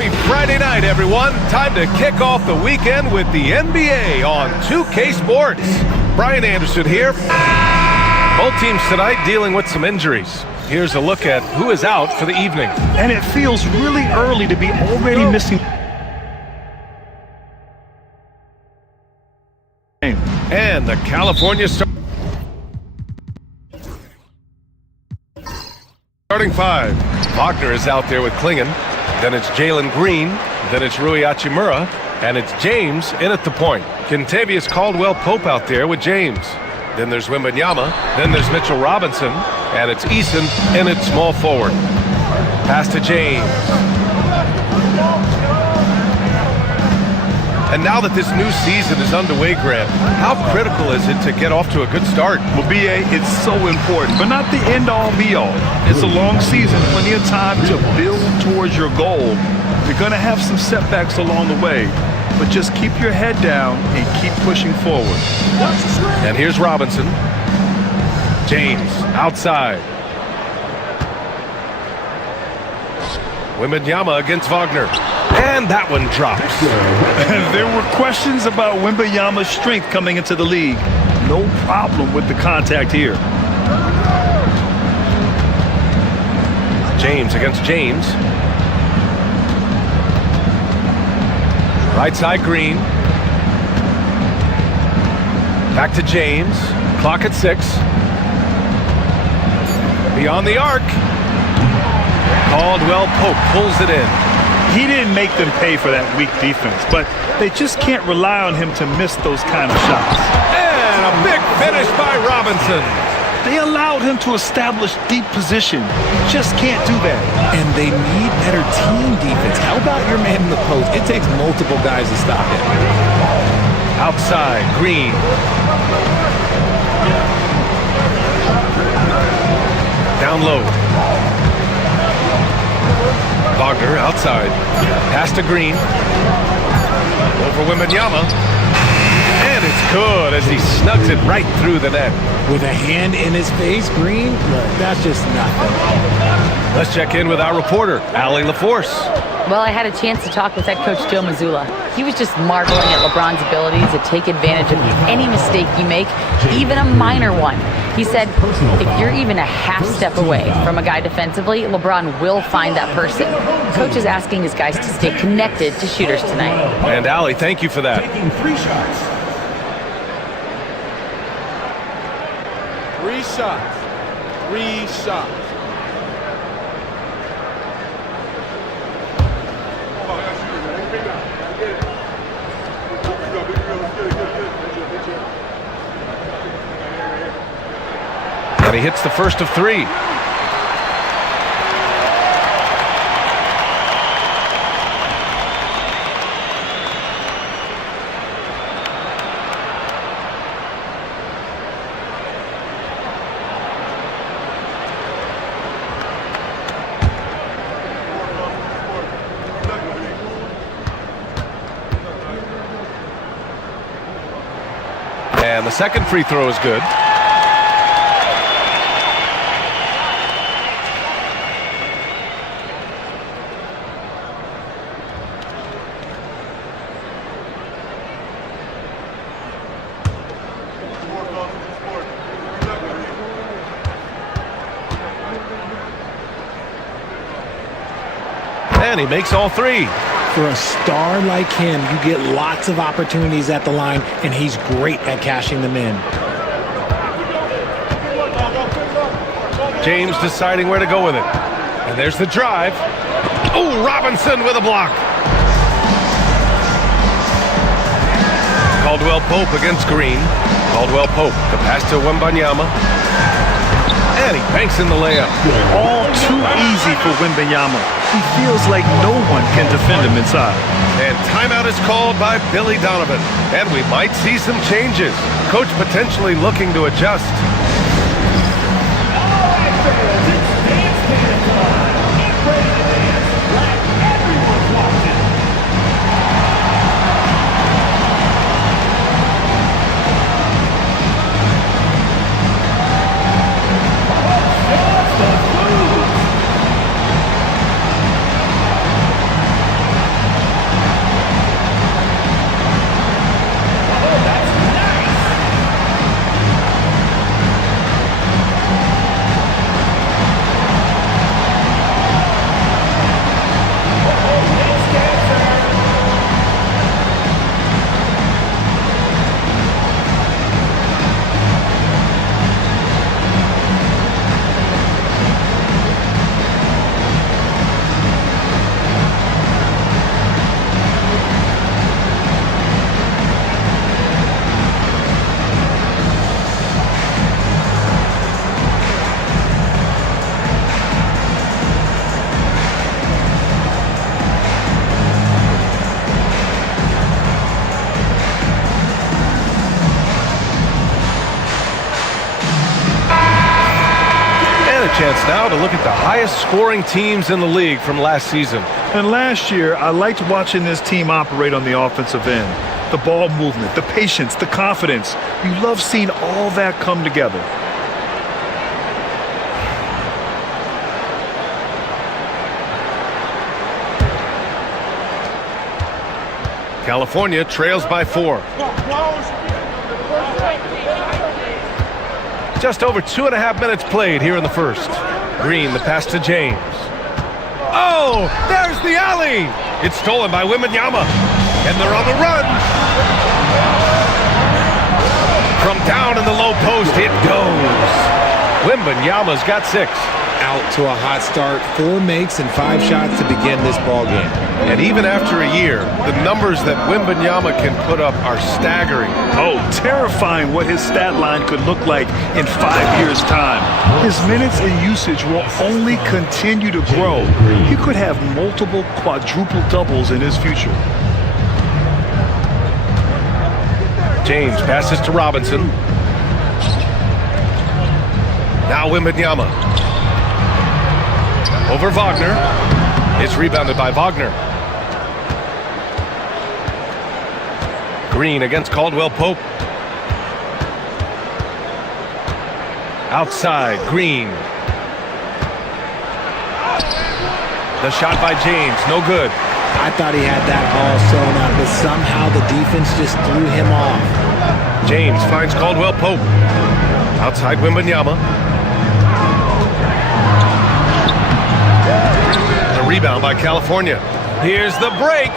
Happy Friday night, everyone. Time to kick off the weekend with the NBA on 2K Sports. Brian Anderson here. Both teams tonight dealing with some injuries. Here's a look at who is out for the evening. And it feels really early to be already missing. And the California starting five. Wagner is out there with Klingon. Then it's Jalen Green. Then it's Rui Hachimura. And it's James in at the point. Kentavious Caldwell-Pope out there with James. Then there's Wembanyama. Then there's Mitchell Robinson. And it's Eason in at small forward. Pass to James. And now that this new season is underway, Grant, how critical is it to get off to a good start? Well, B.A., it's so important, but not the end-all, be-all. It's a long season, plenty of time to build towards your goal. You're going to have some setbacks along the way, but just keep your head down and keep pushing forward. And here's Robinson. James, outside. Wembanyama against Wagner. And that one drops. There were questions about Wembanyama's strength coming into the league. No problem with the contact here. James against James. Right side, Green. Back to James. Clock at 6. Beyond the arc. Caldwell-Pope pulls it in. He didn't make them pay for that weak defense, but they just can't rely on him to miss those kind of shots. And a big finish by Robinson. They allowed him to establish deep position. You just can't do that. And they need better team defense. How about your man in the post? It takes multiple guys to stop him. Outside, Green. Down low. Wagner outside. Pass to Green. Over Wembanyama. And it's good as he snugs it right through the net. With a hand in his face, Green, look, that's just nothing. Let's check in with our reporter, Allie LaForce. Well, I had a chance to talk with head coach Joe Mazzulla. He was just marveling at LeBron's ability to take advantage of any mistake you make, even a minor one. He said, if you're even a half step away from a guy defensively, LeBron will find that person. Coach is asking his guys to stay connected to shooters tonight. And Allie, thank you for that. Taking 3 shots. 3 shots. 3 shots. And he hits the first of 3. And the second free throw is good. And he makes all 3. For a star like him, you get lots of opportunities at the line, and he's great at cashing them in. James deciding where to go with it. And there's the drive. Oh, Robinson with a block. Caldwell-Pope against Green. Caldwell-Pope, the pass to Wembanyama. And he banks in the layup. All too easy for Wembanyama. He feels like no one can defend him inside. And timeout is called by Billy Donovan. And we might see some changes. Coach potentially looking to adjust. chance now to look at the highest scoring teams in the league from last season. And last year, I liked watching this team operate on the offensive end. The ball movement, the patience, the confidence. You love seeing all that come together. California trails by 4. Just over 2.5 minutes played here in the first. Green, the pass to James. Oh, there's the alley. It's stolen by Wembanyama, and they're on the run. From down in the low post, it goes. Wembanyama's got 6. Out to a hot start, 4 makes and 5 shots to begin this ball game. And even after a year, the numbers that Wembanyama can put up are staggering. Oh, terrifying what his stat line could look like in 5 years' time. His minutes and usage will only continue to grow. He could have multiple quadruple doubles in his future. James passes to Robinson. Now Wembanyama. Over Wagner. It's rebounded by Wagner. Green against Caldwell Pope. Outside, Green. The shot by James, no good. I thought he had that ball sewn up, but somehow the defense just threw him off. James finds Caldwell Pope. Outside Wembanyama. Rebound by California. Here's the break.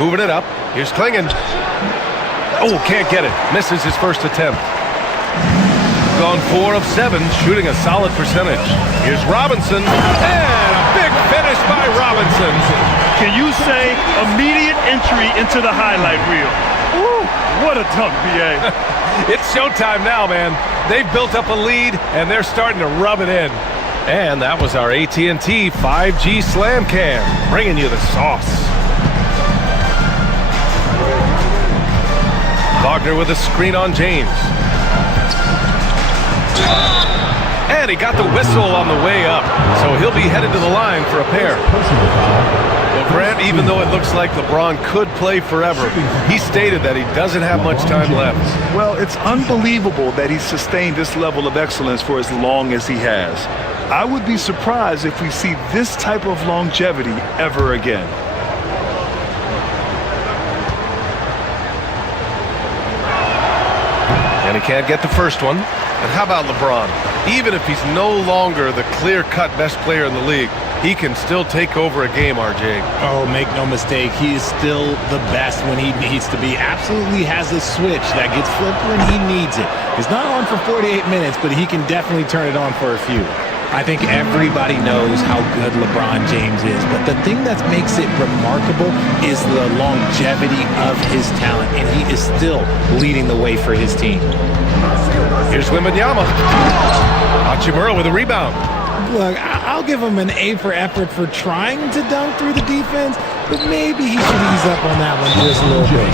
Moving it up. Here's Klingon. Oh, can't get it. Misses his first attempt. Gone 4 of 7, shooting a solid percentage. Here's Robinson. And a big finish by Robinson. Can you say immediate entry into the highlight reel? Woo, what a dunk, BA. It's showtime now, man. They've built up a lead, and they're starting to rub it in. And that was our AT&T 5G Slam Cam, bringing you the sauce. Wagner with a screen on James. And he got the whistle on the way up, so he'll be headed to the line for a pair. Well, Grant, even though it looks like LeBron could play forever, he stated that he doesn't have much time left. Well, it's unbelievable that he's sustained this level of excellence for as long as he has. I would be surprised if we see this type of longevity ever again. And he can't get the first one. And how about LeBron? Even if he's no longer the clear-cut best player in the league, he can still take over a game, RJ. Oh, make no mistake, he is still the best when he needs to be. Absolutely has a switch that gets flipped when he needs it. It's not on for 48 minutes, but he can definitely turn it on for a few. I think everybody knows how good LeBron James is, but the thing that makes it remarkable is the longevity of his talent, and he is still leading the way for his team. Here's Wembanyama. Hachimura with a rebound. Look, I'll give him an A for effort for trying to dunk through the defense, but maybe he should ease up on that one just a little bit.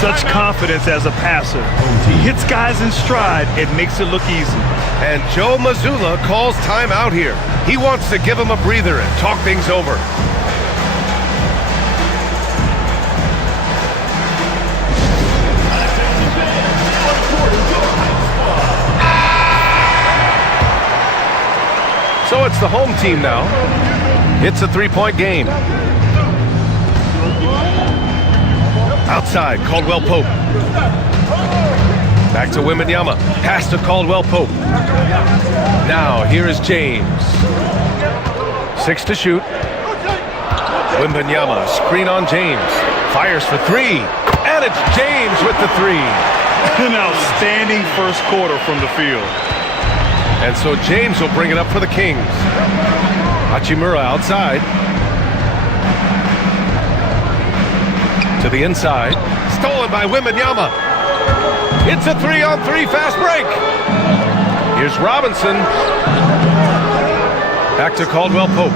Such confidence as a passer. He hits guys in stride. It makes it look easy. And Joe Mazzulla calls timeout here. He wants to give him a breather and talk things over. So it's the home team now. It's a 3-point game. Outside, Caldwell Pope. Back to Wembanyama. Pass to Caldwell Pope. Now, here is James. 6 to shoot. Wembanyama, screen on James. Fires for 3. And it's James with the 3. An outstanding first quarter from the field. And so James will bring it up for the Kings. Hachimura outside. To the inside. Stolen by Wembanyama. It's a 3-on-3 fast break. Here's Robinson. Back to Caldwell Pope.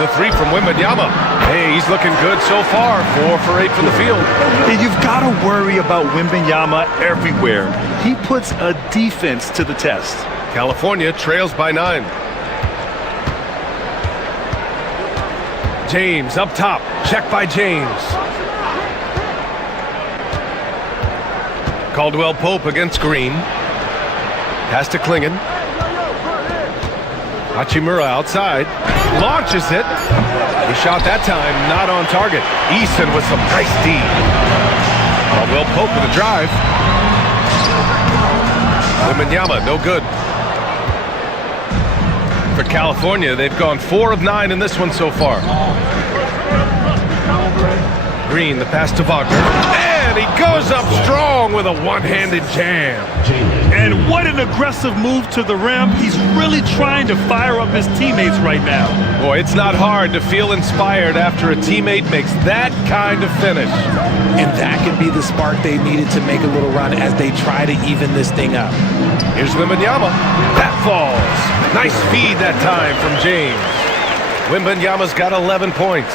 The 3 from Wembanyama. Hey, he's looking good so far. 4 for 8 from the field. And you've got to worry about Wembanyama everywhere. He puts a defense to the test. California trails by 9. James up top. Check by James. Caldwell Pope against Green. Pass to Klingon. Hachimura outside. Launches it. He shot that time, not on target. Easton with some nice D. Caldwell Pope with a drive. Wembanyama, no good. For California, they've gone 4 of 9 in this one so far. Green, the pass to Wagner. And he goes up strong with a one-handed jam. And what an aggressive move to the rim. He's really trying to fire up his teammates right now. Boy, it's not hard to feel inspired after a teammate makes that kind of finish. And that could be the spark they needed to make a little run as they try to even this thing up. Here's Wembanyama. That falls. Nice feed that time from James. Wembanyama's got 11 points.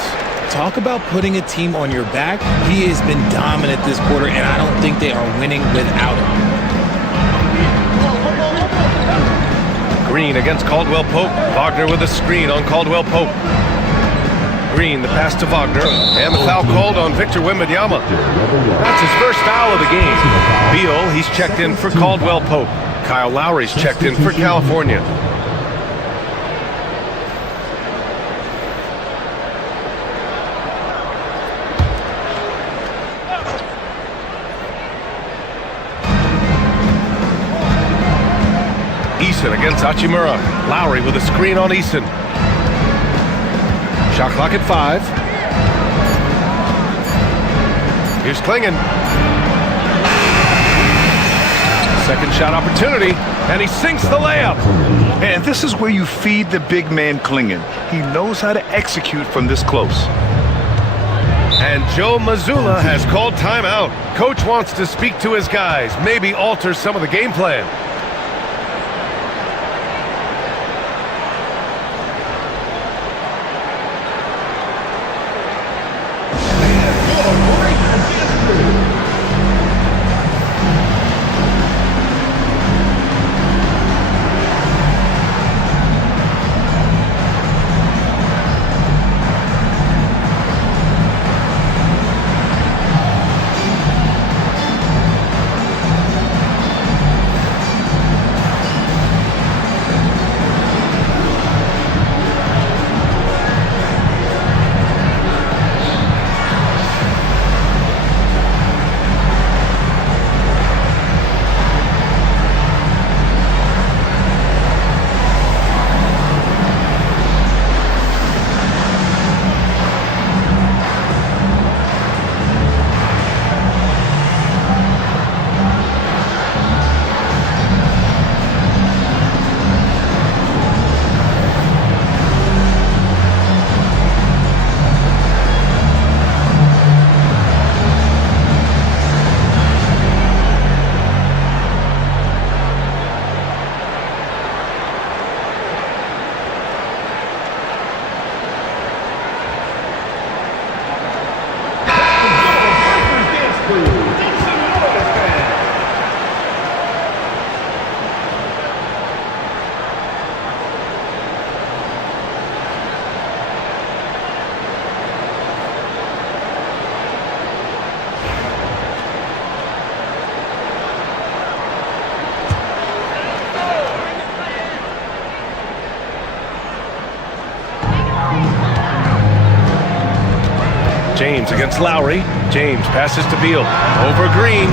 Talk about putting a team on your back. He has been dominant this quarter, and I don't think they are winning without him. Green against Caldwell Pope. Wagner with a screen on Caldwell Pope. Green, the pass to Wagner. And the foul called on Victor Wembanyama. That's his first foul of the game. Beal, he's checked in for Caldwell Pope. Kyle Lowry's checked in for California. Easton against Hachimura. Lowry with a screen on Easton. Shot clock at 5. Here's Klingon. Second shot opportunity, and he sinks the layup. And this is where you feed the big man Klingon. He knows how to execute from this close. And Joe Mazzulla has called timeout. Coach wants to speak to his guys, maybe alter some of the game plan. James against Lowry. James passes to Beal. Over Green.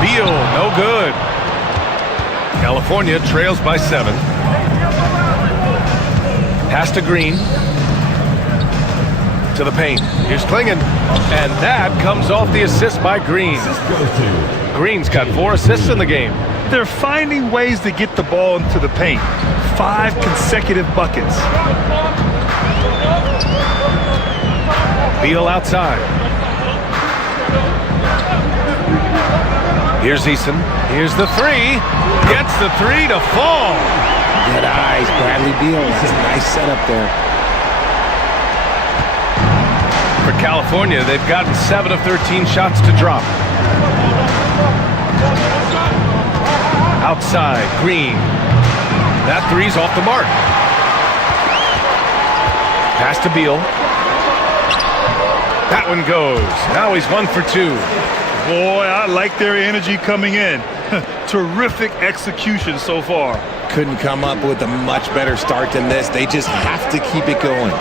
Beal, no good. California trails by 7. Pass to Green. To the paint. Here's Klingon. And that comes off the assist by Green. Green's got 4 assists in the game. They're finding ways to get the ball into the paint. 5 consecutive buckets. Beal outside. Here's Easton. Here's the 3. Gets the 3 to fall. Good eyes, Bradley Beal. That's a nice setup there. For California, they've gotten 7 of 13 shots to drop. Outside, Green. That three's off the mark. Pass to Beal. That one goes. Now he's 1 for 2. Boy, I like their energy coming in. Terrific execution so far. Couldn't come up with a much better start than this. They just have to keep it going.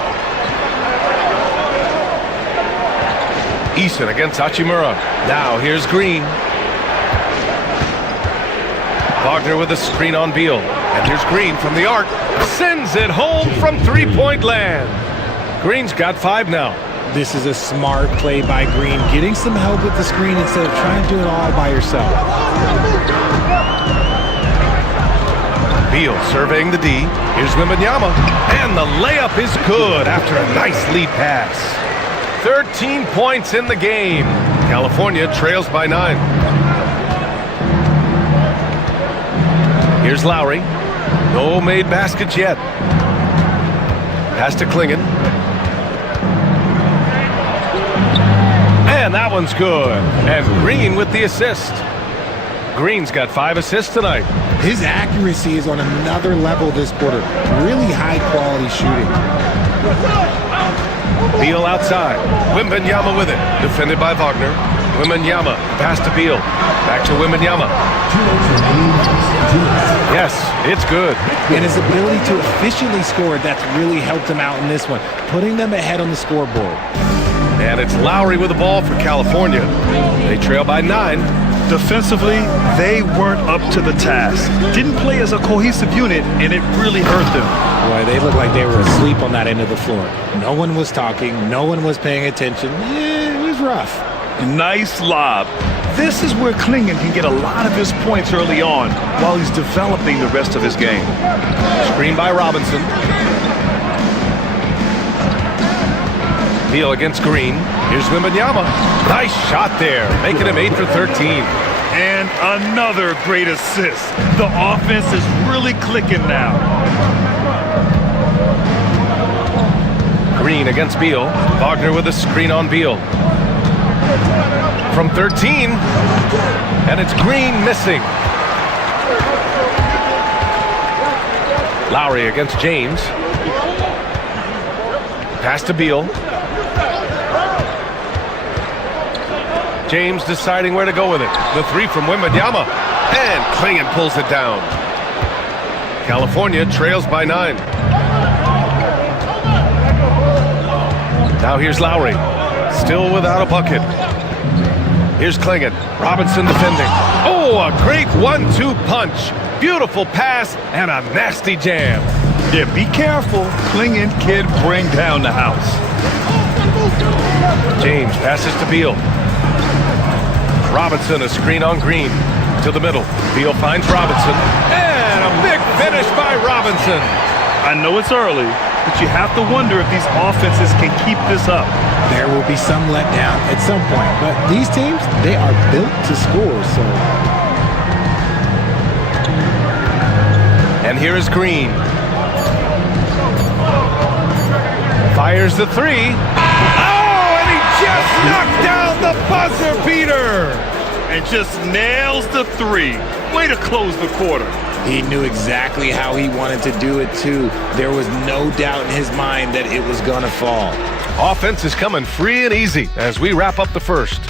Eason against Hachimura. Now here's Green. Wagner with a screen on Beal. And here's Green from the arc. Sends it home from three-point land. Green's got 5 now. This is a smart play by Green, getting some help with the screen instead of trying to do it all by yourself. Beal surveying the D. Here's Wembanyama. And the layup is good after a nice lead pass. 13 points in the game. California trails by 9. Here's Lowry. No made baskets yet. Pass to Klingon. And that one's good. And Green with the assist. Green's got 5 assists tonight. His accuracy is on another level this quarter. Really high quality shooting. Beal outside. Wembanyama with it. Defended by Wagner. Wembanyama. Pass to Beal. Back to Wembanyama. Yes, it's good. And his ability to efficiently score, that's really helped him out in this one, putting them ahead on the scoreboard. And it's Lowry with the ball for California. They trail by 9. Defensively, they weren't up to the task. Didn't play as a cohesive unit, and it really hurt them. Boy, they looked like they were asleep on that end of the floor. No one was talking. No one was paying attention. Yeah, it was rough. Nice lob. This is where Klingon can get a lot of his points early on while he's developing the rest of his game. Screen by Robinson. Beal against Green. Here's Wembanyama. Nice shot there, making him 8 for 13. And another great assist. The offense is really clicking now. Green against Beal. Wagner with a screen on Beal. From 13. And it's Green missing. Lowry against James. Pass to Beal. James deciding where to go with it. The 3 from Wembanyama. And Klingon pulls it down. California trails by 9. Now here's Lowry. Still without a bucket. Here's Klingon. Robinson defending. Oh, a great 1-2 punch. Beautiful pass and a nasty jam. Yeah, be careful. Klingon can bring down the house. James passes to Beal. Robinson, a screen on Green. To the middle. Beal finds Robinson. And a big finish by Robinson. I know it's early, but you have to wonder if these offenses can keep this up. There will be some letdown at some point, but these teams, they are built to score, so. And here is Green. Fires the 3. Oh, and he just knocked down the buzzer beater. And just nails the 3. Way to close the quarter. He knew exactly how he wanted to do it, too. There was no doubt in his mind that it was going to fall. Offense is coming free and easy as we wrap up the first.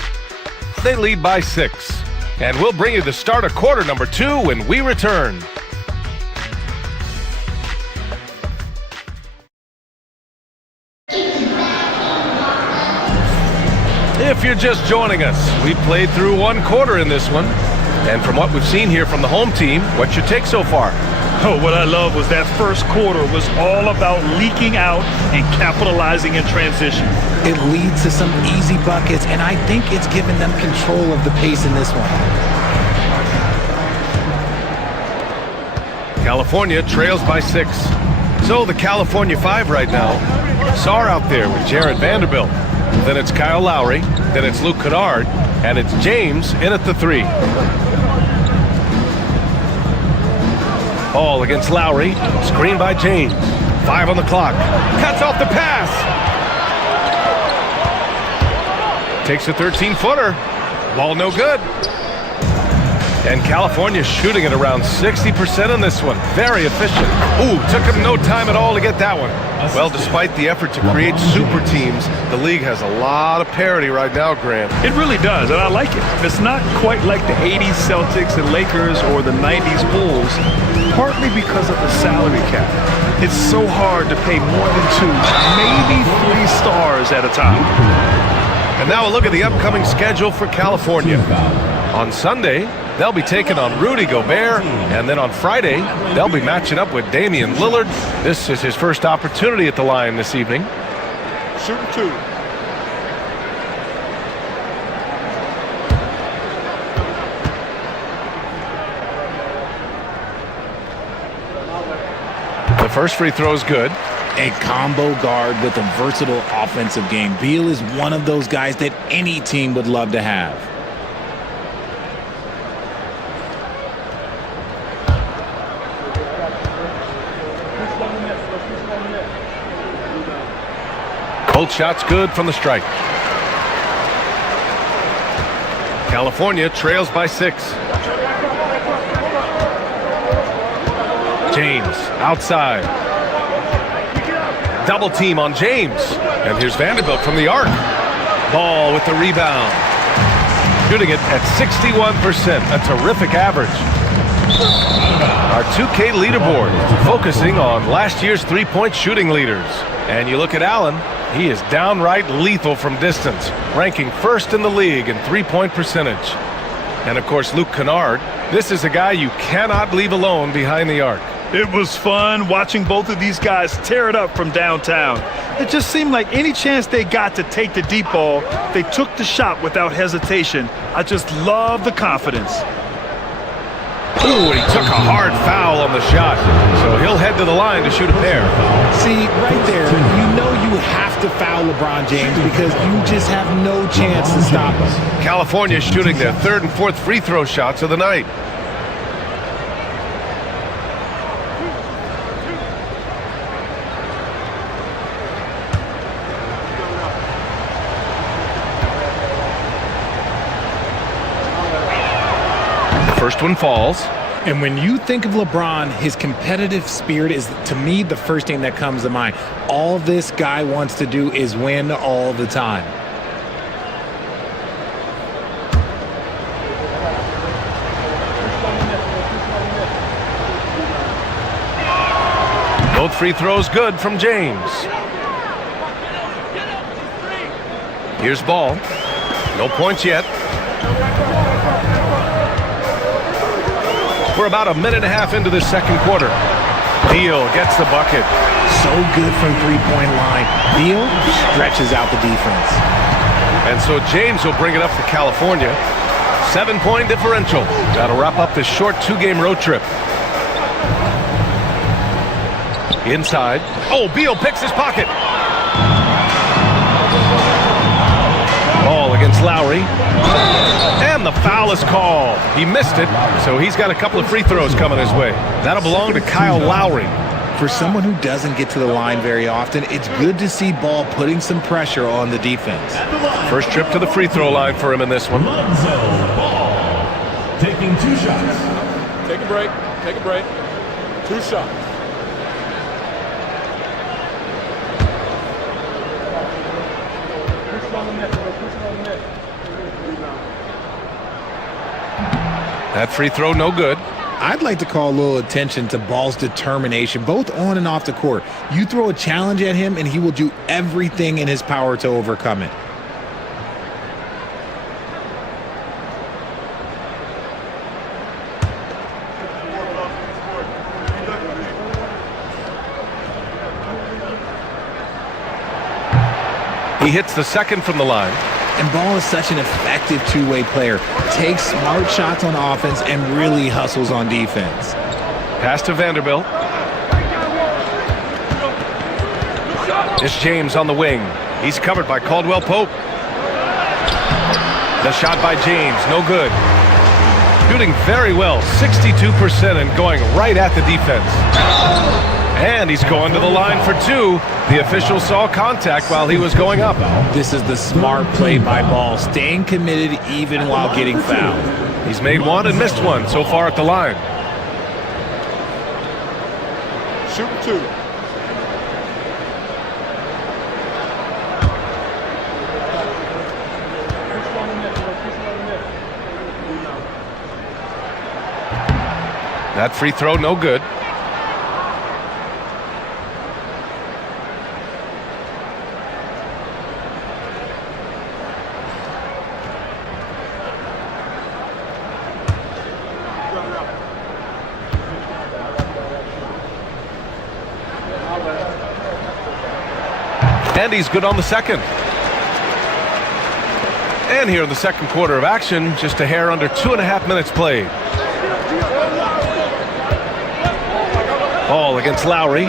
They lead by 6. And we'll bring you the start of quarter number 2 when we return. If you're just joining us, we played through 1 quarter in this one. And from what we've seen here from the home team, what's your take so far? Oh, what I love was that first quarter was all about leaking out and capitalizing in transition. It leads to some easy buckets, and I think it's given them control of the pace in this one. California trails by 6. So the California 5 right now. Sarr out there with Jared Vanderbilt. Then it's Kyle Lowry. Then it's Luke Kennard. And it's James in at the 3. Ball against Lowry. Screen by James. 5 on the clock. Cuts off the pass. Takes a 13-footer. Ball no good. And California shooting at around 60% in this one. Very efficient. Ooh, took him no time at all to get that one. Well, despite the effort to create super teams, the league has a lot of parity right now, Grant. It really does, and I like it. It's not quite like the 80s Celtics and Lakers or the 90s Bulls, partly because of the salary cap. It's so hard to pay more than 2, maybe 3 stars at a time. And now a look at the upcoming schedule for California. On Sunday, they'll be taking on Rudy Gobert, and then on Friday, they'll be matching up with Damian Lillard. This is his first opportunity at the line this evening. Shooting 2. The first free throw is good. A combo guard with a versatile offensive game. Beal is one of those guys that any team would love to have. Both shots good from the stripe. California trails by 6. James outside. Double team on James. And here's Vanderbilt from the arc. Ball with the rebound. Shooting it at 61%, a terrific average. Our 2K leaderboard, focusing on last year's three-point shooting leaders. And you look at Allen, he is downright lethal from distance, ranking first in the league in three-point percentage. And of course, Luke Kennard, this is a guy you cannot leave alone behind the arc. It was fun watching both of these guys tear it up from downtown. It just seemed like any chance they got to take the deep ball, they took the shot without hesitation. I just love the confidence. Ooh, he took a hard foul on the shot, so he'll head to the line to shoot a pair. See, right there, you know you have to foul LeBron James because you just have no chance to stop him. California shooting their third and fourth free throw shots of the night. First one falls. And when you think of LeBron, his competitive spirit is, to me, the first thing that comes to mind. All this guy wants to do is win all the time. Both free throws good from James. Here's ball. No points yet. We're about a minute and a half into this second quarter. Beal gets the bucket. So good from three-point line. Beal stretches out the defense. And so James will bring it up for California. 7-point differential. That'll wrap up this short 2-game road trip. Inside. Oh, Beal picks his pocket. Ball against Lowry. And the foul is called. He missed it, so he's got a couple of free throws coming his way. That'll belong to Kyle Lowry. For someone who doesn't get to the line very often, it's good to see Ball putting some pressure on the defense. First trip to the free throw line for him in this one. Ball taking 2 shots. Take a break. Take a break. 2 shots. That free throw no good. I'd like to call a little attention to Ball's determination, both on and off the court. You throw a challenge at him, and he will do everything in his power to overcome it. He hits the second from the line. And Ball is such an effective two-way player. Takes smart shots on offense and really hustles on defense. Pass to Vanderbilt. It's James on the wing. He's covered by Caldwell Pope. The shot by James, no good. Shooting very well, 62% and going right at the defense. And he's going to the line for 2. The official saw contact while he was going up. This is the smart play by Ball, staying committed even while getting fouled. He's made one and missed one so far at the line. Shooting 2. That free throw, no good. And he's good on the second. And here in the second quarter of action, just a hair under 2.5 minutes played. Ball against Lowry.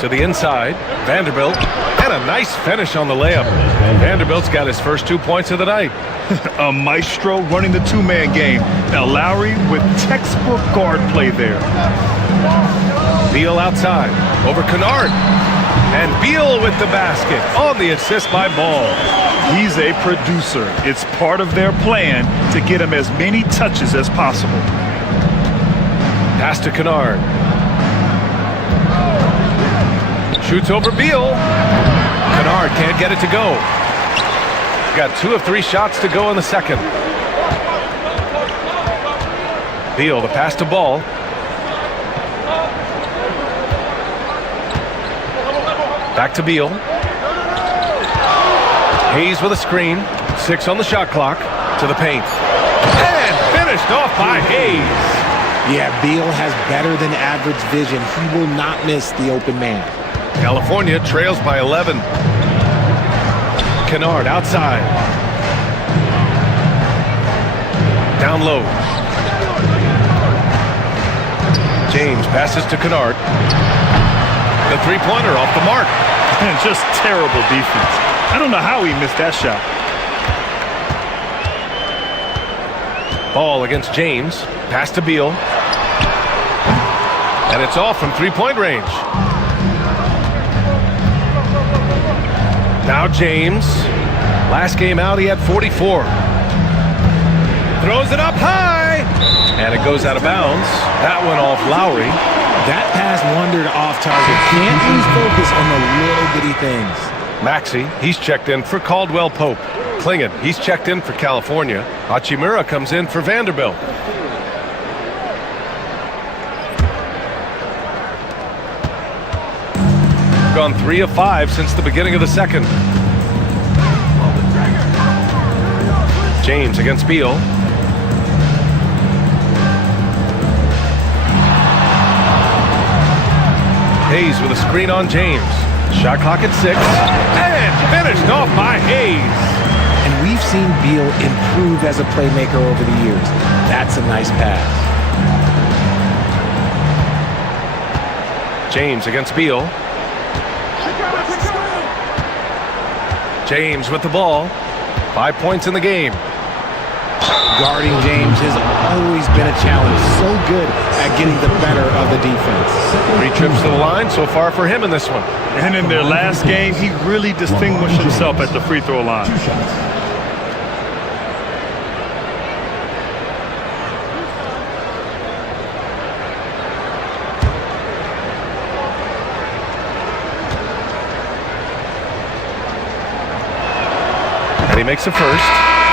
To the inside. Vanderbilt. And a nice finish on the layup. Vanderbilt's got his first 2 points of the night. A maestro running the two-man game. Now Lowry with textbook guard play there. Beal outside. Over Kennard. And Beal with the basket on the assist by Ball. He's a producer. It's part of their plan to get him as many touches as possible. Pass to Kennard. Shoots over Beal. Kennard can't get it to go. Got 2 of 3 shots to go in the second. Beal, the pass to Ball. Back to Beal. Hayes with a screen. 6 on the shot clock. To the paint. And finished off by Hayes. Yeah, Beal has better than average vision. He will not miss the open man. California trails by 11. Kennard outside. Down low. James passes to Kennard. The three-pointer off the mark. And just terrible defense. I don't know how he missed that shot. Ball against James. Pass to Beal. And it's off from three-point range. Now James. Last game out, he had 44. Throws it up high. And it goes out of bounds. That went off Lowry. That pass wandered off target. Can't lose focus on the little bitty things. Maxey, he's checked in for Caldwell Pope. Klingon, he's checked in for California. Hachimura comes in for Vanderbilt. Gone 3 of 5 since the beginning of the second. James against Beal. Hayes with a screen on James. Shot clock at 6. And finished off by Hayes. And we've seen Beal improve as a playmaker over the years. That's a nice pass. James against Beal. James with the ball. 5 points in the game. Guarding James has always been a challenge. So good at getting the better of the defense. 3 trips to the line so far for him in this one. And in their last game, he really distinguished himself at the free throw line. 2 shots. And he makes a first.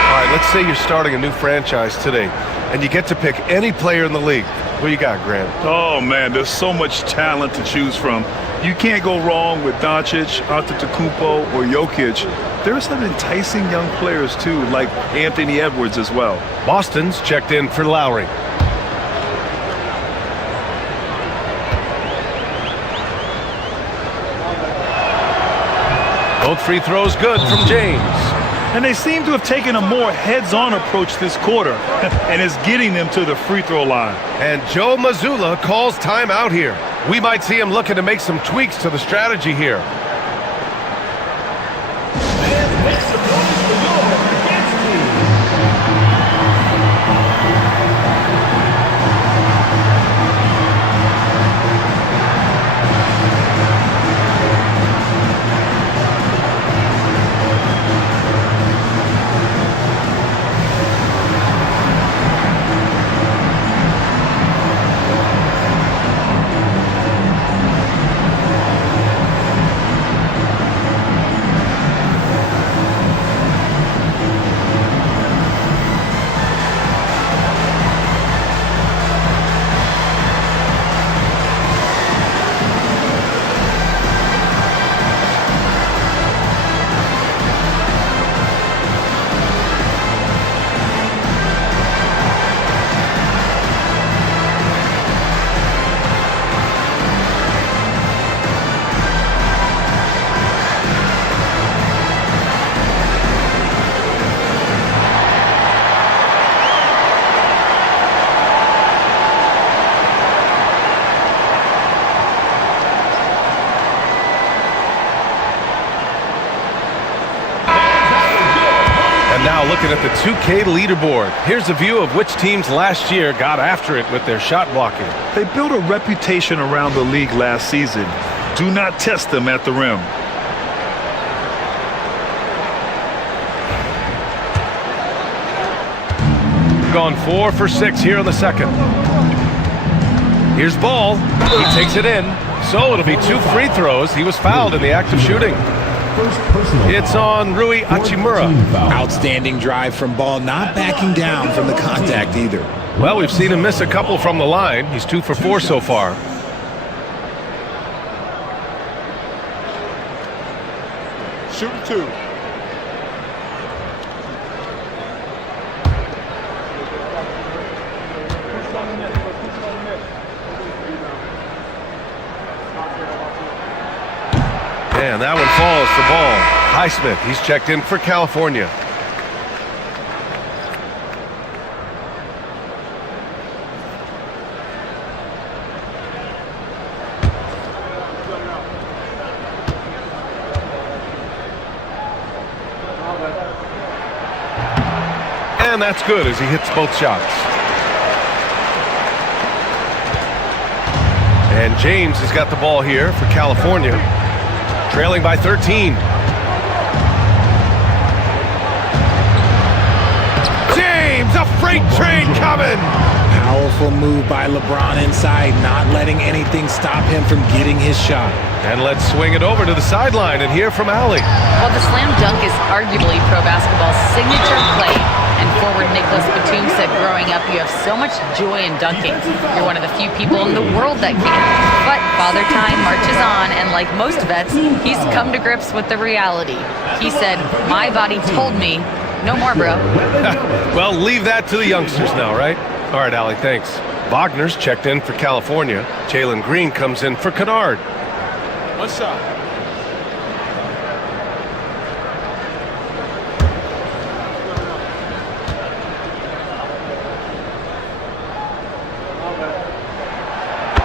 All right, let's say you're starting a new franchise today, and you get to pick any player in the league. Who you got, Grant? Oh, man, there's so much talent to choose from. You can't go wrong with Doncic, Antetokounmpo, or Jokic. There's some enticing young players, too, like Anthony Edwards as well. Boston's checked in for Lowry. Both free throws good from James. And they seem to have taken a more heads-on approach this quarter, and is getting them to the free throw line. And Joe Mazzulla calls timeout here. We might see him looking to make some tweaks to the strategy here. And makes the points for your advance team. looking at the 2K leaderboard. Here's a view of which teams last year got after it with their shot blocking. They built a reputation around the league last season. Do not test them at the rim. Gone 4 for 6 here in the second. Here's Ball. He takes it in. So it'll be 2 free throws. He was fouled in the act of shooting. It's on Rui Hachimura. Outstanding drive from Ball, not backing down from the contact either. Well, we've seen him miss a couple from the line. He's 2 for 4 so far. Shooting 2. And that one falls for Ball. Highsmith, he's checked in for California. And that's good as he hits both shots. And James has got the ball here for California. Trailing by 13. James, a freight train coming! Powerful move by LeBron inside, not letting anything stop him from getting his shot. And let's swing it over to the sideline and hear from Allie. Well, the slam dunk is arguably pro basketball's signature play. And forward Nicholas Batum said growing up, you have so much joy in dunking. You're one of the few people in the world that can. But Father Time marches on, and like most vets, he's come to grips with the reality. He said, my body told me, no more, bro. Well, leave that to the youngsters now, right? All right, Allie, thanks. Wagner's checked in for California. Jalen Green comes in for Kennard. One shot.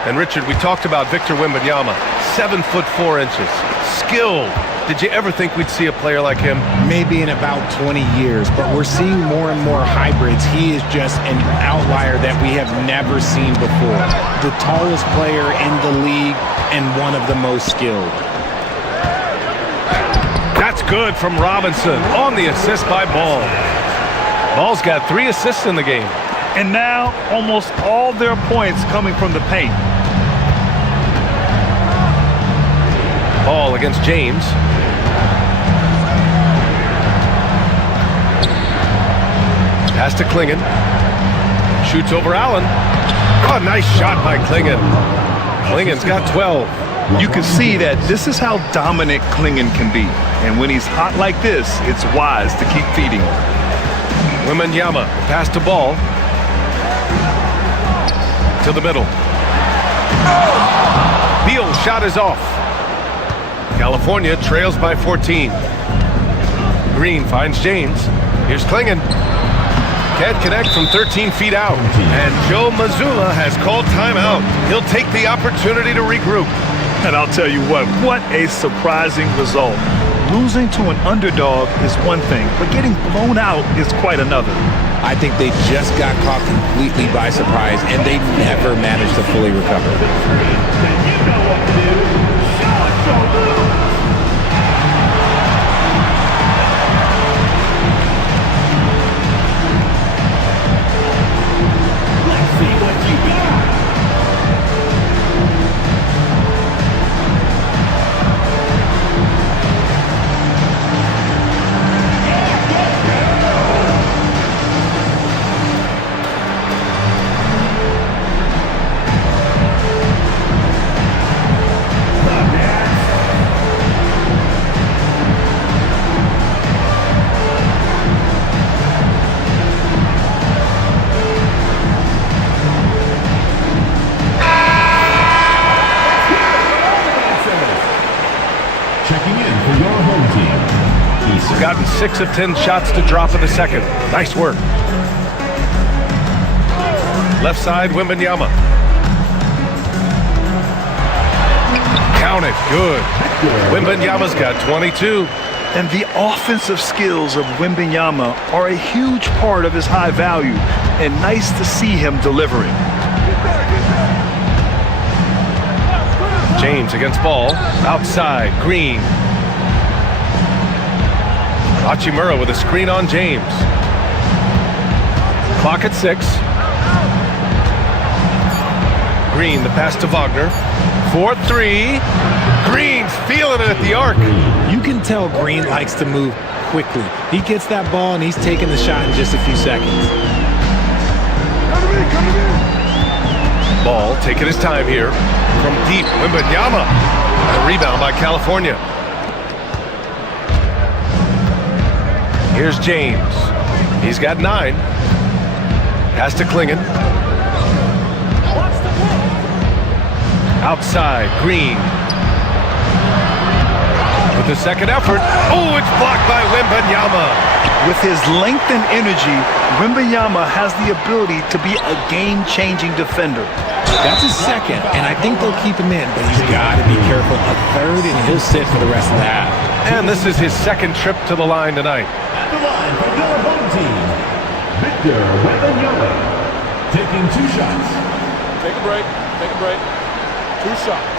And Richard, we talked about Victor Wembanyama, 7 foot 4 inches, skilled. Did you ever think we'd see a player like him? Maybe in about 20 years, but we're seeing more and more hybrids. He is just an outlier that we have never seen before. The tallest player in the league and one of the most skilled. That's good from Robinson on the assist by Ball. Ball's got 3 assists in the game. And now almost all their points coming from the paint. Ball against James. Pass to Klingon. Shoots over Allen. Oh, nice shot by Klingon. Klingon's got 12. You can see that this is how dominant Klingon can be. And when he's hot like this, it's wise to keep feeding him. Wembanyama, pass to Ball. To the middle. Beal's shot is off. California trails by 14. Green finds James. Here's Klingon. Can't connect from 13 feet out. And Joe Mazzulla has called timeout. He'll take the opportunity to regroup. And I'll tell you what a surprising result. Losing to an underdog is one thing, but getting blown out is quite another. I think they just got caught completely by surprise, and they never managed to fully recover. Let's see what you got. Gotten 6 of 10 shots to drop in the second. Nice work. Left side, Wembanyama. Count it. Good. Wembanyama's got 22. And the offensive skills of Wembanyama are a huge part of his high value, and nice to see him delivering. James against ball. Outside, Green. Hachimura with a screen on James. Clock at 6. Green, the pass to Wagner. 4-3. Green's feeling it at the arc. You can tell Green likes to move quickly. He gets that ball and he's taking the shot in just a few seconds. Ball taking his time here. From deep, Wembanyama. A rebound by California. Here's James. He's got 9. Pass to Klingon. Outside, Green. With the second effort. Oh, it's blocked by Wembanyama. With his length and energy, Wembanyama has the ability to be a game-changing defender. That's his second, and I think they'll keep him in, but he's got to be careful. A third, and he'll sit for the rest of the half. And this is his second trip to the line tonight. At the line for your home team, Victor Wembanyama. Taking 2 shots. Take a break. Take a break. 2 shots.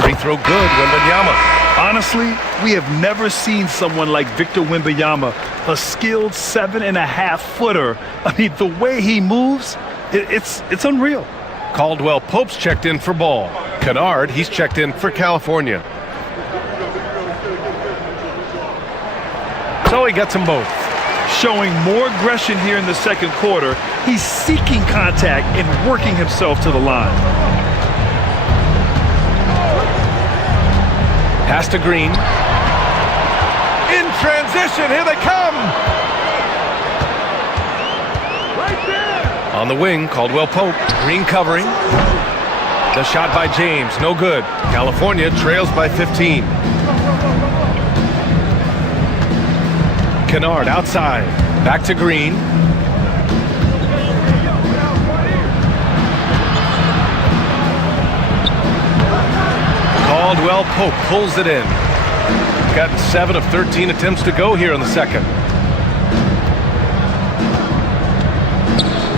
Free throw good, Wembanyama. Honestly, we have never seen someone like Victor Wembanyama, a skilled 7.5-footer. I mean, the way he moves, it's unreal. Caldwell Pope's checked in for ball. Kennard, he's checked in for California. So he gets them both. Showing more aggression here in the second quarter. He's seeking contact and working himself to the line. Pass to Green. In transition, here they come! Right there. On the wing, Caldwell Pope. Green covering. The shot by James, no good. California trails by 15. Kennard outside. Back to Green. Caldwell Pope pulls it in. Gotten 7 of 13 attempts to go here in the second.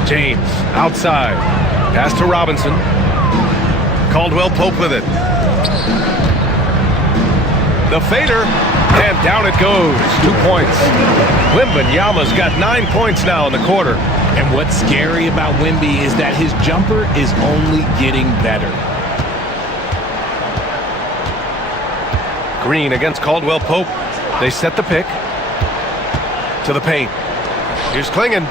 James outside. Pass to Robinson. Caldwell Pope with it. The fader. And down it goes. 2 points. Wembanyama's got 9 points now in the quarter. And what's scary about Wemby is that his jumper is only getting better. Green against Caldwell Pope. They set the pick. To the paint. Here's Klingon.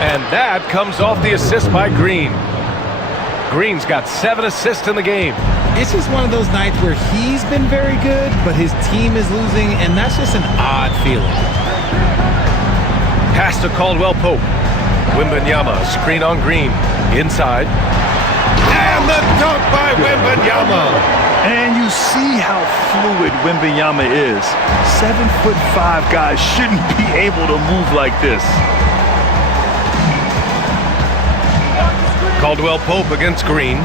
And that comes off the assist by Green. Green's got 7 assists in the game. It's just one of those nights where he's been very good, but his team is losing, and that's just an odd feeling. Pass to Caldwell Pope. Wembanyama, screen on Green. Inside. And the dunk by Wembanyama. And you see how fluid Wembanyama is. 7'5" guys shouldn't be able to move like this. Caldwell Pope against Green.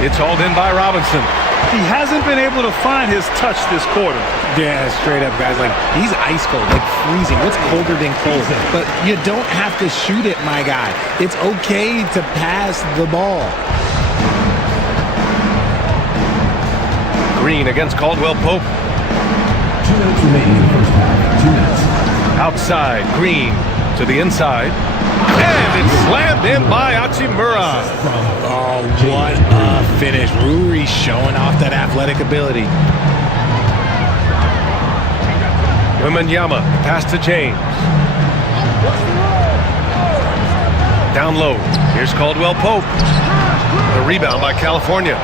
It's hauled in by Robinson. He hasn't been able to find his touch this quarter. Yeah, straight up, guys. Like, he's ice cold, like freezing. What's colder than cold? But you don't have to shoot it, my guy. It's okay to pass the ball. Green against Caldwell Pope. 2 minutes remaining in the first half. 2 minutes. Outside, Green to the inside. And it's slammed in by Hachimura. Oh, what a finish. Ruri showing off that athletic ability. Wembanyama, pass to James. Down low. Here's Caldwell Pope. The rebound by California.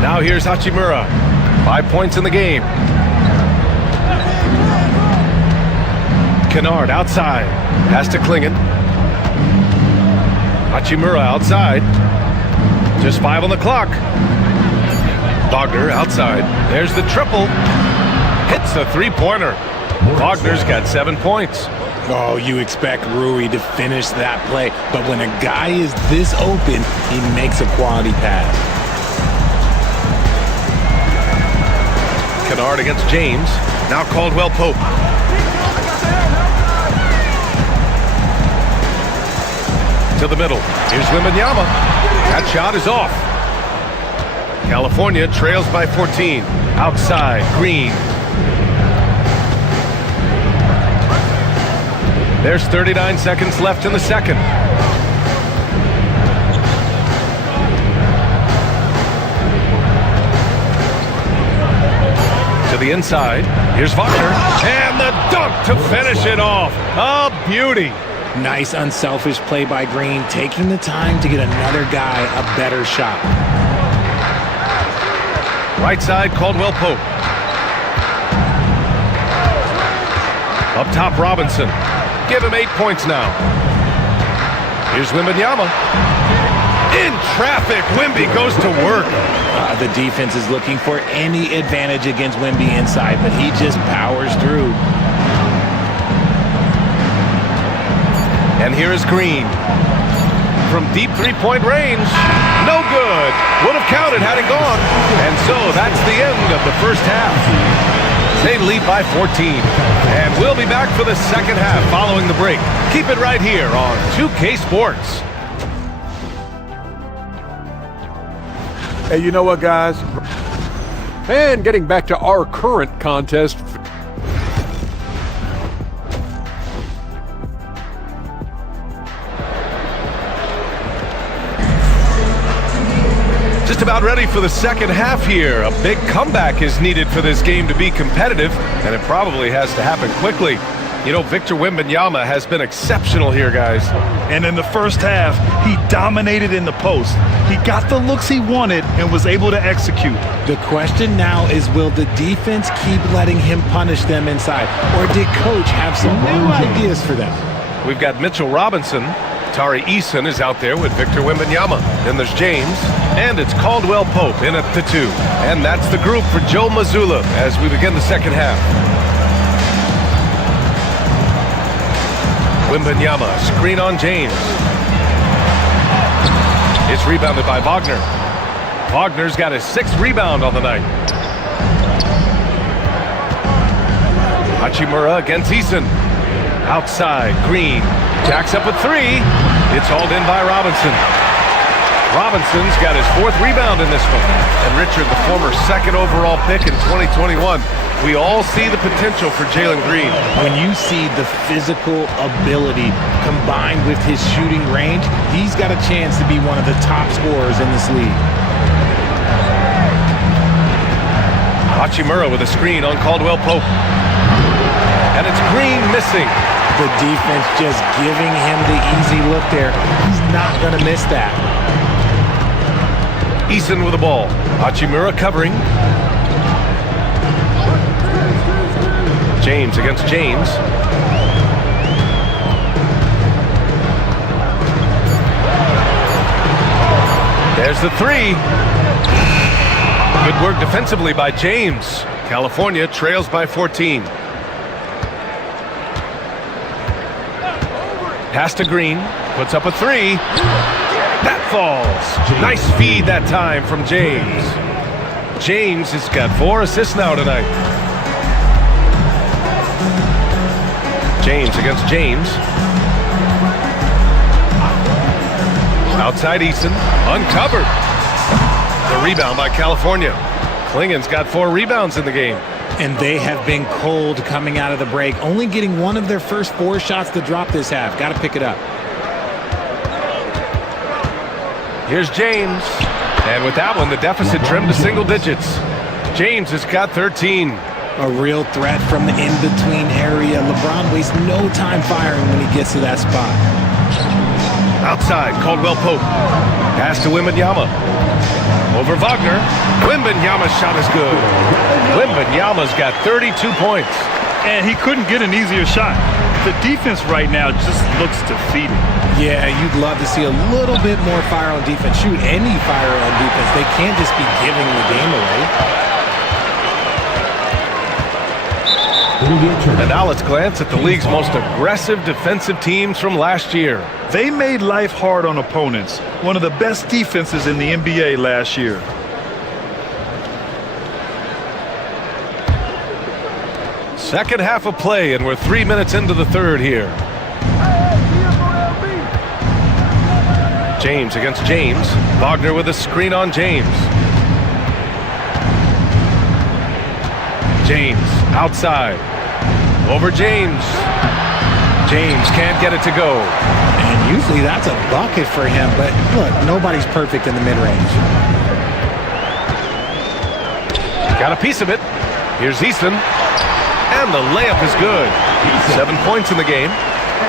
Now here's Hachimura. 5 points in the game. Kennard outside. Pass to Klingon. Hachimura outside. Just 5 on the clock. Wagner outside. There's the triple. Hits the three-pointer. Wagner's got 7 points. Oh, you expect Rui to finish that play, but when a guy is this open, he makes a quality pass. Kennard against James. Now Caldwell Pope. To the middle. Here's Wembanyama. That shot is off. California trails by 14. Outside, Green. There's 39 seconds left in the second. To the inside. Here's Wagner. And the dunk to finish it off. A beauty. Nice unselfish play by Green, taking the time to get another guy a better shot. Right side, Caldwell Pope. Up top, Robinson. Give him 8 points now. Here's Wembanyama. In traffic, Wemby goes to work. The defense is looking for any advantage against Wemby inside, but he just powers through. And here is Green. From deep three-point range. No good. Would have counted had it gone. And so that's the end of the first half. They lead by 14. And we'll be back for the second half following the break. Keep it right here on 2K Sports. Hey, you know what, guys? And getting back to our current contest. Just about ready for the second half here. A big comeback is needed for this game to be competitive, and it probably has to happen quickly. You know, Victor Wembanyama has been exceptional here, guys. And in the first half, he dominated in the post. He got the looks he wanted and was able to execute. The question now is, will the defense keep letting him punish them inside? Or did Coach have some new ideas for them? We've got Mitchell Robinson. Tari Eason is out there with Victor Wembanyama. Then there's James. And it's Caldwell Pope in at the 2. And that's the group for Joe Mazzulla as we begin the second half. Wembanyama, screen on James. It's rebounded by Wagner. Wagner's got his 6th rebound on the night. Hachimura against Eason. Outside, Green. Jacks up a 3. It's hauled in by Robinson. Robinson's got his 4th rebound in this one. And Richard, the former 2nd overall pick in 2021. We all see the potential for Jalen Green. When you see the physical ability combined with his shooting range, he's got a chance to be one of the top scorers in this league. Hachimura with a screen on Caldwell Pope. And it's Green missing. The defense just giving him the easy look there. He's not going to miss that. Eason with the ball. Hachimura covering. James against James. There's the 3. Good work defensively by James. California trails by 14. Pass to Green. Puts up a 3. That falls. Nice feed that time from James. James has got 4 assists now tonight. James against James. Outside Eason. Uncovered. The rebound by California. Klingen's got 4 rebounds in the game. And they have been cold coming out of the break, only getting one of their first 4 shots to drop this half. Got to pick it up. Here's James. And with that one, the deficit trimmed to single digits. James has got 13. A real threat from the in-between area. LeBron wastes no time firing when he gets to that spot. Outside, Caldwell Pope. Pass to Wembanyama. Over Wagner. Wembanyama's shot is good. Wembanyama's got 32 points. And he couldn't get an easier shot. The defense right now just looks defeated. Yeah, you'd love to see a little bit more fire on defense. Shoot, any fire on defense. They can't just be giving the game away. And now let's glance at the league's most aggressive defensive teams from last year. They made life hard on opponents. One of the best defenses in the NBA last year. Second half of play, and we're 3 minutes into the third here. James against James. Wagner with a screen on James. James outside. Over James. James can't get it to go. And usually that's a bucket for him, but look, nobody's perfect in the mid-range. Got a piece of it. Here's Easton. And the layup is good. 7 points in the game.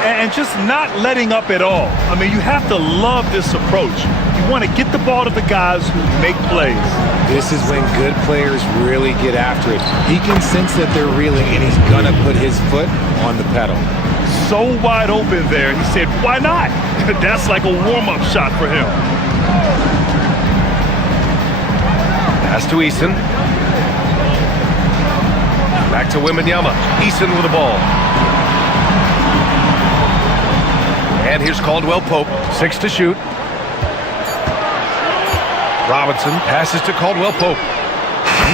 And just not letting up at all. I mean, you have to love this approach. You want to get the ball to the guys who make plays. This is when good players really get after it. He can sense that they're reeling, and he's going to put his foot on the pedal. So wide open there. He said, why not? That's like a warm-up shot for him. Pass to Easton. Back to Wembanyama. Easton with the ball. And here's Caldwell Pope. 6 to shoot. Robinson passes to Caldwell Pope.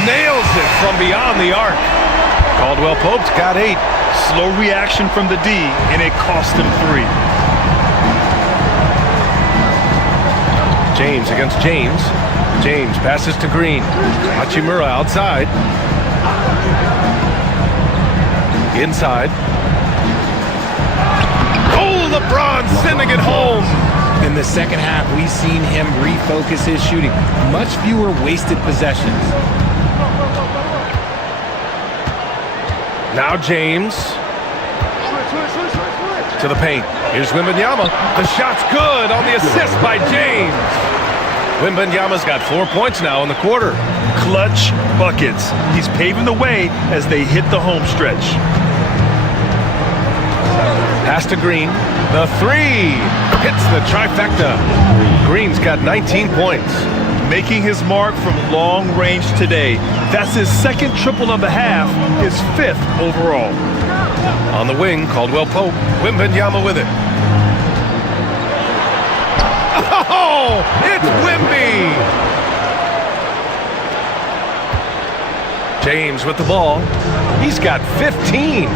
Nails it from beyond the arc. Caldwell Pope's got 8. Slow reaction from the D, and it cost him 3. James against James. James passes to Green. Hachimura outside. Inside. Oh, LeBron sending it home. In the second half, we've seen him refocus his shooting. Much fewer wasted possessions. Now James. To the paint. Here's Wembanyama. The shot's good on the assist by James. Wembanyama's got 4 points now in the quarter. Clutch buckets. He's paving the way as they hit the home stretch. Pass to Green. The 3 hits the trifecta. Green's got 19 points. Making his mark from long range today. That's his second triple of the half, his 5th overall. On the wing, Caldwell Pope. Wembanyama with it. Oh, it's Wemby! James with the ball. He's got 15.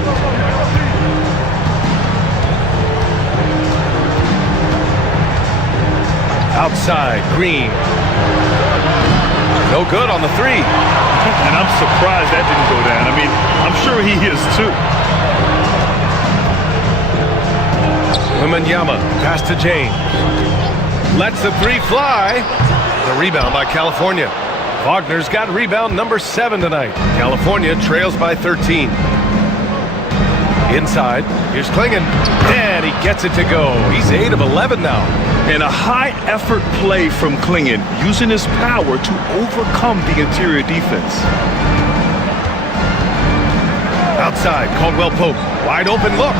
Outside, Green. No good on the 3. And I'm surprised that didn't go down. I mean, I'm sure he is too. Wembanyama, pass to James. Lets the 3 fly. The rebound by California. Wagner's got rebound number 7 tonight. California trails by 13. Inside, here's Klingon. And he gets it to go. He's 8 of 11 now. And a high-effort play from Klingon, using his power to overcome the interior defense. Outside, Caldwell Pope. Wide open look.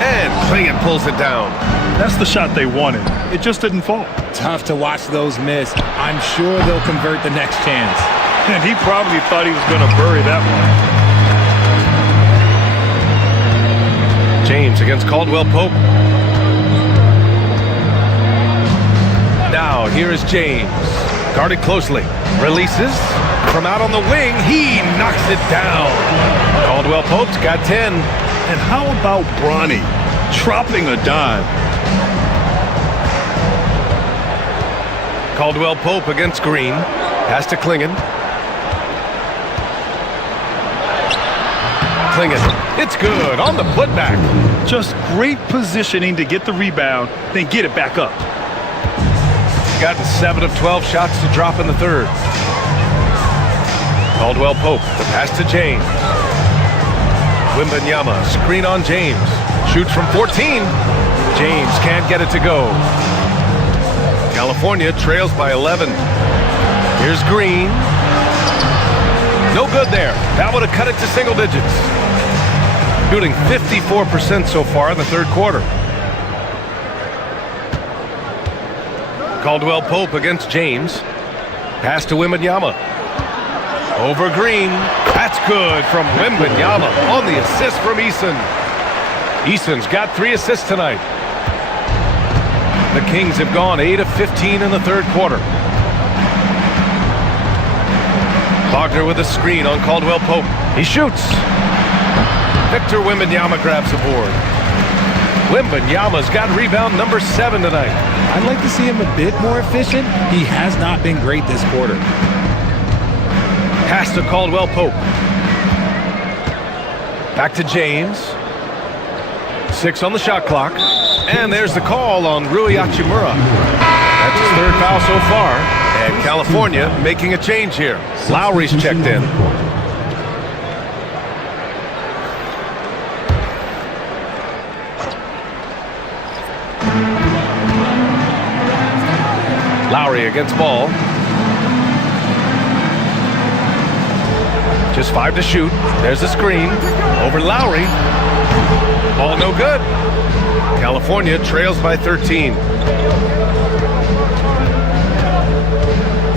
And Klingon pulls it down. That's the shot they wanted. It just didn't fall. Tough to watch those miss. I'm sure they'll convert the next chance. And he probably thought he was going to bury that one. James against Caldwell Pope. Now, here is James. Guarded closely. Releases. From out on the wing, he knocks it down. Caldwell Pope's got 10. And how about Bronny dropping a dime? Caldwell Pope against Green. Pass to Klingon. Klingon. It's good on the putback. Just great positioning to get the rebound, then get it back up. Gotten 7 of 12 shots to drop in the third. Caldwell Pope. The pass to James. Wembanyama. Screen on James. Shoots from 14. James can't get it to go. California trails by 11. Here's Green. No good there. That would have cut it to single digits. Shooting 54% so far in the third quarter. Caldwell Pope against James. Pass to Wembanyama. Over Green. That's good from Wembanyama on the assist from Eason. Eason's got 3 assists tonight. The Kings have gone 8 of 15 in the third quarter. Wagner with a screen on Caldwell Pope. He shoots. Victor Wembanyama grabs the board. Wembanyama's got rebound number 7 tonight. I'd like to see him a bit more efficient. He has not been great this quarter. Pass to Caldwell Pope. Back to James. 6 on the shot clock. And there's the call on Rui Hachimura. That's his 3rd foul so far. And California making a change here. Lowry's checked in. Lowry against Ball. Just 5 to shoot. There's the screen. Over Lowry. Ball no good. California trails by 13.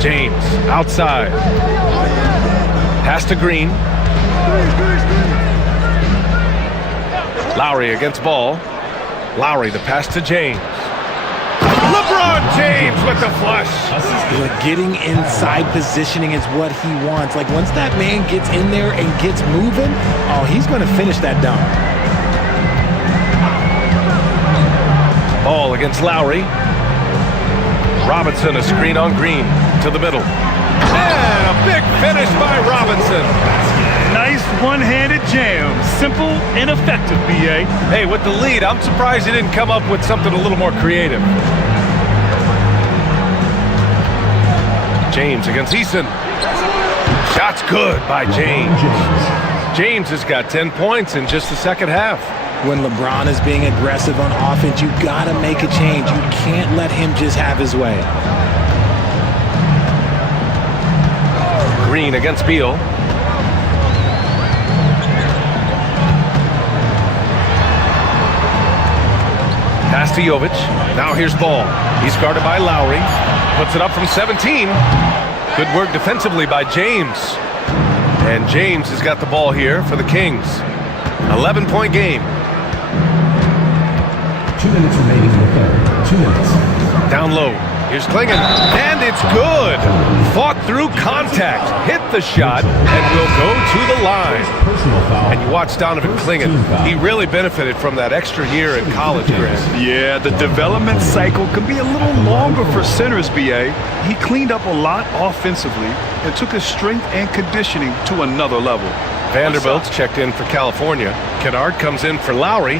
James outside. Pass to Green. Lowry against Ball. Lowry the pass to James. LeBron James with the flush. Getting inside positioning is what he wants. Like once that man gets in there and gets moving, oh, he's going to finish that dunk. Ball against Lowry. Robinson a screen on Green to the middle. And a big finish by Robinson. Nice one-handed jam. Simple and effective, B.A. Hey, with the lead, I'm surprised he didn't come up with something a little more creative. James against Eason. Shot's good by James. James has got 10 points in just the second half. When LeBron is being aggressive on offense, you got to make a change. You can't let him just have his way. Green against Beal. Pass to Jovic. Now here's Ball. He's guarded by Lowry. Puts it up from 17. Good work defensively by James. And James has got the ball here for the Kings. 11-point game. 2 minutes remaining in the third. 2 minutes. Down low. Here's Klingon. And it's good. Fought through contact. Hit the shot and will go to the line. Personal foul. And you watch Donovan Klingon. He really benefited from that extra year in college, Grant. Yeah, the development cycle can be a little longer for centers, B.A. He cleaned up a lot offensively and took his strength and conditioning to another level. Vanderbilt's checked in for California. Kennard comes in for Lowry.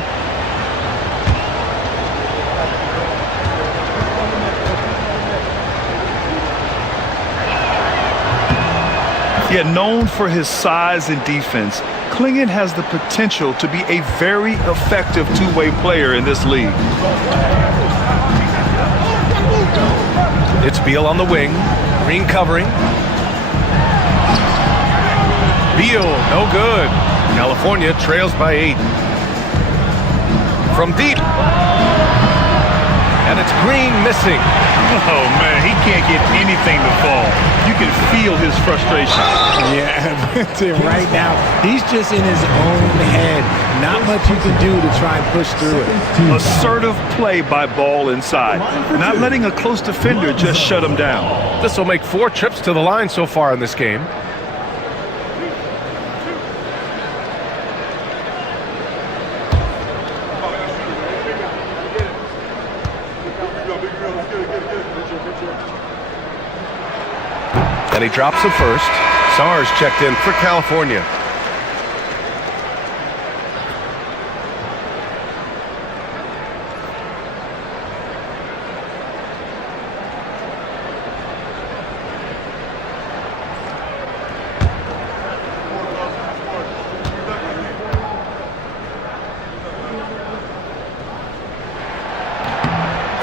Yet known for his size and defense, Klingon has the potential to be a very effective two-way player in this league. It's Beal on the wing. Green covering. Beal, no good. California trails by 8. From deep. And it's Green missing. Oh, man, he can't get anything to fall. You can feel his frustration. Yeah, right now, he's just in his own head. Not much you can do to try and push through it. Assertive play by Ball inside. Not letting a close defender just shut him down. This will make 4 trips to the line so far in this game. And he drops the first. Sarge checked in for California.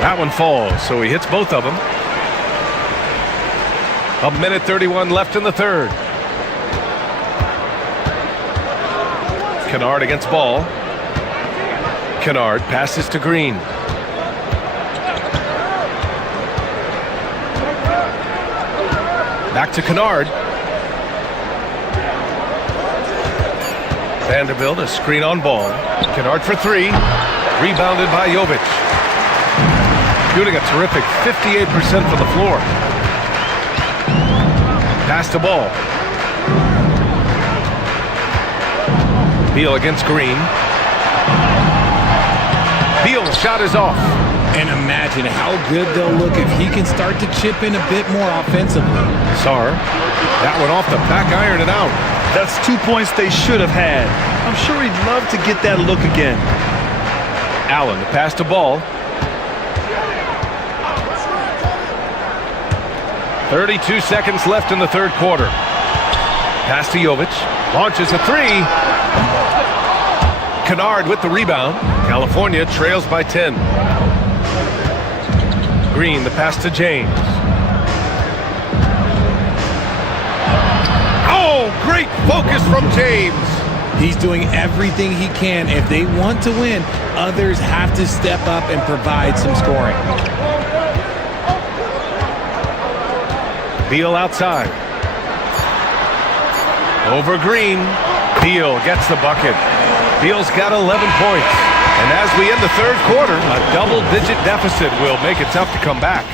That one falls, so he hits both of them. 1:31 left in the third. Kennard against Ball. Kennard passes to Green. Back to Kennard. Vanderbilt, a screen on ball. Kennard for three. Rebounded by Jovic. Shooting a terrific 58% from the floor. Pass the ball. Beal against Green. Beal's shot is off. And imagine how good they'll look if he can start to chip in a bit more offensively. Sarr. That one off the back iron and out. That's 2 points they should have had. I'm sure he'd love to get that look again. Allen to pass the ball. 32 seconds left in the third quarter. Pass to Jovic. Launches a three. Kennard with the rebound. California trails by 10. Green, the pass to James. Oh, great focus from James. He's doing everything he can. If they want to win, others have to step up and provide some scoring. Beal outside. Over Green. Beal gets the bucket. Beal's got 11 points. And as we end the third quarter, a double-digit deficit will make it tough to come back.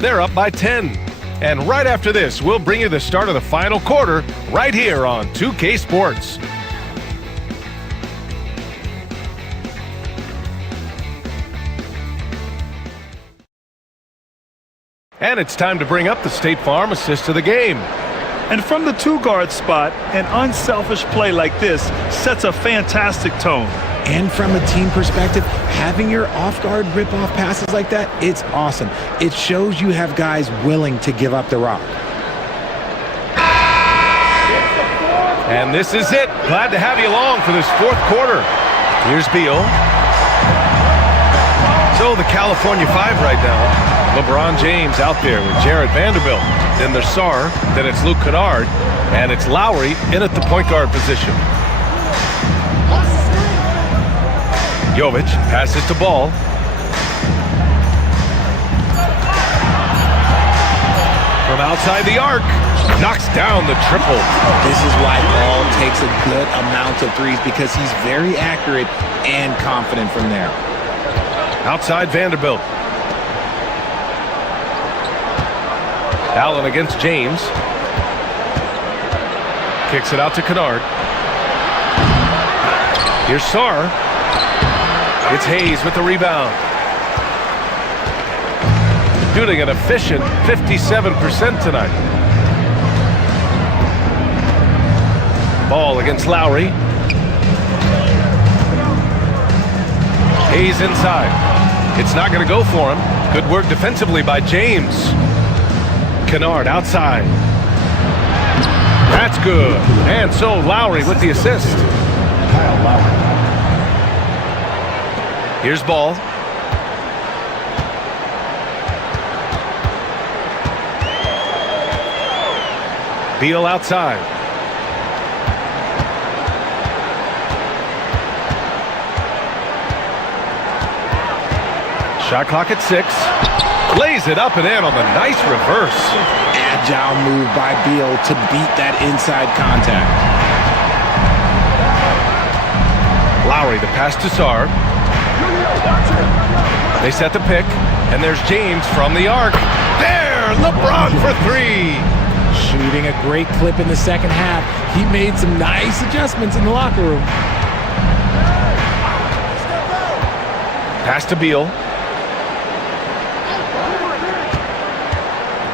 They're up by 10. And right after this, we'll bring you the start of the final quarter right here on 2K Sports. And it's time to bring up the State Farm assist of the game. And from the two-guard spot, an unselfish play like this sets a fantastic tone. And from a team perspective, having your off-guard rip-off passes like that, it's awesome. It shows you have guys willing to give up the rock. And this is it. Glad to have you along for this fourth quarter. Here's Beal. So the California Five right now. LeBron James out there with Jared Vanderbilt. Then there's Sarr. Then it's Luke Kennard. And it's Lowry in at the point guard position. Jovic passes to Ball. From outside the arc. Knocks down the triple. This is why Ball takes a good amount of threes, because he's very accurate and confident from there. Outside Vanderbilt. Allen against James. Kicks it out to Kennard. Here's Sarr. It's Hayes with the rebound. Shooting an efficient 57% tonight. Ball against Lowry. Hayes inside. It's not going to go for him. Good work defensively by James. Kennard outside. That's good. And so Lowry with the assist. Kyle Lowry. Here's Ball. Beal outside. Shot clock at 6. Lays it up and in on the nice reverse. Agile move by Beal to beat that inside contact. Lowry, the pass to Sarr. They set the pick, and there's James from the arc. There, LeBron for 3. Shooting a great clip in the second half. He made some nice adjustments in the locker room. Pass to Beal.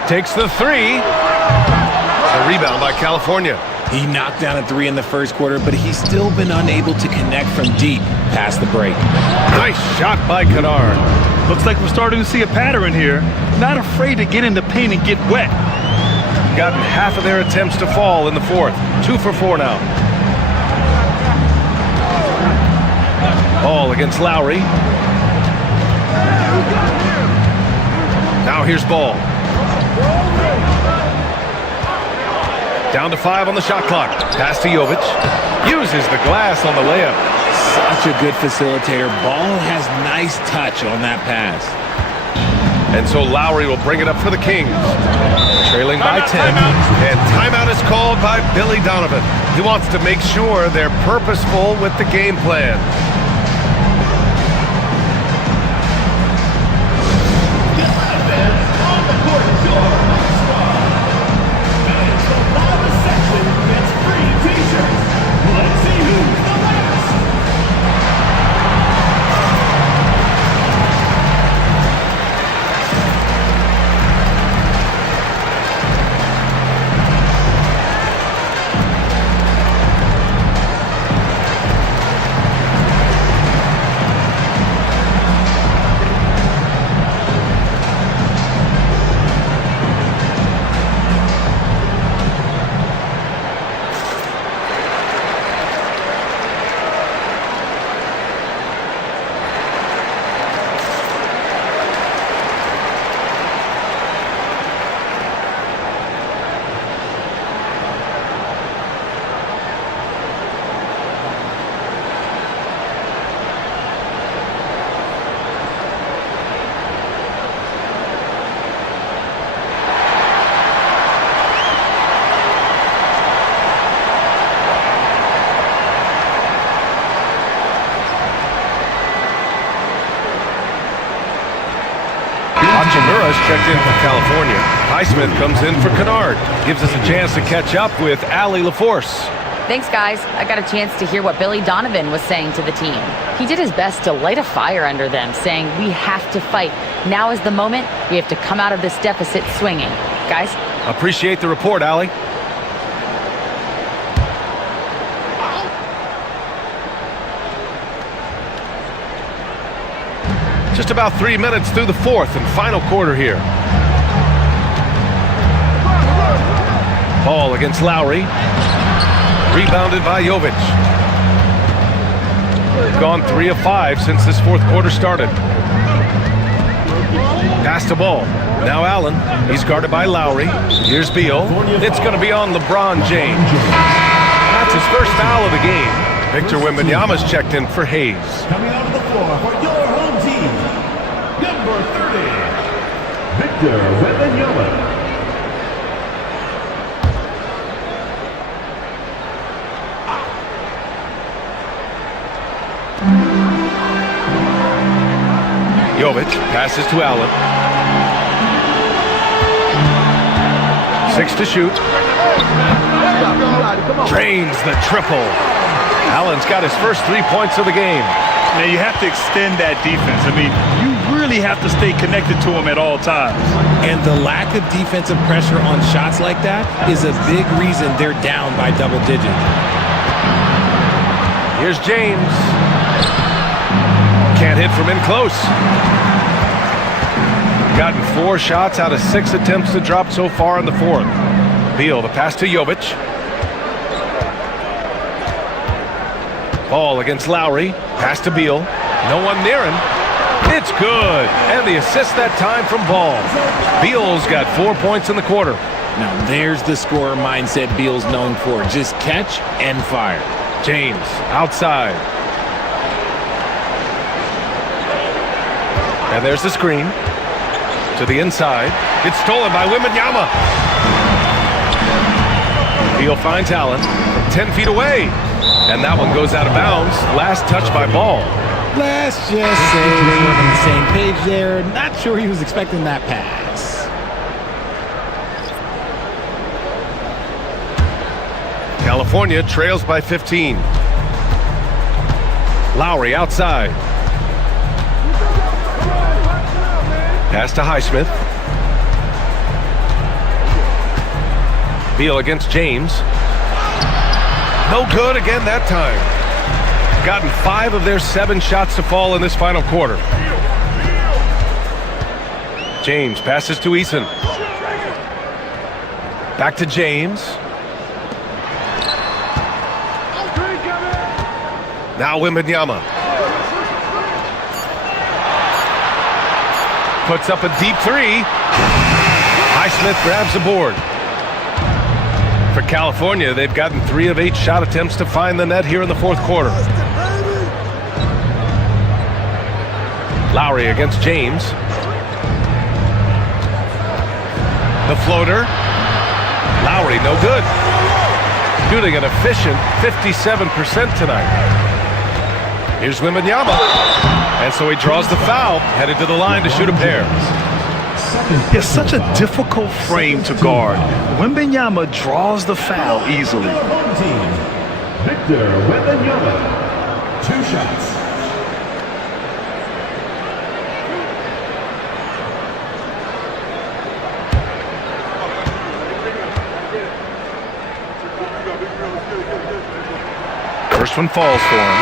Takes the 3. A rebound by California. He knocked down a 3 in the first quarter, but he's still been unable to connect from deep past the break. Nice shot by Kennard. Looks like we're starting to see a pattern here. Not afraid to get in the paint and get wet. Gotten half of their attempts to fall in the fourth. 2 for 4 now. Ball against Lowry. Now here's Ball. Down to 5 on the shot clock. Pass to Jovic. Uses the glass on the layup. Such a good facilitator. Ball has nice touch on that pass. And so Lowry will bring it up for the Kings. Trailing by 10. And timeout is called by Billy Donovan. He wants to make sure they're purposeful with the game plan. Hachimura's checked in for California. Highsmith comes in for Kennard. Gives us a chance to catch up with Allie LaForce. Thanks, guys. I got a chance to hear what Billy Donovan was saying to the team. He did his best to light a fire under them, saying, we have to fight. Now is the moment. We have to come out of this deficit swinging. Guys? Appreciate the report, Allie. Just about 3 minutes through the fourth and final quarter here. Ball against Lowry. Rebounded by Jovic. Gone 3 of 5 since this fourth quarter started. Pass the ball. Now Allen. He's guarded by Lowry. Here's Beal. It's going to be on LeBron James. That's his first foul of the game. Victor Wembanyama's checked in for Hayes. Coming out of the floor for your home team, number 30, Victor Wembanyama. Jovic passes to Allen. 6 to shoot. Drains the triple. Allen's got his first 3 points of the game. Now you have to extend that defense. I mean, you really have to stay connected to him at all times. And the lack of defensive pressure on shots like that is a big reason they're down by double digits. Here's James. Can't hit from in close. Gotten 4 shots out of 6 attempts to drop so far in the fourth. Beal, the pass to Jovic. Ball against Lowry. Pass to Beal. No one near him. It's good. And the assist that time from Ball. Beal's got 4 points in the quarter. Now there's the scorer mindset Beal's known for. Just catch and fire. James outside. And there's the screen. To the inside. It's stolen by Wembanyama. Beal finds Allen from 10 feet away. And that one goes out of bounds. Last touch by Ball. Let's just say they weren't on the same page there. Not sure he was expecting that pass. California trails by 15. Lowry outside. Pass to Highsmith. Beal against James. No good again that time. Gotten 5 of their 7 shots to fall in this final quarter. James passes to Eason. Back to James. Now Wembanyama. Puts up a deep 3. Highsmith grabs the board. For California, they've gotten 3 of 8 shot attempts to find the net here in the fourth quarter. Lowry against James. The floater. Lowry, no good. Shooting an efficient 57% tonight. Here's Wembanyama. And so he draws the foul, headed to the line to shoot a pair. It's such a difficult frame to guard. Wembanyama draws the foul easily. Home team, Victor Wembanyama. 2 shots. First one falls for him.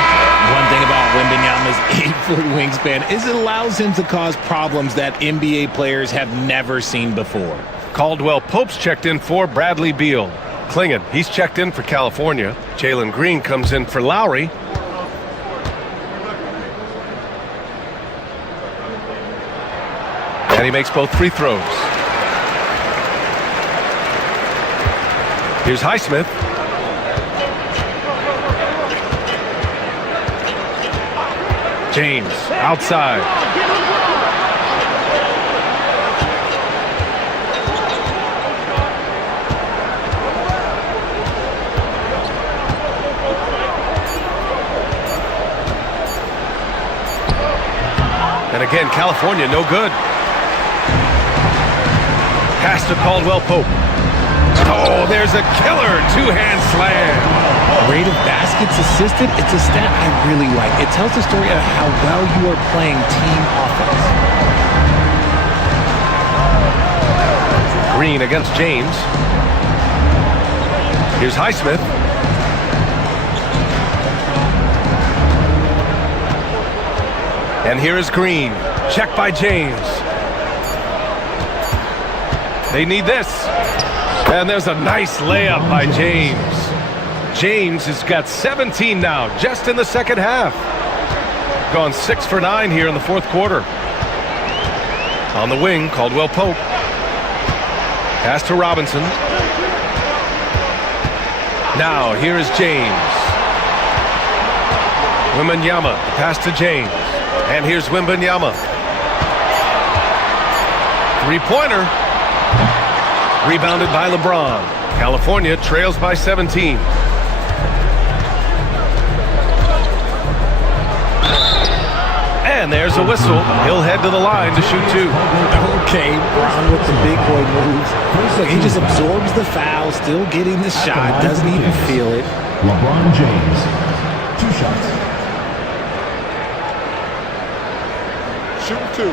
One thing about Wembanyama's 8-foot wingspan is it allows him to cause problems that NBA players have never seen before. Caldwell Pope's checked in for Bradley Beal. Klingon, he's checked in for California. Jalen Green comes in for Lowry. And he makes both free throws. Here's Highsmith. James, outside. And again, California, no good. Pass to Caldwell Pope. Oh, there's a killer two-hand slam. Rate of baskets assisted, it's a stat I really like. It tells the story of how well you are playing team offense. Green against James. Here's Highsmith. And here is Green. Check by James. They need this. And there's a nice layup by James. James has got 17 now, just in the second half. Gone 6 for 9 here in the fourth quarter. On the wing, Caldwell Pope. Pass to Robinson. Now, here is James. Wembanyama, pass to James. And here's Wembanyama. Three-pointer. Rebounded by LeBron. California trails by 17. And there's a whistle. He'll head to the line to shoot 2. Okay, Brown with the big boy moves. Look, he just absorbs the foul, still getting the shot, doesn't even feel it. LeBron James. 2 shots. Shoot 2.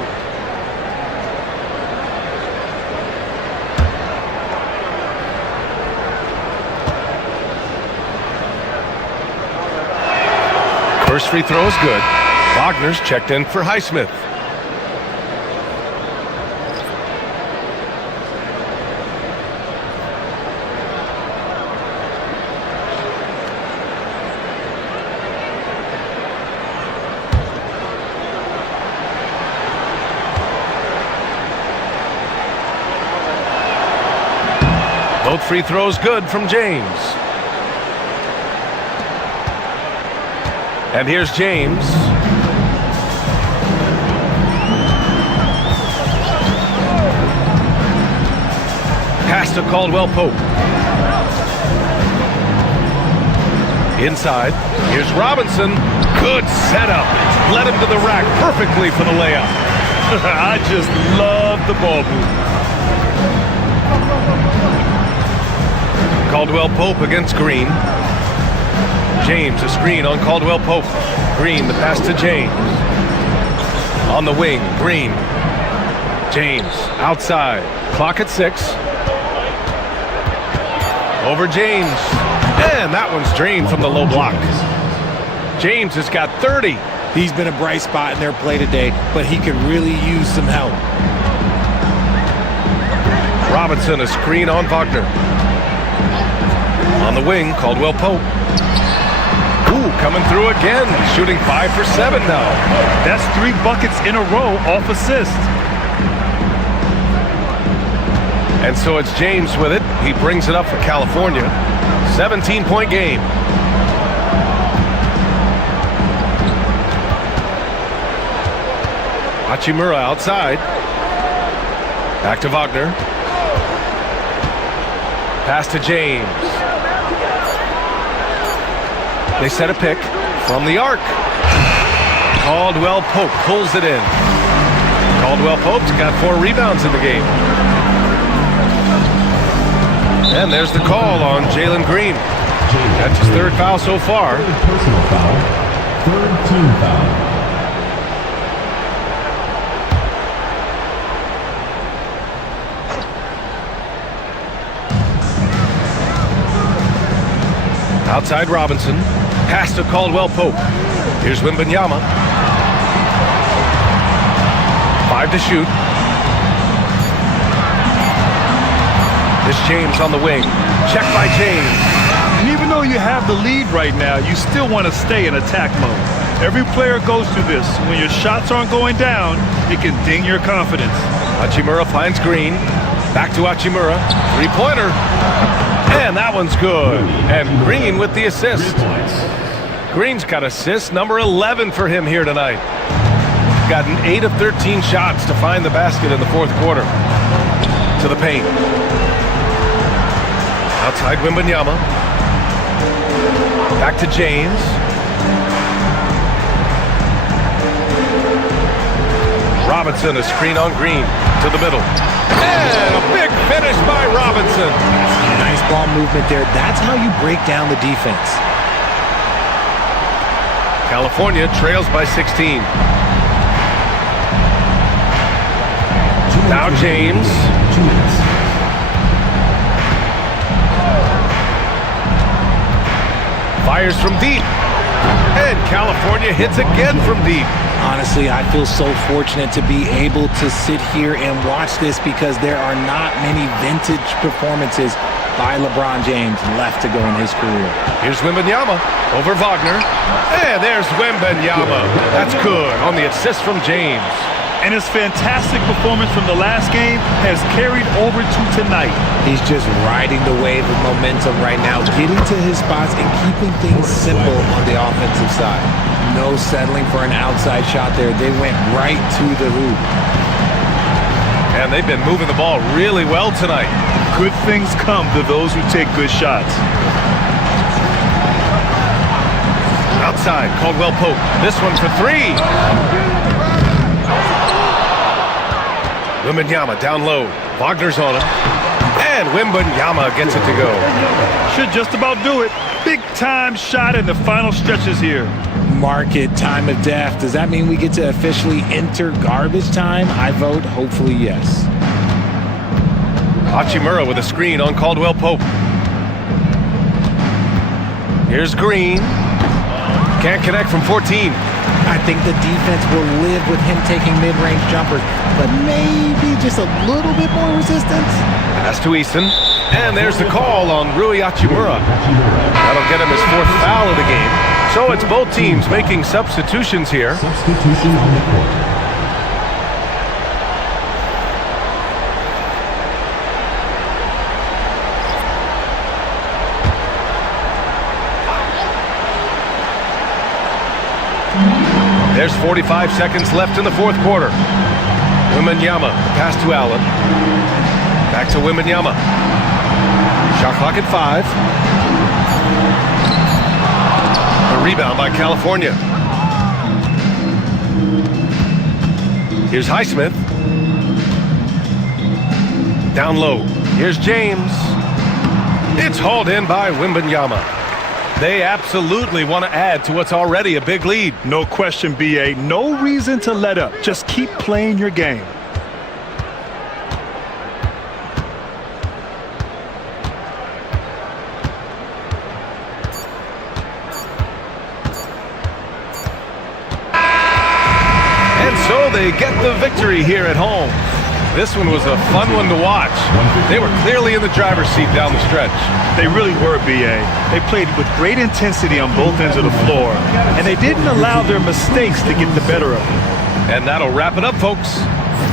First free throw is good. Wagner's checked in for Highsmith. Both free throws good from James. And here's James. Pass to Caldwell Pope. Inside. Here's Robinson. Good setup. Led him to the rack perfectly for the layup. I just love the ball move. Caldwell Pope against Green. James, a screen on Caldwell Pope. Green, the pass to James. On the wing, Green. James, outside. Clock at 6. Over James. And that one's drained from the low block. James has got 30. He's been a bright spot in their play today, but he could really use some help. Robinson, a screen on Wagner. On the wing, Caldwell Pope. Ooh, coming through again. Shooting 5 for 7 now. That's 3 buckets in a row off assist. And so it's James with it. He brings it up for California. 17-point game. Hachimura outside. Back to Wagner. Pass to James. They set a pick from the arc. Caldwell Pope pulls it in. Caldwell Pope's got 4 rebounds in the game. And there's the call on Jalen Green. That's his 3rd foul so far. Personal foul. 3rd team foul. Outside Robinson. Pass to Caldwell Pope. Here's Wembanyama. 5 to shoot. This James on the wing. Check by James. And even though you have the lead right now, you still want to stay in attack mode. Every player goes through this. When your shots aren't going down, it can ding your confidence. Hachimura finds Green. Back to Hachimura. 3-pointer. And that one's good. And Green with the assist. Green's got assist number 11 for him here tonight. Gotten 8 of 13 shots to find the basket in the 4th quarter. To the paint. Outside Wembanyama. Back to James. Robinson, a screen on Green. To the middle. And a big finish by Robinson. Nice ball movement there. That's how you break down the defense. California trails by 16. Now James. Fires from deep. And California hits again from deep. Honestly, I feel so fortunate to be able to sit here and watch this because there are not many vintage performances by LeBron James left to go in his career. Here's Wembanyama over Wagner. And there's Wembanyama. That's good on the assist from James. And his fantastic performance from the last game has carried over to tonight. He's just riding the wave of momentum right now, getting to his spots and keeping things simple on the offensive side. No settling for an outside shot there. They went right to the hoop. And they've been moving the ball really well tonight. Good things come to those who take good shots. Outside, Caldwell Pope. This one for 3. Wembanyama down low. Wagner's on him. And Wembanyama gets it to go. Should just about do it. Big time shot in the final stretches here. Market time of death. Does that mean we get to officially enter garbage time? I vote hopefully yes. Hachimura with a screen on Caldwell Pope. Here's Green. Can't connect from 14. I think the defense will live with him taking mid-range jumpers, but maybe just a little bit more resistance. Pass to Easton. And there's the call on Rui Hachimura. That'll get him his 4th foul of the game. So it's both teams making substitutions here. Substitution on the court. There's 45 seconds left in the 4th quarter. Wembanyama, pass to Allen. Back to Wembanyama. Shot clock at 5. A rebound by California. Here's Highsmith. Down low. Here's James. It's hauled in by Wembanyama. They absolutely want to add to what's already a big lead. No question, B.A. No reason to let up. Just keep playing your game. And so they get the victory here at home. This one was a fun one to watch. They were clearly in the driver's seat down the stretch. They really were, B.A. They played with great intensity on both ends of the floor, and they didn't allow their mistakes to get the better of them. And that'll wrap it up, folks.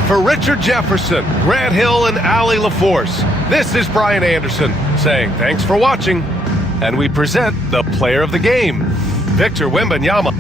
For Richard Jefferson, Grant Hill, and Allie LaForce, this is Brian Anderson saying thanks for watching. And we present the player of the game, Victor Wembanyama.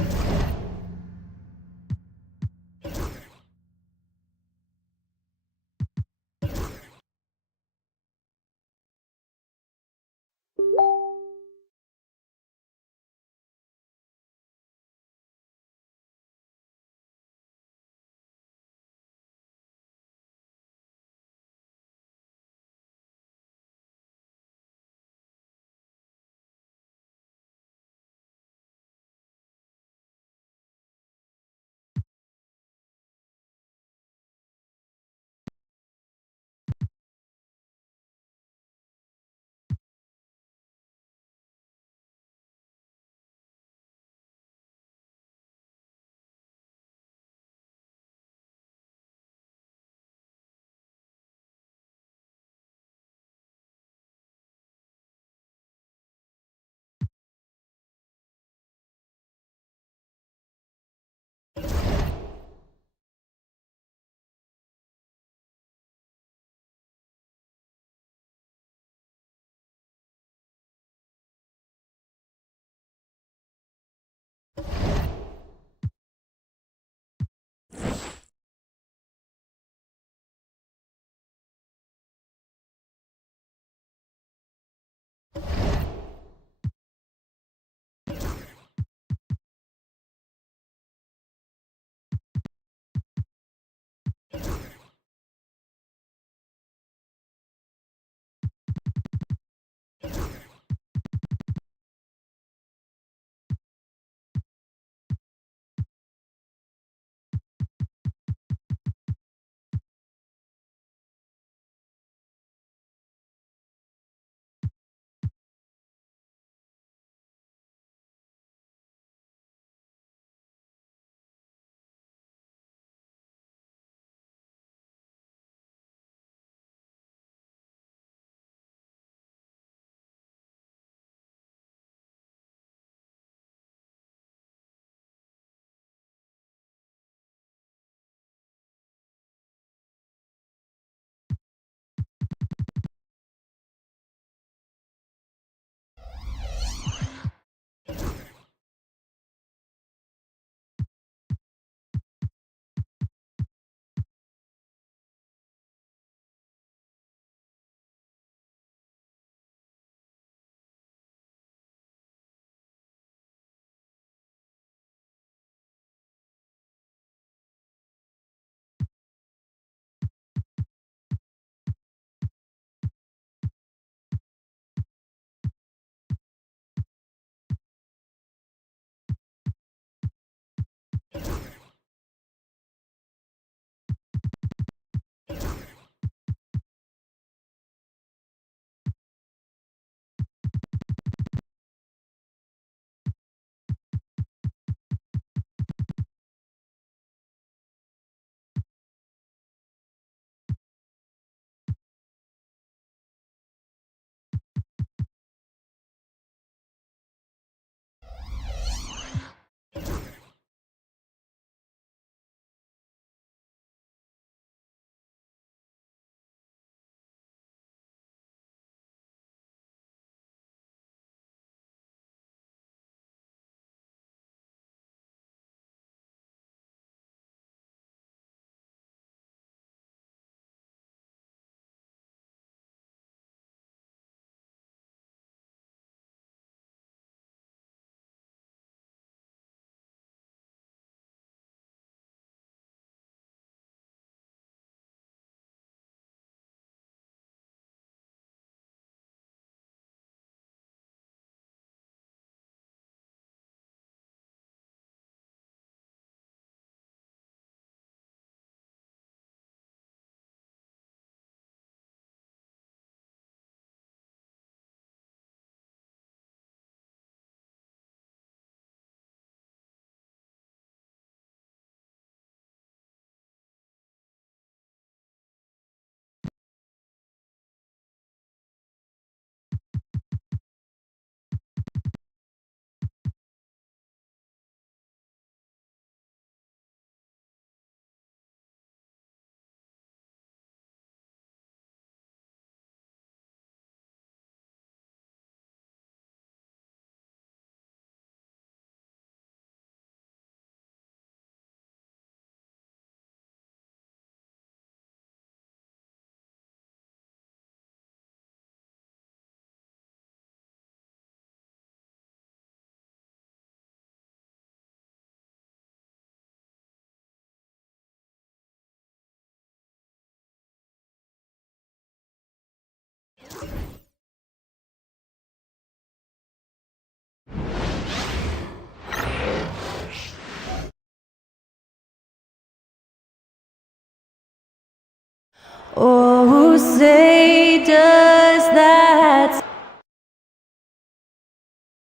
who say does that.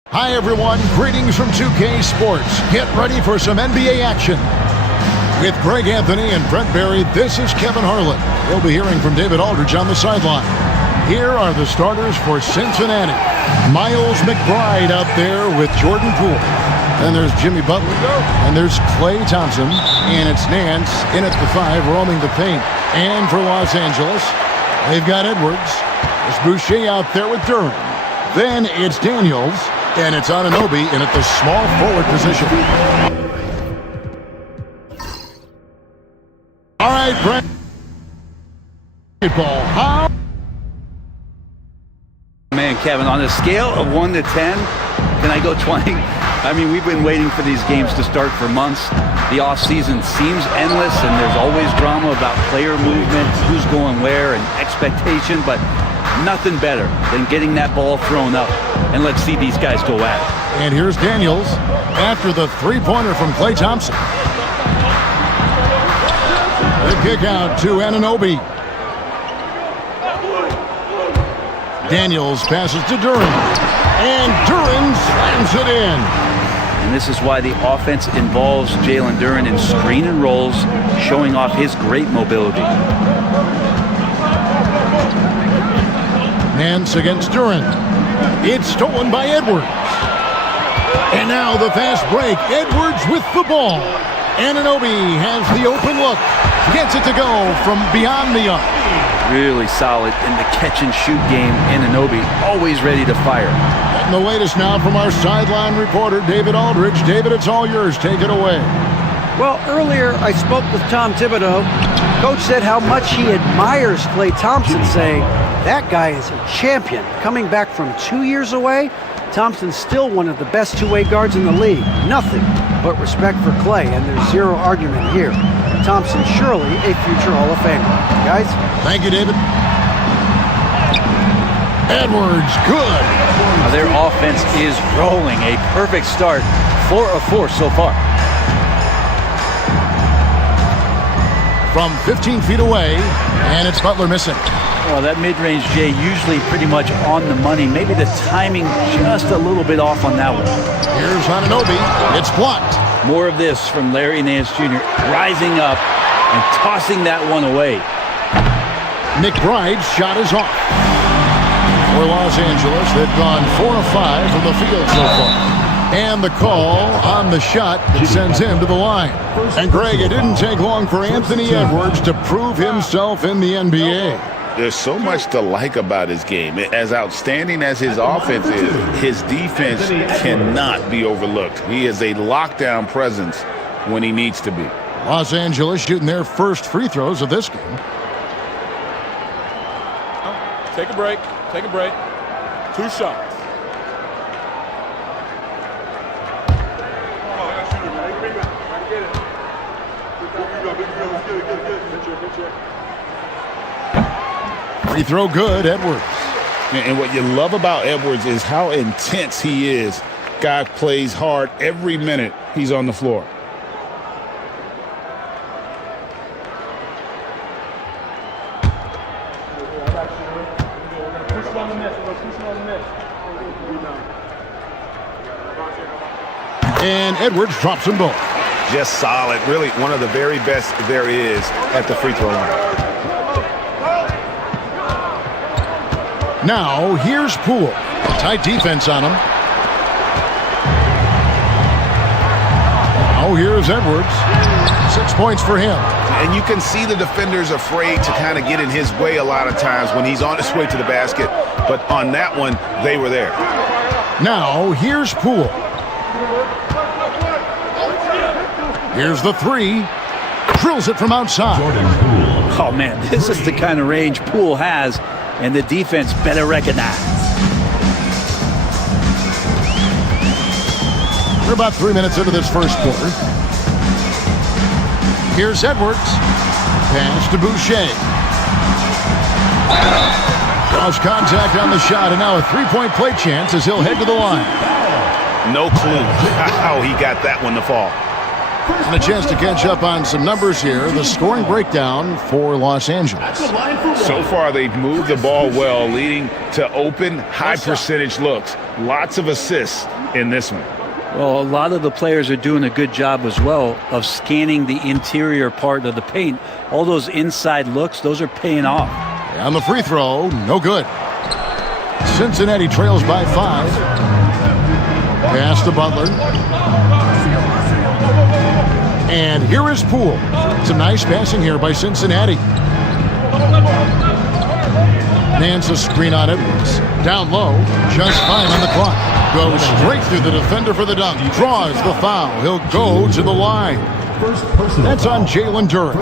Hi everyone, greetings from 2K Sports. Get ready for some NBA action. With Greg Anthony and Brent Barry, this is Kevin Harlan. We'll be hearing from David Aldridge on the sideline. Here are the starters for Cincinnati. Miles McBride out there with Jordan Poole. Then there's Jimmy Butler. And there's Klay Thompson. And it's Nance in at the 5, roaming the paint. And for Los Angeles, they've got Edwards. There's Boucher out there with Durant. Then it's Daniels. And it's Anunoby in at the small forward position. All right, Brent. How? Man, Kevin, on a scale of 1 to 10, can I go 20? I mean, we've been waiting for these games to start for months. The offseason seems endless, and there's always drama about player movement, who's going where, and expectation, but nothing better than getting that ball thrown up. And let's see these guys go at it. And here's Daniels after the three-pointer from Klay Thompson. The kick out to Anunoby. Daniels passes to Duran. And Duran slams it in. And this is why the offense involves Jalen Duran in screen and rolls, showing off his great mobility. Nance against Duran. It's stolen by Edwards. And now the fast break. Edwards with the ball. Anunoby has the open look. Gets it to go from beyond the arc. Really solid in the catch-and-shoot game. Anunoby always ready to fire. And the latest now from our sideline reporter, David Aldridge. David, it's all yours. Take it away. Well, earlier I spoke with Tom Thibodeau. Coach said how much he admires Klay Thompson, saying that guy is a champion. Coming back from 2 years away, Thompson's still one of the best two-way guards in the league. Nothing but respect for Klay, and there's zero argument here. Thompson surely a future Hall of Famer. Guys? Thank you, David. Edwards, good. Now their offense is rolling. A perfect start. 4 of 4 so far. From 15 feet away, and it's Butler missing. Well, that mid-range, Jay, usually pretty much on the money. Maybe the timing just a little bit off on that one. Here's Anunoby. It's blocked. More of this from Larry Nance Jr. rising up and tossing that one away. McBride's shot is off. For Los Angeles, they've gone 4 of 5 from the field so far. And the call on the shot that sends him to the line. And Greg, it didn't take long for Anthony Edwards to prove himself in the NBA. There's so much to like about his game. As outstanding as his offense is, his defense cannot be overlooked. He is a lockdown presence when he needs to be. Los Angeles shooting their first free throws of this game. Take a break. Take a break. 2 shots. Free throw good, Edwards. And what you love about Edwards is how intense he is. Guy plays hard every minute he's on the floor. And Edwards drops them both. Just solid. Really one of the very best there is at the free throw line. Now, here's Poole. Tight defense on him. Now, here's Edwards. 6 points for him. And you can see the defenders afraid to kind of get in his way a lot of times when he's on his way to the basket. But on that one, they were there. Now, here's Poole. Here's the 3. Drills it from outside. Oh, man, this is the kind of range Poole has, and the defense better recognize. We're about 3 minutes into this first quarter. Here's Edwards. Pass to Boucher. Draws contact on the shot, and now a three-point play chance as he'll head to the line. No clue how he got that one to fall. And a chance to catch up on some numbers here. The scoring breakdown for Los Angeles. So far, they've moved the ball well, leading to open, high-percentage looks. Lots of assists in this one. Well, a lot of the players are doing a good job as well of scanning the interior part of the paint. All those inside looks, those are paying off. And the free throw, no good. Cincinnati trails by 5. Pass to Butler. And here is Poole. Some nice passing here by Cincinnati. Nance a screen on Edwards. Down low, just 5 on the clock. Goes straight through the defender for the dunk. Draws the foul. He'll go to the line. That's on Jalen Duren.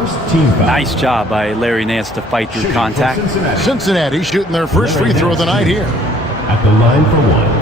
Nice job by Larry Nance to fight through contact. Cincinnati shooting their first free throw of the night here. At the line for 1.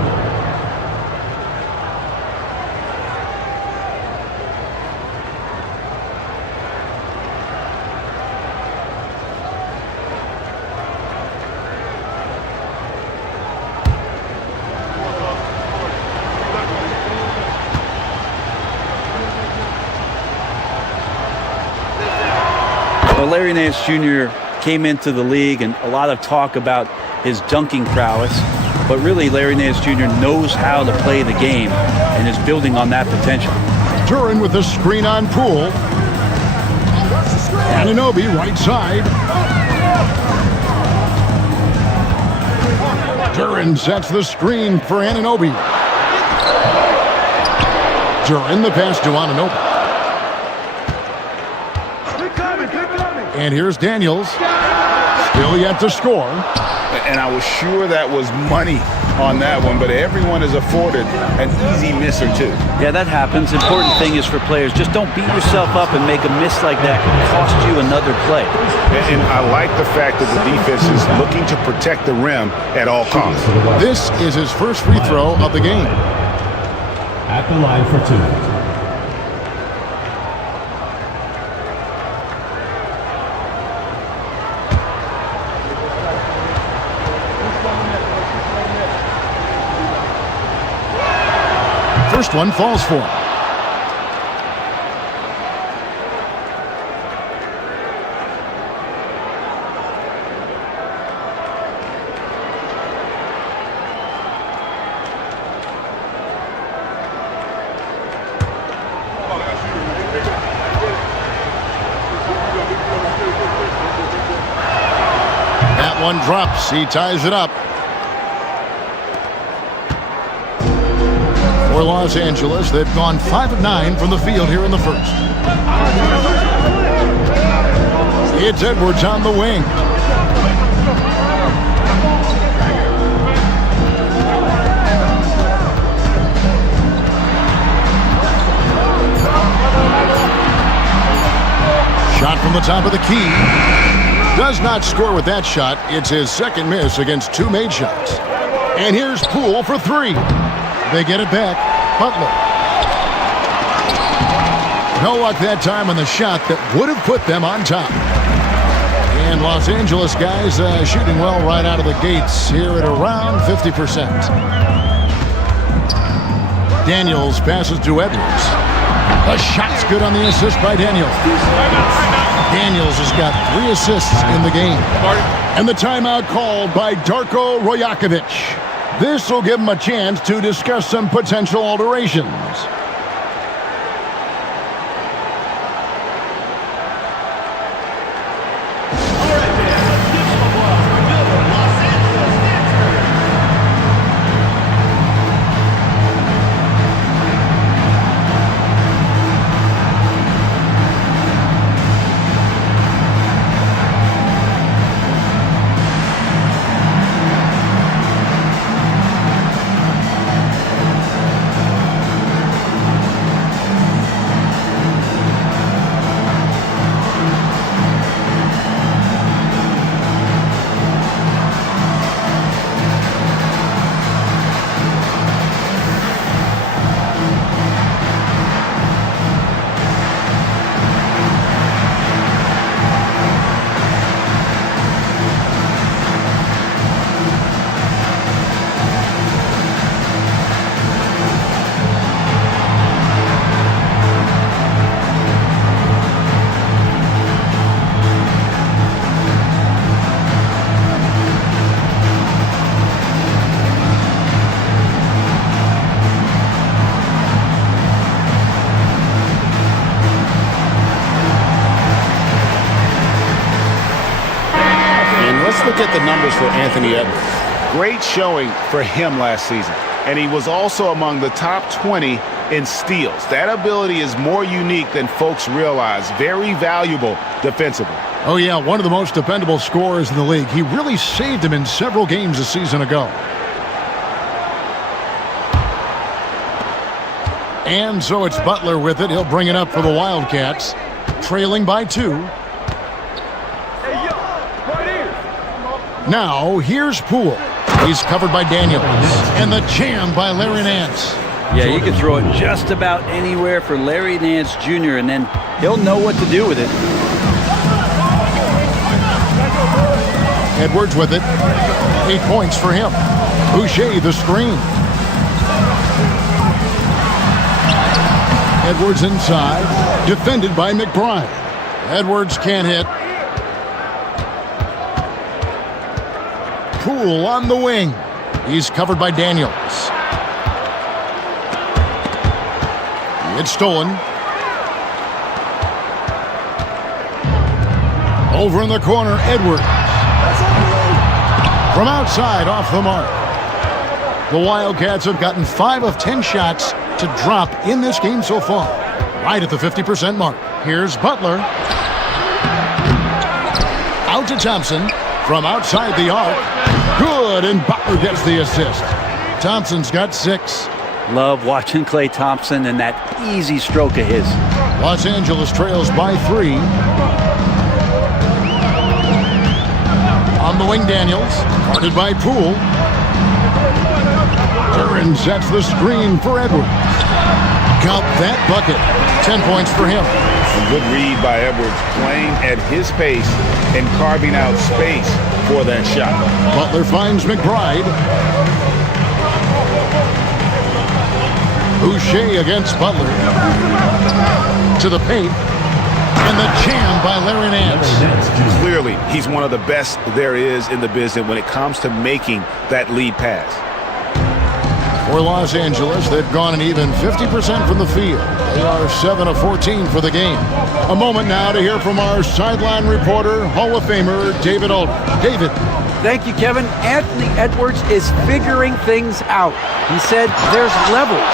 Larry Nance Jr. came into the league and a lot of talk about his dunking prowess, but really Larry Nance Jr. knows how to play the game and is building on that potential. Duren with the screen on Poole. Anunoby right side. Duren sets the screen for Anunoby. Duren the pass to Anunoby. And here's Daniels. Still yet to score. And I was sure that was money on that one, but everyone is afforded an easy miss or two. Yeah, that happens. Important thing is for players, just don't beat yourself up and make a miss like that can cost you another play. And I like the fact that the defense is looking to protect the rim at all costs. This is his first free throw of the game. At the line for 2. First one falls for him. That one drops. He ties it up. For Los Angeles, they've gone 5 of 9 from the field here in the first. It's Edwards on the wing. Shot from the top of the key. Does not score with that shot. It's his second miss against 2 made shots. And here's Poole for 3. They get it back. Butler. No luck that time on the shot that would have put them on top. And Los Angeles guys shooting well right out of the gates here at around 50%. Daniels passes to Edwards. The shot's good on the assist by Daniels. Daniels has got 3 assists in the game. And the timeout called by Darko Rojakovic. This will give him a chance to discuss some potential alterations. at the numbers for Anthony Edwards. Great showing for him last season. And he was also among the top 20 in steals. That ability is more unique than folks realize. Very valuable defensively. Oh, yeah, one of the most dependable scorers in the league. He really saved him in several games a season ago. And so it's Butler with it. He'll bring it up for the Wildcats, trailing by 2. Now, here's Poole. He's covered by Daniels. And the jam by Larry Nance. Yeah, you can throw it just about anywhere for Larry Nance Jr., and then he'll know what to do with it. Edwards with it. 8 points for him. Boucher the screen. Edwards inside. Defended by McBride. Edwards can't hit. Poole on the wing. He's covered by Daniels. It's stolen. Over in the corner, Edwards. From outside, off the mark. The Wildcats have gotten 5 of 10 shots to drop in this game so far. Right at the 50% mark. Here's Butler. Out to Thompson. From outside the arc. Good, and Butler gets the assist. Thompson's got 6. Love watching Klay Thompson and that easy stroke of his. Los Angeles trails by 3. On the wing, Daniels. Guarded by Poole. Duran sets the screen for Edwards. Count that bucket. 10 points for him. A good read by Edwards, playing at his pace and carving out space for that shot. Butler finds McBride. Boucher against Butler. To the paint. And the jam by Larry Nance. Clearly, he's one of the best there is in the business when it comes to making that lead pass. For Los Angeles, they've gone an even 50% from the field. They are 7 of 14 for the game. A moment now to hear from our sideline reporter, Hall of Famer David Aldridge. David. Thank you, Kevin. Anthony Edwards is figuring things out. He said there's levels.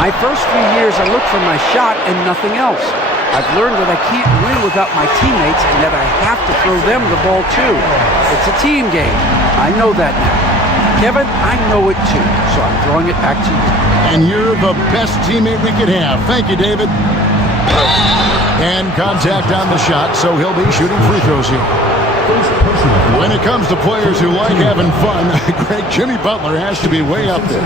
My first few years, I looked for my shot and nothing else. I've learned that I can't win without my teammates and that I have to throw them the ball too. It's a team game. I know that now. Kevin, I know it too, so I'm throwing it back to you. And you're the best teammate we could have. Thank you, David. And contact on the shot, so he'll be shooting free throws here. When it comes to players who like having fun, great Jimmy Butler has to be way up there.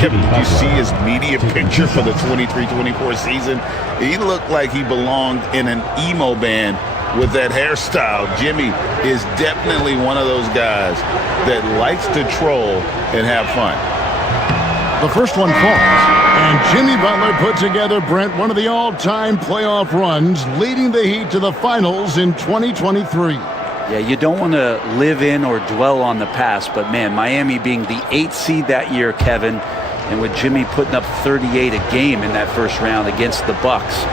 Kevin, did you see his media picture for the 23-24 season? He looked like he belonged in an emo band with that hairstyle. Jimmy is definitely one of those guys that likes to troll and have fun. The first one falls, and Jimmy Butler put together, Brent, one of the all-time playoff runs, leading the Heat to the finals in 2023. Yeah, you don't want to live in or dwell on the past, but man, Miami being the 8th seed that year, Kevin, and with Jimmy putting up 38 a game in that first round against the Bucks.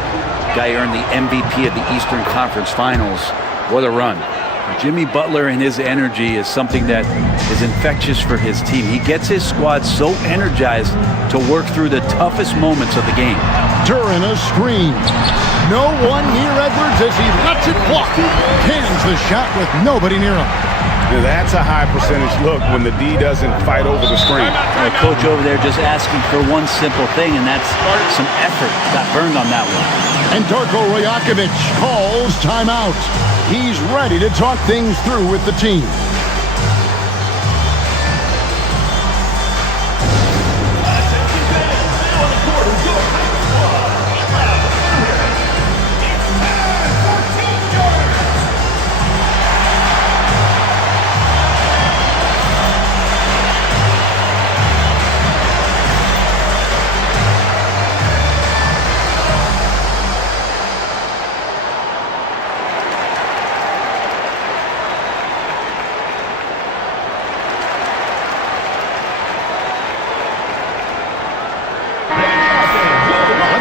Guy earned the MVP of the Eastern Conference Finals. What a run. Jimmy Butler and his energy is something that is infectious for his team. He gets his squad so energized to work through the toughest moments of the game. Duran a screen. No one near Edwards as he lets it walk. Cans the shot with nobody near him. Now that's a high percentage look when the D doesn't fight over the screen. The coach over there just asking for one simple thing, and that's some effort. Got burned on that one. And Darko Rajakovic calls timeout. He's ready to talk things through with the team.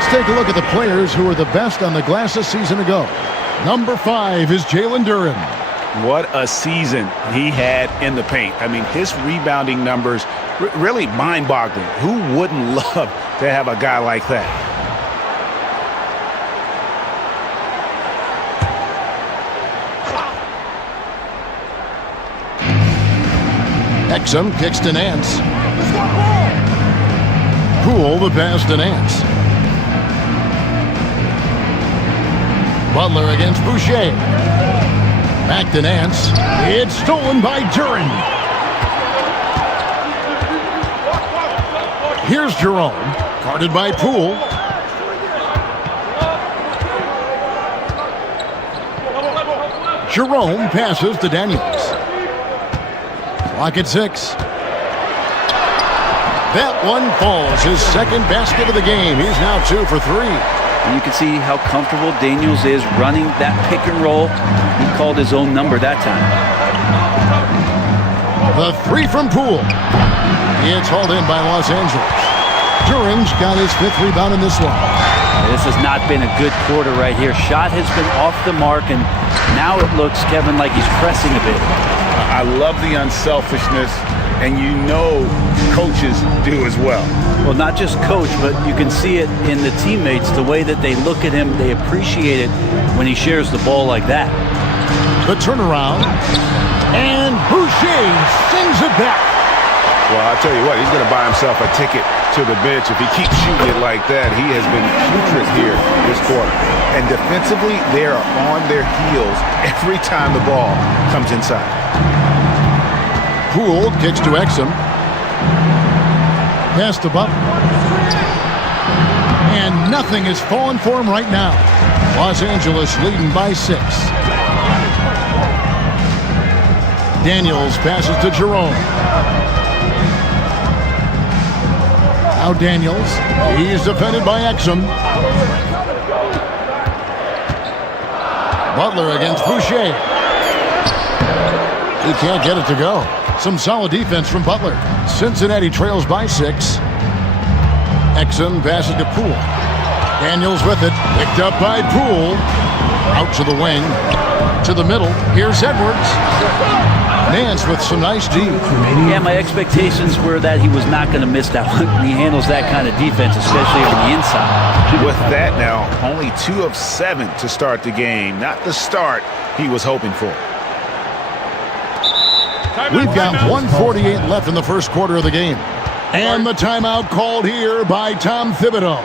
Take a look at the players who were the best on the glass a season ago. Number 5 is Jalen Duran. What a season he had in the paint. I mean, his rebounding numbers really mind-boggling. Who wouldn't love to have a guy like that? Exum kicks to Nance. Poole the pass to Nance. Butler against Boucher. Back to Nance. It's stolen by Duren. Here's Jerome. Guarded by Poole. Jerome passes to Daniels. Clock at 6. That one falls. His second basket of the game. He's now 2 for 3. And you can see how comfortable Daniels is running that pick and roll. He called his own number that time. The 3 from Poole. It's hauled in by Los Angeles. Duren's got his 5th rebound in this one. This has not been a good quarter right here. Shot has been off the mark, and now it looks, Kevin, like he's pressing a bit. I love the unselfishness, and you know coaches do as well. Well, not just coach, but you can see it in the teammates, the way that they look at him. They appreciate it when he shares the ball like that. The turnaround, and Boucher sings it back. Well, I'll tell you what, he's going to buy himself a ticket to the bench. If he keeps shooting it like that, he has been putrid here this quarter. And defensively, they are on their heels every time the ball comes inside. Poole kicks to Exum. Pass to Butler. And nothing is falling for him right now. Los Angeles leading by 6. Daniels passes to Jerome. Now Daniels. He's defended by Exum. Butler against Boucher. He can't get it to go. Some solid defense from Butler. Cincinnati trails by 6. Exum passes to Poole. Daniels with it. Picked up by Poole. Out to the wing. To the middle. Here's Edwards. Nance with some nice D. Yeah, my expectations were that he was not going to miss that one. He handles that kind of defense, especially on the inside. With that now, only 2 of 7 to start the game. Not the start he was hoping for. We've got 1:48 left in the first quarter of the game. And the timeout called here by Tom Thibodeau.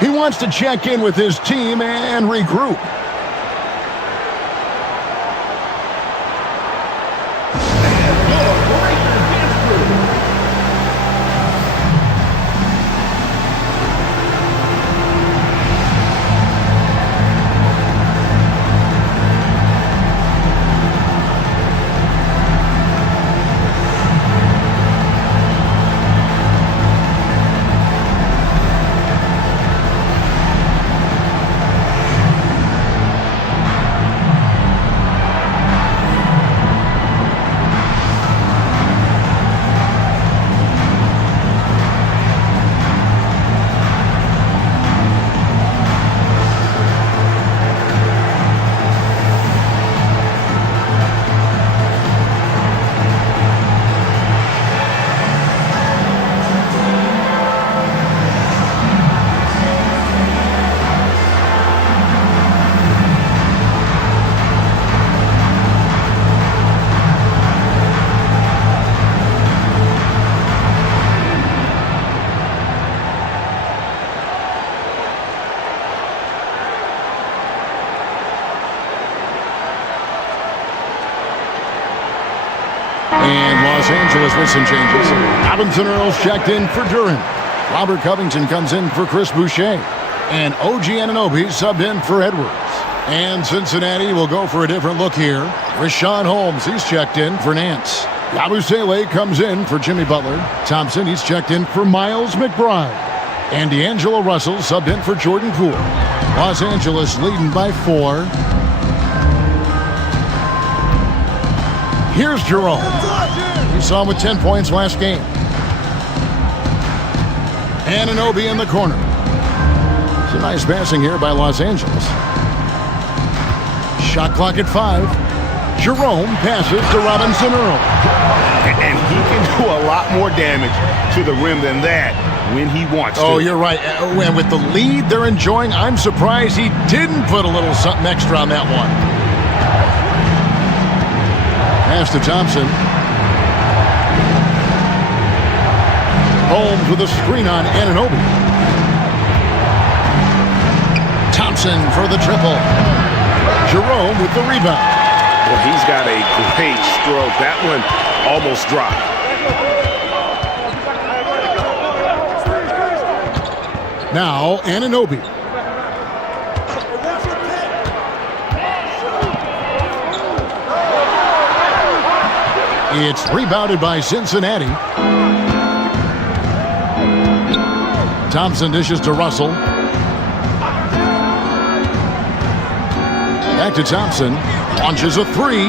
He wants to check in with his team and regroup. And Los Angeles with some changes. Robinson Earls checked in for Duren. Robert Covington comes in for Chris Boucher. And OG Anunoby subbed in for Edwards. And Cincinnati will go for a different look here. Rashawn Holmes, he's checked in for Nance. Yabusele comes in for Jimmy Butler. Thompson, he's checked in for Miles McBride. And D'Angelo Russell subbed in for Jordan Poole. Los Angeles leading by 4. Here's Jerome. You saw him with 10 points last game. Anunoby in the corner. It's a nice passing here by Los Angeles. Shot clock at 5. Jerome passes to Robinson Earl. And he can do a lot more damage to the rim than that when he wants to. Oh, you're right. And with the lead they're enjoying, I'm surprised he didn't put a little something extra on that one. Pass to Thompson. Holmes with a screen on Anunoby. Thompson for the triple. Jerome with the rebound. Well, he's got a great stroke. That one almost dropped. Now Anunoby. It's rebounded by Cincinnati. Thompson dishes to Russell. Back to Thompson. Launches a three.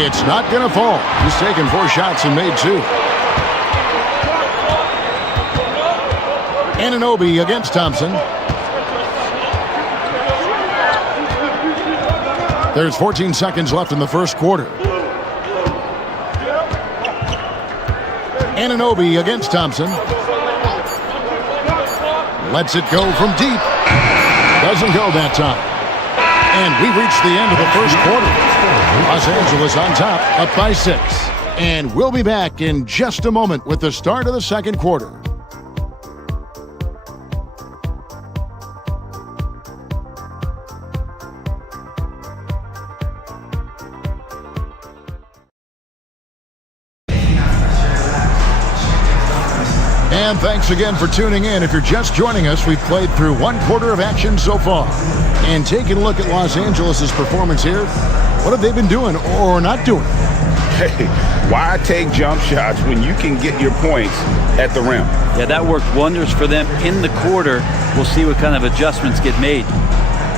It's not going to fall. He's taken 4 shots and made 2. Anunoby against Thompson. There's 14 seconds left in the first quarter. Anunoby against Thompson. Lets it go from deep. Doesn't go that time. And we've reached the end of the first quarter. Los Angeles on top, up by 6. And we'll be back in just a moment with the start of the second quarter. And thanks again for tuning in. If you're just joining us, we've played through 1 quarter of action so far. And taking a look at Los Angeles' performance here, what have they been doing or not doing? Hey, why take jump shots when you can get your points at the rim? Yeah, that worked wonders for them in the quarter. We'll see what kind of adjustments get made.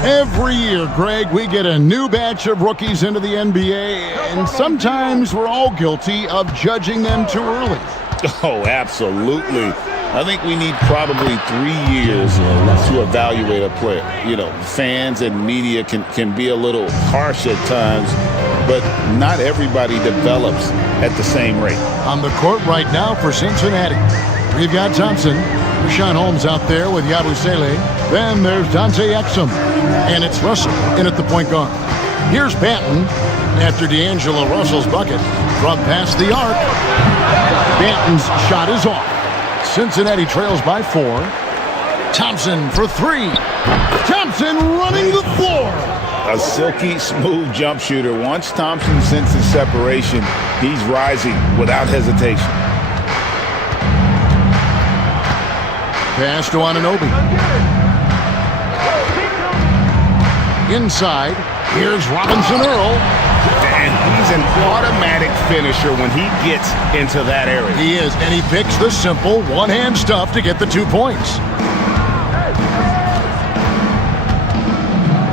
Every year, Greg, we get a new batch of rookies into the NBA, and sometimes we're all guilty of judging them too early. Oh, absolutely. I think we need probably 3 years to evaluate a player. You know, fans and media can be a little harsh at times, but not everybody develops at the same rate. On the court right now for Cincinnati, we've got Thompson. Rashawn Holmes out there with Yabusele. Then there's Dante Exum. And it's Russell in at the point guard. Here's Banton after D'Angelo Russell's bucket from past the arc. Banton's shot is off. Cincinnati trails by 4. Thompson for 3. Thompson running the floor. A silky smooth jump shooter. Once Thompson senses separation, he's rising without hesitation. Pass to Anunoby. Inside, here's Robinson Earl. And he's an automatic finisher when he gets into that area. He is, and he picks the simple one-hand stuff to get the 2 points.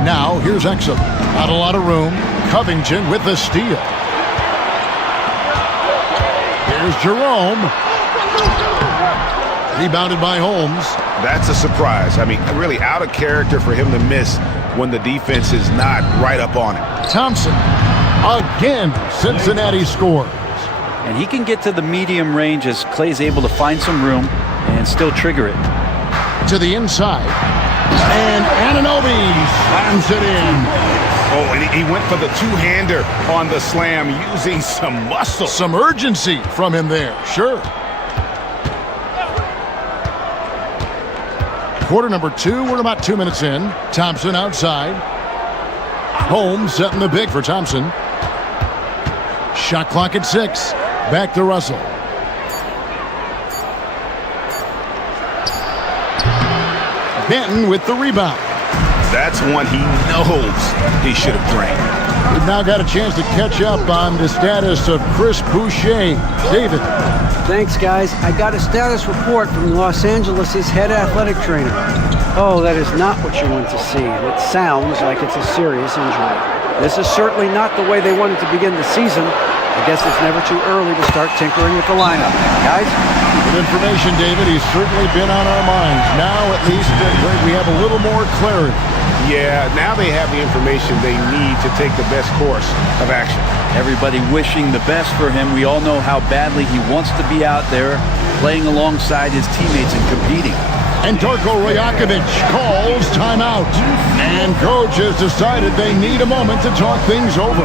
Now, here's Exum. Not a lot of room. Covington with the steal. Here's Jerome. Rebounded by Holmes. That's a surprise. I mean, really out of character for him to miss when the defense is not right up on him. Thompson. Again, Cincinnati scores. And he can get to the medium range as Clay's able to find some room and still trigger it. To the inside. And Anunoby slams it in. Oh, and he went for the two-hander on the slam using some muscle. Some urgency from him there, sure. Quarter number 2, we're about 2 minutes in. Thompson outside. Holmes setting the big for Thompson. Shot clock at 6. Back to Russell. Banton with the rebound. That's one he knows he should have drained. We've now got a chance to catch up on the status of Chris Boucher. David. Thanks, guys. I got a status report from Los Angeles' head athletic trainer. Oh, that is not what you want to see. It sounds like it's a serious injury. This is certainly not the way they wanted to begin the season. I guess it's never too early to start tinkering with the lineup. Guys? Good information, David. He's certainly been on our minds. Now, at least, we have a little more clarity. Yeah, now they have the information they need to take the best course of action. Everybody wishing the best for him. We all know how badly he wants to be out there playing alongside his teammates and competing. And Darko Rajakovic calls timeout. And coach has decided they need a moment to talk things over.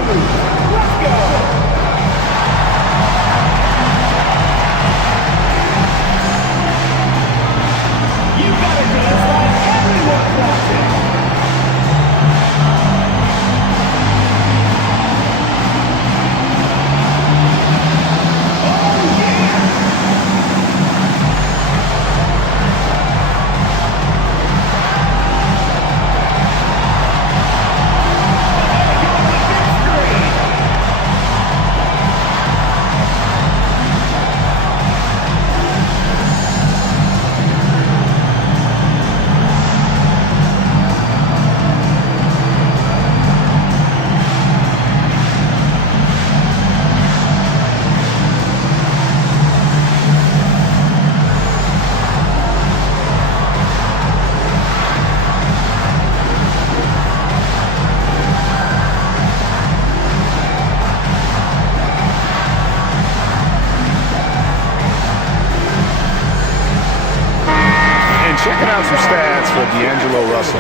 Checking out some stats for D'Angelo Russell.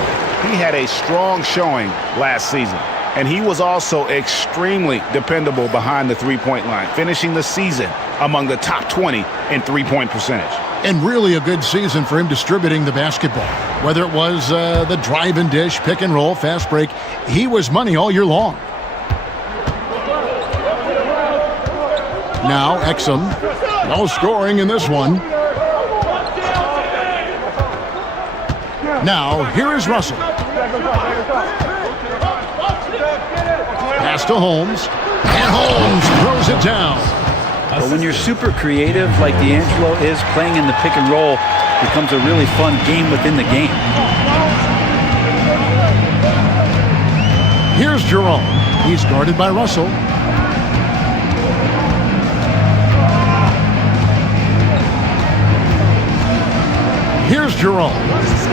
He had a strong showing last season, and he was also extremely dependable behind the three-point line, finishing the season among the top 20 in three-point percentage. And really a good season for him distributing the basketball. Whether it was the drive and dish, pick and roll, fast break, he was money all year long. Now Exum, no scoring in this one. Now, here is Russell. Pass to Holmes. And Holmes throws it down. But when you're super creative like D'Angelo is, playing in the pick and roll becomes a really fun game within the game. Here's Jerome. He's guarded by Russell. Here's Jerome.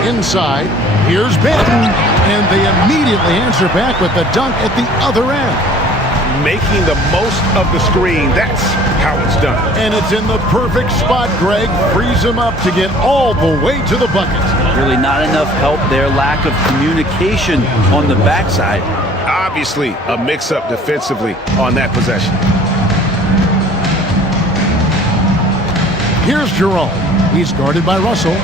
Inside. Here's Benton. And they immediately answer back with the dunk at the other end. Making the most of the screen. That's how it's done. And it's in the perfect spot, Greg. Frees him up to get all the way to the bucket. Really not enough help there. Lack of communication on the backside. Obviously, a mix-up defensively on that possession. Here's Jerome. He's guarded by Russell.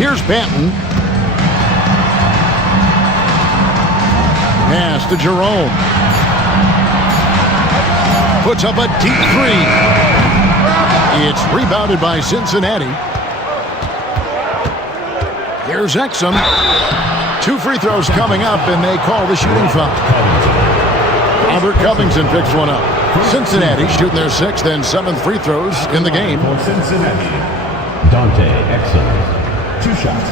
Here's Banton. Pass to Jerome. Puts up a deep three. It's rebounded by Cincinnati. Here's Exum. 2 free throws coming up, and they call the shooting foul. Robert Covington picks one up. Cincinnati shooting their 6th and 7th free throws in the game. For Cincinnati, Dante Exum. 2 shots.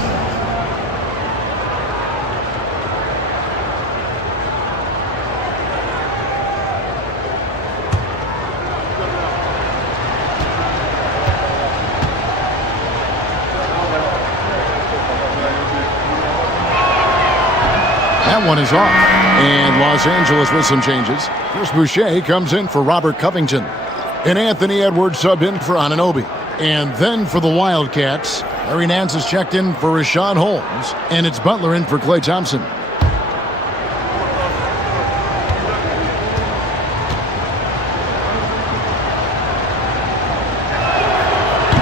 That one is off. And Los Angeles with some changes. Chris Boucher comes in for Robert Covington. And Anthony Edwards subbed in for Anunoby. And then for the Wildcats, Larry Nance is checked in for Rashawn Holmes. And it's Butler in for Klay Thompson.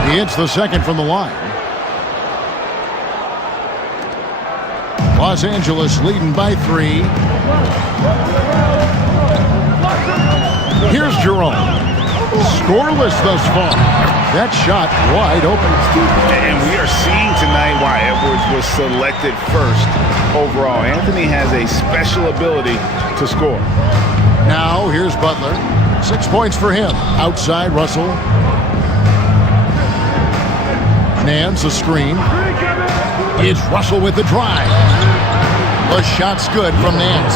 He hits the second from the line. Los Angeles leading by 3. Here's Jerome. Scoreless thus far. That shot wide open. And we are seeing tonight why Edwards was selected first overall. Anthony has a special ability to score. Now here's Butler. 6 points for him. Outside Russell. Nance a screen. It's Russell with the drive. The shot's good from Nance.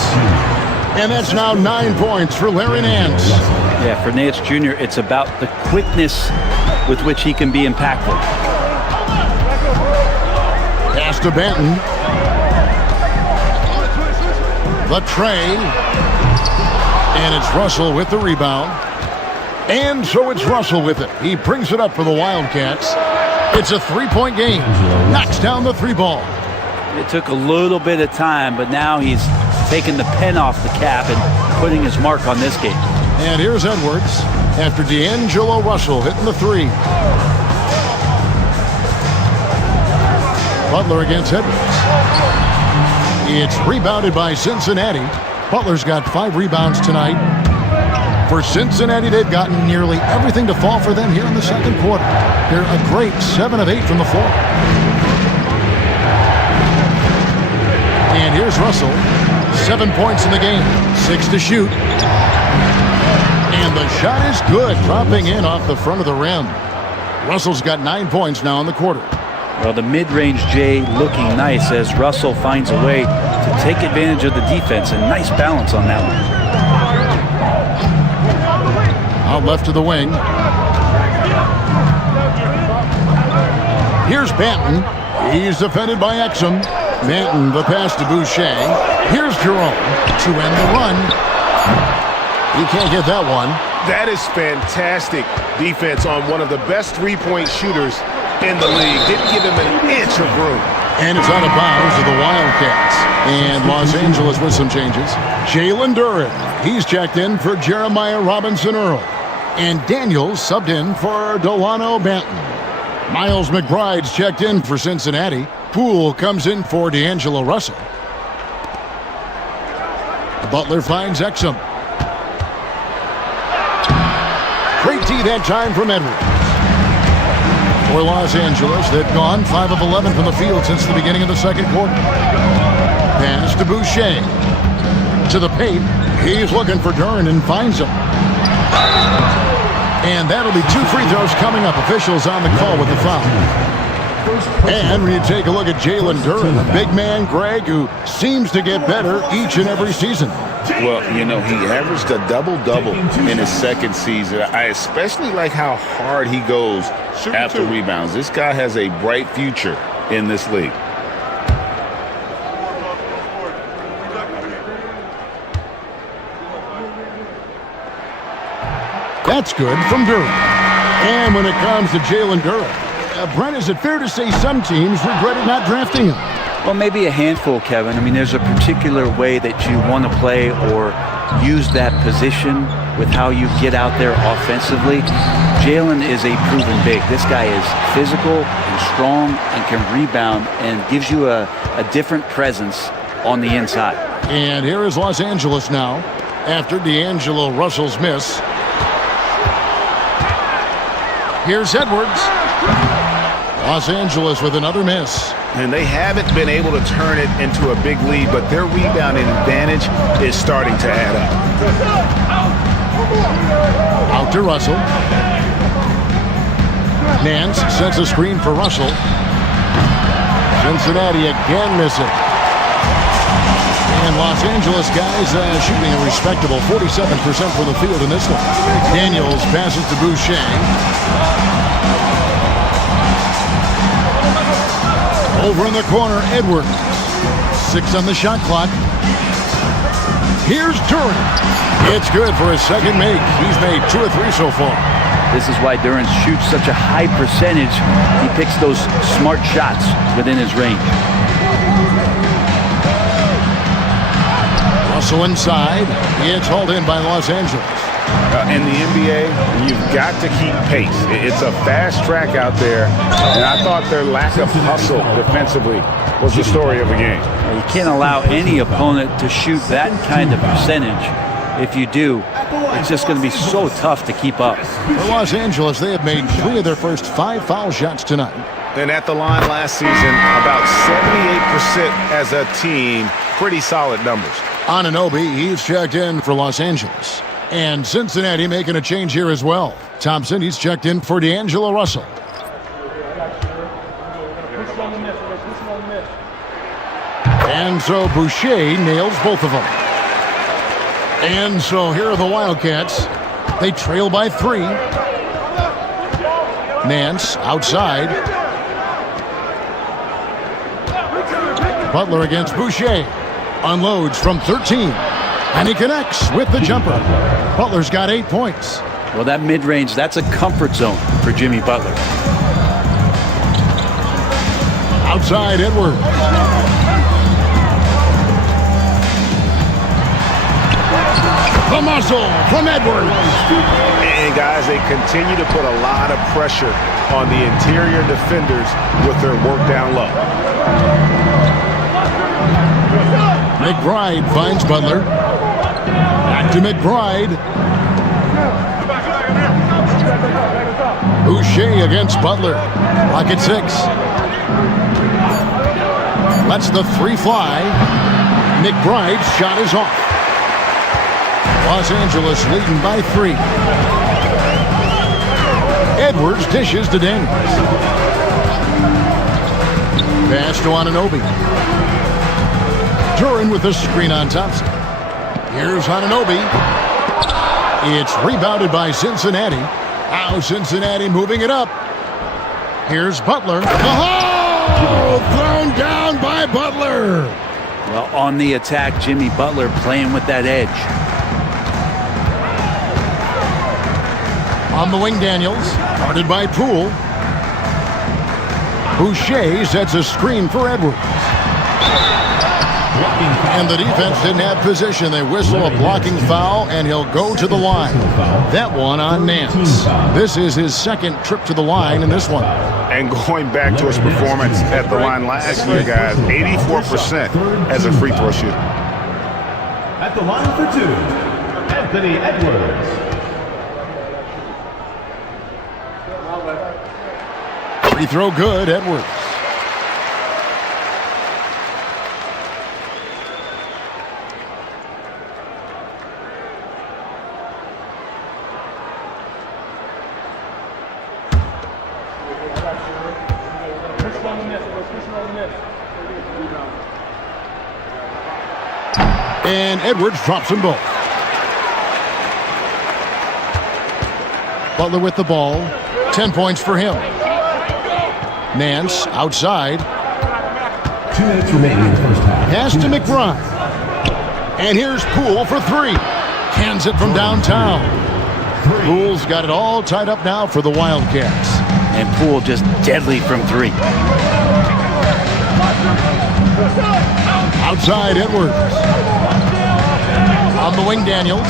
And that's now 9 points for Larry Nance. Yeah, for Nance Jr., it's about the quickness with which he can be impactful. Pass to Benton. The tray. And it's Russell with the rebound. And so it's Russell with it. He brings it up for the Wildcats. It's a three-point game. Knocks down the three ball. It took a little bit of time, but now he's taking the pen off the cap and putting his mark on this game. And here's Edwards after D'Angelo Russell hitting the three. Butler against Edwards. It's rebounded by Cincinnati. Butler's got 5 rebounds tonight. For Cincinnati, they've gotten nearly everything to fall for them here in the second quarter. They're a great 7 of 8 from the floor. And here's Russell. 7 points in the game. 6 to shoot. And the shot is good, dropping in off the front of the rim. Russell's got 9 points now in the quarter. Well, the mid-range J looking nice as Russell finds a way to take advantage of the defense. And nice balance on that one. Out left to the wing. Here's Banton. He's defended by Exum. Banton, the pass to Boucher. Here's Jerome to end the run. He can't get that one. That is fantastic defense on one of the best three-point shooters in the league. Didn't give him an inch of room. And it's out of bounds to the Wildcats. And Los Angeles with some changes. Jalen Duren. He's checked in for Jeremiah Robinson-Earl. And Daniels subbed in for Delano Banton. Miles McBride's checked in for Cincinnati. Poole comes in for D'Angelo Russell. Butler finds Exum. Great D that time from Edwards. For Los Angeles, they've gone 5 of 11 from the field since the beginning of the second quarter. Pass to Boucher. To the paint. He's looking for Duren and finds him. And that'll be 2 free throws coming up. Officials on the call with the foul. And when you take a look at Jalen Duren, the big man, Greg, who seems to get better each and every season. Well, you know, he averaged a double-double in his second season. I especially like how hard he goes after rebounds. This guy has a bright future in this league. That's good from Duren. And when it comes to Jalen Duren, Brent, is it fair to say some teams regretted not drafting him? Well, maybe a handful, Kevin. I mean, there's a particular way that you want to play or use that position with how you get out there offensively. Jalen is a proven big. This guy is physical and strong and can rebound and gives you a different presence on the inside. And here is Los Angeles now after D'Angelo Russell's miss. Here's Edwards. Los Angeles with another miss. And they haven't been able to turn it into a big lead, but their rebounding advantage is starting to add up. Out to Russell. Nance sets a screen for Russell. Cincinnati again missing. And Los Angeles guys shooting a respectable 47% for the field in this one. Daniels passes to Boucher. Over in the corner, Edwards. 6 on the shot clock. Here's Duren. It's good for his second make. He's made 2 or 3 so far. This is why Duren shoots such a high percentage. He picks those smart shots within his range. Russell inside. It's hauled in by Los Angeles. In the NBA, you've got to keep pace. It's a fast track out there, and I thought their lack of hustle defensively was the story of the game. You can't allow any opponent to shoot that kind of percentage. If you do, it's just going to be so tough to keep up. For Los Angeles, they have made 3 of their first 5 foul shots tonight. And at the line last season, about 78% as a team. Pretty solid numbers. Anunoby, he's checked in for Los Angeles. And Cincinnati making a change here as well. Thompson, he's checked in for D'Angelo Russell. And so Boucher nails both of them. And so here are the Wildcats. They trail by 3. Nance outside. Butler against Boucher. Unloads from 13. And he connects with the jumper. Butler's got 8 points. Well, that mid-range, that's a comfort zone for Jimmy Butler. Outside, Edwards. The muzzle from Edwards. And guys, they continue to put a lot of pressure on the interior defenders with their work down low. McBride finds Butler. Back to McBride. Boucher against Butler. Rocket 6. Lets the 3 fly. McBride's shot is off. Los Angeles leading by 3. Edwards dishes to Daniels. Pass to Anunoby. Duran with a screen on Thompson. Here's Anunoby. It's rebounded by Cincinnati. Now Cincinnati moving it up. Here's Butler. Oh! Thrown down by Butler. Well, on the attack, Jimmy Butler playing with that edge. On the wing, Daniels. Guarded by Poole. Boucher sets a screen for Edwards. And the defense didn't have position. They whistle a blocking foul, and he'll go to the line. That one on Nance. This is his second trip to the line in this one. And going back to his performance at the line last year, guys, 84% as a free throw shooter. At the line for 2, Anthony Edwards. Free throw good, Edwards. And Edwards drops them both. Butler with the ball. 10 points for him. Nance outside. 2 minutes remaining in the first half. Pass to McBride. And here's Poole for 3. Cans it from downtown. Poole's got it all tied up now for the Wildcats. And Poole just deadly from 3. Outside, Edwards. On the wing, Daniels.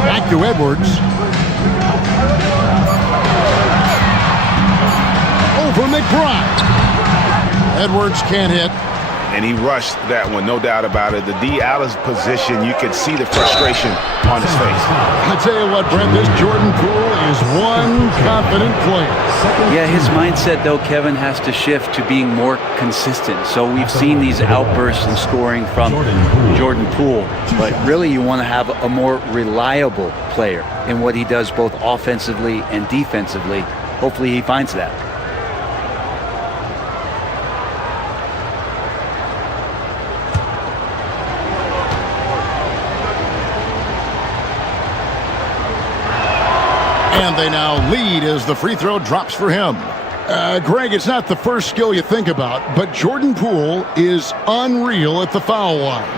Back to Edwards. Over McBride. Edwards can't hit. And he rushed that one, no doubt about it. The D out of position, you could see the frustration on his face. I tell you what, Brent, this Jordan Poole is one confident player. Yeah, his mindset, though, Kevin, has to shift to being more consistent. So we've seen these outbursts in scoring from Jordan Poole, but really you want to have a more reliable player in what he does both offensively and defensively. Hopefully he finds that. And they now lead as the free throw drops for him. Greg, it's not the first skill you think about, but Jordan Poole is unreal at the foul line.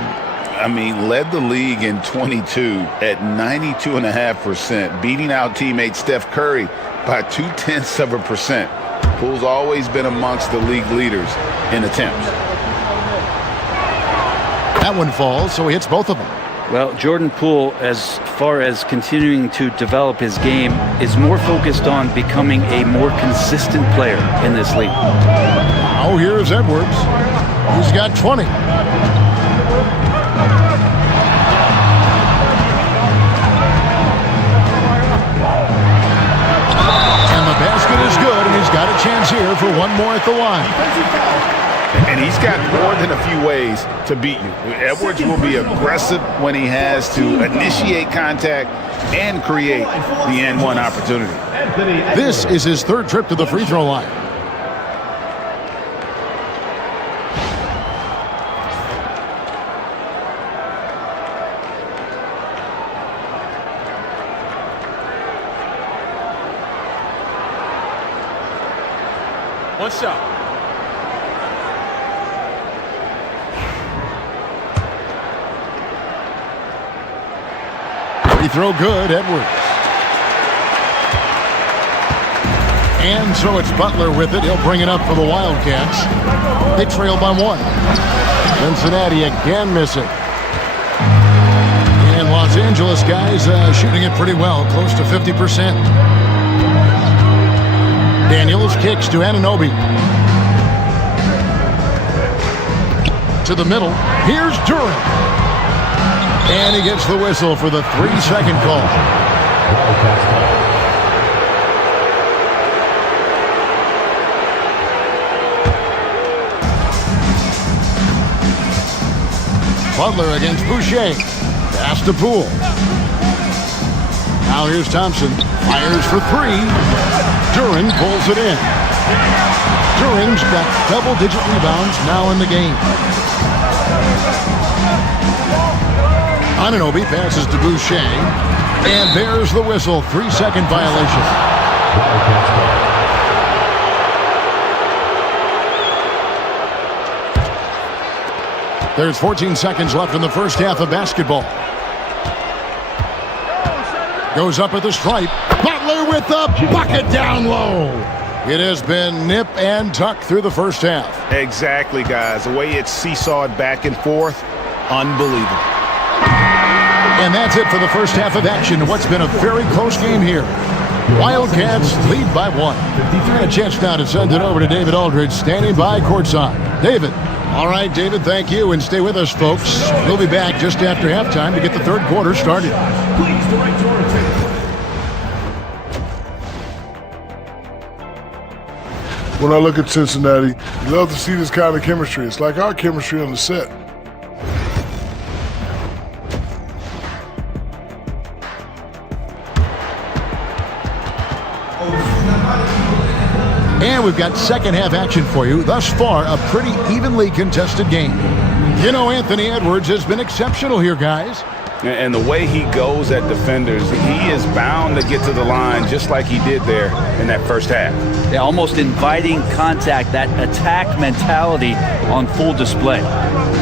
I mean, led the league in 22 at 92.5%, beating out teammate Steph Curry by 0.2%. Poole's always been amongst the league leaders in attempts. That one falls, so he hits both of them. Well, Jordan Poole, as far as continuing to develop his game, is more focused on becoming a more consistent player in this league. Now here's Edwards. He's got 20. And the basket is good, and he's got a chance here for one more at the line. And he's got more than a few ways to beat you. Edwards will be aggressive when he has to initiate contact and create the N1 opportunity. This is his third trip to the free throw line. One shot. Free throw good, Edwards. And so it's Butler with it. He'll bring it up for the Wildcats. They trail by 1. Cincinnati again missing. And Los Angeles guys shooting it pretty well, close to 50%. Daniels kicks to Anunoby. To the middle. Here's Durant. And he gets the whistle for the 3-second call. Butler against Boucher. Pass to Poole. Now here's Thompson. Fires for 3. Duran pulls it in. Duran's got double-digit rebounds now in the game. Anunoby passes to Boucher. And there's the whistle. 3-second violation. There's 14 seconds left in the first half of basketball. Goes up at the stripe. Butler with the bucket down low. It has been nip and tuck through the first half. Exactly, guys. The way it's seesawed back and forth, unbelievable. And that's it for the first half of action. What's been a very close game here. Wildcats lead by 1. And a chance now to send it over to David Aldridge, standing by courtside. David. All right, David, thank you, and stay with us, folks. We'll be back just after halftime to get the third quarter started. Please direct your attention. When I look at Cincinnati, you love to see this kind of chemistry. It's like our chemistry on the set. And we've got second half action for you. Thus far, a pretty evenly contested game. You know, Anthony Edwards has been exceptional here, guys. And the way he goes at defenders, he is bound to get to the line just like he did there in that first half. Yeah, almost inviting contact, that attack mentality on full display.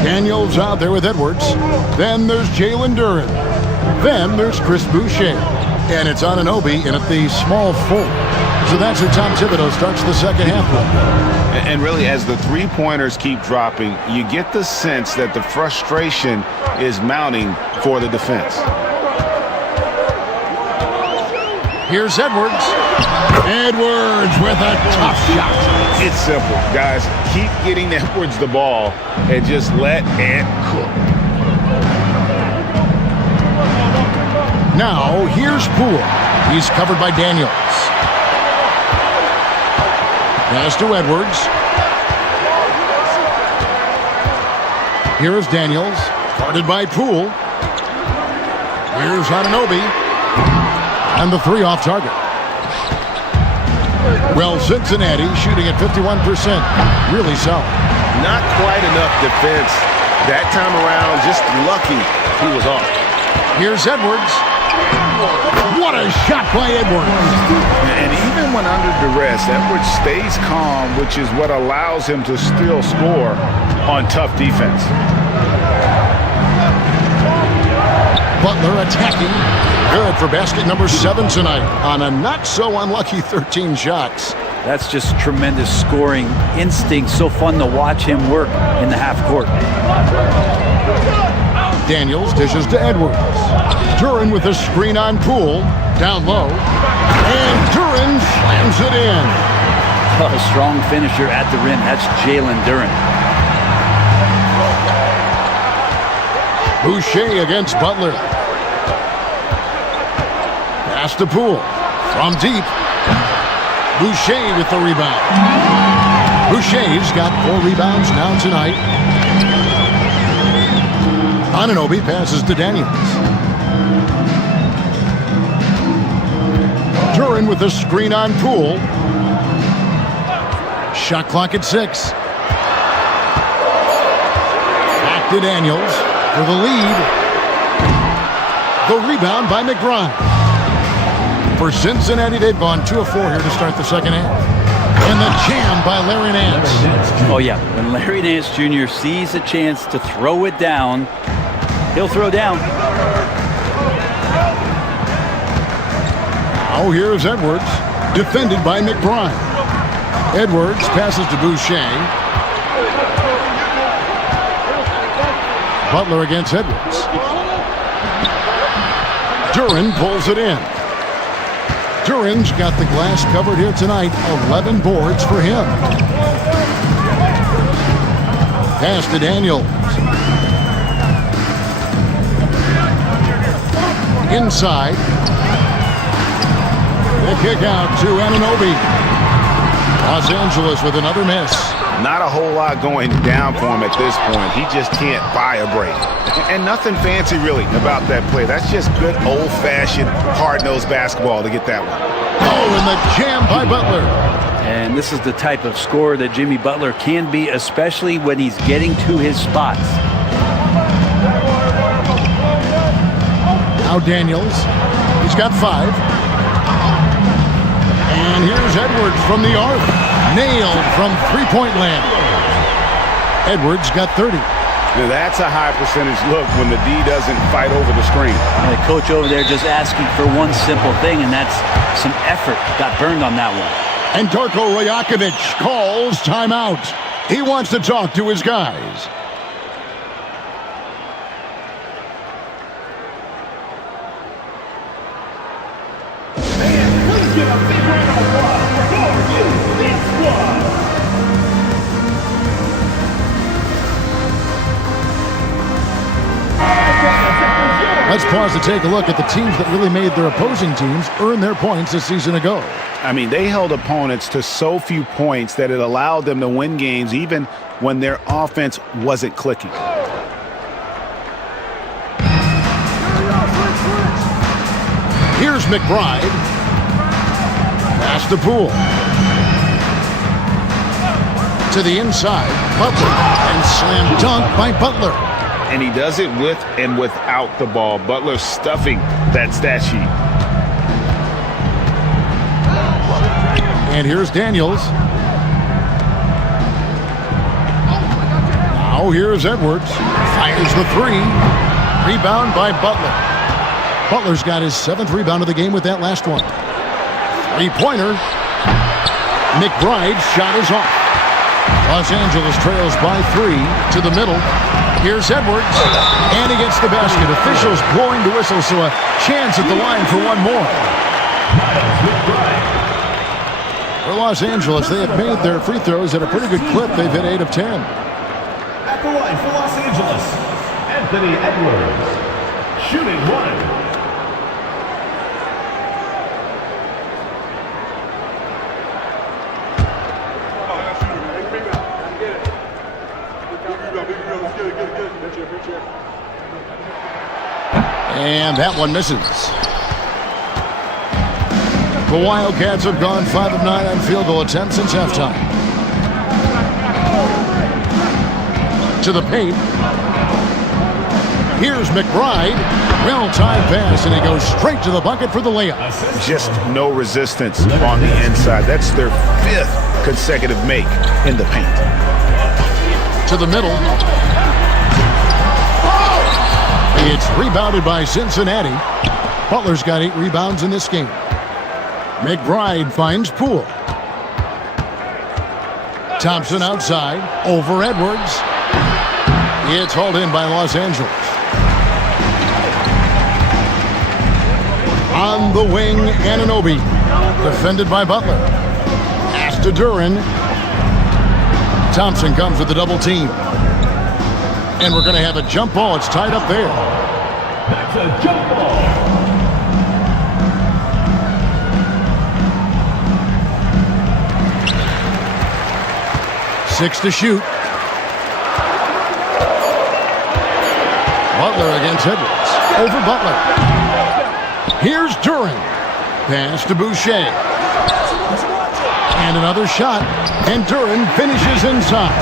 Daniels out there with Edwards. Then there's Jalen Duran. Then there's Chris Boucher. And it's Anunoby in at the small 4. So that's how Tom Thibodeau starts the second half. And really, as the three-pointers keep dropping, you get the sense that the frustration is mounting for the defense. Here's Edwards. Edwards with a tough shot. It's simple, guys. Keep getting Edwards the ball and just let it cook. Now, here's Poole. He's covered by Daniels. Pass to Edwards. Here is Daniels. Guarded by Poole. Here's Anunoby. And the 3 off target. Well, Cincinnati shooting at 51%. Really solid. Not quite enough defense that time around. Just lucky he was off. Here's Edwards. What a shot by Edwards. And even when under duress, Edwards stays calm, which is what allows him to still score on tough defense. Butler attacking. Good for basket number 7 tonight on a not-so-unlucky 13 shots. That's just tremendous scoring instinct. So fun to watch him work in the half court. Daniels dishes to Edwards. Duran with a screen on Poole. Down low. And Duran slams it in. A strong finisher at the rim. That's Jalen Duran. Boucher against Butler. Pass to Poole. From deep. Boucher with the rebound. Boucher's got 4 rebounds now tonight. Anunoby passes to Daniels. Duran with a screen on Poole. Shot clock at 6. Back to Daniels for the lead. The rebound by McBride. For Cincinnati, they've gone 2 of 4 here to start the second half. And the jam by Larry Nance. Oh, yeah. When Larry Nance Jr. sees a chance to throw it down, he'll throw down. Now here's Edwards, defended by McBride. Edwards passes to Boucher. Butler against Edwards. Duren pulls it in. Duren's got the glass covered here tonight. 11 boards for him. Pass to Daniels. Inside. The kick out to Anunoby. Los Angeles with another miss. Not a whole lot going down for him at this point. He just can't buy a break. And nothing fancy really about that play. That's just good old-fashioned hard-nosed basketball to get that one. Oh, and the jam by Butler. And this is the type of scorer that Jimmy Butler can be, especially when he's getting to his spots. Now Daniels. He's got 5. And here's Edwards from the arc. Nailed from three-point land. Edwards got 30. Now that's a high percentage look when the D doesn't fight over the screen. And the coach over there just asking for one simple thing, and that's some effort. Got burned on that one. And Darko Rajakovic calls timeout. He wants to talk to his guys. Let's pause to take a look at the teams that really made their opposing teams earn their points a season ago. I mean, they held opponents to so few points that it allowed them to win games even when their offense wasn't clicking. Here's McBride. Pass to Poole. To the inside, Butler. And slam dunk by Butler. And he does it with and without the ball. Butler stuffing that stat sheet. And here's Daniels. Now here's Edwards. Fires the 3. Rebound by Butler. Butler's got his 7th rebound of the game with that last one. 3-pointer. McBride's shot is off. Los Angeles trails by 3 to the middle. Here's Edwards, and he gets the basket. Officials blowing the whistle, so a chance at the line for one more. For Los Angeles, they have made their free throws at a pretty good clip. They've hit 8 of 10. At the line for Los Angeles, Anthony Edwards, shooting 1. And that one misses. The Wildcats have gone 5 of 9 on field goal attempts since halftime. To the paint. Here's McBride. Well-timed pass, and he goes straight to the bucket for the layup. Just no resistance on the inside. That's their 5th consecutive make in the paint. To the middle. It's rebounded by Cincinnati. Butler's got 8 rebounds in this game. McBride finds Poole. Thompson outside. Over Edwards. It's hauled in by Los Angeles. On the wing, Anunoby. Defended by Butler. Pass to Duren. Thompson comes with the double team. And we're going to have a jump ball. It's tied up there. That's a jump ball. 6 to shoot. Butler against Edwards. Over Butler. Here's Duren. Pass to Boucher. And another shot. And Duren finishes inside.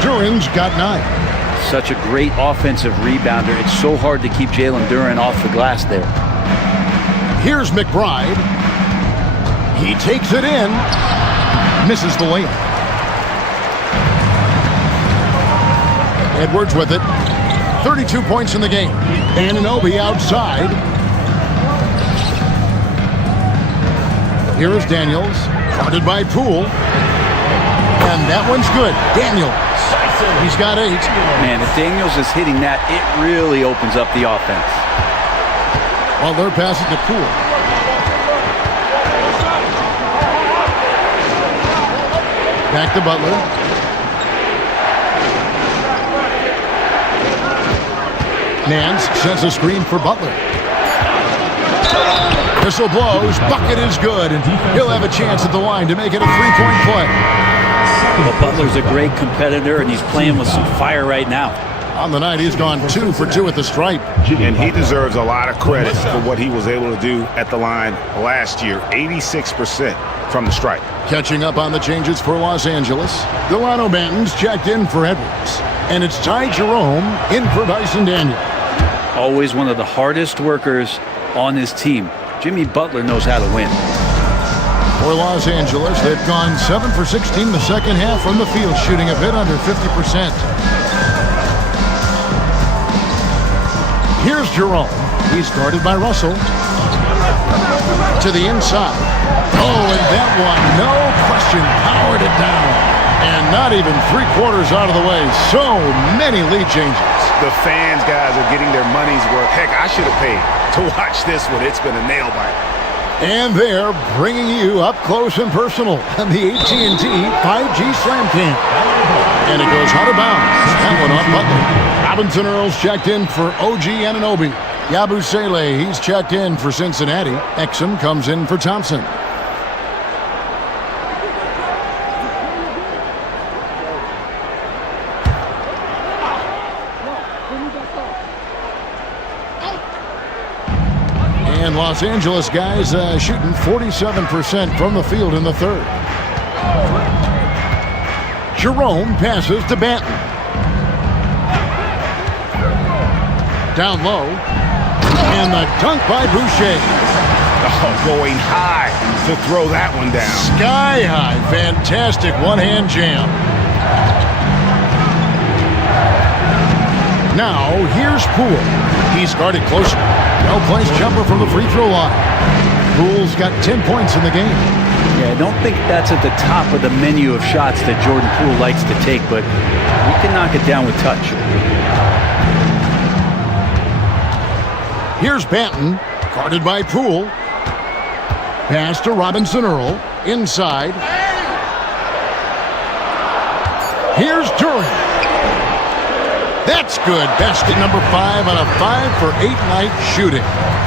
Duren's got 9. Such a great offensive rebounder. It's so hard to keep Jalen Duren off the glass there. Here's McBride. He takes it in. misses the layup. Edwards with it. 32 points in the game. Anunoby outside. Here is Daniels, guarded by Poole. And that one's good. Daniels. He's got 8. Man, if Daniels is hitting that, it really opens up the offense. Butler passes to Poole. Back to Butler. Nance sends a screen for Butler. Whistle blows. Bucket is good, and he'll have a chance at the line to make it a 3-point play. Well, Butler's a great competitor, and he's playing with some fire right now. On the night, he's gone 2 for 2 at the stripe. And he deserves a lot of credit for what he was able to do at the line last year. 86% from the stripe. Catching up on the changes for Los Angeles. Delano Banton's checked in for Edwards. And it's Ty Jerome in for Dyson Daniel. Always one of the hardest workers on his team. Jimmy Butler knows how to win. For Los Angeles, they've gone 7 for 16 the second half from the field, shooting a bit under 50%. Here's Jerome. He's guarded by Russell. To the inside. Oh, and that one, no question, powered it down. And not even 3/4 out of the way. So many lead changes. The fans, guys, are getting their money's worth. Heck, I should have paid to watch this one. It's been a nail biter. And they're bringing you up close and personal on the AT&T 5G Slam Cam. And it goes out of bounds. That one off Butler. Robinson Earls checked in for OG Anunoby. Yabusele, he's checked in for Cincinnati. Exum comes in for Thompson. And Los Angeles guys shooting 47% from the field in the third. Jerome passes to Banton. Down low. And the dunk by Boucher. Oh, going high to throw that one down. Sky high. Fantastic one-hand jam. Now, here's Poole. He's guarded closer. Well-placed jumper from the free throw line. Poole's got 10 points in the game. Yeah, I don't think that's at the top of the menu of shots that Jordan Poole likes to take, but he can knock it down with touch. Here's Banton, guarded by Poole. Pass to Robinson Earl, inside. Here's Duran. That's good. Basket number 5 on a 5 for 8 night shooting.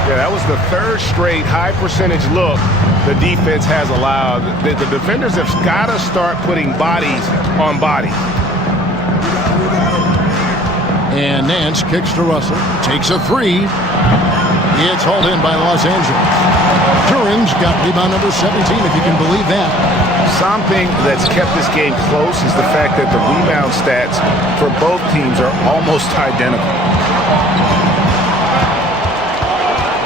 Yeah, that was the third straight high percentage look the defense has allowed. The defenders have got to start putting bodies on bodies. And Nance kicks to Russell. Takes a 3. It's hauled in by Los Angeles. Duran's got rebound number 17, if you can believe that. Something that's kept this game close is the fact that the rebound stats for both teams are almost identical.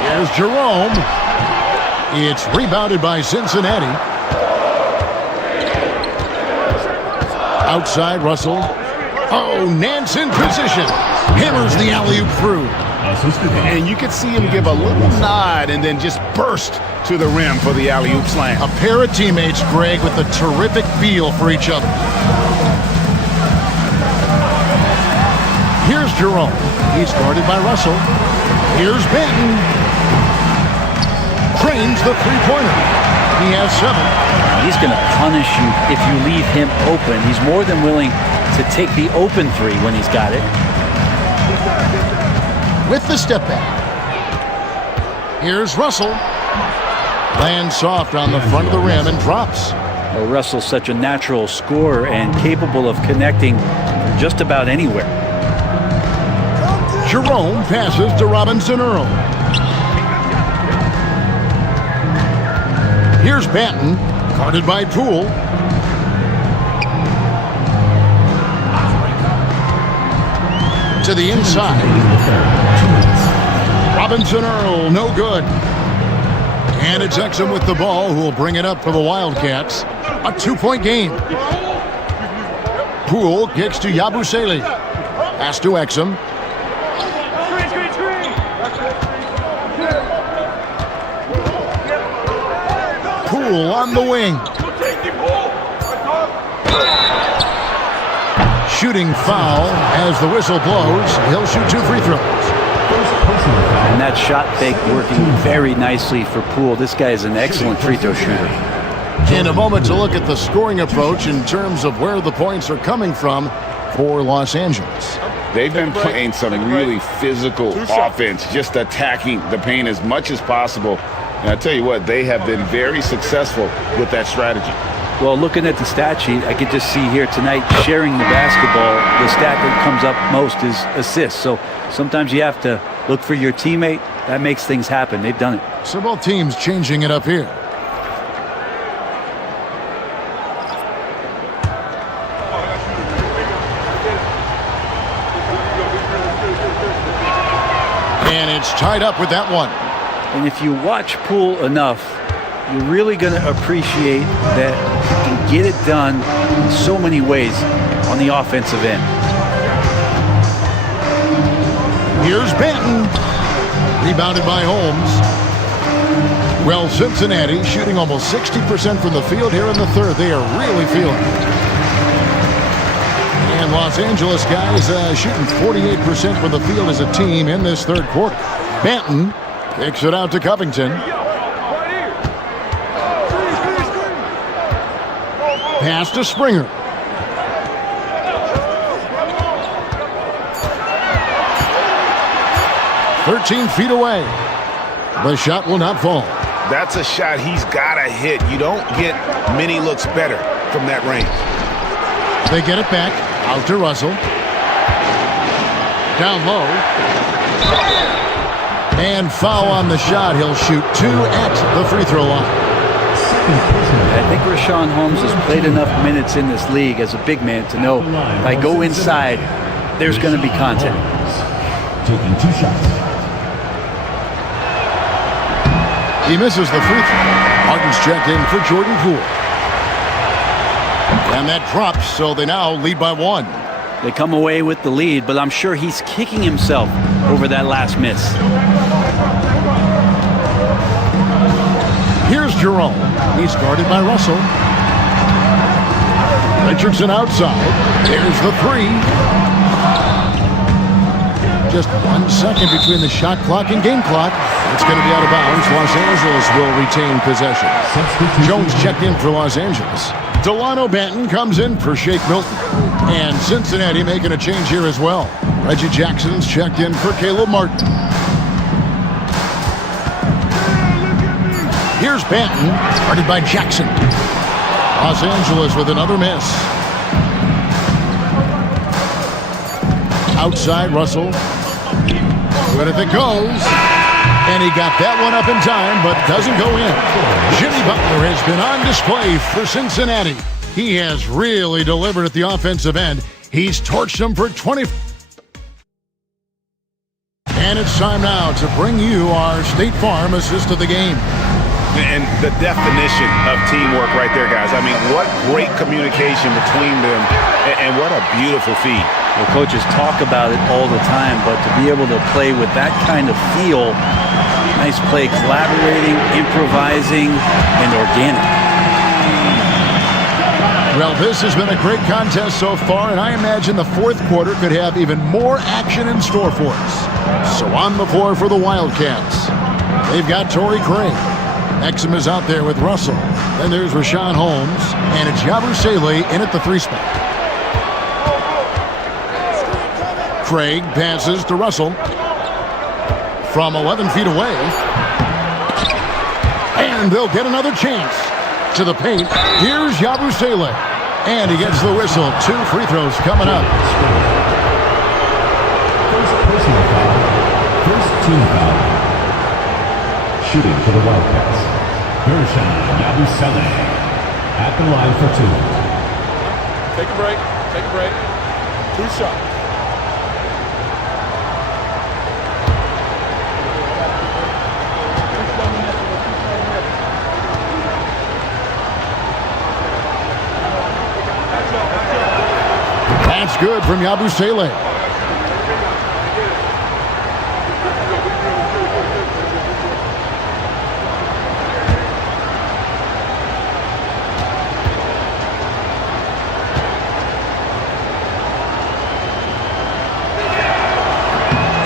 Here's Jerome. It's rebounded by Cincinnati. Outside Russell. Oh, Nance in position. Hammers the alley-oop through. And you could see him give a little nod and then just burst to the rim for the alley-oop slam. A pair of teammates, Greg, with a terrific feel for each other. Here's Jerome. He's guarded by Russell. Here's Banton. Trains the three-pointer. He has 7. He's going to punish you if you leave him open. He's more than willing to take the open 3 when he's got it. With the step back. Here's Russell. Lands soft on the front of the rim and drops. Well, Russell's such a natural scorer and capable of connecting from just about anywhere. Jerome passes to Robinson Earl. Here's Banton, guarded by Poole. To the inside. Robinson Earl, no good. And it's Exum with the ball, who will bring it up for the Wildcats. A 2-point game. Poole kicks to Yabusele. Pass to Exum. Poole on the wing. Shooting foul as the whistle blows. He'll shoot 2 free throws. And that shot fake working very nicely for Poole. This guy is an excellent free throw shooter. In a moment to look at the scoring approach in terms of where the points are coming from for Los Angeles. They've been playing some really physical offense, just attacking the paint as much as possible. And I tell you what, they have been very successful with that strategy. Well, looking at the stat sheet, I could just see here tonight sharing the basketball. The stat that comes up most is assists. So sometimes you have to look for your teammate. That makes things happen. They've done it. So both teams changing it up here. And it's tied up with that one. And if you watch Poole enough, you're really going to appreciate that he can get it done in so many ways on the offensive end. Here's Benton. Rebounded by Holmes. Well, Cincinnati shooting almost 60% from the field here in the third. They are really feeling it. And Los Angeles guys shooting 48% from the field as a team in this third quarter. Benton kicks it out to Covington. Pass to Springer. "13 feet away. The shot will not fall. That's a shot he's got to hit. You don't get many looks better from that range. They get it back. Out to Russell. Down low. And foul on the shot. He'll shoot 2 at the free throw line. I think Richaun Holmes has played enough minutes in this league as a big man to know if I go inside, there's going to be contact. Taking 2 shots. He misses the free throw. Harden's checked in for Jordan Poole. And that drops, so they now lead by 1. They come away with the lead, but I'm sure he's kicking himself over that last miss. Here's Jerome. He's guarded by Russell. Richardson outside. There's the 3. Just 1 second between the shot clock and game clock. It's going to be out of bounds. Los Angeles will retain possession. Jones checked in for Los Angeles. Delano Banton comes in for Shake Milton. And Cincinnati making a change here as well. Reggie Jackson's checked in for Caleb Martin. Here's Banton, guarded by Jackson. Los Angeles with another miss. Outside, Russell. But if it goes, and he got that one up in time, but doesn't go in. Jimmy Butler has been on display for Cincinnati. He has really delivered at the offensive end. He's torched them for 20. And it's time now to bring you our State Farm assist of the game. And the definition of teamwork right there, guys. I mean, what great communication between them, and what a beautiful feed. Well, coaches talk about it all the time, but to be able to play with that kind of feel, nice play, collaborating, improvising, and organic. Well, this has been a great contest so far, and I imagine the fourth quarter could have even more action in store for us. So on the floor for the Wildcats, they've got Torrey Craig. Exum is out there with Russell. Then there's Richaun Holmes, and it's Yabusele in at the 3 spot. Craig passes to Russell from 11 feet away. And they'll get another chance. To the paint, here's Yabusele. And he gets the whistle. 2 free throws coming up. First personal foul. First team foul. Shooting for the Wildcats. Yabusele at the line for 2. Take a break. Take a break. 2 shots. That's good from Yabusele.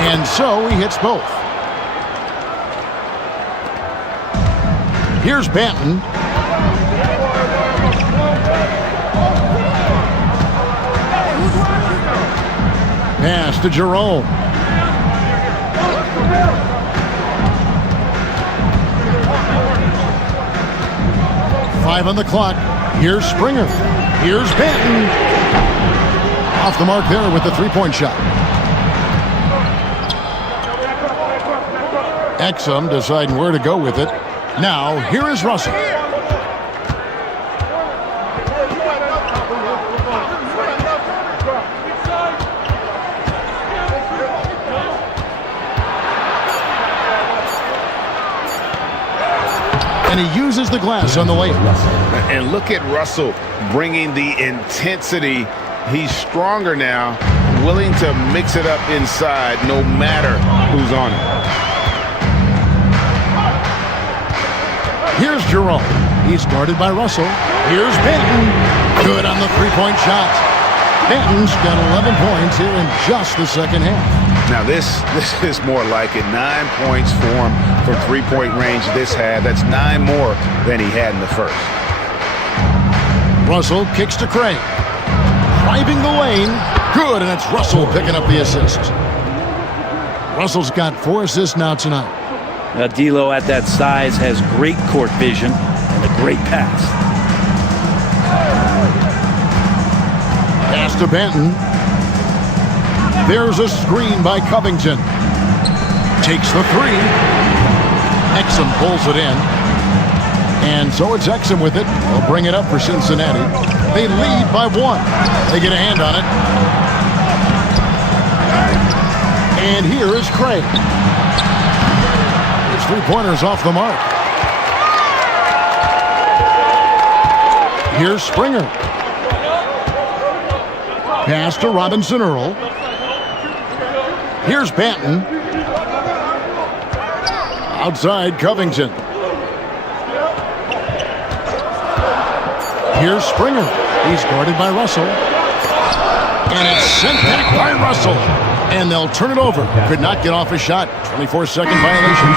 And so he hits both. Here's Banton. Pass to Jerome. Five on the clock. Here's Springer. Here's Banton. Off the mark there with the three-point shot. Exum deciding where to go with it. Now, here is Russell. And he uses the glass on the layup. And look at Russell bringing the intensity. He's stronger now, willing to mix it up inside no matter who's on it. Here's Jerome. He's guarded by Russell. Here's Banton. Good on the three-point shot. Banton's got 11 points here in just the second half. Now this is more like it. 9 points for him from three-point range this half. That's 9 more than he had in the first. Russell kicks to Craig. Driving the lane. Good, and it's Russell picking up the assist. Russell's got 4 assists now tonight. D'Lo at that size has great court vision and a great pass. Pass to Banton. There's a screen by Covington. Takes the three. Exum pulls it in. And so it's Exum with it. They'll bring it up for Cincinnati. They lead by 1. They get a hand on it. And here is Craig. His three-pointers off the mark. Here's Springer. Pass to Robinson Earl. Here's Banton. Outside Covington. Here's Springer. He's guarded by Russell. And it's sent back by Russell. And they'll turn it over. Could not get off a shot. 24-second violation.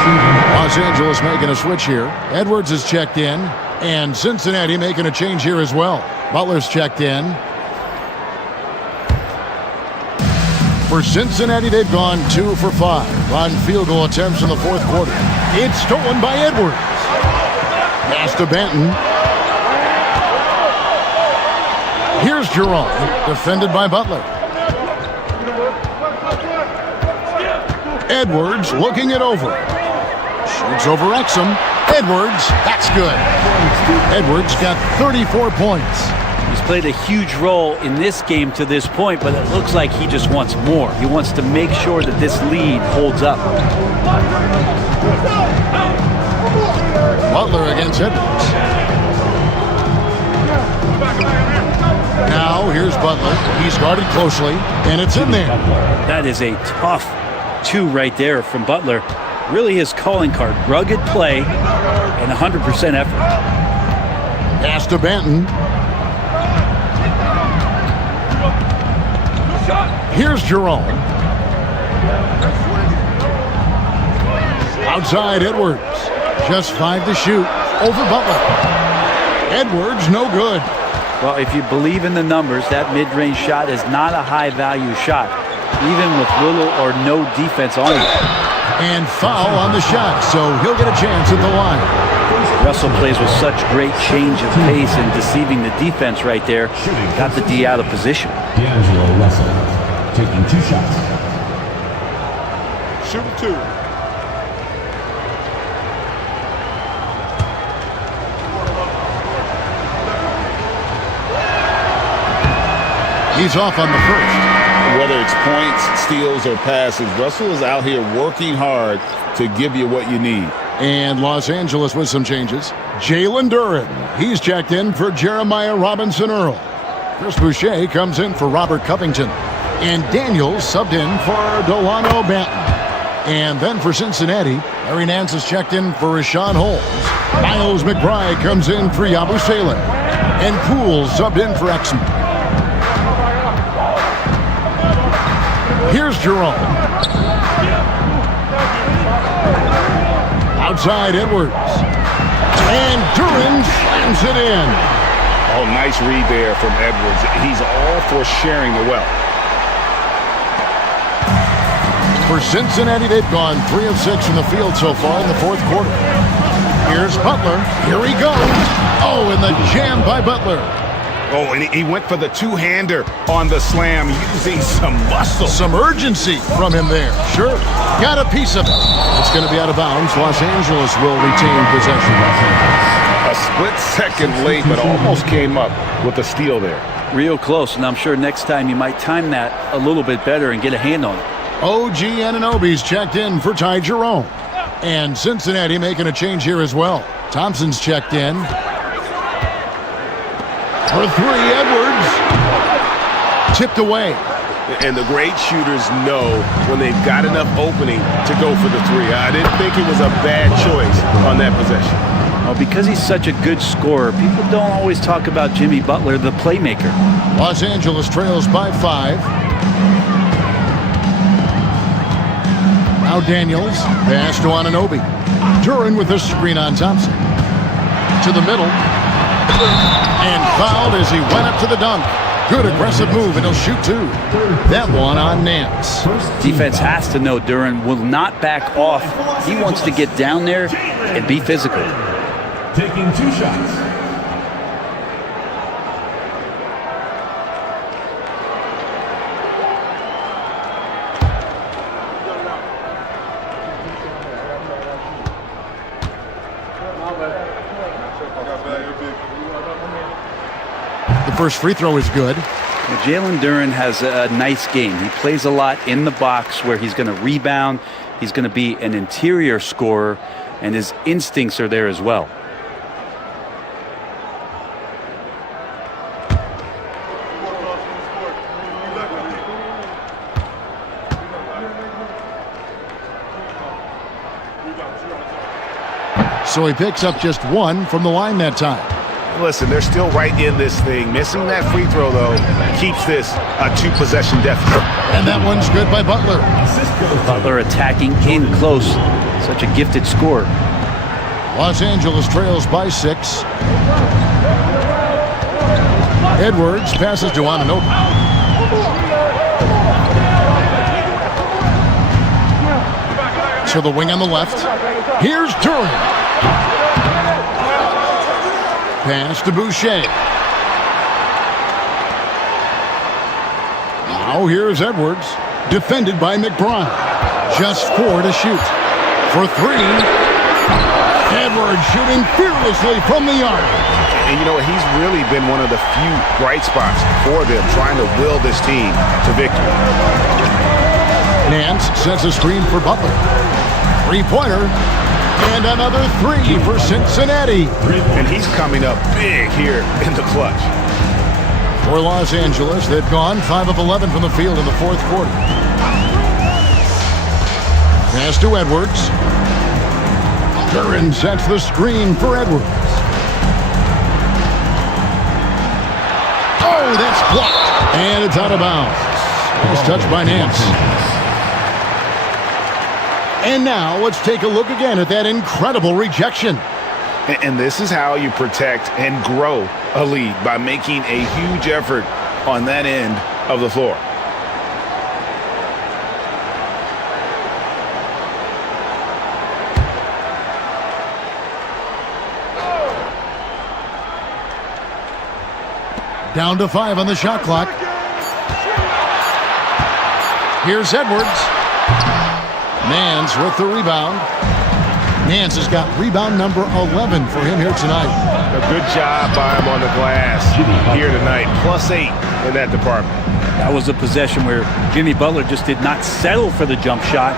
Los Angeles making a switch here. Edwards is checked in. And Cincinnati making a change here as well. Butler's checked in. For Cincinnati, they've gone 2 for 5 on field goal attempts in the fourth quarter. It's stolen by Edwards. Pass to Banton. Here's Jerome, defended by Butler. Edwards looking it over. Shoots over Exum. Edwards, that's good. Edwards got 34 points. He's played a huge role in this game to this point, but it looks like he just wants more. He wants to make sure that this lead holds up. Butler against Edwards. Now here's Butler. He's guarded closely, and it's in there. That is a tough 2 right there from Butler. Really his calling card. Rugged play and 100% effort. Pass to Banton. Here's Jerome. Outside Edwards. Just 5 to shoot. Over Butler. Edwards, no good. Well, if you believe in the numbers, that mid-range shot is not a high-value shot, even with little or no defense on it. And foul on the shot, so he'll get a chance at the line. Russell plays with such great change of pace and deceiving the defense right there. Got the D out of position. D'Angelo Russell taking 2 shots. Shooting 2. He's off on the first. Whether it's points, steals, or passes, Russell is out here working hard to give you what you need. And Los Angeles with some changes. Jalen Duren. He's checked in for Jeremiah Robinson Earl. Chris Boucher comes in for Robert Covington. And Daniels subbed in for Delano Banton. And then for Cincinnati, Larry Nance is checked in for Rashawn Holmes. Miles McBride comes in for Yabusele. And Poole subbed in for Exum. Here's Jerome. Outside Edwards. And Duran slams it in. Oh, nice read there from Edwards. He's all for sharing the wealth. For Cincinnati, they've gone 3 of 6 from the field so far in the fourth quarter. Here's Butler. Here he goes. Oh, and the jam by Butler. Oh, and he went for the two-hander on the slam, using some muscle. Some urgency from him there. Sure. Got a piece of it. It's going to be out of bounds. Los Angeles will retain possession. A split second late, but almost came up with a steal there. Real close, and I'm sure next time you might time that a little bit better and get a hand on it. OG Anunoby's checked in for Ty Jerome. And Cincinnati making a change here as well. Thompson's checked in. For 3, Edwards. Tipped away. And the great shooters know when they've got enough opening to go for the 3. I didn't think it was a bad choice on that possession. Well, because he's such a good scorer, people don't always talk about Jimmy Butler, the playmaker. Los Angeles trails by 5. Now Daniels, pass to Anunoby. Duran with a screen on Thompson. To the middle. And fouled as he went up to the dunk. Good aggressive move, and he'll shoot 2. That one on Nance. Defense has to know Duran will not back off. He wants to get down there and be physical. Taking 2 shots. The first free throw is good. Jalen Duran has a nice game. He plays a lot in the box where he's going to rebound. He's going to be an interior scorer, and his instincts are there as well. So he picks up just 1 from the line that time. Listen, they're still right in this thing. Missing that free throw, though, keeps this a 2-possession deficit. And that one's good by Butler. Butler attacking in close. Such a gifted scorer. Los Angeles trails by 6. Edwards passes to Anunoby. To the wing on the left. Here's Duran. Pass to Boucher. Now here's Edwards. Defended by McBride. Just 4 to shoot. For 3. Edwards shooting fearlessly from the arc. And you know what? He's really been one of the few bright spots for them, trying to will this team to victory. Nance sets a screen for Butler. 3-pointer. And another 3 for Cincinnati. And he's coming up big here in the clutch. For Los Angeles, they've gone 5 of 11 from the field in the fourth quarter. Pass to Edwards. Duran sets the screen for Edwards. Oh, that's blocked. And it's out of bounds. Nice touch by Nance. And now let's take a look again at that incredible rejection. And this is how you protect and grow a lead, by making a huge effort on that end of the floor. Down to 5 on the shot clock. Here's Edwards. Nance with the rebound. Nance has got rebound number 11 for him here tonight. A good job by him on the glass here tonight. +8 in that department. That was a possession where Jimmy Butler just did not settle for the jump shot.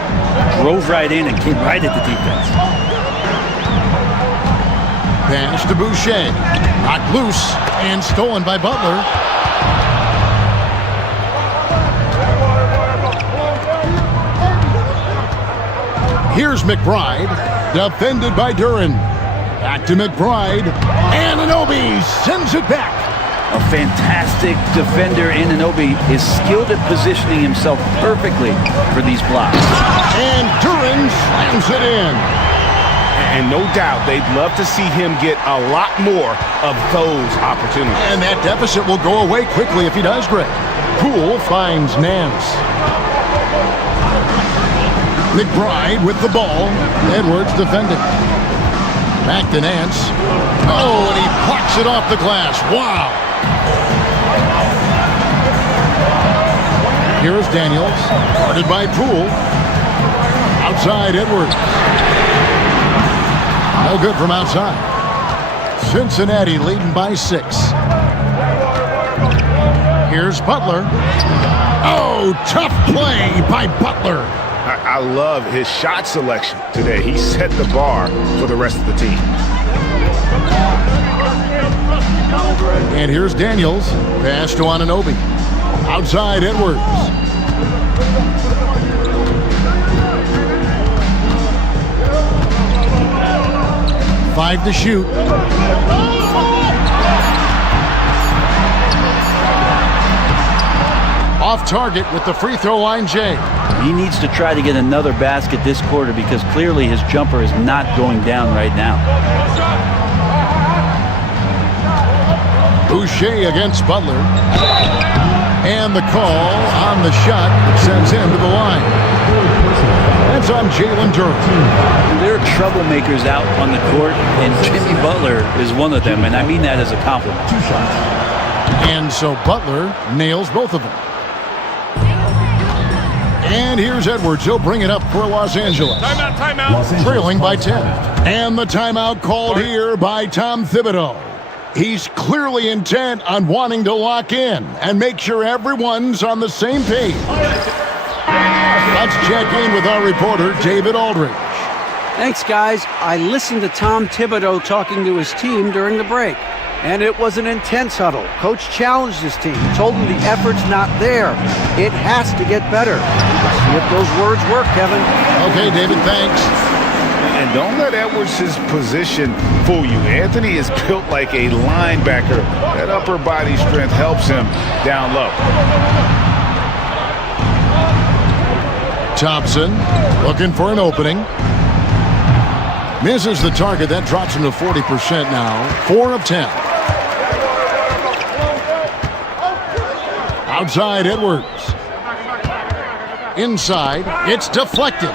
Drove right in and came right at the defense. Pass to Boucher. Knocked loose and stolen by Butler. Here's McBride, defended by Duran. Back to McBride. Anunoby sends it back. A fantastic defender. Anunoby is skilled at positioning himself perfectly for these blocks. And Duran slams it in. And no doubt they'd love to see him get a lot more of those opportunities. And that deficit will go away quickly if he does, Greg. Poole finds Nance. McBride with the ball. Edwards defending. Back to Nance. Oh, and he plucks it off the glass. Wow. Here's Daniels. Guarded by Poole. Outside Edwards. No good from outside. Cincinnati leading by 6. Here's Butler. Oh, tough play by Butler. I love his shot selection today. He set the bar for the rest of the team. And here's Daniels. Pass to Anunoby. Outside Edwards. Five to shoot. Off target with the free throw line, Jay. He needs to try to get another basket this quarter because clearly his jumper is not going down right now. Boucher against Butler. And the call on the shot sends him to the line. That's on Jalen Duran. There are troublemakers out on the court, and Jimmy Butler is one of them, and I mean that as a compliment. And so Butler nails both of them. And here's Edwards. He'll bring it up for Los Angeles. Timeout. Trailing by 10. And the timeout called here by Tom Thibodeau. He's clearly intent on wanting to lock in and make sure everyone's on the same page. Let's check in with our reporter, David Aldridge. Thanks, guys. I listened to Tom Thibodeau talking to his team during the break, and it was an intense huddle. Coach challenged his team, told them the effort's not there. It has to get better. Let's see if those words work, Kevin. Okay, David, thanks. And don't let Edwards' position fool you. Anthony is built like a linebacker. That upper body strength helps him down low. Thompson looking for an opening. Misses the target. That drops him to 40% now. 4 of 10. Outside Edwards. Inside. It's deflected.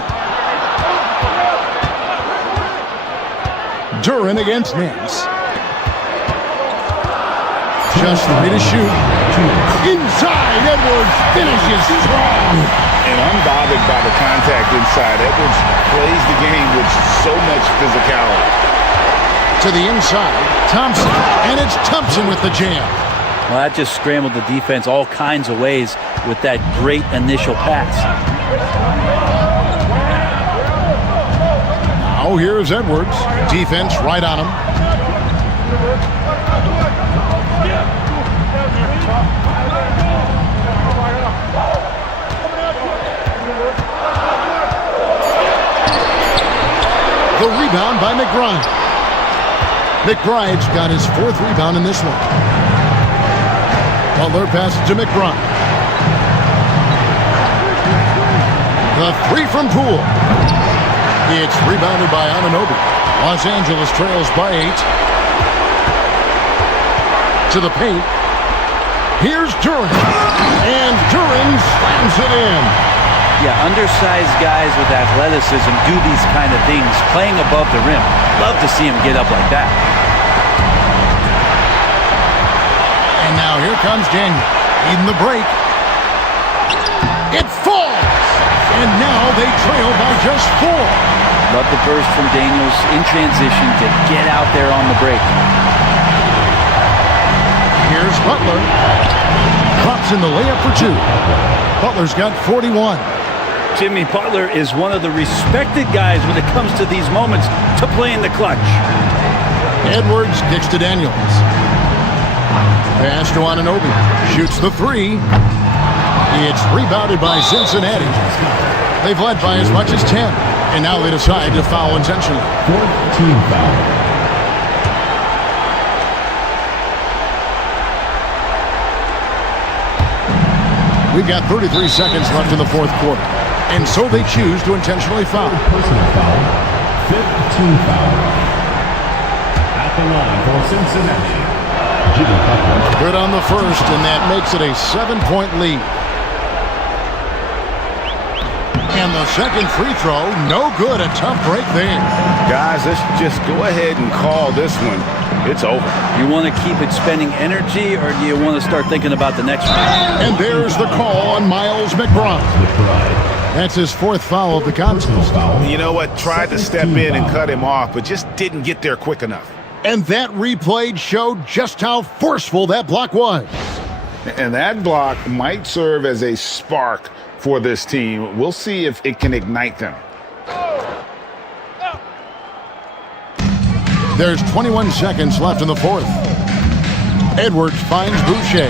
Duran against Nance. Just 3 to shoot. Inside, Edwards finishes strong. And unbothered by the contact inside, Edwards plays the game with so much physicality. To the inside, Thompson. And it's Thompson with the jam. Well, that just scrambled the defense all kinds of ways with that great initial pass. Now here's Edwards. Defense right on him. The rebound by McBride. McBride's got his 4th rebound in this one. Butler passes to McBride. The 3 from Poole. It's rebounded by Anunoby. Los Angeles trails by 8. To the paint. Here's Duran. And Duran slams it in. Yeah, undersized guys with athleticism do these kind of things, playing above the rim. Love to see him get up like that. And now here comes Daniel. Leading the break. It falls! And now they trail by just 4. Love the burst from Daniels in transition to get out there on the break. Here's Butler. Drops in the layup for 2. Butler's got 41. Jimmy Butler is one of the respected guys when it comes to these moments to play in the clutch. Edwards kicks to Daniels. Pass to Anunoby. Shoots the 3. It's rebounded by Cincinnati. They've led by as much as 10, and now they decide to foul intentionally. 14 foul. We've got 33 seconds left in the fourth quarter, and so they choose to intentionally foul. Personal foul. 15 foul. At the line for Cincinnati, Jimmy Butler. Good on the first, and that makes it a 7-point lead. And the second free throw, no good. A tough break there. Guys, let's just go ahead and call this one. It's over. You want to keep expending energy, or do you want to start thinking about the next one? And there's the call on Miles McBride. That's his fourth foul of the contest. You know what? Tried to step in and cut him off, but just didn't get there quick enough. And that replay showed just how forceful that block was. And that block might serve as a spark for this team. We'll see if it can ignite them. There's 21 seconds left in the fourth. Edwards finds Boucher.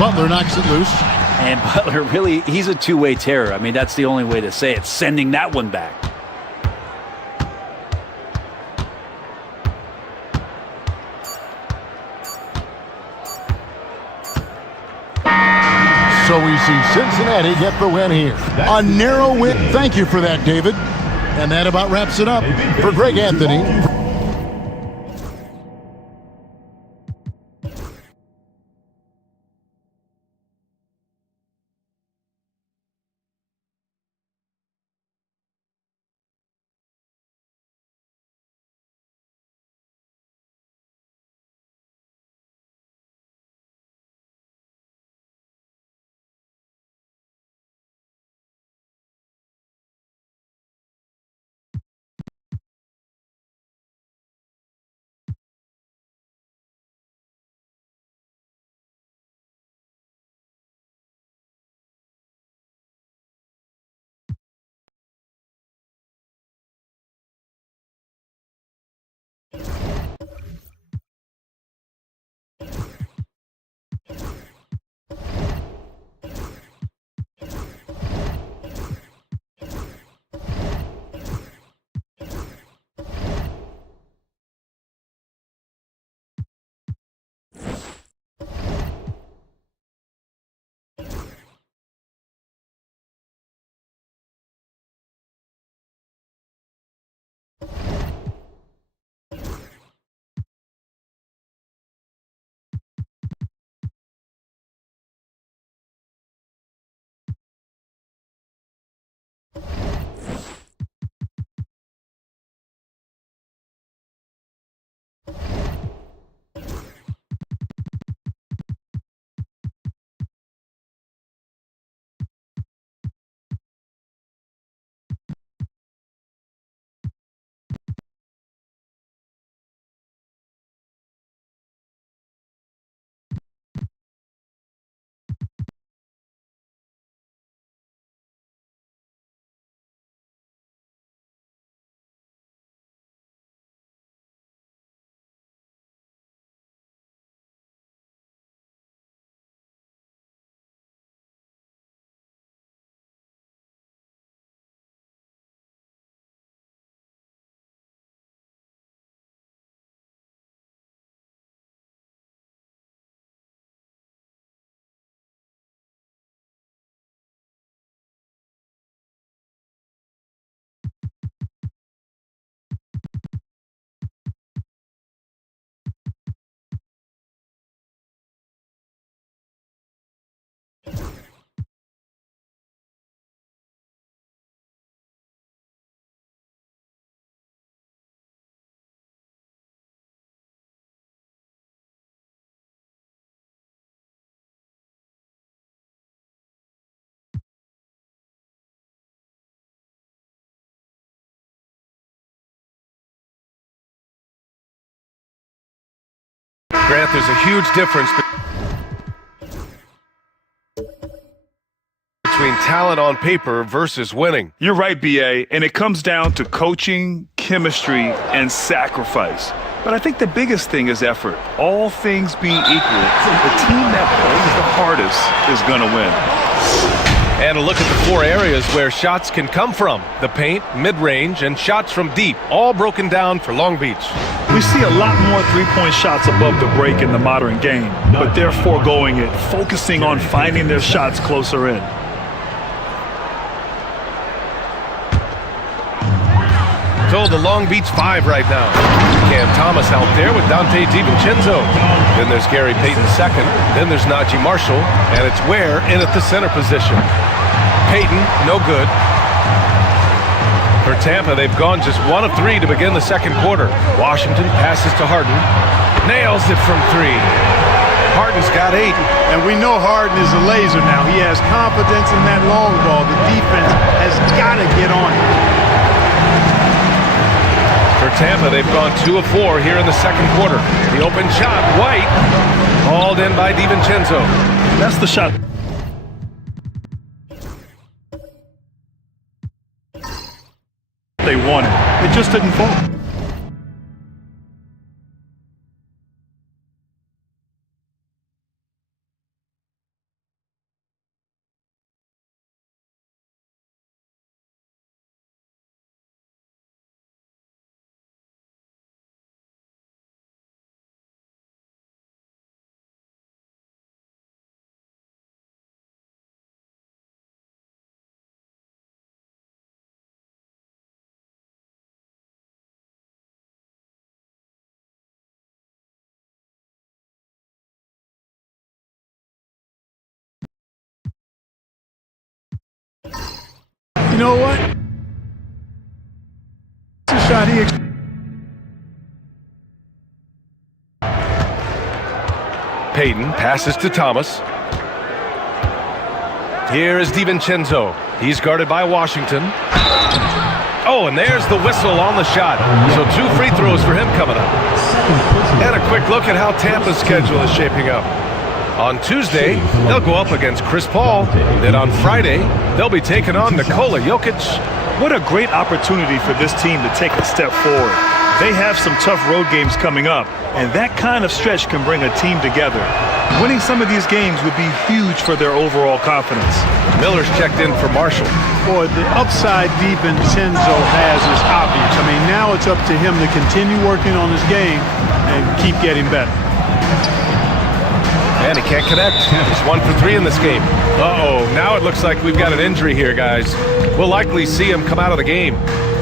Butler knocks it loose. And Butler, really, he's a two-way terror. I mean, that's the only way to say it, sending that one back. So we see Cincinnati get the win here. A narrow win. Thank you for that, David. And that about wraps it up for Greg Anthony. Grant, there's a huge difference between talent on paper versus winning. You're right, B.A., and it comes down to coaching, chemistry, and sacrifice. But I think the biggest thing is effort. All things being equal, the team that plays the hardest is going to win. And a look at the 4 areas where shots can come from. The paint, mid-range, and shots from deep, all broken down for Long Beach. We see a lot more three-point shots above the break in the modern game, but they're foregoing it, focusing on finding their shots closer in. So the Long Beach 5 right now. Cam Thomas out there with Dante DiVincenzo. Then there's Gary Payton second. Then there's Najee Marshall. And it's Ware in at the center position. Payton, no good. For Tampa, they've gone just 1 of 3 to begin the second quarter. Washington passes to Harden. Nails it from 3. Harden's got 8. And we know Harden is a laser now. He has confidence in that long ball. The defense has got to get on it. For Tampa, they've gone 2 of 4 here in the second quarter. The open shot, White, hauled in by DiVincenzo. That's the shot. They wanted. It just didn't fall. You know what? It's a shot he Payton passes to Thomas. Here is DiVincenzo. He's guarded by Washington. Oh, and there's the whistle on the shot. So 2 free throws for him coming up. And a quick look at how Tampa's schedule is shaping up. On Tuesday, they'll go up against Chris Paul. Then on Friday, they'll be taking on Nikola Jokic. What a great opportunity for this team to take a step forward. They have some tough road games coming up, and that kind of stretch can bring a team together. Winning some of these games would be huge for their overall confidence. Miller's checked in for Marshall. Boy, the upside DiVincenzo has is obvious. I mean, now it's up to him to continue working on his game and keep getting better. And he can't connect. He's 1 for 3 in this game. Uh-oh, now it looks like we've got an injury here, guys. We'll likely see him come out of the game.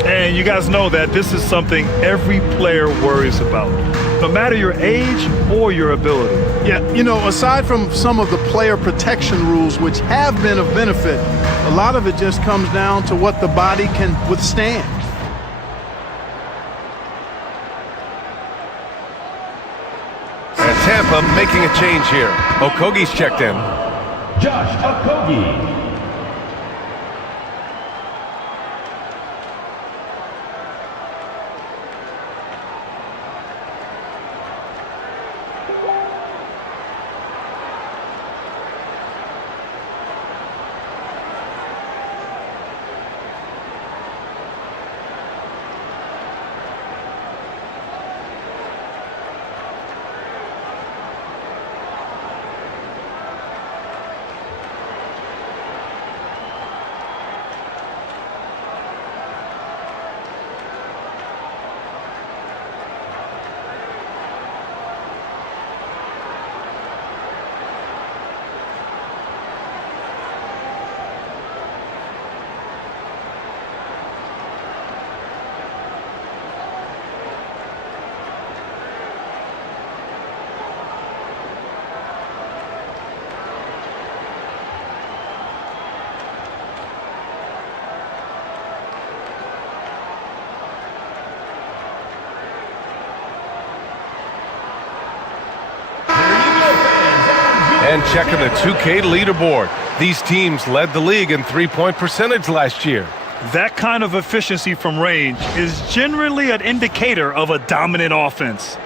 And you guys know that this is something every player worries about, no matter your age or your ability. Yeah, you know, aside from some of the player protection rules, which have been of benefit, a lot of it just comes down to what the body can withstand. And Tampa making a change here. Okogie's checked in. Josh Okogie. And checking the 2K leaderboard. These teams led the league in three-point percentage last year. That kind of efficiency from range is generally an indicator of a dominant offense.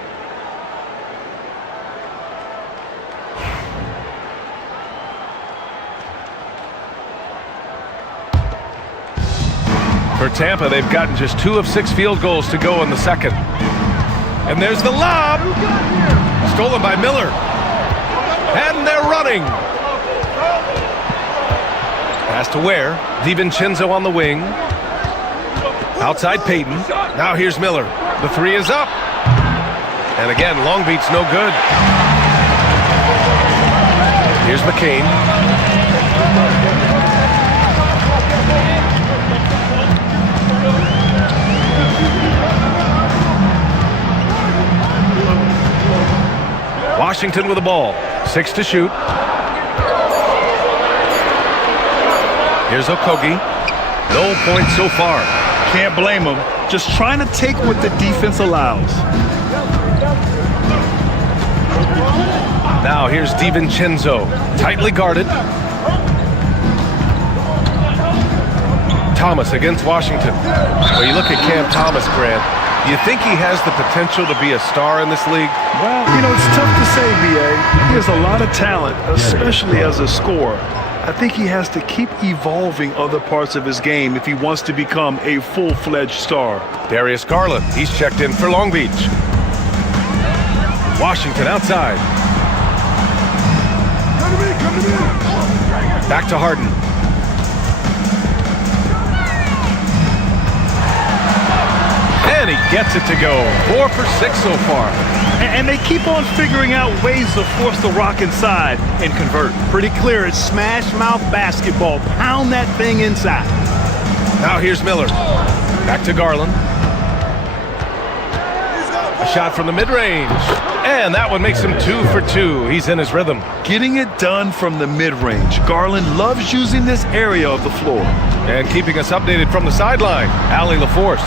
For Tampa, they've gotten just 2 of 6 field goals to go in the second. And there's the lob. Stolen by Miller. And they're running. Pass to Ware. DiVincenzo on the wing. Outside Peyton. Now here's Miller. The three is up. And again, Long Beach no good. Here's McCain. Washington with the ball. 6 to shoot. Here's Okogie. No points so far. Can't blame him. Just trying to take what the defense allows. Now here's DiVincenzo. Tightly guarded. Thomas against Washington. Well, you look at Cam Thomas, Grant. Do you think he has the potential to be a star in this league? Well, it's tough to say, B.A. He has a lot of talent, especially as a scorer. I think he has to keep evolving other parts of his game if he wants to become a full-fledged star. Darius Garland, he's checked in for Long Beach. Washington outside. Back to Harden. And he gets it to go. 4 for 6 so far. And they keep on figuring out ways to force the rock inside and convert. Pretty clear. It's smash mouth basketball. Pound that thing inside. Now here's Miller. Back to Garland. A shot from the mid-range. And that one makes him 2 for 2. He's in his rhythm. Getting it done from the mid-range. Garland loves using this area of the floor. And keeping us updated from the sideline, Allie LaForce.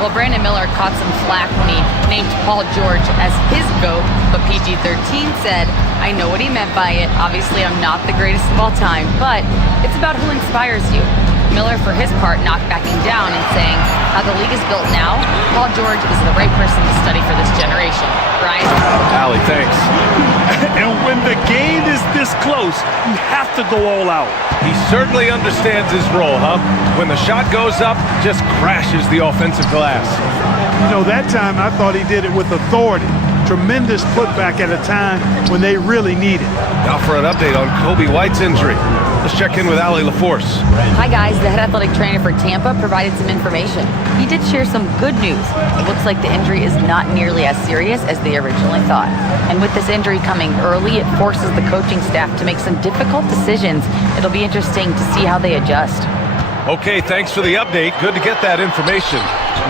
Well, Brandon Miller caught some flack when he named Paul George as his GOAT, but PG-13 said, I know what he meant by it. Obviously, I'm not the greatest of all time, but it's about who inspires you. Miller, for his part, not backing down and saying, how the league is built now, Paul George is the right person to study for this generation. Ryan? Allie, thanks. And when the game is this close, you have to go all out. He certainly understands his role, huh? When the shot goes up, just crashes the offensive glass. That time I thought he did it with authority. Tremendous putback at a time when they really need it. Now for an update on Kobe White's injury. Let's check in with Allie LaForce. Hi, guys. The head athletic trainer for Tampa provided some information. He did share some good news. It looks like the injury is not nearly as serious as they originally thought. And with this injury coming early, it forces the coaching staff to make some difficult decisions. It'll be interesting to see how they adjust. Okay, thanks for the update. Good to get that information.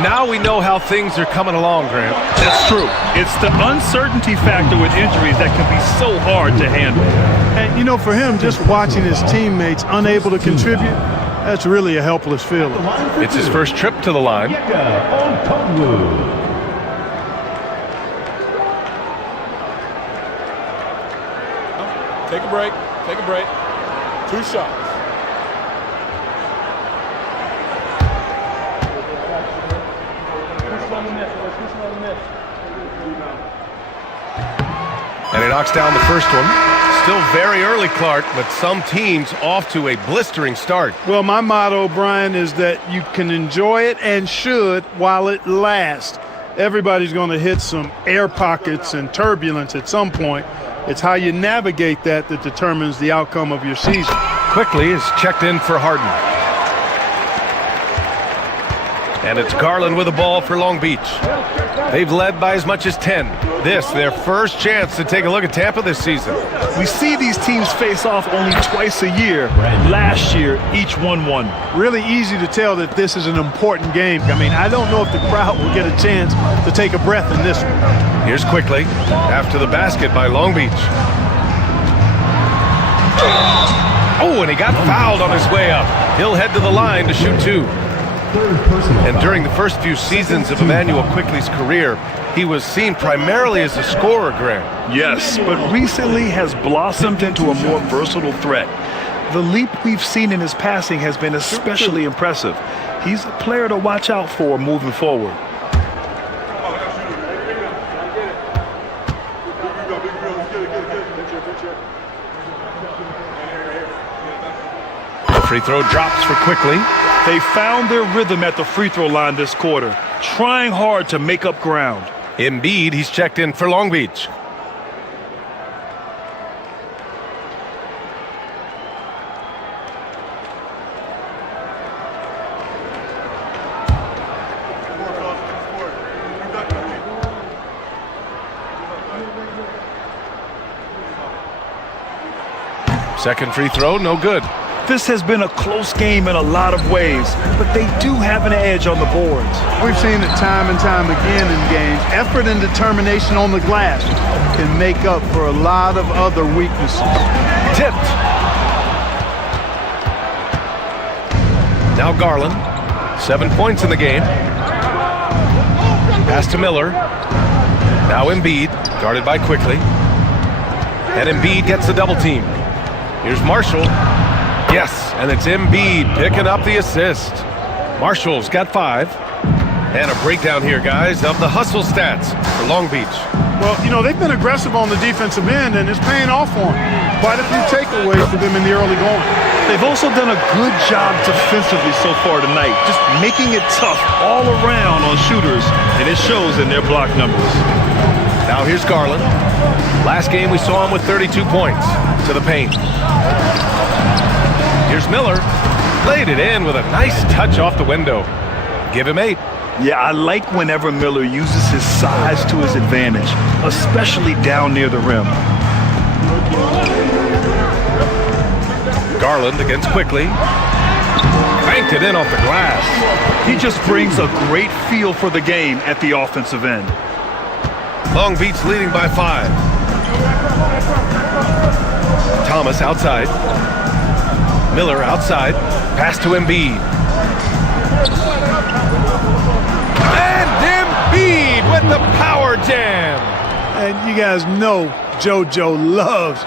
Now we know how things are coming along, Grant. That's true. It's the uncertainty factor with injuries that can be so hard to handle. And, for him, just watching his teammates unable to contribute, that's really a helpless feeling. It's his first trip to the line. Take a break. Take a break. 2 shots. And he knocks down the first one. Still very early, Clark, but some teams off to a blistering start. Well, my motto, Brian, is that you can enjoy it and should while it lasts. Everybody's going to hit some air pockets and turbulence at some point. It's how you navigate that determines the outcome of your season. Quickly is checked in for Harden. And it's Garland with the ball for Long Beach. They've led by as much as 10. This, their first chance to take a look at Tampa this season. We see these teams face off only twice a year. Last year, each won one. Really easy to tell that this is an important game. I don't know if the crowd will get a chance to take a breath in this one. Here's Quickly after the basket by Long Beach. Oh, and he got fouled on his way up. He'll head to the line to shoot 2. And during the first few seasons of Emmanuel Quickly's career, he was seen primarily as a scorer, Grant. Yes, but recently has blossomed into a more versatile threat. The leap we've seen in his passing has been especially impressive. He's a player to watch out for moving forward. The free throw drops for Quickly. They found their rhythm at the free throw line this quarter, trying hard to make up ground. Embiid, he's checked in for Long Beach. Second free throw, no good. This has been a close game in a lot of ways, but they do have an edge on the boards. We've seen it time and time again in games. Effort and determination on the glass can make up for a lot of other weaknesses. Tipped. Now Garland, 7 points in the game. Pass to Miller. Now Embiid, guarded by Quickly. And Embiid gets the double team. Here's Marshall. Yes, and it's Embiid picking up the assist. Marshall's got 5. And a breakdown here, guys, of the hustle stats for Long Beach. Well, you know, they've been aggressive on the defensive end, and it's paying off for them. Quite a few takeaways for them in the early going. They've also done a good job defensively so far tonight, just making it tough all around on shooters, and it shows in their block numbers. Now here's Garland. Last game we saw him with 32 points to the paint. Here's Miller. Laid it in with a nice touch off the window. Give him 8. Yeah, I like whenever Miller uses his size to his advantage, especially down near the rim. Garland against Quickly. Banked it in off the glass. He just brings a great feel for the game at the offensive end. Long Beach leading by 5. Thomas outside. Miller outside. Pass to Embiid. And Embiid with the power jam. And you guys know JoJo loves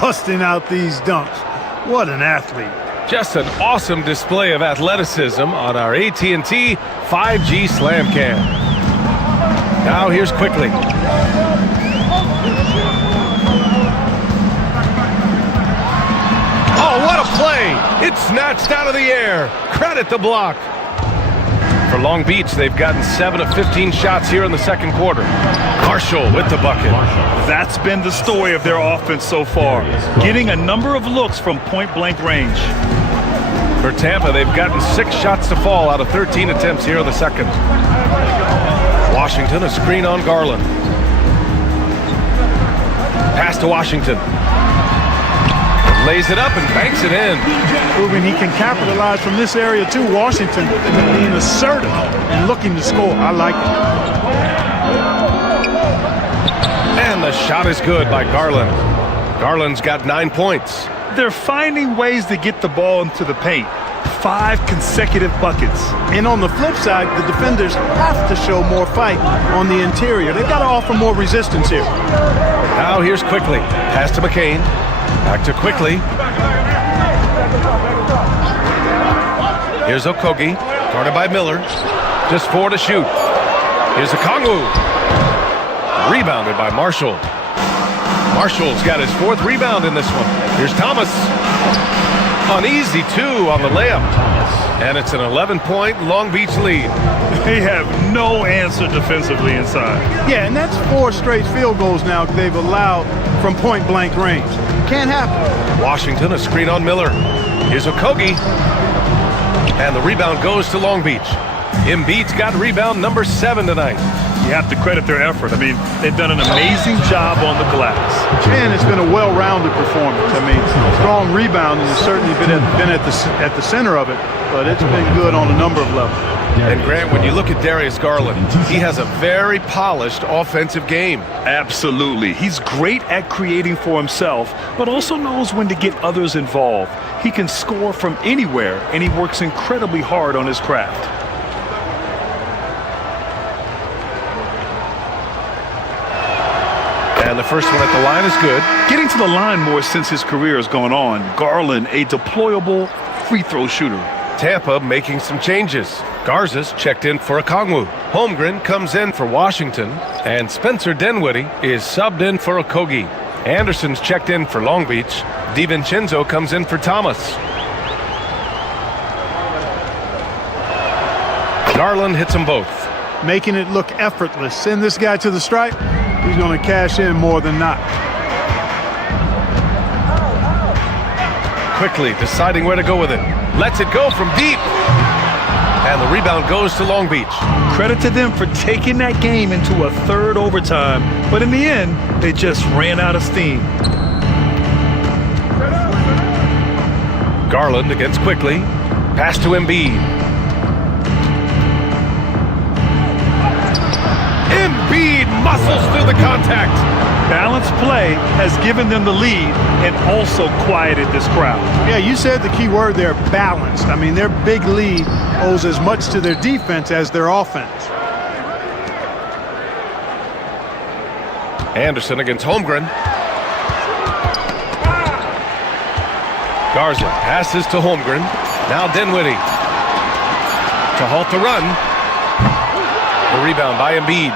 busting out these dunks. What an athlete. Just an awesome display of athleticism on our AT&T 5G Slam Cam. Now here's Quickly. Oh, what a play! It's snatched out of the air. Credit the block. For Long Beach, they've gotten 7 of 15 shots here in the second quarter. Marshall with the bucket. That's been the story of their offense so far, getting a number of looks from point-blank range. For Tampa, they've gotten 6 shots to fall out of 13 attempts here in the second. Washington, a screen on Garland. Pass to Washington. Lays it up and banks it in. Proving he can capitalize from this area too. Washington being assertive and looking to score. I like it. And the shot is good by Garland. Garland's got 9 points. They're finding ways to get the ball into the paint. 5 consecutive buckets. And on the flip side, the defenders have to show more fight on the interior. They've got to offer more resistance here. Now here's Quickly. Pass to McCain. Back to Quickly. Here's Okogie, guarded by Miller. Just 4 to shoot. Here's Okongwu. Rebounded by Marshall. Marshall's got his 4th rebound in this one. Here's Thomas. An easy 2 on the layup. And it's an 11-point Long Beach lead. They have no answer defensively inside. Yeah, and that's 4 straight field goals now they've allowed from point-blank range. Can't happen. Washington, a screen on Miller. Here's Okogie. And the rebound goes to Long Beach. Embiid's got rebound number 7 tonight. You have to credit their effort. I mean, they've done an amazing job on the glass. And it's been a well-rounded performance. I mean, strong rebounding has certainly been at the center of it, but it's been good on a number of levels. And Grant, when you look at Darius Garland, he has a very polished offensive game. Absolutely. He's great at creating for himself, but also knows when to get others involved. He can score from anywhere, and he works incredibly hard on his craft. And the first one at the line is good. Getting to the line more since his career has gone on. Garland, a deployable free throw shooter. Tampa making some changes. Garza's checked in for Okongwu. Holmgren comes in for Washington. And Spencer Dinwiddie is subbed in for Okogie. Anderson's checked in for Long Beach. DiVincenzo comes in for Thomas. Garland hits them both. Making it look effortless. Send this guy to the stripe. He's going to cash in more than not. Quickly deciding where to go with it. Lets it go from deep. And the rebound goes to Long Beach. Credit to them for taking that game into a 3rd overtime. But in the end, they just ran out of steam. Garland against quickly. Pass to Embiid. Embiid muscles through the contact. Balanced play has given them the lead and also quieted this crowd. Yeah, you said the key word there, balanced. I mean, their big lead owes as much to their defense as their offense. Anderson against Holmgren. Garza passes to Holmgren. Now Dinwiddie to halt the run. The rebound by Embiid.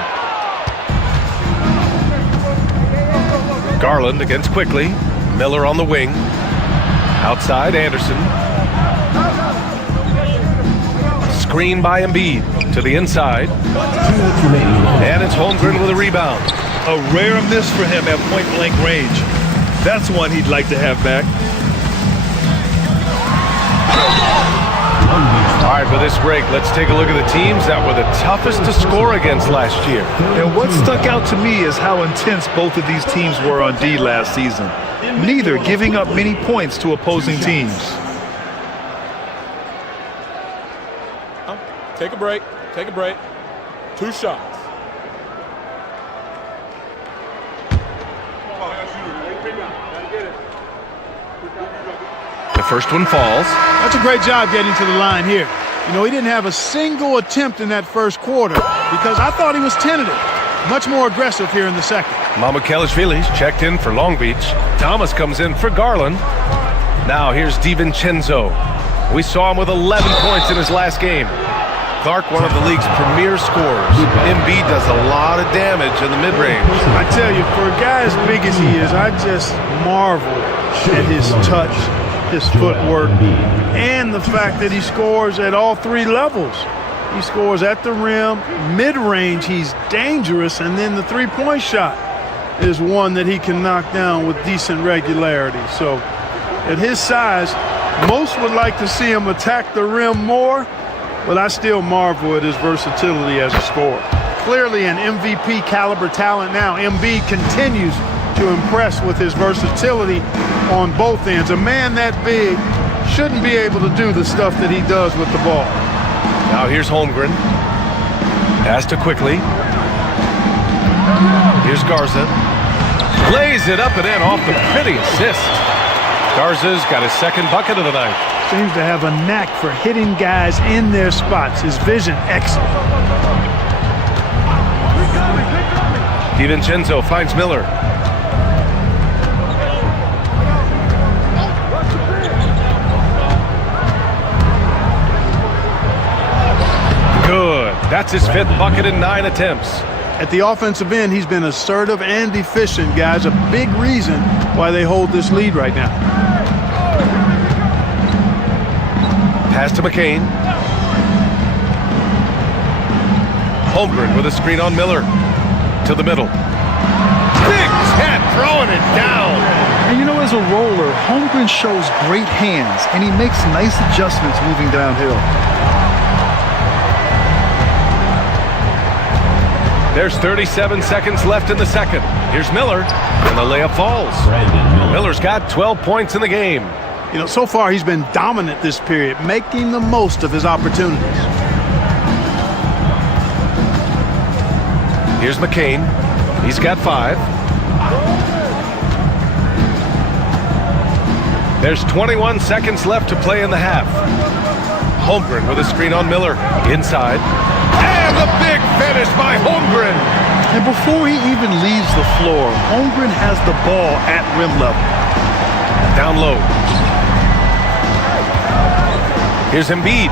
Garland against quickly. Miller on the wing. Outside Anderson. Screen by Embiid to the inside. And it's Holmgren with a rebound. A rare miss for him at point-blank range. That's one he'd like to have back. All right, for this break, let's take a look at the teams that were the toughest to score against last year. And what stuck out to me is how intense both of these teams were on D last season. Neither giving up many points to opposing teams. Take a break. Take a break. 2 shots. The first one falls. That's a great job getting to the line here. You know, he didn't have a single attempt in that first quarter because I thought he was tentative. Much more aggressive here in the second. Mamukelashvili's checked in for Long Beach. Thomas comes in for Garland. Now here's DiVincenzo. We saw him with 11 points in his last game. Clark, one of the league's premier scorers. Embiid does a lot of damage in the mid-range. I tell you, for a guy as big as he is, I just marvel at his touch, his footwork, and the fact that he scores at all 3 levels. He scores at the rim, mid-range, he's dangerous, and then the three-point shot is one that he can knock down with decent regularity. So at his size, most would like to see him attack the rim more, but I still marvel at his versatility as a scorer. Clearly an MVP caliber talent now. Embiid continues to impress with his versatility on both ends. A man that big shouldn't be able to do the stuff that he does with the ball. Now here's Holmgren. Pass to quickly. Here's Garza. Lays it up and in off the pretty assist. Garza's got his second bucket of the night. Seems to have a knack for hitting guys in their spots. His vision, excellent. DiVincenzo finds Miller. Good. That's his 5th bucket in 9 attempts. At the offensive end, he's been assertive and efficient, guys. A big reason why they hold this lead right now. Pass to McCain. Holmgren with a screen on Miller. To the middle. Big Ted throwing it down. And you know, as a roller, Holmgren shows great hands, and he makes nice adjustments moving downhill. There's 37 seconds left in the second. Here's Miller, and the layup falls. Miller's got 12 points in the game. You know, so far he's been dominant this period, making the most of his opportunities. Here's McCain. He's got 5. There's 21 seconds left to play in the half. Holmgren with a screen on Miller. Inside. And the big finish by Holmgren. And before he even leaves the floor, Holmgren has the ball at rim level. Down low. Here's Embiid.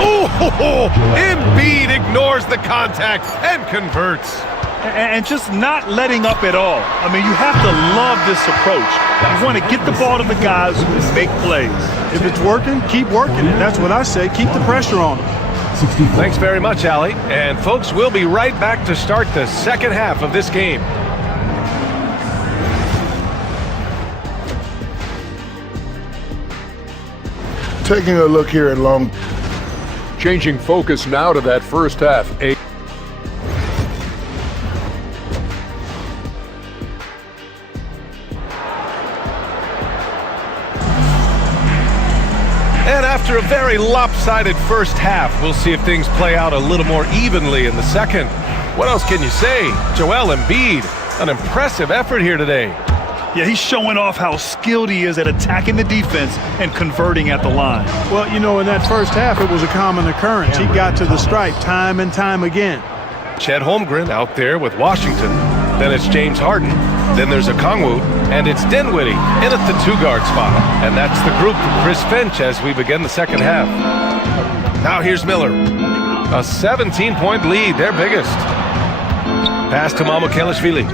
Oh, Embiid ignores the contact and converts. And just not letting up at all. I mean, you have to love this approach. You want to get the ball to the guys who make plays. If it's working, keep working it. That's what I say. Keep the pressure on them. Thanks very much, Allie. And folks, we'll be right back to start the second half of this game. Taking a look here at Long. Changing focus now to that first half. After a very lopsided first half, we'll see if things play out a little more evenly in the second. What else can you say? Joel Embiid, an impressive effort here today. Yeah, he's showing off how skilled he is at attacking the defense and converting at the line. Well, you know, in that first half, it was a common occurrence. He got to the stripe time and time again. Chet Holmgren out there with Washington. Then it's James Harden. Then there's Okongwu. And it's Dinwiddie in at the 2-guard spot. And that's the group for Chris Finch as we begin the second half. Now here's Miller. A 17-point lead, their biggest. Pass to Mamukelashvili.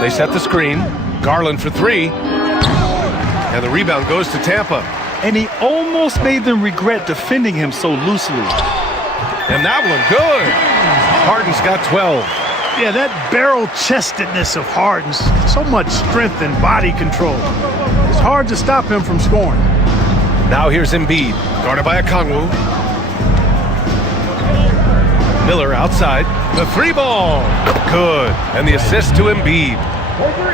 They set the screen. Garland for 3. And the rebound goes to Tampa. And he almost made them regret defending him so loosely. And that one, good. Harden's got 12. Yeah, that barrel-chestedness of Harden's, so much strength and body control. It's hard to stop him from scoring. Now here's Embiid, guarded by Okongwu. Miller outside. The 3-ball. Good. And the assist to Embiid.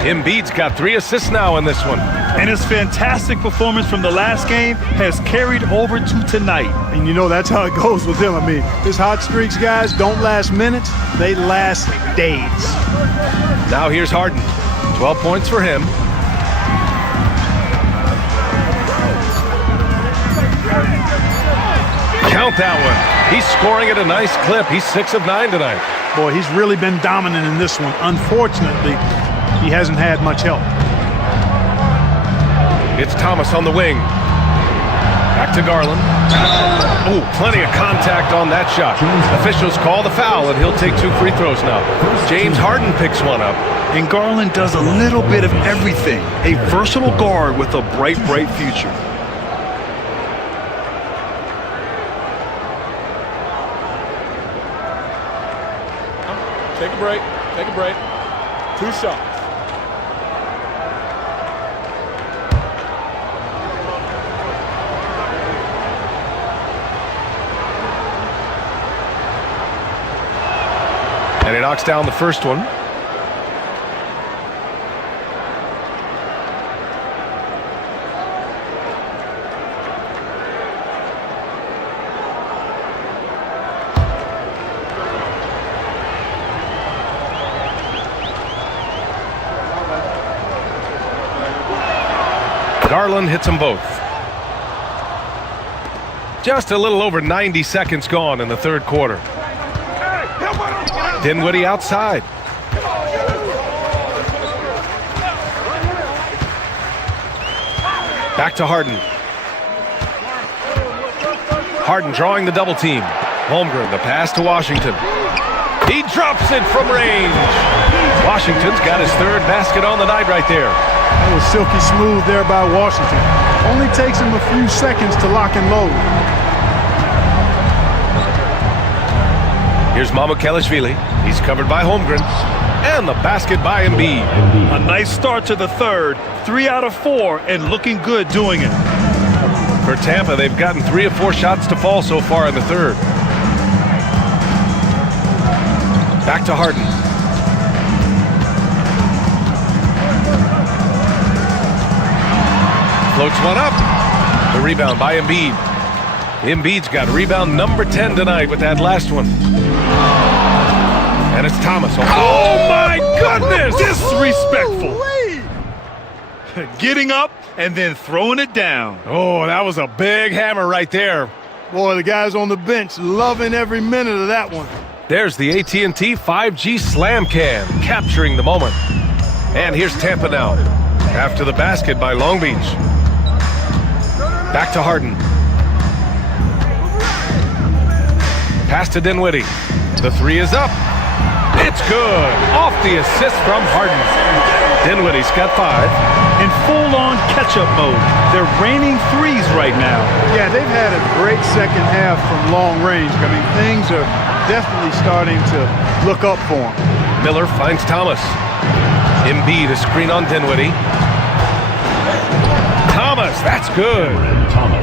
Embiid's got 3 assists now in this one. And his fantastic performance from the last game has carried over to tonight. And you know that's how it goes with him. I mean, his hot streaks, guys, don't last minutes. They last days. Now here's Harden. 12 points for him. Count that one. He's scoring at a nice clip. He's 6 of 9 tonight. Boy, he's really been dominant in this one. Unfortunately, he hasn't had much help. It's Thomas on the wing. Back to Garland. Ooh, plenty of contact on that shot. Officials call the foul, and he'll take 2 free throws now. James Harden picks one up. And Garland does a little bit of everything. A versatile guard with a bright, bright future. Take a break. Take a break. 2 shots. And he knocks down the first one. Garland hits them both. Just a little over 90 seconds gone in the third quarter. Dinwiddie outside. Back to Harden. Harden drawing the double team. Holmgren, the pass to Washington. He drops it from range. Washington's got his 3rd basket on the night right there. That was silky smooth there by Washington. Only takes him a few seconds to lock and load. Here's Mamukelashvili. He's covered by Holmgren. And the basket by Embiid. A nice start to the third. 3 out of 4 and looking good doing it. For Tampa, they've gotten 3 of 4 shots to fall so far in the third. Back to Harden. Floats one up. The rebound by Embiid. Embiid's got rebound number 10 tonight with that last one. And it's Thomas. Oh my goodness! Disrespectful. Getting up and then throwing it down. Oh, that was a big hammer right there. Boy, the guys on the bench loving every minute of that one. There's the AT&T 5G Slam Cam, capturing the moment. And here's Tampa now, after the basket by Long Beach. Back to Harden. Pass to Dinwiddie. The 3 is up. It's good. Off the assist from Harden. Dinwiddie's got 5. In full-on catch-up mode. They're raining threes right now. Yeah, they've had a great second half from long range. I mean, things are definitely starting to look up for them. Miller finds Thomas. Embiid, a screen on Dinwiddie. Thomas, that's good.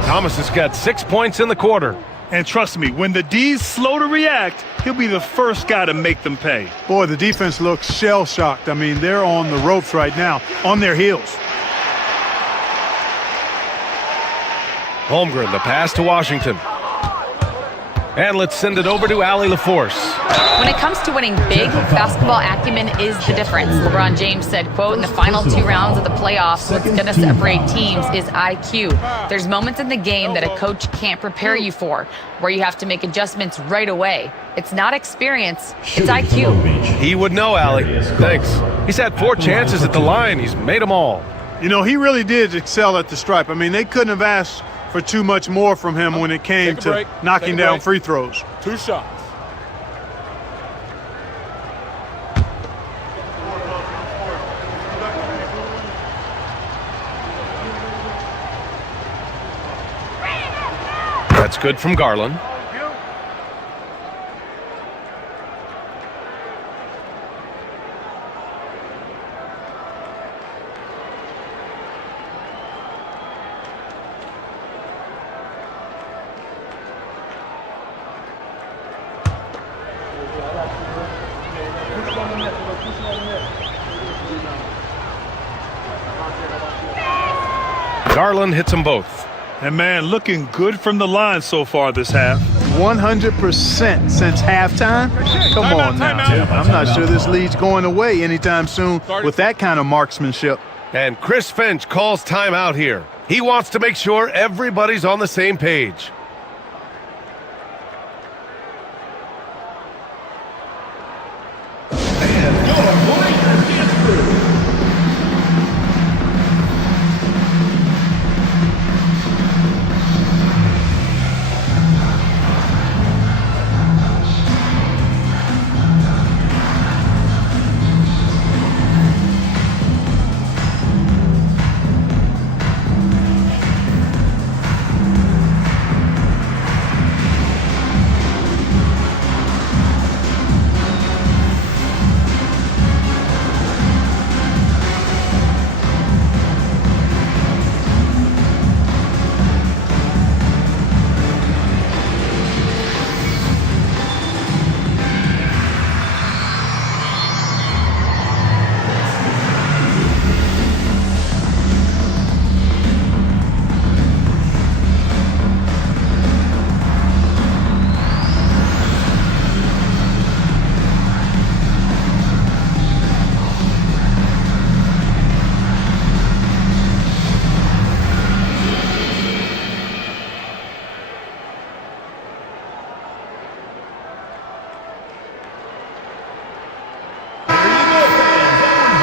Thomas has got 6 points in the quarter. And trust me, when the D's slow to react, he'll be the first guy to make them pay. Boy, the defense looks shell-shocked. I mean, they're on the ropes right now, on their heels. Holmgren, the pass to Washington. And let's send it over to Allie LaForce. When it comes to winning big, basketball acumen is the difference. LeBron James said, quote, in the final 2 rounds of the playoffs, what's going to separate teams is IQ. There's moments in the game that a coach can't prepare you for, where you have to make adjustments right away. It's not experience, it's IQ. He would know, Allie. Thanks. He's had 4 chances at the line. He's made them all. You know, he really did excel at the stripe. I mean, they couldn't have asked for too much more from him when it came to knocking down free throws. 2 shots. That's good from Garland. Garland hits them both. And man, looking good from the line so far this half. 100% since halftime. Come on now. I'm not sure this lead's going away anytime soon with that kind of marksmanship. And Chris Finch calls timeout here. He wants to make sure everybody's on the same page.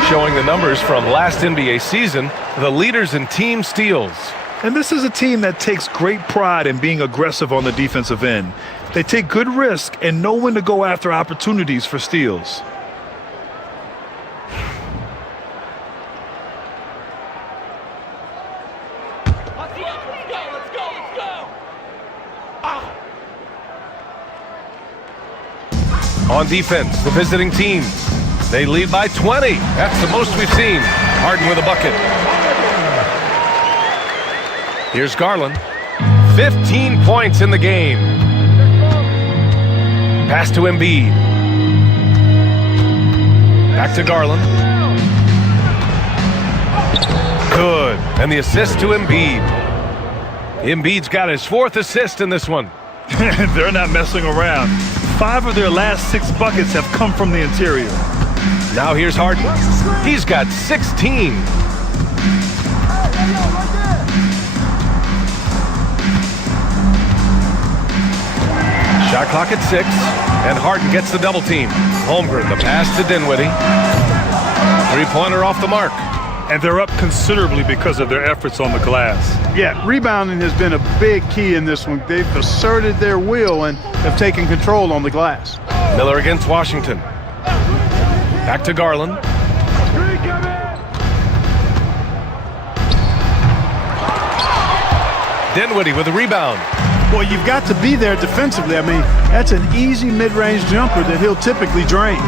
Showing the numbers from last NBA season, the leaders in team steals. And this is a team that takes great pride in being aggressive on the defensive end. They take good risk and know when to go after opportunities for steals. On defense, the visiting team. They lead by 20. That's the most we've seen. Harden with a bucket. Here's Garland. 15 points in the game. Pass to Embiid. Back to Garland. Good. And the assist to Embiid. Embiid's got his 4th assist in this one. They're not messing around. 5 of their last 6 buckets have come from the interior. Now here's Harden. He's got 16. Shot clock at 6, and Harden gets the double team. Holmgren, the pass to Dinwiddie. 3-pointer off the mark. And they're up considerably because of their efforts on the glass. Yeah, rebounding has been a big key in this one. They've asserted their will and have taken control on the glass. Miller against Washington. Back to Garland. Dinwiddie with a rebound. Boy, you've got to be there defensively. I mean, that's an easy mid-range jumper that he'll typically drain.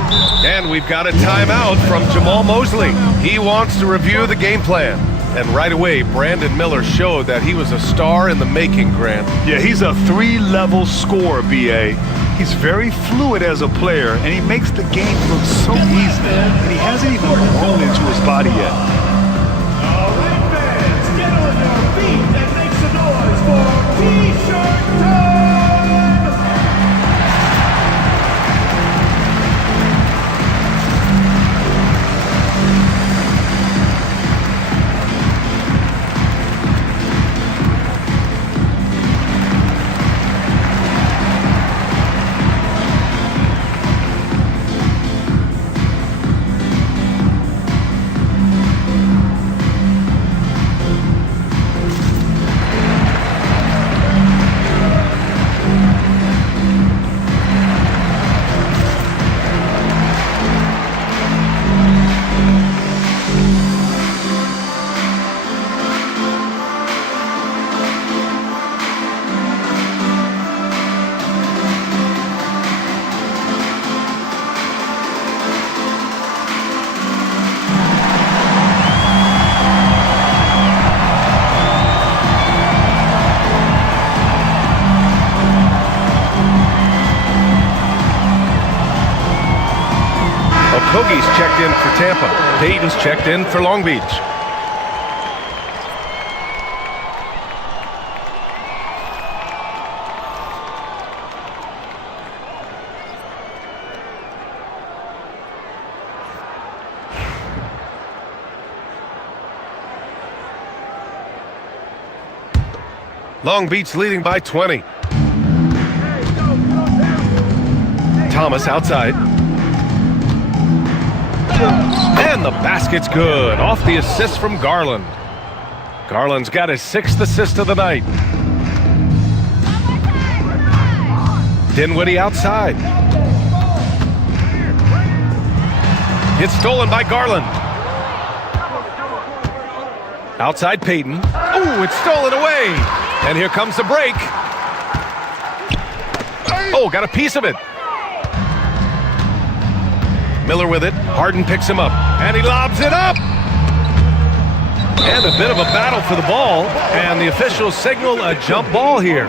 And we've got a timeout from Jamal Mosley. He wants to review the game plan. And right away, Brandon Miller showed that he was a star in the making, Grant. Yeah, he's a 3-level scorer, B.A. He's very fluid as a player, and he makes the game look so easy. And he hasn't even grown into his body yet. All right, fans, get on your feet and make some noise for Okogie's checked in for Tampa. Payton's checked in for Long Beach. Long Beach leading by 20. Thomas outside. And the basket's good. Off the assist from Garland. Garland's got his 6th assist of the night. Dinwiddie outside. It's stolen by Garland. Outside Payton. Ooh, it's stolen away. And here comes the break. Oh, got a piece of it. Miller with it. Harden picks him up. And he lobs it up. And a bit of a battle for the ball. And the officials signal a jump ball here.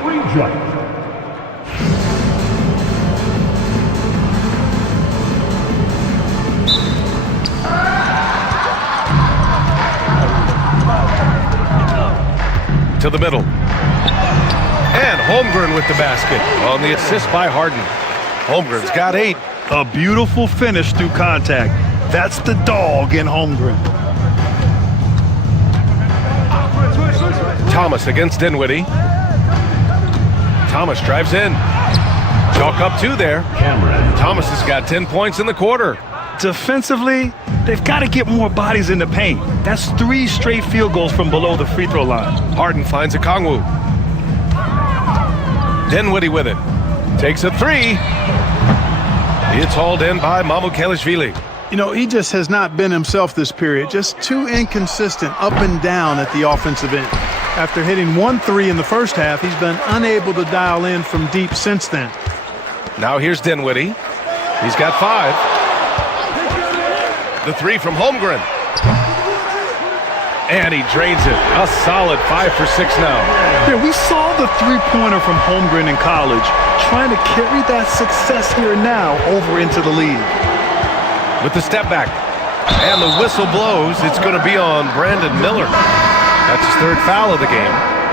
To the middle. And Holmgren with the basket on the assist by Harden. Holmgren's got 8. A beautiful finish through contact. That's the dog in Holmgren. Thomas against Dinwiddie. Thomas drives in. Chalk up 2 there. Thomas has got 10 points in the quarter. Defensively, they've got to get more bodies in the paint. That's 3 straight field goals from below the free throw line. Harden finds Okongwu. Dinwiddie with it. Takes a 3. It's hauled in by Mamukelashvili. You know, he just has not been himself this period. Just too inconsistent up and down at the offensive end. After hitting 1 3 in the first half, he's been unable to dial in from deep since then. Now here's Dinwiddie. He's got 5. The 3 from Holmgren. And he drains it. A solid 5 for 6 now. Yeah, we saw the 3-pointer from Holmgren in college, trying to carry that success here now over into the league. With the step back. And the whistle blows. It's going to be on Brandon Miller. That's his 3rd foul of the game.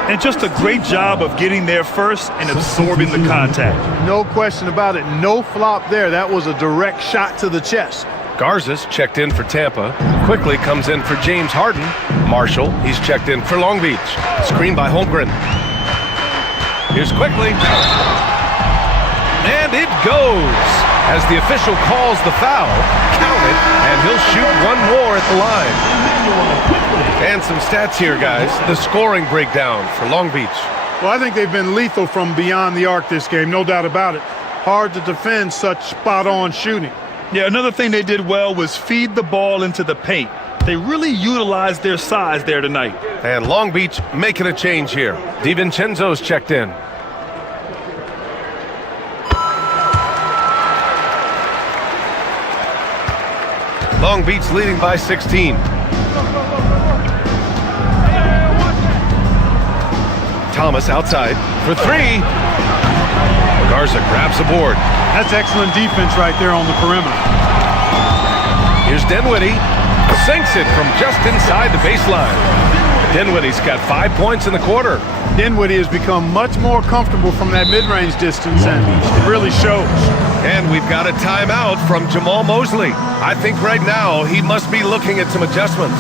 And just a great job of getting there first and absorbing the contact. No question about it. No flop there. That was a direct shot to the chest. Garza's checked in for Tampa. Quickly comes in for James Harden. Marshall, he's checked in for Long Beach. Screen by Holmgren. Here's Quickly. And it goes. As the official calls the foul, count it, and he'll shoot 1 more at the line. And some stats here, guys. The scoring breakdown for Long Beach. Well, I think they've been lethal from beyond the arc this game, no doubt about it. Hard to defend such spot-on shooting. Yeah, another thing they did well was feed the ball into the paint. They really utilized their size there tonight. And Long Beach making a change here. DiVincenzo's checked in. Long Beach leading by 16. Thomas outside for 3. Garza grabs the board. That's excellent defense right there on the perimeter. Here's Dinwiddie. Sinks it from just inside the baseline. Dinwiddie's got 5 points in the quarter. Dinwiddie has become much more comfortable from that mid-range distance, and it really shows. And we've got a timeout from Jamal Mosley. I think right now he must be looking at some adjustments.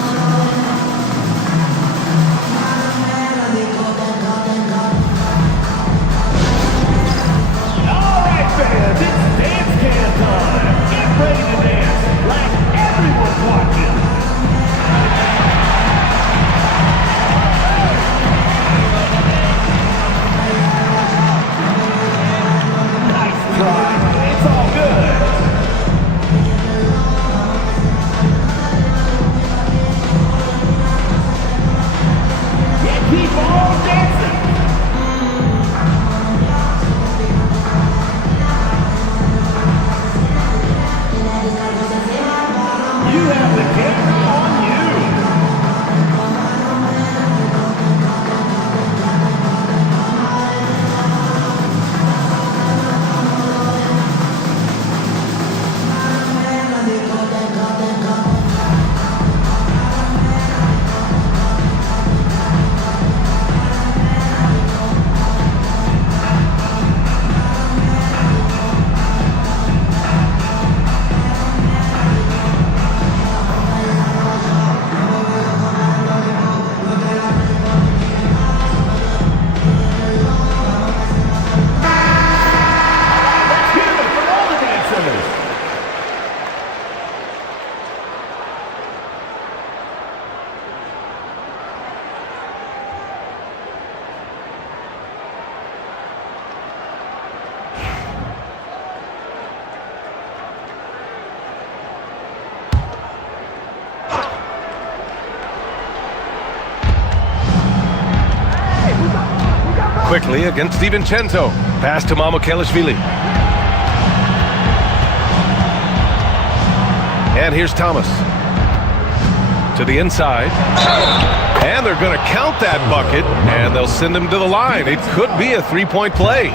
Quickly against DiVincenzo. Pass to Mamukelashvili. And here's Thomas. To the inside. And they're going to count that bucket, and they'll send him to the line. It could be a three-point play.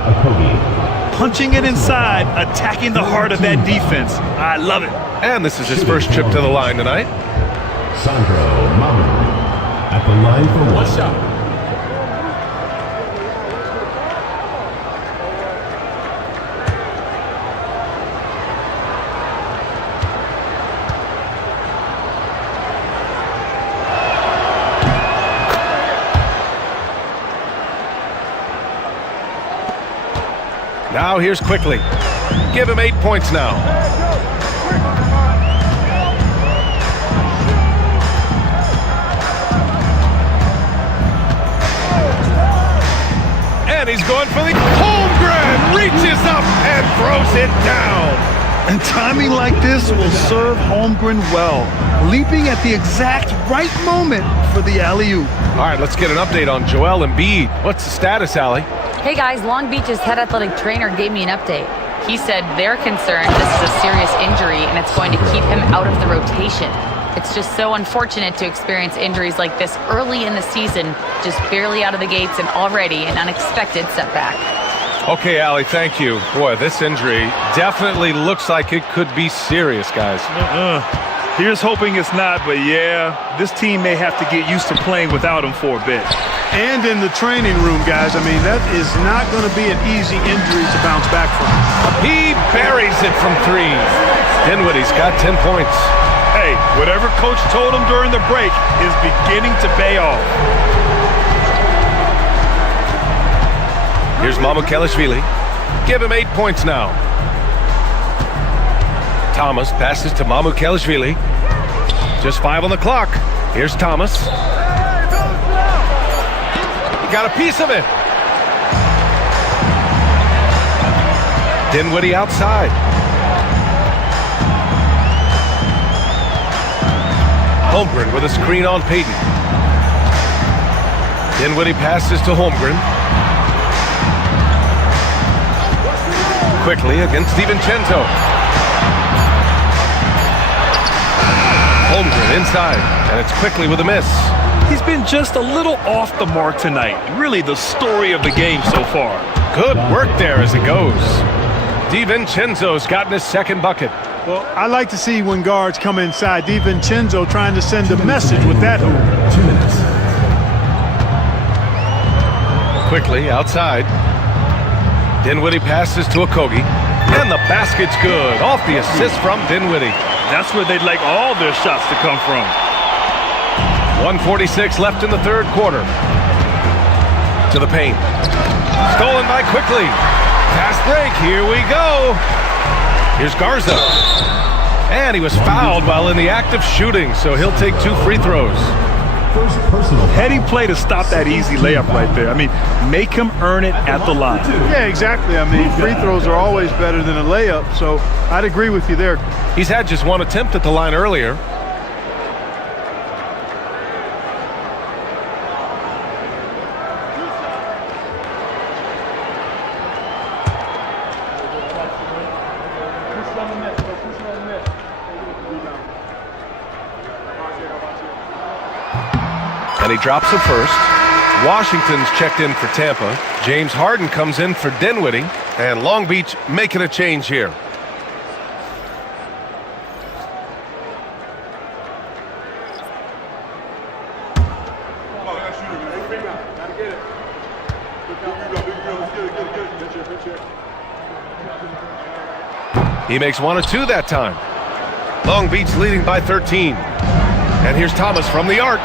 Punching it inside, attacking the heart of that defense. I love it. And this is his first trip to the line tonight. Sandro Mamu at the line for one shot. Now here's Quickly. Give him 8 points now. And he's going for the Holmgren. Reaches up and throws it down. And timing like this will serve Holmgren well. Leaping at the exact right moment for the alley-oop. All right, let's get an update on Joel Embiid. What's the status, Allie? Hey guys, Long Beach's head athletic trainer gave me an update. He said they're concerned this is a serious injury and it's going to keep him out of the rotation. It's just so unfortunate to experience injuries like this early in the season, just barely out of the gates and already an unexpected setback. Okay, Allie, thank you. Boy, this injury definitely looks like it could be serious, guys. Here's hoping it's not, but yeah, this team may have to get used to playing without him for a bit. And in the training room, guys, I mean, that is not going to be an easy injury to bounce back from. He buries it from three. Dinwiddie's got 10 points. Hey, whatever coach told him during the break is beginning to pay off. Here's Mamukelashvili. Give him 8 points now. Thomas passes to Mamukelashvili. Just 5 on the clock. Here's Thomas. He got a piece of it. Dinwiddie outside. Holmgren with a screen on Payton. Dinwiddie passes to Holmgren. Quickly against DiVincenzo. Holmgren inside, and it's Quickly with a miss. He's been just a little off the mark tonight. Really the story of the game so far. Good work there as it goes. DiVincenzo's gotten his second bucket. Well, I like to see when guards come inside. DiVincenzo trying to send a message with that hoop. 2 minutes. Quickly outside. Dinwiddie passes to Okogie. And the basket's good. Off the assist from Dinwiddie. That's where they'd like all their shots to come from. 1:46 left in the third quarter. To the paint. Stolen by Quickly. Fast break. Here we go. Here's Garza. And he was fouled while in the act of shooting, so he'll take 2 free throws. Heady play to stop that easy layup right there. I mean, make him earn it at the line. Yeah, exactly. I mean, free throws are always better than a layup, so I'd agree with you there. He's had just 1 attempt at the line earlier. And he drops it first. Washington's checked in for Tampa. James Harden comes in for Dinwiddie. And Long Beach making a change here. He makes 1 of 2 that time. Long Beach leading by 13. And here's Thomas from the arc.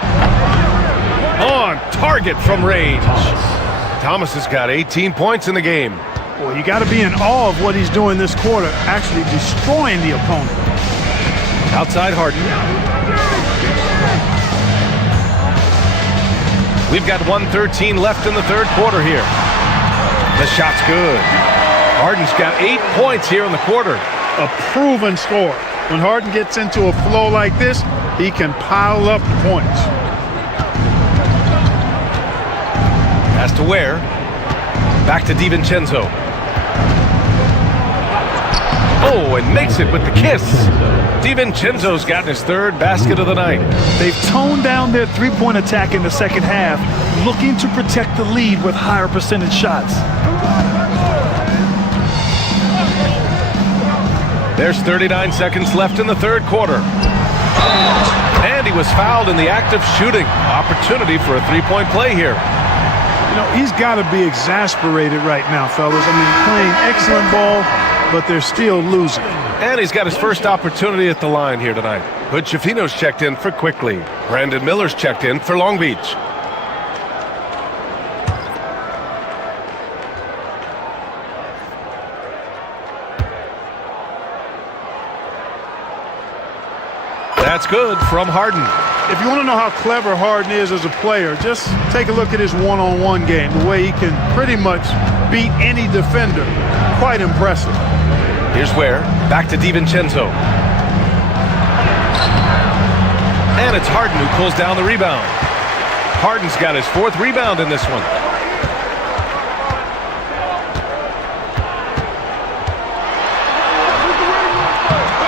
On target from range. Thomas has got 18 points in the game. Well, you got to be in awe of what he's doing this quarter, actually destroying the opponent. Outside Harden. We've got 1:13 left in the third quarter here. The shot's good. Harden's got 8 points here in the quarter. A proven scorer. When Harden gets into a flow like this, he can pile up points. Pass to Ware. Back to DiVincenzo. Oh, and makes it with the kiss. DiVincenzo's gotten his third basket of the night. They've toned down their three-point attack in the second half, looking to protect the lead with higher percentage shots. There's 39 seconds left in the third quarter. And he was fouled in the act of shooting. Opportunity for a three-point play here. You know, he's got to be exasperated right now, fellas. I mean, playing excellent ball, but they're still losing. And he's got his first opportunity at the line here tonight. Hood Schifino's checked in for Quickly. Brandon Miller's checked in for Long Beach. That's good from Harden. If you want to know how clever Harden is as a player, just take a look at his one-on-one game, the way he can pretty much beat any defender. Quite impressive. Here's Ware. Back to DiVincenzo. And it's Harden who pulls down the rebound. Harden's got his fourth rebound in this one.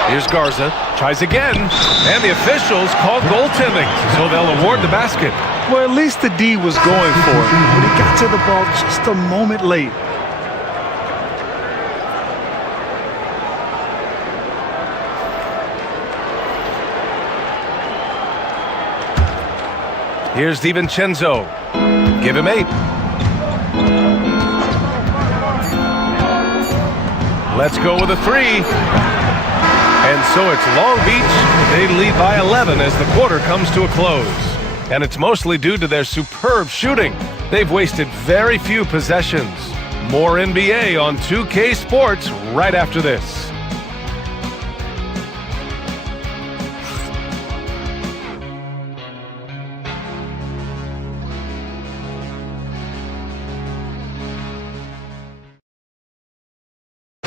Here's Garza. Tries again. And the officials call goaltending, so they'll award the basket. Well, at least the D was going for it, but he got to the ball just a moment late. Here's DiVincenzo. Give him 8. Let's go with a 3. And so it's Long Beach. They lead by 11 as the quarter comes to a close. And it's mostly due to their superb shooting. They've wasted very few possessions. More NBA on 2K Sports right after this.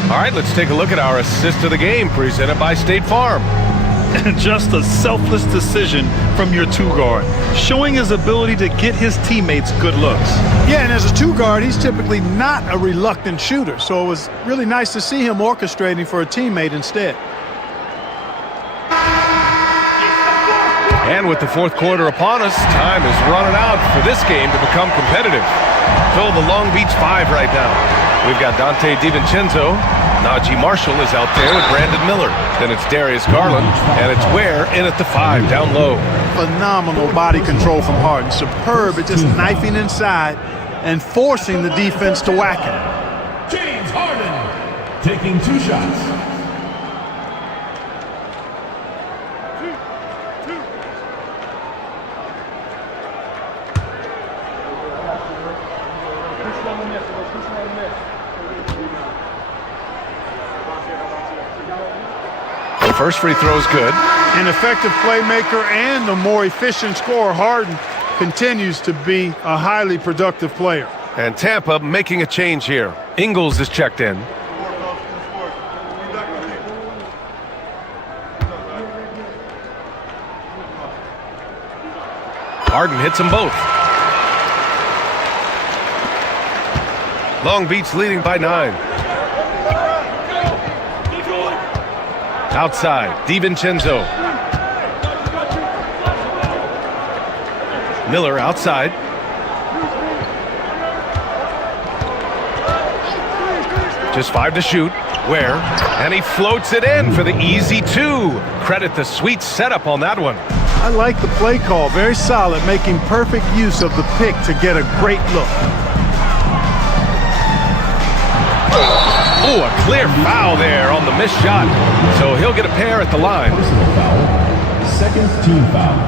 All right, let's take a look at our assist of the game presented by State Farm. Just a selfless decision from your two-guard, showing his ability to get his teammates good looks. Yeah, and as a two-guard, he's typically not a reluctant shooter, so it was really nice to see him orchestrating for a teammate instead. And with the fourth quarter upon us, time is running out for this game to become competitive. Fill the Long Beach 5 right now. We've got Dante DiVincenzo. Najee Marshall is out there with Brandon Miller. Then it's Darius Garland, and it's Ware in at the 5, down low. Phenomenal body control from Harden. Superb at just knifing inside and forcing the defense to whack him. James Harden taking 2 shots. First free throw is good. An effective playmaker and the more efficient scorer, Harden continues to be a highly productive player. And Tampa making a change here. Ingles is checked in. Harden hits them both. Long Beach leading by 9. Outside, DiVincenzo. Miller outside. Just 5 to shoot. Ware, and he floats it in for the easy 2. Credit the sweet setup on that one. I like the play call. Very solid, making perfect use of the pick to get a great look. Oh, a clear foul there on the missed shot. So he'll get a pair at the line. Personal foul. Second team foul.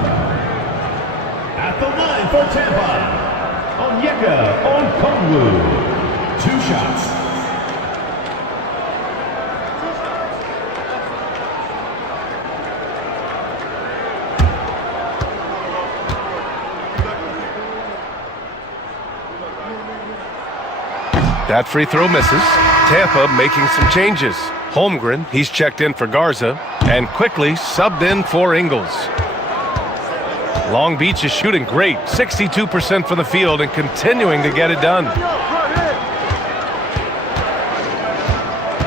At the line for Tampa, Onyeka Okongwu. 2 shots. That free throw misses. Tampa making some changes. Holmgren, he's checked in for Garza, and quickly subbed in for Ingles. Long Beach is shooting great, 62% from the field and continuing to get it done.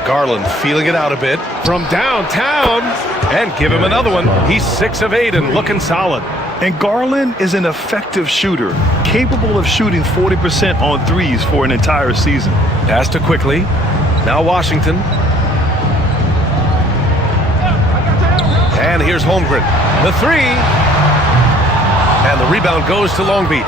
Garland feeling it out a bit from downtown, and give him another one. He's 6 of 8 and looking solid. And Garland is an effective shooter, capable of shooting 40% on threes for an entire season. Pass to Quickly. Now Washington. And here's Holmgren. The three. And the rebound goes to Long Beach.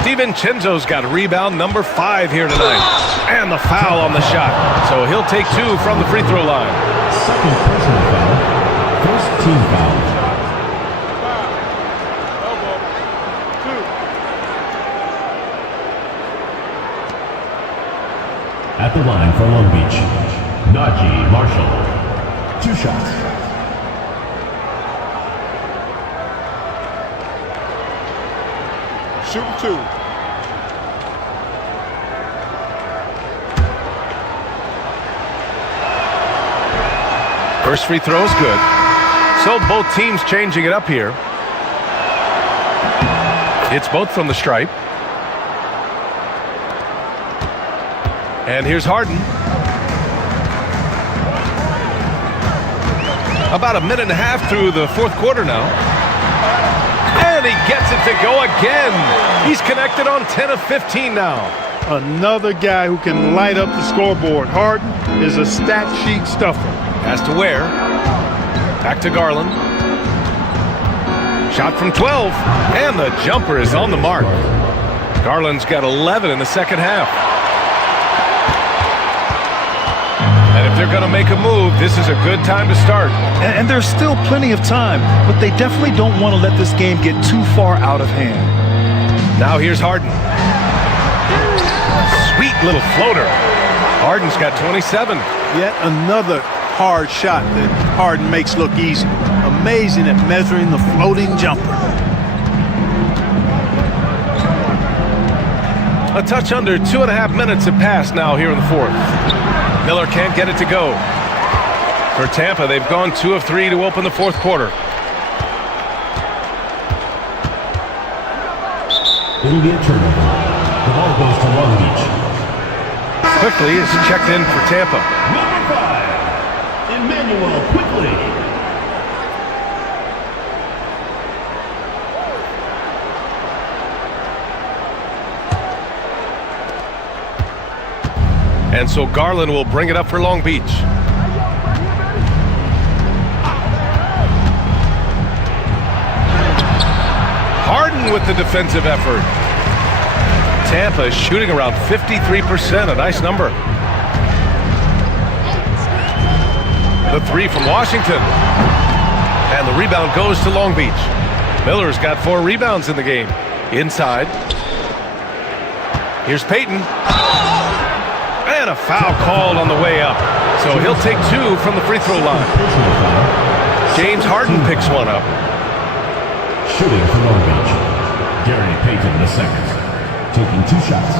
DiVincenzo's got rebound number 5 here tonight. And the foul on the shot. So he'll take 2 from the free throw line. Second personal foul. First team foul. At the line for Long Beach, Najee Marshall. 2 shots. Shoot 2. First free throw is good. So both teams changing it up here. It's both from the stripe. And here's Harden. About a minute and a half through the fourth quarter now. And he gets it to go again. He's connected on 10 of 15 now. Another guy who can light up the scoreboard. Harden is a stat sheet stuffer. Has to Ware. Back to Garland. Shot from 12. And the jumper is on the mark. Garland's got 11 in the second half. And if they're going to make a move, this is a good time to start. And there's still plenty of time, but they definitely don't want to let this game get too far out of hand. Now here's Harden. Sweet little floater. Harden's got 27. Yet another hard shot that Harden makes look easy. Amazing at measuring the floating jumper. A touch under 2.5 minutes have passed now here in the fourth. Miller can't get it to go. For Tampa, they've gone 2 of 3 to open the fourth quarter. It'll be a turnover. The ball goes to Long Beach. Quickly is checked in for Tampa. Number 5, Emmanuel Quickly. And so Garland will bring it up for Long Beach. Harden with the defensive effort. Tampa is shooting around 53%, a nice number. The three from Washington. And the rebound goes to Long Beach. Miller's got 4 rebounds in the game. Inside. Here's Payton. And a foul called on the way up. So he'll take 2 from the free throw line. James Harden picks one up. Shooting for Long Beach. Gary Payton II, taking 2 shots.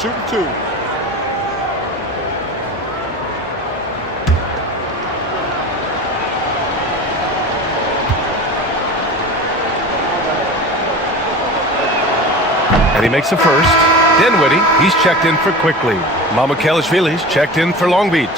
Shoot 2. And he makes the first. Dinwiddie, he's checked in for Quickly. Mamukelashvili's checked in for Long Beach.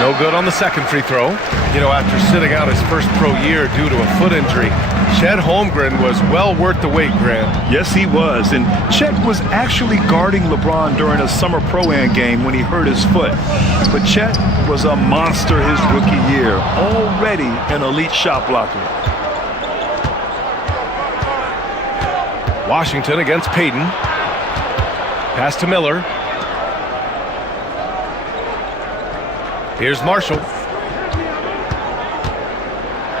No good on the second free throw. You know, after sitting out his first pro year due to a foot injury, Chet Holmgren was well worth the wait, Grant. Yes, he was. And Chet was actually guarding LeBron during a summer pro-am game when he hurt his foot. But Chet was a monster his rookie year, already an elite shot blocker. Washington against Payton. Pass to Miller. Here's Marshall.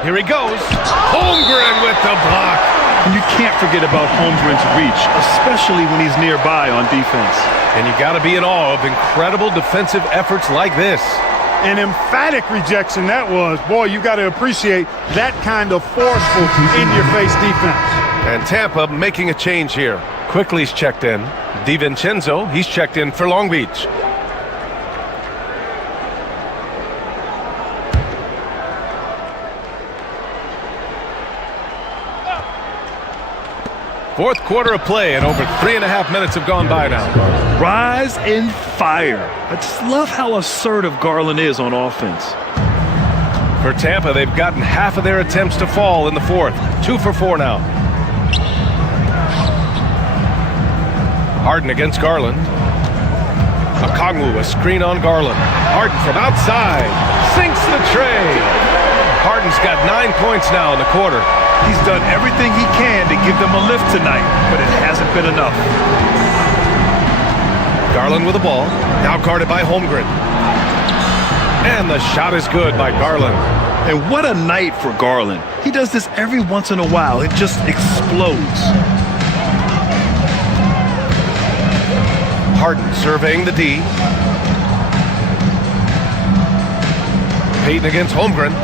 Here he goes. Holmgren with the block. And you can't forget about Holmgren's reach, especially when he's nearby on defense. And you got to be in awe of incredible defensive efforts like this. An emphatic rejection that was. Boy, you got to appreciate that kind of forceful, in-your-face defense. And Tampa making a change here. Quickly's checked in. DiVincenzo, he's checked in for Long Beach. Fourth quarter of play, and over 3.5 minutes have gone by now. Rise and fire. I just love how assertive Garland is on offense. For Tampa, they've gotten half of their attempts to fall in the fourth. 2 for 4 now. Harden against Garland. Okongwu, a screen on Garland. Harden from outside. Sinks the tray. Harden's got 9 points now in the quarter. He's done everything he can to give them a lift tonight, but it hasn't been enough. Garland with the ball. Now guarded by Holmgren. And the shot is good by Garland. And what a night for Garland. He does this every once in a while. It just explodes. Harden surveying the D. Payton against Holmgren.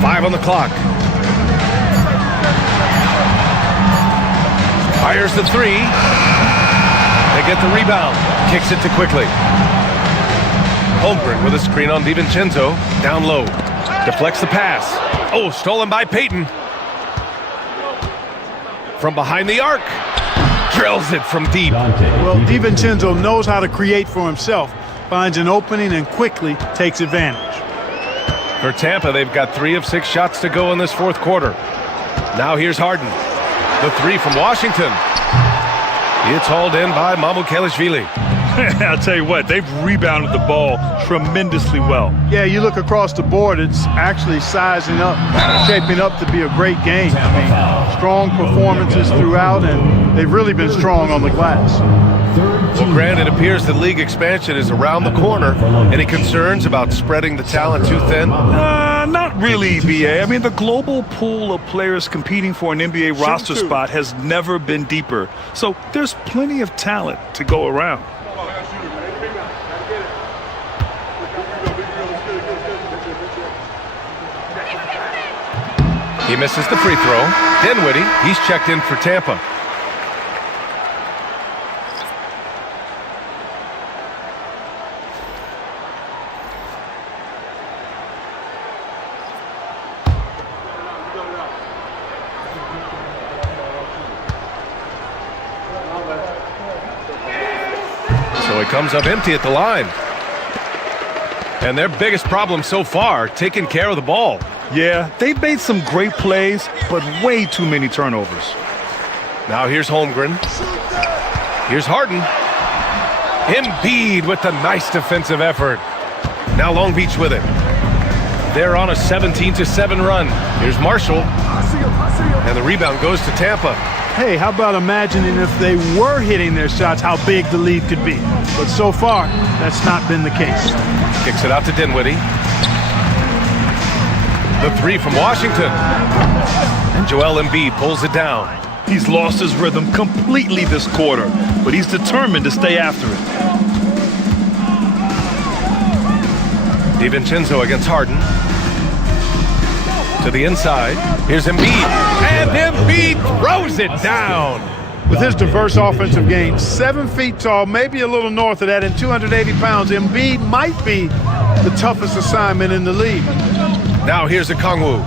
Five on the clock. Fires the three. They get the rebound. Kicks it to Quickly. Holmgren with a screen on DiVincenzo. Down low. Deflects the pass. Oh, stolen by Payton. From behind the arc. Drills it from deep. Well, DiVincenzo knows how to create for himself. Finds an opening and quickly takes advantage. For Tampa, they've got 3 of 6 shots to go in this fourth quarter. Now here's Harden. The 3 from Washington. It's hauled in by Mamukelashvili. I'll tell you what, they've rebounded the ball tremendously well. Yeah, you look across the board, it's actually sizing up, shaping up to be a great game. I mean, strong performances throughout, and they've really been strong on the glass. Well, Grant, it appears that league expansion is around the corner. Any concerns about spreading the talent too thin? Not really, BA. I mean, the global pool of players competing for an NBA roster spot has never been deeper. So there's plenty of talent to go around. He misses the free throw. Dinwiddie, he's checked in for Tampa. So he comes up empty at the line. And their biggest problem so far, taking care of the ball. Yeah, they've made some great plays, but way too many turnovers. Now here's Holmgren. Here's Harden. Embiid with the nice defensive effort. Now Long Beach with it. They're on a 17-7 run. Here's Marshall. And the rebound goes to Tampa. Hey, how about imagining if they were hitting their shots, how big the lead could be. But so far, that's not been the case. Kicks it out to Dinwiddie. The 3 from Washington. And Joel Embiid pulls it down. He's lost his rhythm completely this quarter, but he's determined to stay after it. DiVincenzo against Harden. To the inside. Here's Embiid. And Embiid throws it down. With his diverse offensive game, 7 feet tall, maybe a little north of that, and 280 pounds, Embiid might be the toughest assignment in the league. Now here's Okongwu.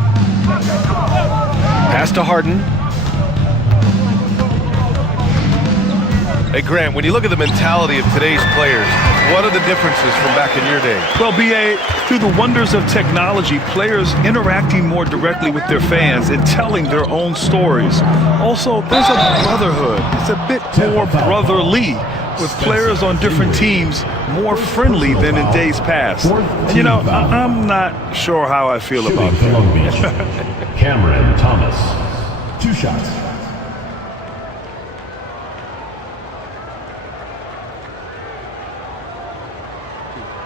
Pass to Harden. Hey, Grant, when you look at the mentality of today's players, what are the differences from back in your day? Well, BA, through the wonders of technology, players interacting more directly with their fans and telling their own stories. Also, there's a brotherhood. It's a bit more brotherly, with players on different teams more friendly than in days past. And, you know, I'm not sure how I feel about that. Cameron Thomas, 2 shots.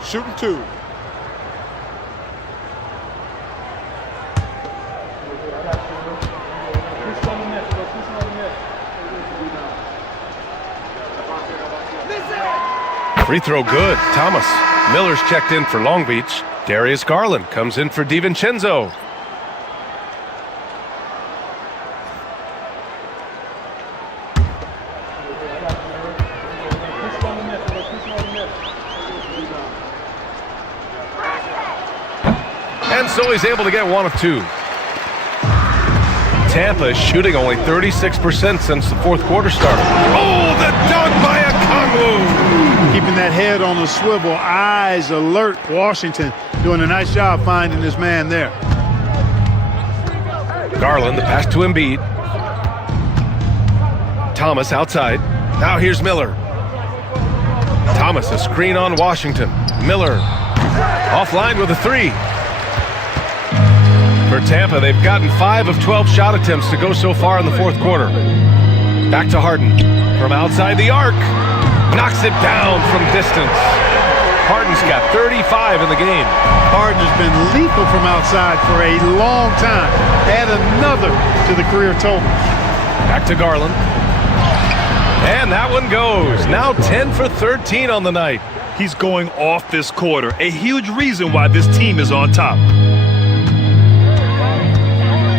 Shooting 2. Free throw good. Thomas. Miller's checked in for Long Beach. Darius Garland comes in for DiVincenzo. And so he's able to get 1 of 2. Tampa is shooting only 36% since the fourth quarter started. Oh, the dunk by Okongwu! Keeping that head on the swivel, eyes alert. Washington doing a nice job finding this man there. Garland, the pass to Embiid. Thomas outside. Now here's Miller. Thomas, a screen on Washington. Miller offline with a 3. For Tampa, they've gotten 5 of 12 shot attempts to go so far in the fourth quarter. Back to Harden. From outside the arc. Knocks it down from distance. Harden's got 35 in the game. Harden has been lethal from outside for a long time. Add another to the career total. Back to Garland. And that one goes. Now 10 for 13 on the night. He's going off this quarter. A huge reason why this team is on top.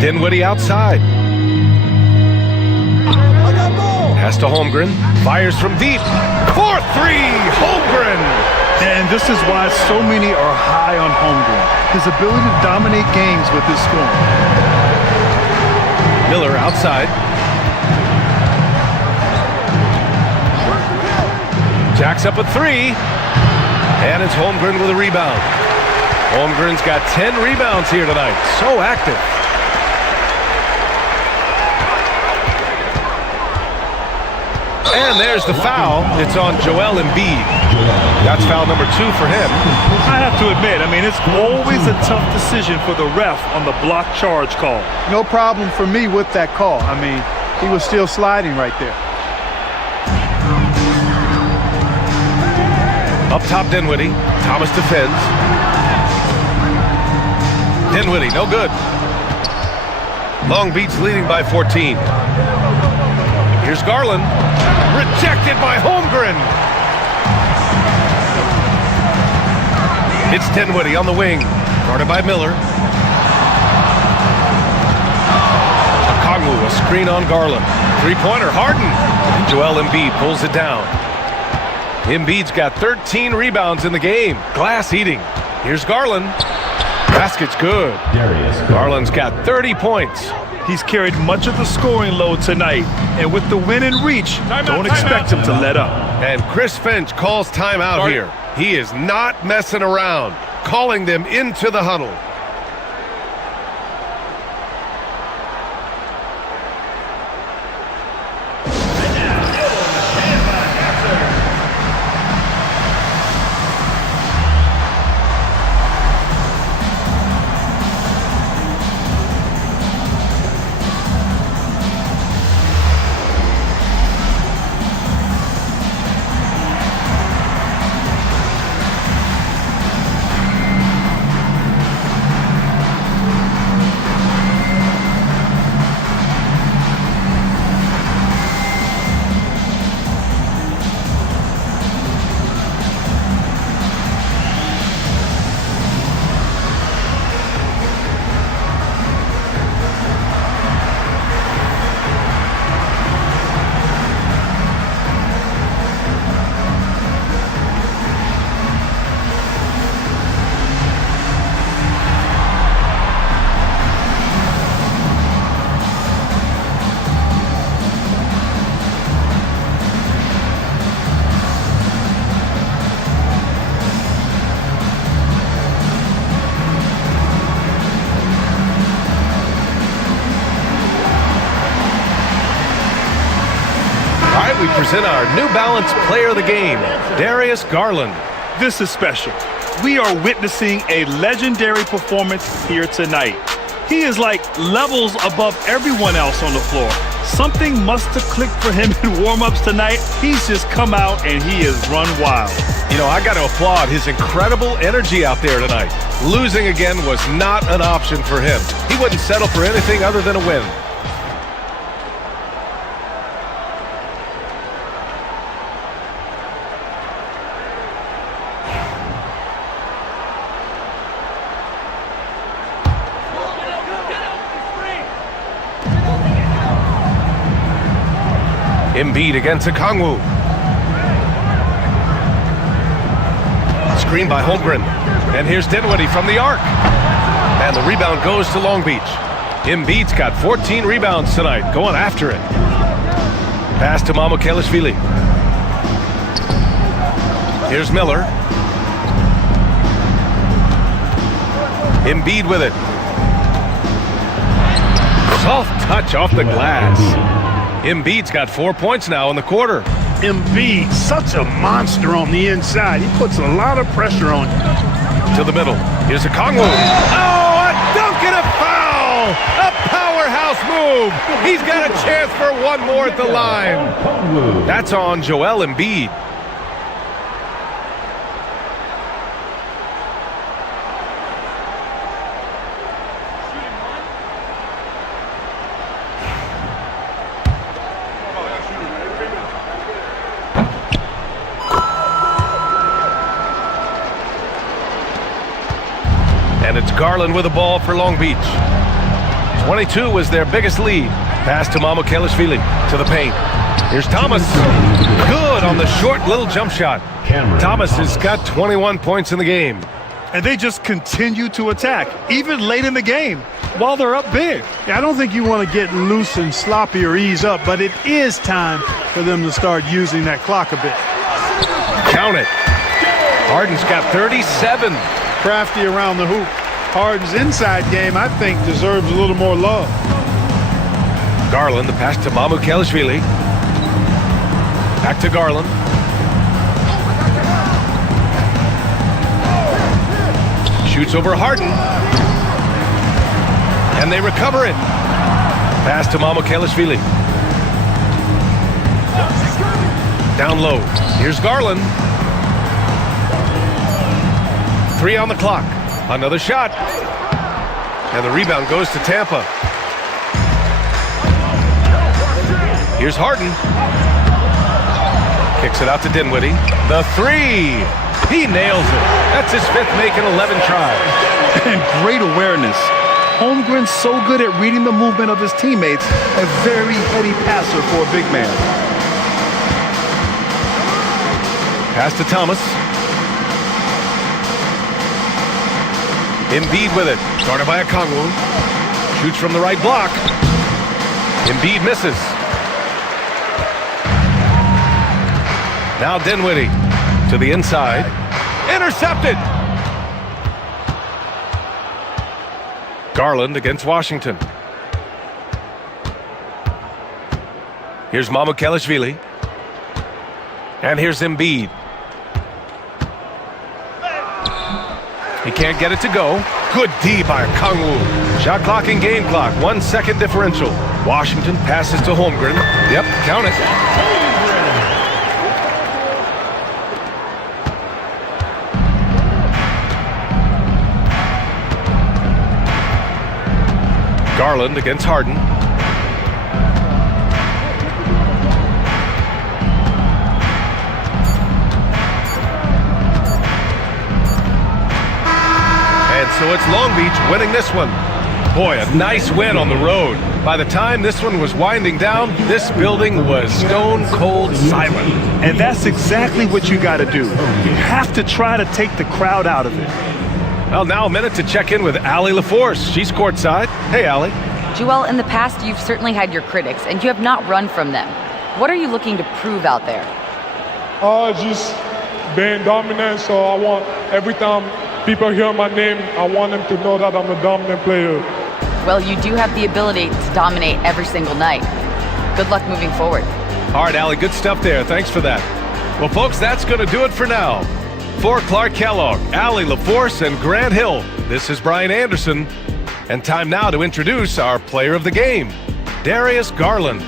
Dinwiddie outside. Pass to Holmgren. Fires from deep. 4-3. Holmgren. And this is why so many are high on Holmgren. His ability to dominate games with his scoring. Miller outside. Jacks up a 3. And it's Holmgren with a rebound. Holmgren's got 10 rebounds here tonight. So active. And there's the foul. It's on Joel Embiid. That's foul number 2 for him. I have to admit, it's always a tough decision for the ref on the block charge call. No problem for me with that call. He was still sliding right there. Up top, Dinwiddie. Thomas defends. Dinwiddie, no good. Long Beach leading by 14. Here's Garland. Rejected by Holmgren. It's Dinwiddie on the wing. Guarded by Miller. Okongwu, a screen on Garland. Three-pointer, Harden. And Joel Embiid pulls it down. Embiid's got 13 rebounds in the game. Glass eating. Here's Garland. Basket's good. Garland's got 30 points. He's carried much of the scoring load tonight, and with the win in reach, don't expect him to let up. And Chris Finch calls timeout here. He is not messing around, calling them into the huddle. We present our New Balance Player of the Game, Darius Garland. This is special. We are witnessing a legendary performance here tonight. He is like levels above everyone else on the floor. Something must have clicked for him in warm-ups tonight. He's just come out and he has run wild. I got to applaud his incredible energy out there tonight. Losing again was not an option for him. He wouldn't settle for anything other than a win. Embiid against Okongwu. Screen by Holmgren. And here's Dinwiddie from the arc. And the rebound goes to Long Beach. Embiid's got 14 rebounds tonight, going after it. Pass to Mamukelashvili. Here's Miller. Embiid with it. Soft touch off the glass. Embiid's got 4 points now in the quarter. Embiid, such a monster on the inside. He puts a lot of pressure on you. To the middle. Here's Okongwu. Oh, a dunk and a foul! A powerhouse move. He's got a chance for one more at the line. That's on Joel Embiid. And it's Garland with the ball for Long Beach. 22 was their biggest lead. Pass to Mamukelashvili to the paint. Here's Thomas. Good on the short little jump shot. Thomas has got 21 points in the game. And they just continue to attack, even late in the game, while they're up big. I don't think you want to get loose and sloppy or ease up, but it is time for them to start using that clock a bit. Count it. Harden's got 37. Crafty around the hoop. Harden's inside game, I think, deserves a little more love. Garland, the pass to Mamukelashvili. Back to Garland. Shoots over Harden. And they recover it. Pass to Mamukelashvili. Down low. Here's Garland. 3 on the clock. Another shot. And the rebound goes to Tampa. Here's Harden. Kicks it out to Dinwiddie. The 3. He nails it. That's his 5th make in 11 tries. And great awareness. Holmgren's so good at reading the movement of his teammates. A very heady passer for a big man. Pass to Thomas. Embiid with it. Started by Okongwu. Shoots from the right block. Embiid misses. Now Dinwiddie to the inside. Intercepted. Garland against Washington. Here's Mamukelashvili. And here's Embiid. He can't get it to go. Good D by Okongwu. Shot clock and game clock. 1 second differential. Washington passes to Holmgren. Yep, count it. Garland against Harden. So it's Long Beach winning this one. Boy, a nice win on the road. By the time this one was winding down, this building was stone cold silent. And that's exactly what you got to do. You have to try to take the crowd out of it. Well, now a minute to check in with Allie LaForce. She's courtside. Hey, Allie. Joel, in the past, you've certainly had your critics, and you have not run from them. What are you looking to prove out there? Just being dominant, so I want every time people hear my name, I want them to know that I'm a dominant player. Well, you do have the ability to dominate every single night. Good luck moving forward. All right, Allie, good stuff there. Thanks for that. Well, folks, that's going to do it for now. For Clark Kellogg, Allie LaForce, and Grant Hill, this is Brian Anderson. And time now to introduce our player of the game, Darius Garland.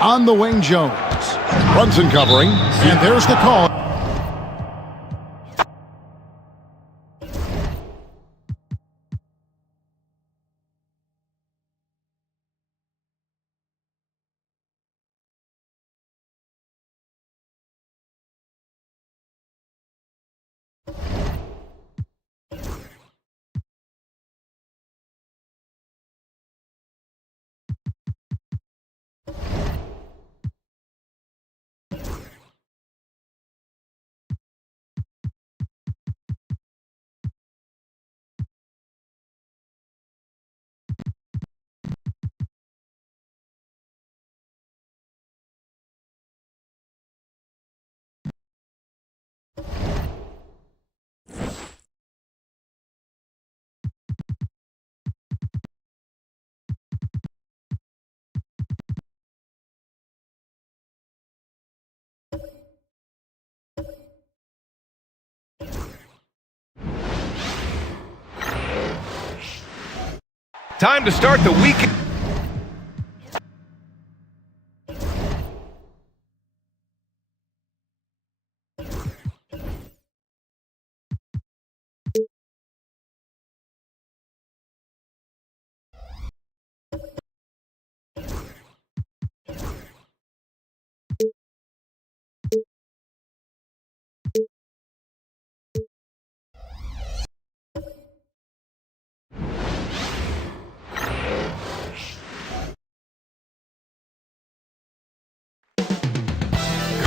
On the wing, Jones. Brunson covering, and there's the call. Time to start the weekend.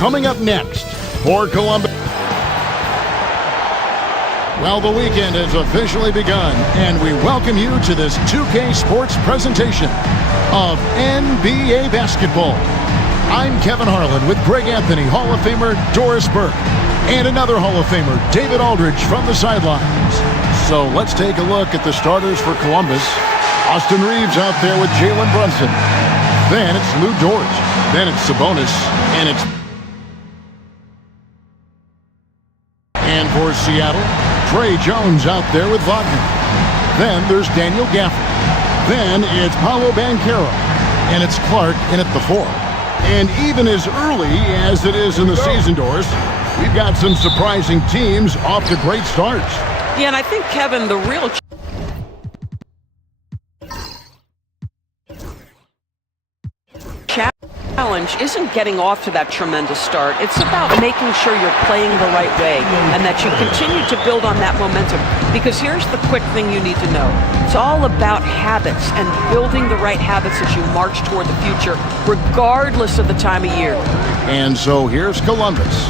Coming up next for Columbus. Well, the weekend has officially begun, and we welcome you to this 2K Sports presentation of NBA basketball. I'm Kevin Harlan with Greg Anthony, Hall of Famer Doris Burke, and another Hall of Famer, David Aldridge, from the sidelines. So let's take a look at the starters for Columbus. Austin Reeves out there with Jalen Brunson. Then it's Lou Dort. Then it's Sabonis, and it's... And for Seattle, Trey Jones out there with Wagner. Then there's Daniel Gafford. Then it's Paolo Banchero. And it's Clark in at the 4. And even as early as it is in the season, Doris, we've got some surprising teams off to great starts. Yeah, and I think, Kevin, the real challenge isn't getting off to that tremendous start. It's about making sure you're playing the right way and that you continue to build on that momentum. Because here's the quick thing you need to know. It's all about habits and building the right habits as you march toward the future, regardless of the time of year. And so here's Columbus.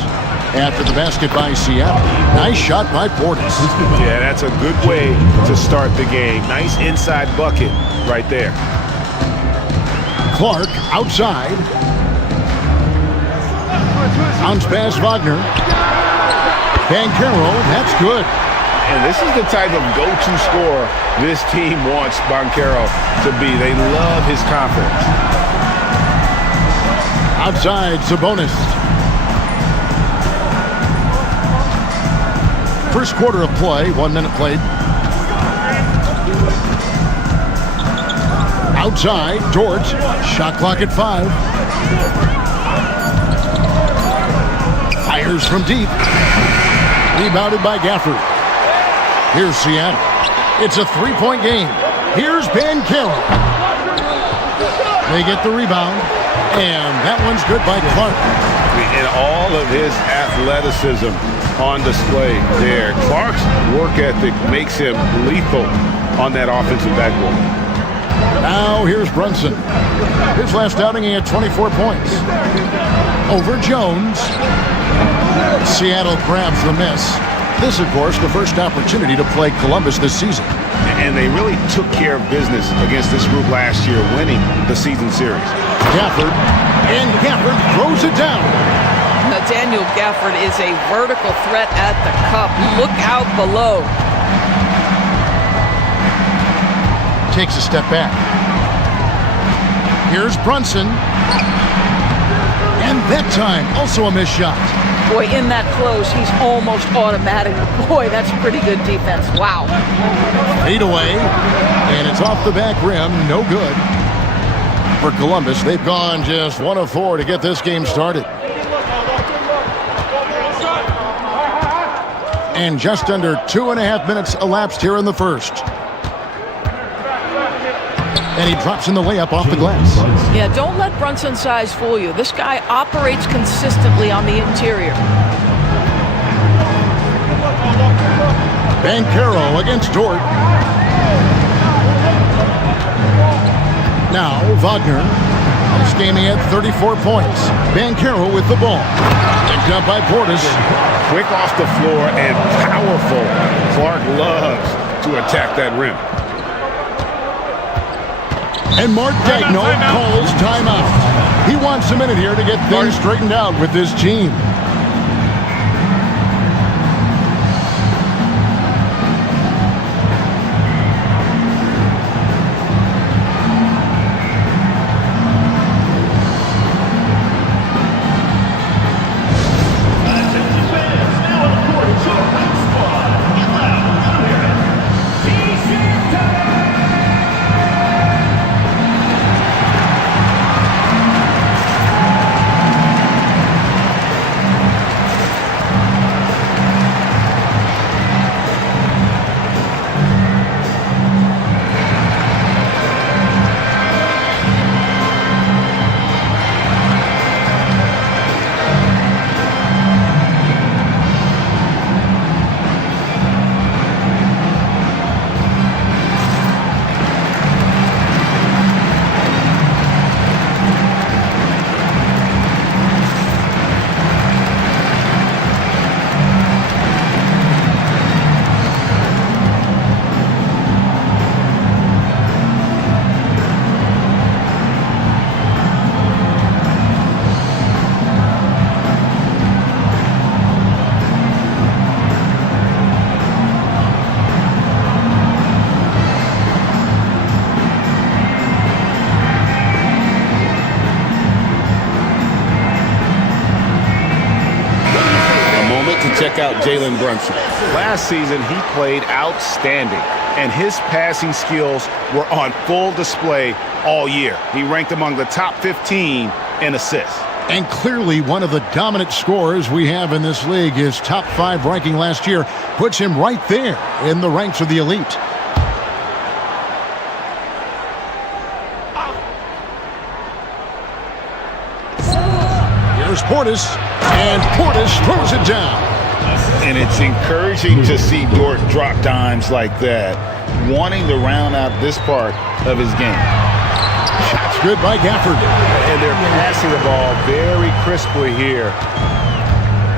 After the basket by Seattle. Nice shot by Portis. Yeah, that's a good way to start the game. Nice inside bucket right there. Clark outside. Bounce pass Wagner. Banchero, that's good. And this is the type of go-to scorer this team wants Banchero to be. They love his confidence. Outside Sabonis. First quarter of play, 1 minute played. Outside, Dort, shot clock at 5. Fires from deep. Rebounded by Gafford. Here's Seattle. It's a 3-point game. Here's Banchero. They get the rebound, and that one's good by Clark. And all of his athleticism on display there. Clark's work ethic makes him lethal on that offensive backboard. Now here's Brunson. His last outing, he had 24 points. Over Jones. Seattle grabs the miss. This, of course, the first opportunity to play Columbus this season. And they really took care of business against this group last year, winning the season series. Gafford, and Gafford throws it down. Daniel Gafford is a vertical threat at the cup. Look out below. Takes a step back. Here's Brunson. And that time, also a missed shot. Boy, in that close, he's almost automatic. Boy, that's pretty good defense. Wow. Fade away, and it's off the back rim. No good. For Columbus, they've gone just 1 of 4 to get this game started. And just under 2.5 minutes elapsed here in the first. And he drops in the layup off the glass. Yeah, don't let Brunson's size fool you. This guy operates consistently on the interior. Banchero against Dort. Now Wagner. This game he had 34 points. Banchero with the ball. Picked up by Portis. Quick off the floor and powerful. Clark loves to attack that rim. And Mark Gagno calls timeout. He wants a minute here to get things straightened out with this team. Check out Jalen Brunson. Last season, he played outstanding, and his passing skills were on full display all year. He ranked among the top 15 in assists. And clearly one of the dominant scorers we have in this league. His top 5 ranking last year puts him right there in the ranks of the elite. Here's Portis, and Portis throws it down. And it's encouraging to see Dort drop dimes like that, wanting to round out this part of his game. Shots good by Gafford. And they're passing the ball very crisply here.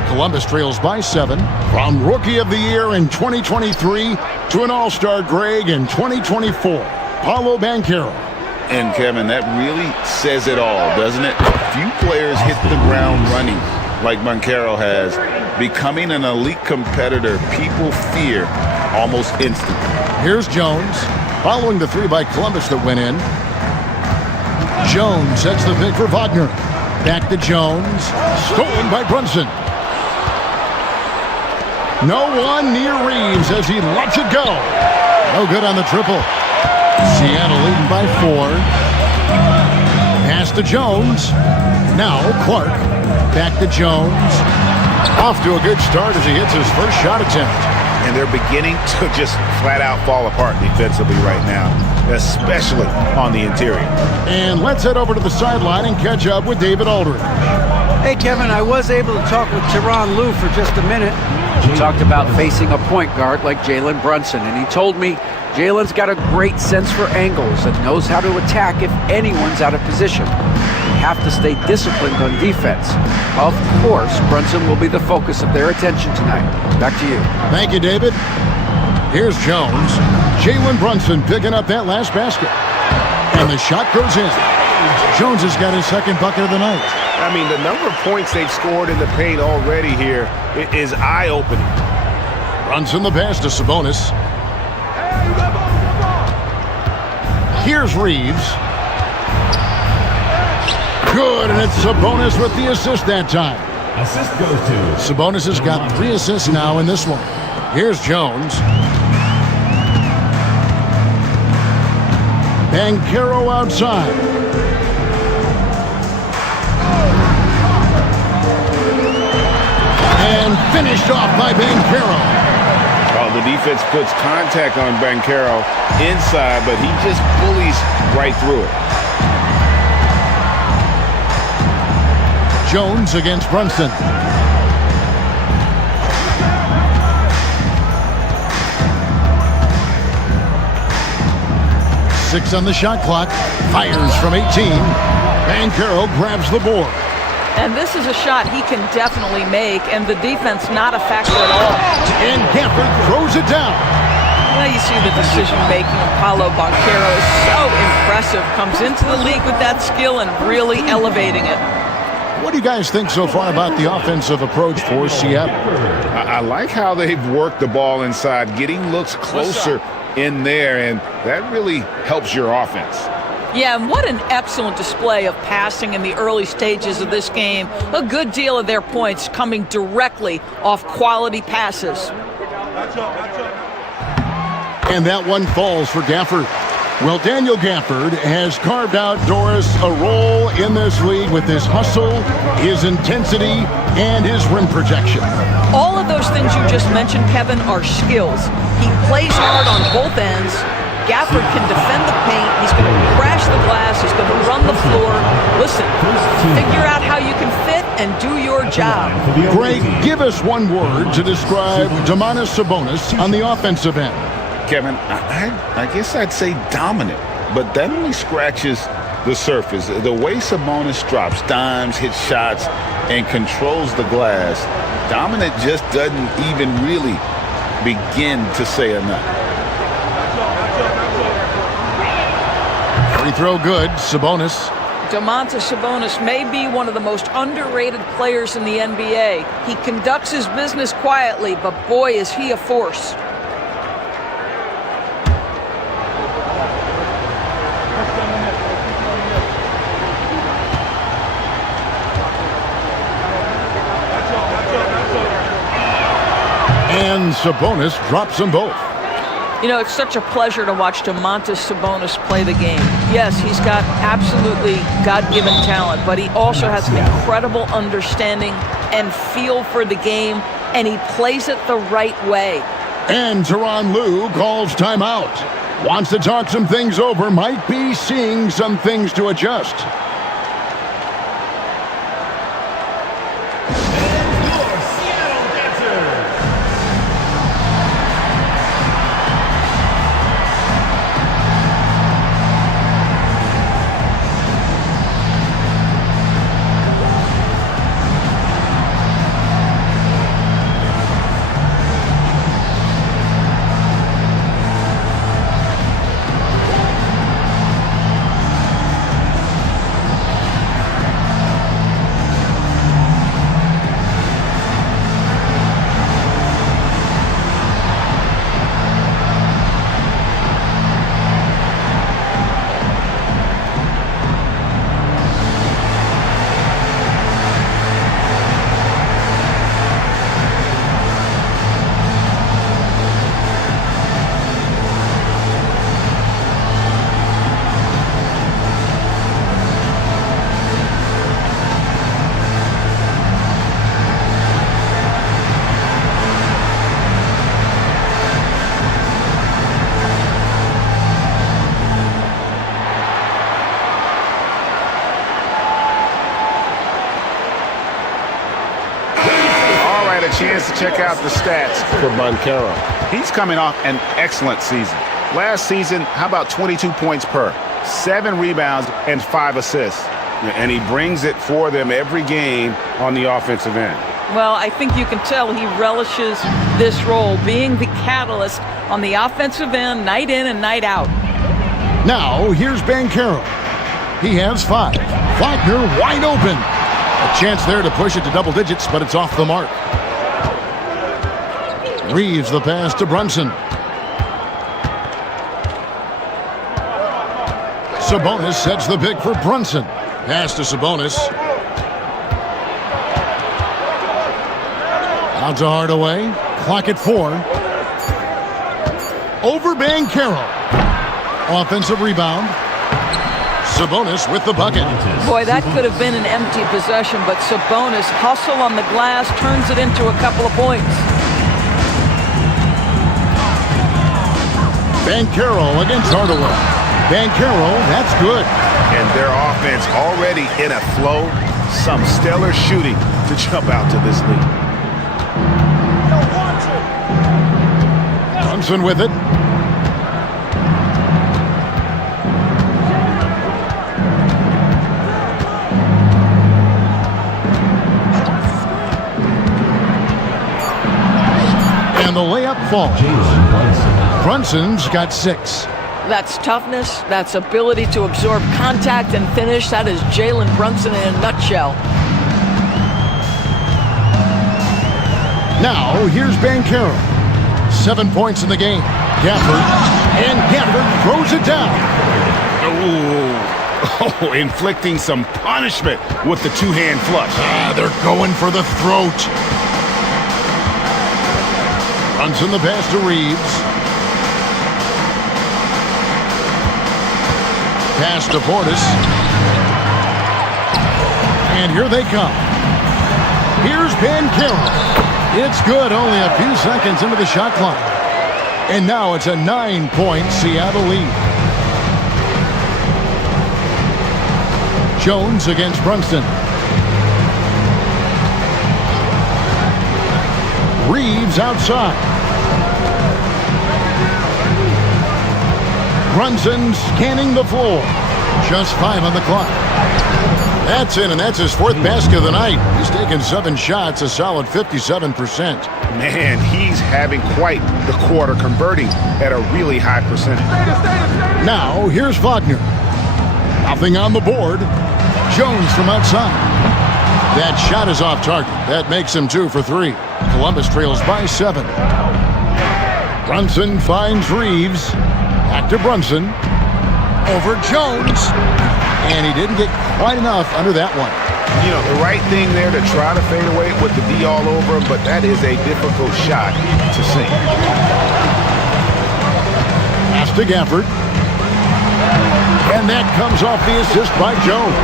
Columbus trails by 7. From Rookie of the Year in 2023 to an All-Star Greg in 2024, Paolo Banchero. And Kevin, that really says it all, doesn't it? Few players hit the ground running like Banchero has, becoming an elite competitor people fear almost instantly. Here's Jones, following the 3 by Columbus that went in. Jones sets the pick for Wagner. Back to Jones, stolen by Brunson. No one near Reeves as he lets it go. No good on the triple. Seattle leading by 4. Pass to Jones. Now Clark. Back to Jones. Off to a good start as he hits his first shot attempt. And they're beginning to just flat out fall apart defensively right now, especially on the interior. And let's head over to the sideline and catch up with David Aldridge. Hey, Kevin, I was able to talk with Tyronn Lue for just a minute. He talked about facing a point guard like Jalen Brunson, and he told me Jalen's got a great sense for angles and knows how to attack if anyone's out of position. You have to stay disciplined on defense. Of course, Brunson will be the focus of their attention tonight. Back to you. Thank you, David. Here's Jones. Jalen Brunson picking up that last basket. And the shot goes in. Jones has got his second bucket of the night. I mean, the number of points they've scored in the paint already here is eye-opening. Brunson the pass to Sabonis. Here's Reeves. Good, and it's Sabonis with the assist that time. Assist goes to Sabonis has got 3 assists now in this one. Here's Jones. Banchero outside. And finished off by Banchero. Oh, the defense puts contact on Banchero inside, but he just bullies right through it. Jones against Brunson. Six on the shot clock. Fires from 18. Banchero grabs the board. And this is a shot he can definitely make, and the defense not a factor at all. And Gafford throws it down. Well, you see the decision-making of Paolo Banchero is so impressive. Comes into the league with that skill and really elevating it. What do you guys think so far about the offensive approach for Seattle? I like how they've worked the ball inside, getting looks closer in there, and that really helps your offense. Yeah, and what an excellent display of passing in the early stages of this game. A good deal of their points coming directly off quality passes. And that one falls for Gafford. Well, Daniel Gafford has carved out, Doris, a role in this league with his hustle, his intensity, and his rim protection. All of those things you just mentioned, Kevin, are skills. He plays hard on both ends. Gafford can defend the paint. He's going to crash the glass. He's going to run the floor. Listen, figure out how you can fit and do your job. Greg, give us one word to describe Domantas Sabonis on the offensive end. Kevin, I guess I'd say dominant, but that only scratches the surface. The way Sabonis drops dimes, hits shots, and controls the glass, dominant just doesn't even really begin to say enough. Free throw good, Sabonis. Domantas Sabonis may be one of the most underrated players in the NBA. He conducts his business quietly, but boy, is he a force. And Sabonis drops them both. You know, it's such a pleasure to watch Domantas Sabonis play the game. Yes, he's got absolutely God-given talent, but he also has an incredible understanding and feel for the game, and he plays it the right way. And Tyronn Lue calls timeout. Wants to talk some things over, might be seeing some things to adjust. a chance to check out the stats for Banchero. He's coming off an excellent season. Last season, how about 22 points per, 7 rebounds, and 5 assists. And he brings it for them every game on the offensive end. Well, I think you can tell he relishes this role, being the catalyst on the offensive end, night in and night out. Now, here's Banchero. He has 5. Wagner wide open. A chance there to push it to double digits, but it's off the mark. Reeves the pass to Brunson. Sabonis sets the pick for Brunson. Pass to Sabonis. Out to Hardaway. Clock at 4. Over Banchero. Offensive rebound. Sabonis with the bucket. Boy, that could have been an empty possession, but Sabonis, hustle on the glass, turns it into a couple of points. Banchero against Hardaway. Banchero, that's good. And their offense already in a flow. Some stellar shooting to jump out to this lead. Brunson with it. And the layup falls. Brunson's got 6. That's toughness. That's ability to absorb contact and finish. That is Jalen Brunson in a nutshell. Now, here's Banchero. 7 points in the game. Gafford. And Gafford throws it down. Oh, inflicting some punishment with the two-hand flush. They're going for the throat. Brunson the pass to Reeves. Pass to Portis. And here they come. Here's Banchero. It's good, only a few seconds into the shot clock. And now it's a 9-point Seattle lead. Jones against Brunson. Reeves outside. Brunson scanning the floor. Just 5 on the clock. That's in, and that's his 4th basket of the night. He's taken 7 shots, a solid 57%. Man, he's having quite the quarter, converting at a really high percentage. Now, here's Wagner. Nothing on the board. Jones from outside. That shot is off target. That makes him 2 for 3. Columbus trails by 7. Brunson finds Reeves. Back to Brunson. Over Jones. And he didn't get quite enough under that one. You know, the right thing there to try to fade away with the D all over him, but that is a difficult shot to sink. Pass to Gafford. And that comes off the assist by Jones.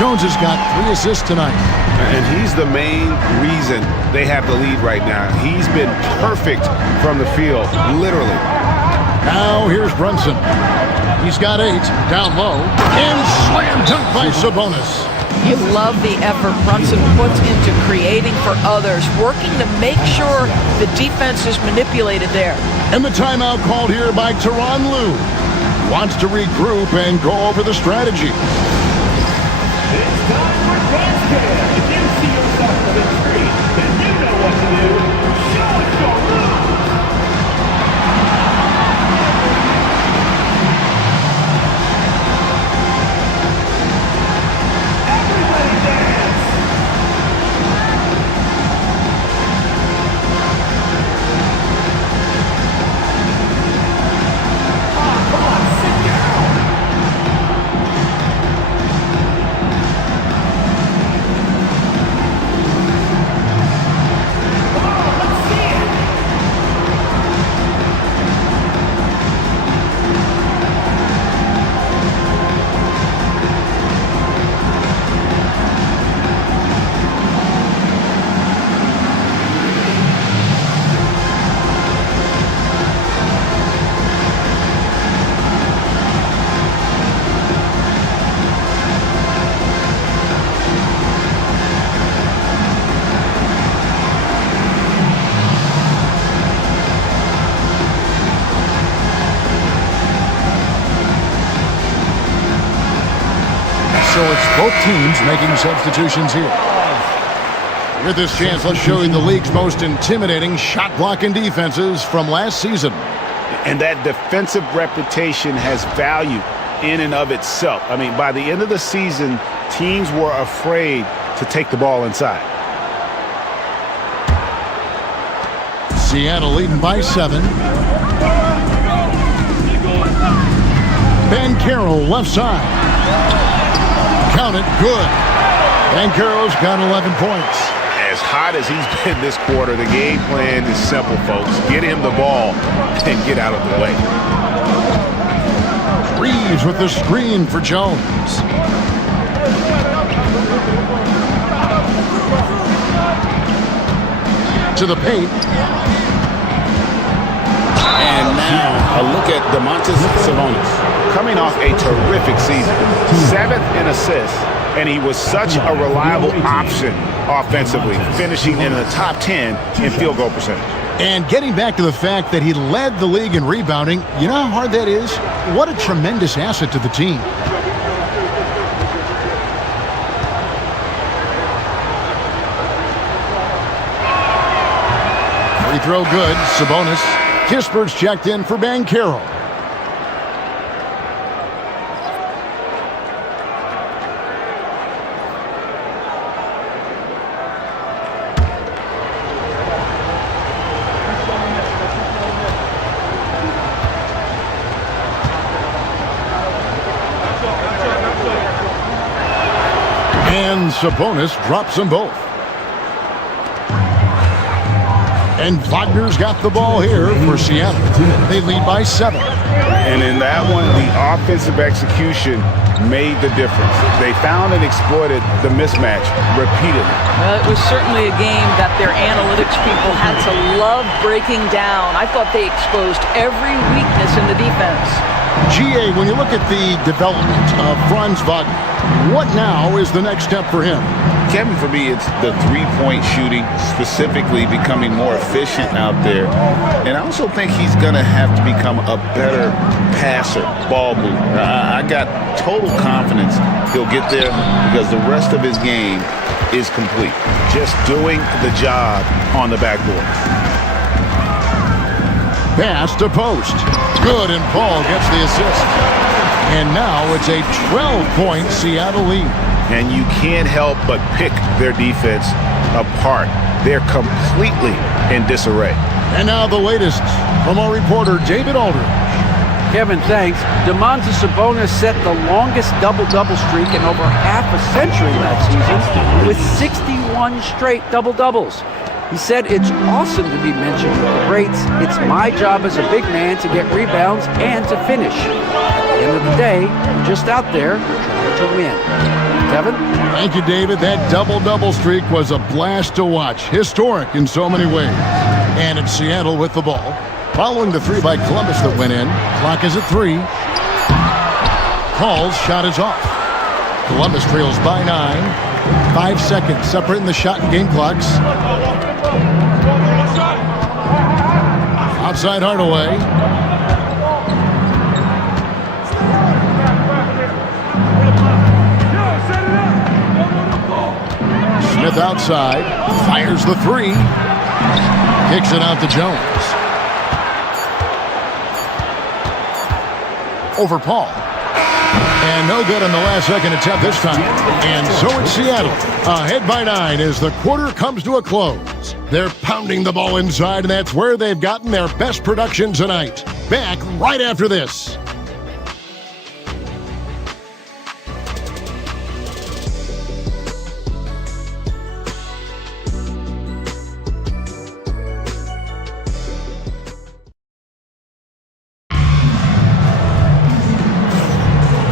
Jones has got 3 assists tonight. And he's the main reason they have the lead right now. He's been perfect from the field, literally. Now here's Brunson. He's got 8, down low, and slam dunk by Sabonis. You love the effort Brunson puts into creating for others, working to make sure the defense is manipulated there. And the timeout called here by Tyronn Lue. Wants to regroup and go over the strategy. It's time for basket. If you see yourself on the screen, then you know what to do. Show it your move. Everybody dance. Oh, come on, sit down. Both teams making substitutions here. With this chance, let's show you the league's most intimidating shot blocking defenses from last season. And that defensive reputation has value in and of itself. I mean, by the end of the season, teams were afraid to take the ball inside. Seattle leading by 7. Banchero left side. Count it, good. Banchero's got 11 points. As hot as he's been this quarter, the game plan is simple, folks. Get him the ball and get out of the way. Reeves with the screen for Jones. To the paint. And now a look at Domantas Sabonis. Coming off a terrific season. 7th in assists, and he was such a reliable option offensively, finishing in the top 10 in field goal percentage. And getting back to the fact that he led the league in rebounding, you know how hard that is? What a tremendous asset to the team. Free throw good, Sabonis. Kispert's checked in for Banchero. And Sabonis drops them both. And Wagner's got the ball here for Seattle. They lead by 7. And in that one, the offensive execution made the difference. They found and exploited the mismatch repeatedly. Well, it was certainly a game that their analytics people had to love breaking down. I thought they exposed every weakness in the defense. GA, when you look at the development of Franz Wagner, what now is the next step for him? Kevin, for me, it's the three-point shooting, specifically becoming more efficient out there. And I also think he's going to have to become a better passer, ball mover. I got total confidence he'll get there because the rest of his game is complete. Just doing the job on the backboard. Pass to post. Good, and Paul gets the assist. And now it's a 12-point Seattle lead. And you can't help but pick their defense apart. They're completely in disarray. And now the latest from our reporter, David Aldridge. Kevin, thanks. Domantas Sabonis set the longest double-double streak in over half a century last season with 61 straight double-doubles. He said, "It's awesome to be mentioned with the greats. It's my job as a big man to get rebounds and to finish. At the end of the day, we're just out there trying to win." Kevin? Thank you, David. That double-double streak was a blast to watch. Historic in so many ways. And it's Seattle with the ball. Following the 3 by Columbus that went in. Clock is at 3. Paul's shot is off. Columbus trails by 9. 5 seconds separating the shot and game clocks. Outside Hardaway. Smith outside. Fires the 3. Kicks it out to Jones. Over Paul. And no good on the last second attempt this time. And so it's Seattle, ahead by 9 as the quarter comes to a close. They're pounding the ball inside, and that's where they've gotten their best production tonight. Back right after this.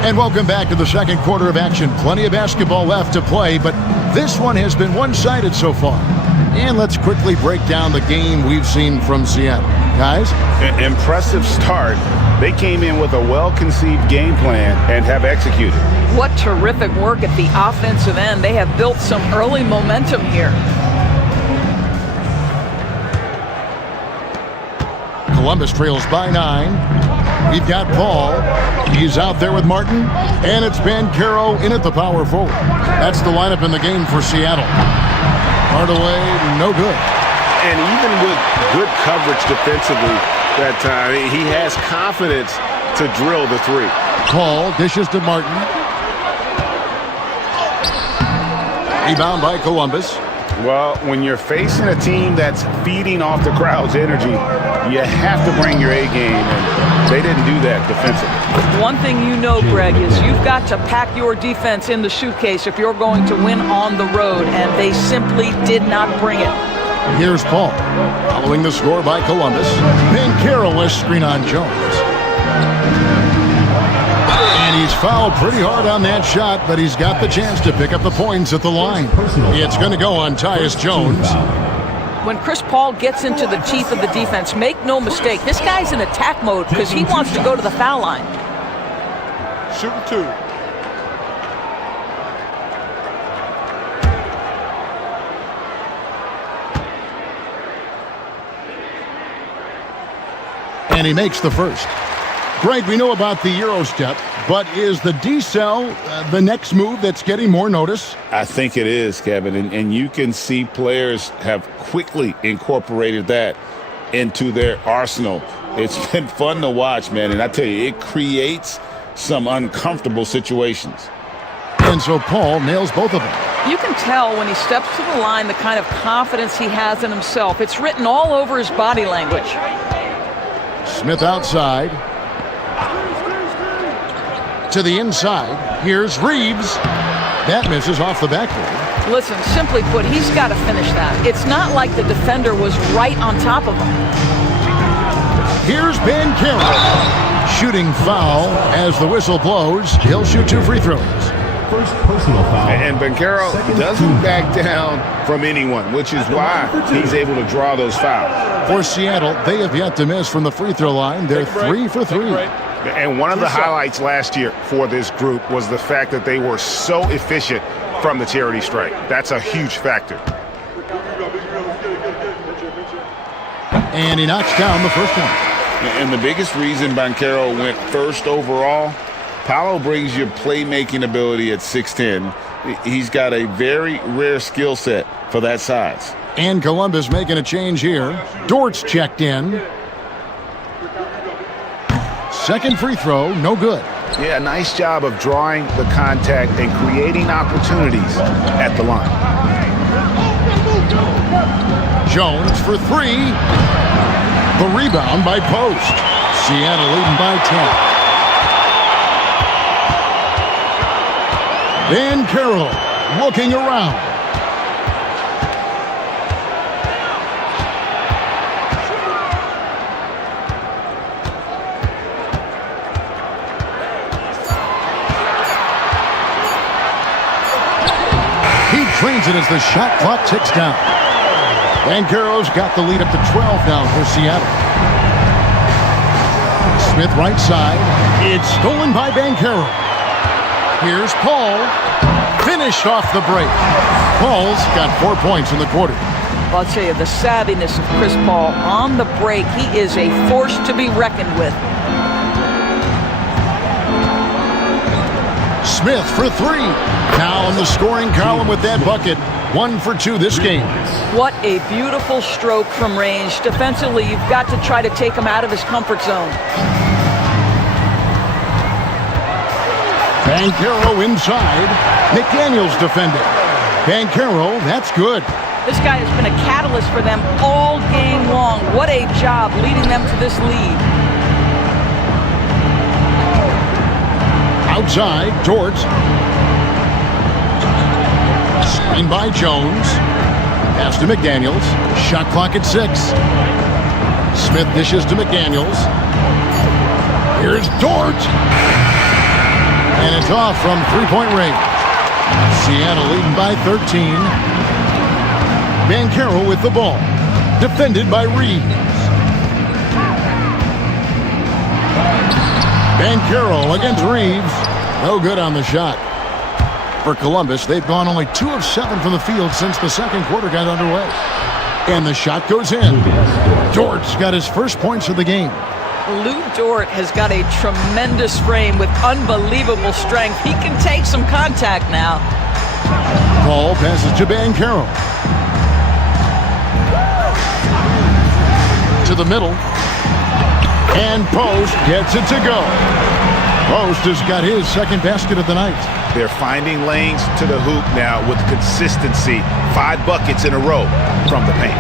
And welcome back to the second quarter of action. Plenty of basketball left to play, but this one has been one-sided so far. And let's quickly break down the game we've seen from Seattle. Guys? Impressive start. They came in with a well-conceived game plan and have executed. What terrific work at the offensive end. They have built some early momentum here. Columbus trails by 9. We've got Paul. He's out there with Martin. And it's Banchero in at the power forward. That's the lineup in the game for Seattle. Hardaway, no good. And even with good coverage defensively that time, he has confidence to drill the three. Paul dishes to Martin. Rebound by Columbus. Well, when you're facing a team that's feeding off the crowd's energy, you have to bring your A game, and they didn't do that defensively. One thing you know, Greg, is you've got to pack your defense in the suitcase if you're going to win on the road, and they simply did not bring it. Here's Paul, following the score by Columbus. Banchero will screen on Jones. And he's fouled pretty hard on that shot, but he's got the chance to pick up the points at the line. It's going to go on Tyus Jones. When Chris Paul gets into the teeth of the defense, make no mistake, this guy's in attack mode because he wants to go to the foul line. Shooting two. And he makes the first. Greg, we know about the Euro step, but is the decel the next move that's getting more notice? I think it is, Kevin, and you can see players have quickly incorporated that into their arsenal. It's been fun to watch, man, and I tell you, it creates some uncomfortable situations. And so Paul nails both of them. You can tell when he steps to the line the kind of confidence he has in himself. It's written all over his body language. Smith outside. To the inside. Here's Reeves. That misses off the backboard. Listen, simply put, he's got to finish that. It's not like the defender was right on top of him. Here's Banchero. Shooting foul as the whistle blows. He'll shoot 2 free throws. First personal foul. And Banchero doesn't back down from anyone, which is why he's able to draw those fouls. For Seattle, they have yet to miss from the free throw line. They're 3 for 3. And one of the highlights last year for this group was the fact that they were so efficient from the charity stripe. That's a huge factor. And he knocks down the first one. And the biggest reason Banchero went first overall, Paolo brings you playmaking ability at 6'10". He's got a very rare skill set for that size. And Columbus making a change here. Dort's checked in. Second free throw, no good. Yeah, nice job of drawing the contact and creating opportunities at the line. Jones for 3. The rebound by Post. Seattle leading by 10. Banchero looking around. He trains it as the shot clock ticks down. Banchero's got the lead up to 12 now for Seattle. Smith right side. It's stolen by Banchero. Here's Paul. Finished off the break. Paul's got 4 points in the quarter. Well, I'll tell you, the savviness of Chris Paul on the break, he is a force to be reckoned with. Smith for 3. Now in the scoring column with that bucket. 1 for 2 this game. What a beautiful stroke from range. Defensively, you've got to try to take him out of his comfort zone. Banchero inside. McDaniels defending. Banchero, that's good. This guy has been a catalyst for them all game long. What a job leading them to this lead. Outside, Dort. Screen by Jones. Pass to McDaniels. Shot clock at 6. Smith dishes to McDaniels. Here's Dort. And it's off from 3-point range. Seattle leading by 13. Banchero with the ball. Defended by Reeves. Banchero against Reeves. No good on the shot. For Columbus, they've gone only 2 of 7 from the field since the second quarter got underway. And the shot goes in. Dort's got his first points of the game. Lou Dort has got a tremendous frame with unbelievable strength. He can take some contact now. Ball passes to Banchero. To the middle. And Post gets it to go. Post has got his second basket of the night. They're finding lanes to the hoop now with consistency. 5 buckets in a row from the paint.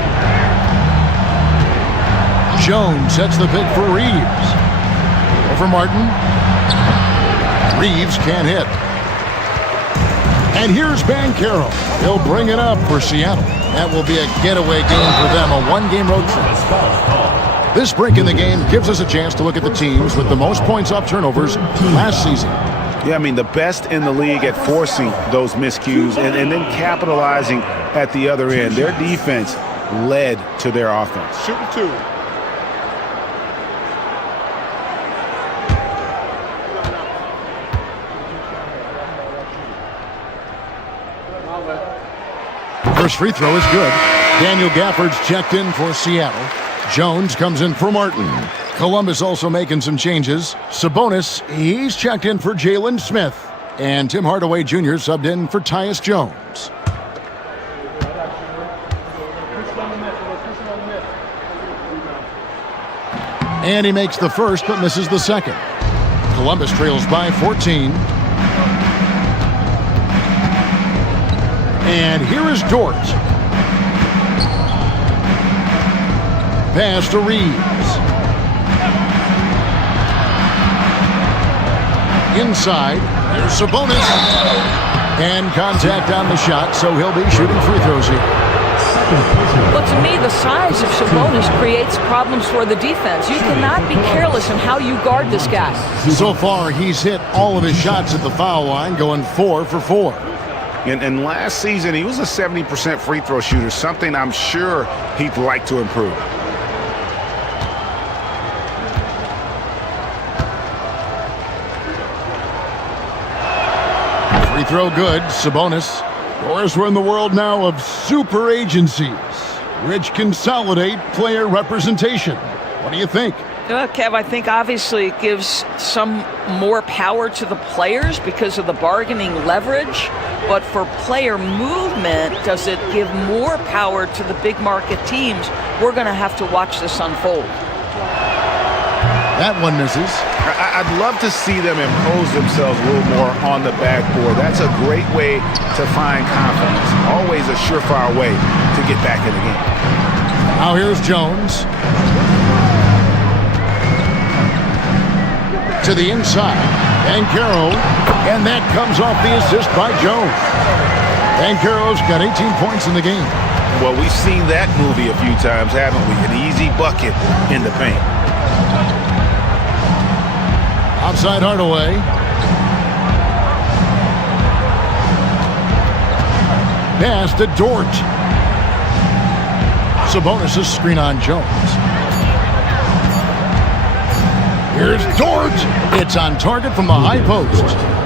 Jones sets the pick for Reeves. Over Martin. Reeves can't hit. And here's Banchero. He'll bring it up for Seattle. That will be a getaway game for them, a one-game road trip. This break in the game gives us a chance to look at the teams with the most points off turnovers last season. Yeah, I mean, the best in the league at forcing those miscues and then capitalizing at the other end. Their defense led to their offense. Shooting 2. First free throw is good. Daniel Gafford's checked in for Seattle. Jones comes in for Martin. Columbus also making some changes. Sabonis, he's checked in for Jalen Smith. And Tim Hardaway Jr. subbed in for Tyus Jones. And he makes the first but misses the second. Columbus trails by 14. And here is Dort. Pass to Reeves. Inside, here's Sabonis. And contact on the shot, so he'll be shooting free throws here. But to me, the size of Sabonis creates problems for the defense. You cannot be careless in how you guard this guy. So far, he's hit all of his shots at the foul line, going 4 for 4. And last season, he was a 70% free throw shooter, something I'm sure he'd like to improve. Free throw good, Sabonis. Of course, we're in the world now of super agencies, which consolidate player representation. What do you think? Kev, I think obviously it gives some more power to the players because of the bargaining leverage. But for player movement, does it give more power to the big market teams? We're going to have to watch this unfold. That one misses. I'd love to see them impose themselves a little more on the backboard. That's a great way to find confidence. Always a surefire way to get back in the game. Now here's Jones. To the inside. Banchero. And that comes off the assist by Jones. Banchero's got 18 points in the game. Well, we've seen that movie a few times, haven't we? An easy bucket in the paint. Outside Hardaway. Pass to Dort. Sabonis' screen on Jones. Here's Dort. It's on target from the high post.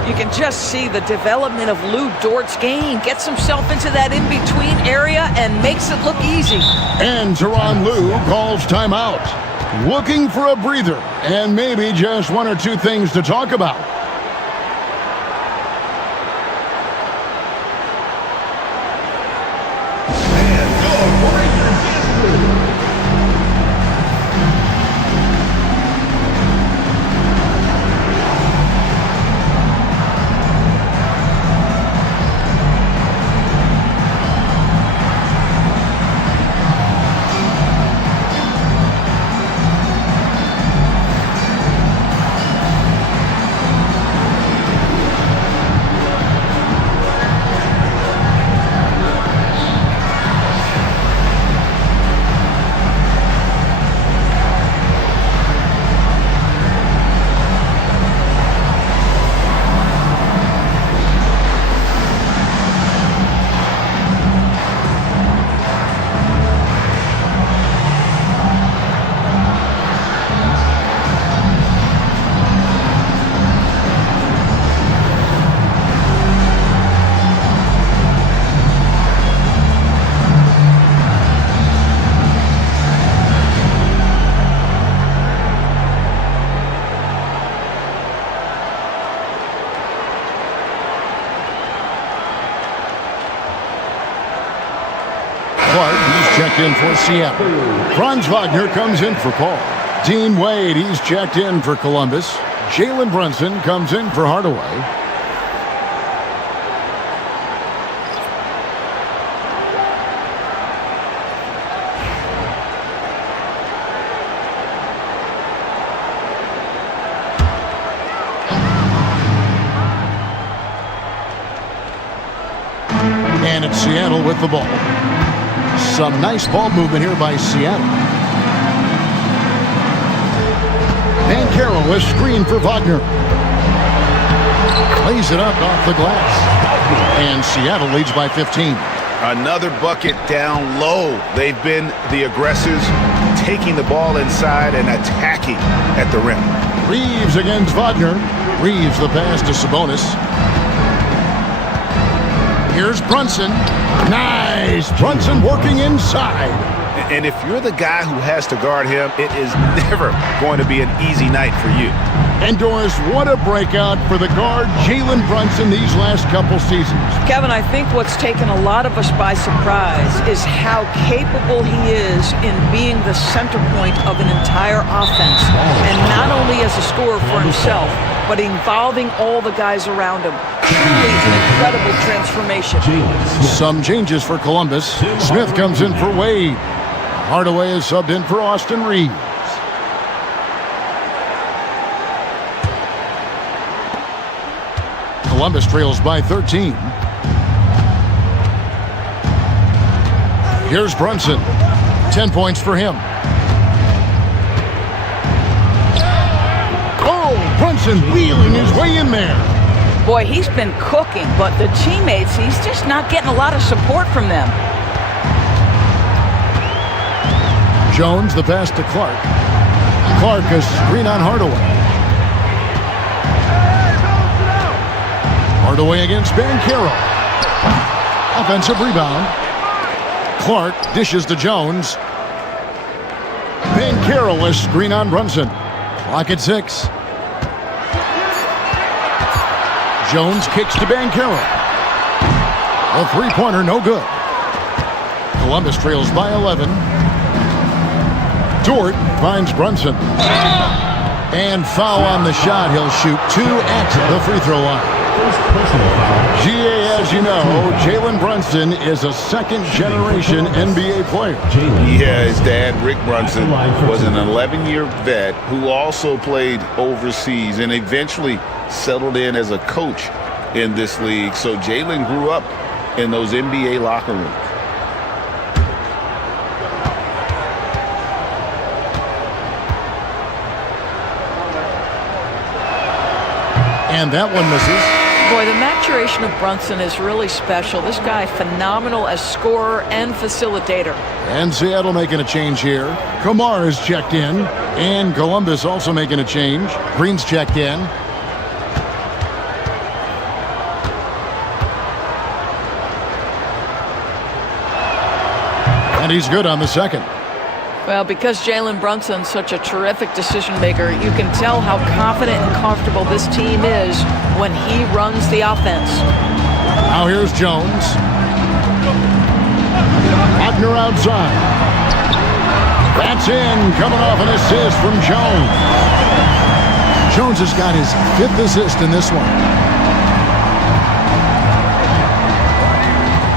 You can just see the development of Lou Dort's game. Gets himself into that in-between area and makes it look easy. And Tyronn Lue calls timeout. Looking for a breather and maybe just one or two things to talk about. Clark, he's checked in for Seattle. Franz Wagner comes in for Paul. Dean Wade, he's checked in for Columbus. Jalen Brunson comes in for Hardaway. And it's Seattle with the ball. Some nice ball movement here by Seattle. Banchero, a screen for Wagner. Lays it up off the glass. And Seattle leads by 15. Another bucket down low. They've been the aggressors, taking the ball inside and attacking at the rim. Reeves against Wagner. Reeves the pass to Sabonis. Here's Brunson. Nice. Brunson working inside. And if you're the guy who has to guard him, it is never going to be an easy night for you. And Doris, what a breakout for the guard Jalen Brunson these last couple seasons. Kevin, I think what's taken a lot of us by surprise is how capable he is in being the center point of an entire offense. And not only as a scorer for himself, but involving all the guys around him. Truly an incredible transformation. Some changes for Columbus. Smith comes in for Wade. Hardaway is subbed in for Austin Reeves. Columbus trails by 13. Here's Brunson. 10 points for him. Oh, Brunson wheeling his way in there. Boy, he's been cooking, but the teammates, he's just not getting a lot of support from them. Jones, the pass to Clark. Clark, a screen on Hardaway. Hardaway against Banchero. Offensive rebound. Clark dishes to Jones. Banchero, a screen on Brunson. Clock at 6. Jones kicks to Banchero. A three-pointer, no good. Columbus trails by 11. Dort finds Brunson. And foul on the shot. He'll shoot 2 at the free throw line. GA, as you know, Jalen Brunson is a second-generation NBA player. Yeah, his dad, Rick Brunson, was an 11-year vet who also played overseas and eventually settled in as a coach in this league. So Jalen grew up in those NBA locker rooms. And that one misses. Boy, the maturation of Brunson is really special. This guy, phenomenal as scorer and facilitator. And Seattle making a change here. Kamar is checked in. And Columbus also making a change. Green's checked in. And he's good on the second. Well, because Jalen Brunson's such a terrific decision maker, you can tell how confident and comfortable this team is when he runs the offense. Now here's Jones. Wagner outside. That's in, coming off an assist from Jones. Jones has got his 5th assist in this one.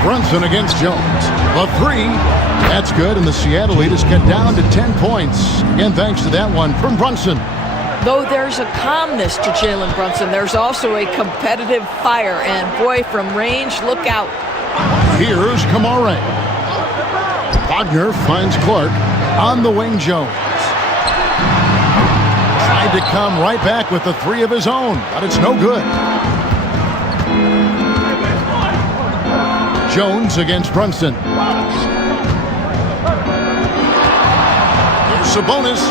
Brunson against Jones. A 3. That's good, and the Seattle lead is cut down to 10 points. Again, thanks to that one from Brunson. Though there's a calmness to Jalen Brunson, there's also a competitive fire. And boy, from range, look out. Here's Kamare. Wagner finds Clark on the wing. Jones tried to come right back with the 3 of his own, but it's no good. Jones against Brunson. Here's Sabonis.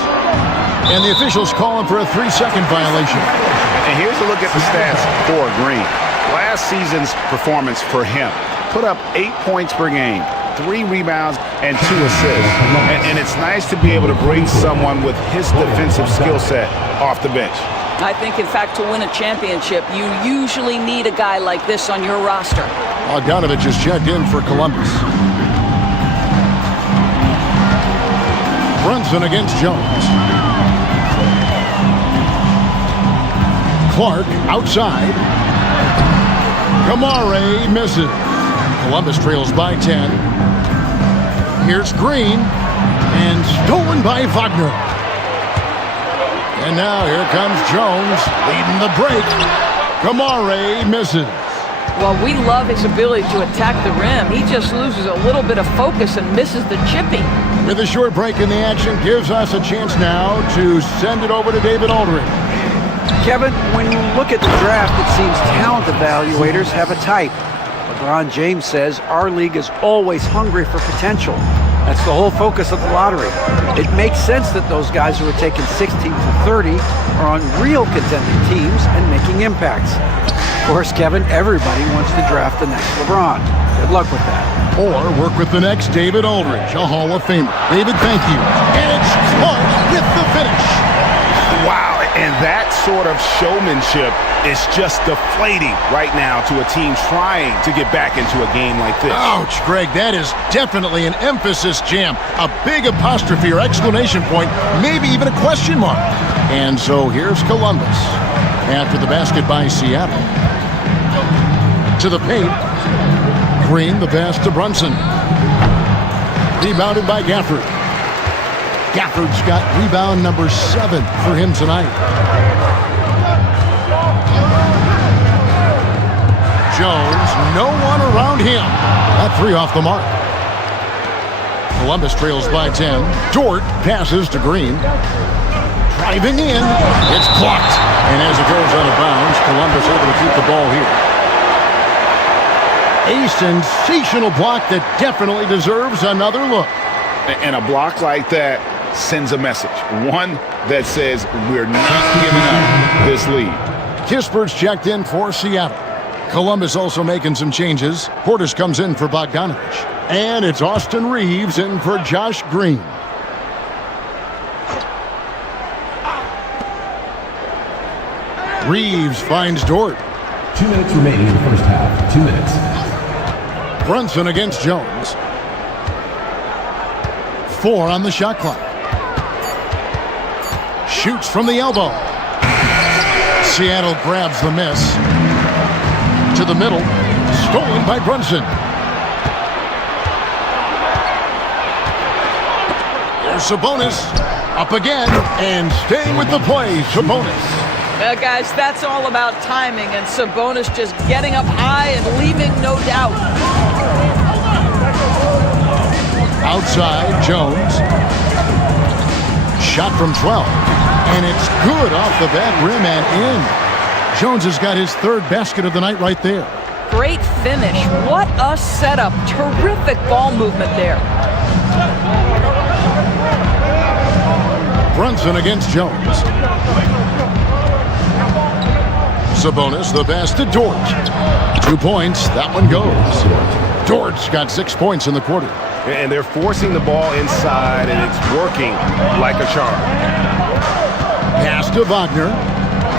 And the officials call him for a 3-second violation. And here's a look at the stats for Green. Last season's performance for him. Put up 8 points per game, 3 rebounds, and 2 assists. And it's nice to be able to bring someone with his defensive skill set off the bench. I think, in fact, to win a championship, you usually need a guy like this on your roster. Bogdanovich is checked in for Columbus. Brunson against Jones. Clark outside. Kamare misses. Columbus trails by 10. Here's Green. And stolen by Wagner. And now here comes Jones leading the break. Kamare misses. Well, we love his ability to attack the rim. He just loses a little bit of focus and misses the chipping. With a short break in the action, gives us a chance now to send it over to David Aldridge. Kevin, when you look at the draft, it seems talent evaluators have a type. LeBron James says our league is always hungry for potential. That's the whole focus of the lottery. It makes sense that those guys who are taken 16 to 30 are on real contending teams and making impacts. Of course, Kevin, everybody wants to draft the next LeBron. Good luck with that. Or work with the next David Aldridge, a Hall of Famer. David, thank you. And it's Clark with the finish. Wow, and that sort of showmanship is just deflating right now to a team trying to get back into a game like this. Ouch, Greg, that is definitely an emphasis jam. A big apostrophe or exclamation point, maybe even a question mark. And so here's Columbus after the basket by Seattle. To the paint. Green, the pass to Brunson. Rebounded by Gafford. Gafford's got rebound number 7 for him tonight. Jones, no one around him. That 3 off the mark. Columbus trails by 10. Dort passes to Green. Driving in. It's blocked. And as it goes out of bounds, Columbus able to keep the ball here. A sensational block that definitely deserves another look. And a block like that sends a message. One that says we're not giving up this lead. Kispert's checked in for Seattle. Columbus also making some changes. Portis comes in for Bogdanovich. And it's Austin Reeves in for Josh Green. Reeves finds Dort. 2 minutes remaining in the first half. 2 minutes. Brunson against Jones. 4 on the shot clock. Shoots from the elbow. Seattle grabs the miss. To the middle. Stolen by Brunson. There's Sabonis. Up again. And staying with the play. Sabonis. Guys, that's all about timing, and Sabonis just getting up high and leaving no doubt. Outside, Jones. Shot from 12. And it's good off the back rim and in. Jones has got his 3rd basket of the night right there. Great finish. What a setup. Terrific ball movement there. Brunson against Jones. Sabonis, the pass to Dort. 2 points. That one goes. Dort's got 6 points in the quarter. And they're forcing the ball inside, and it's working like a charm. Pass to Wagner.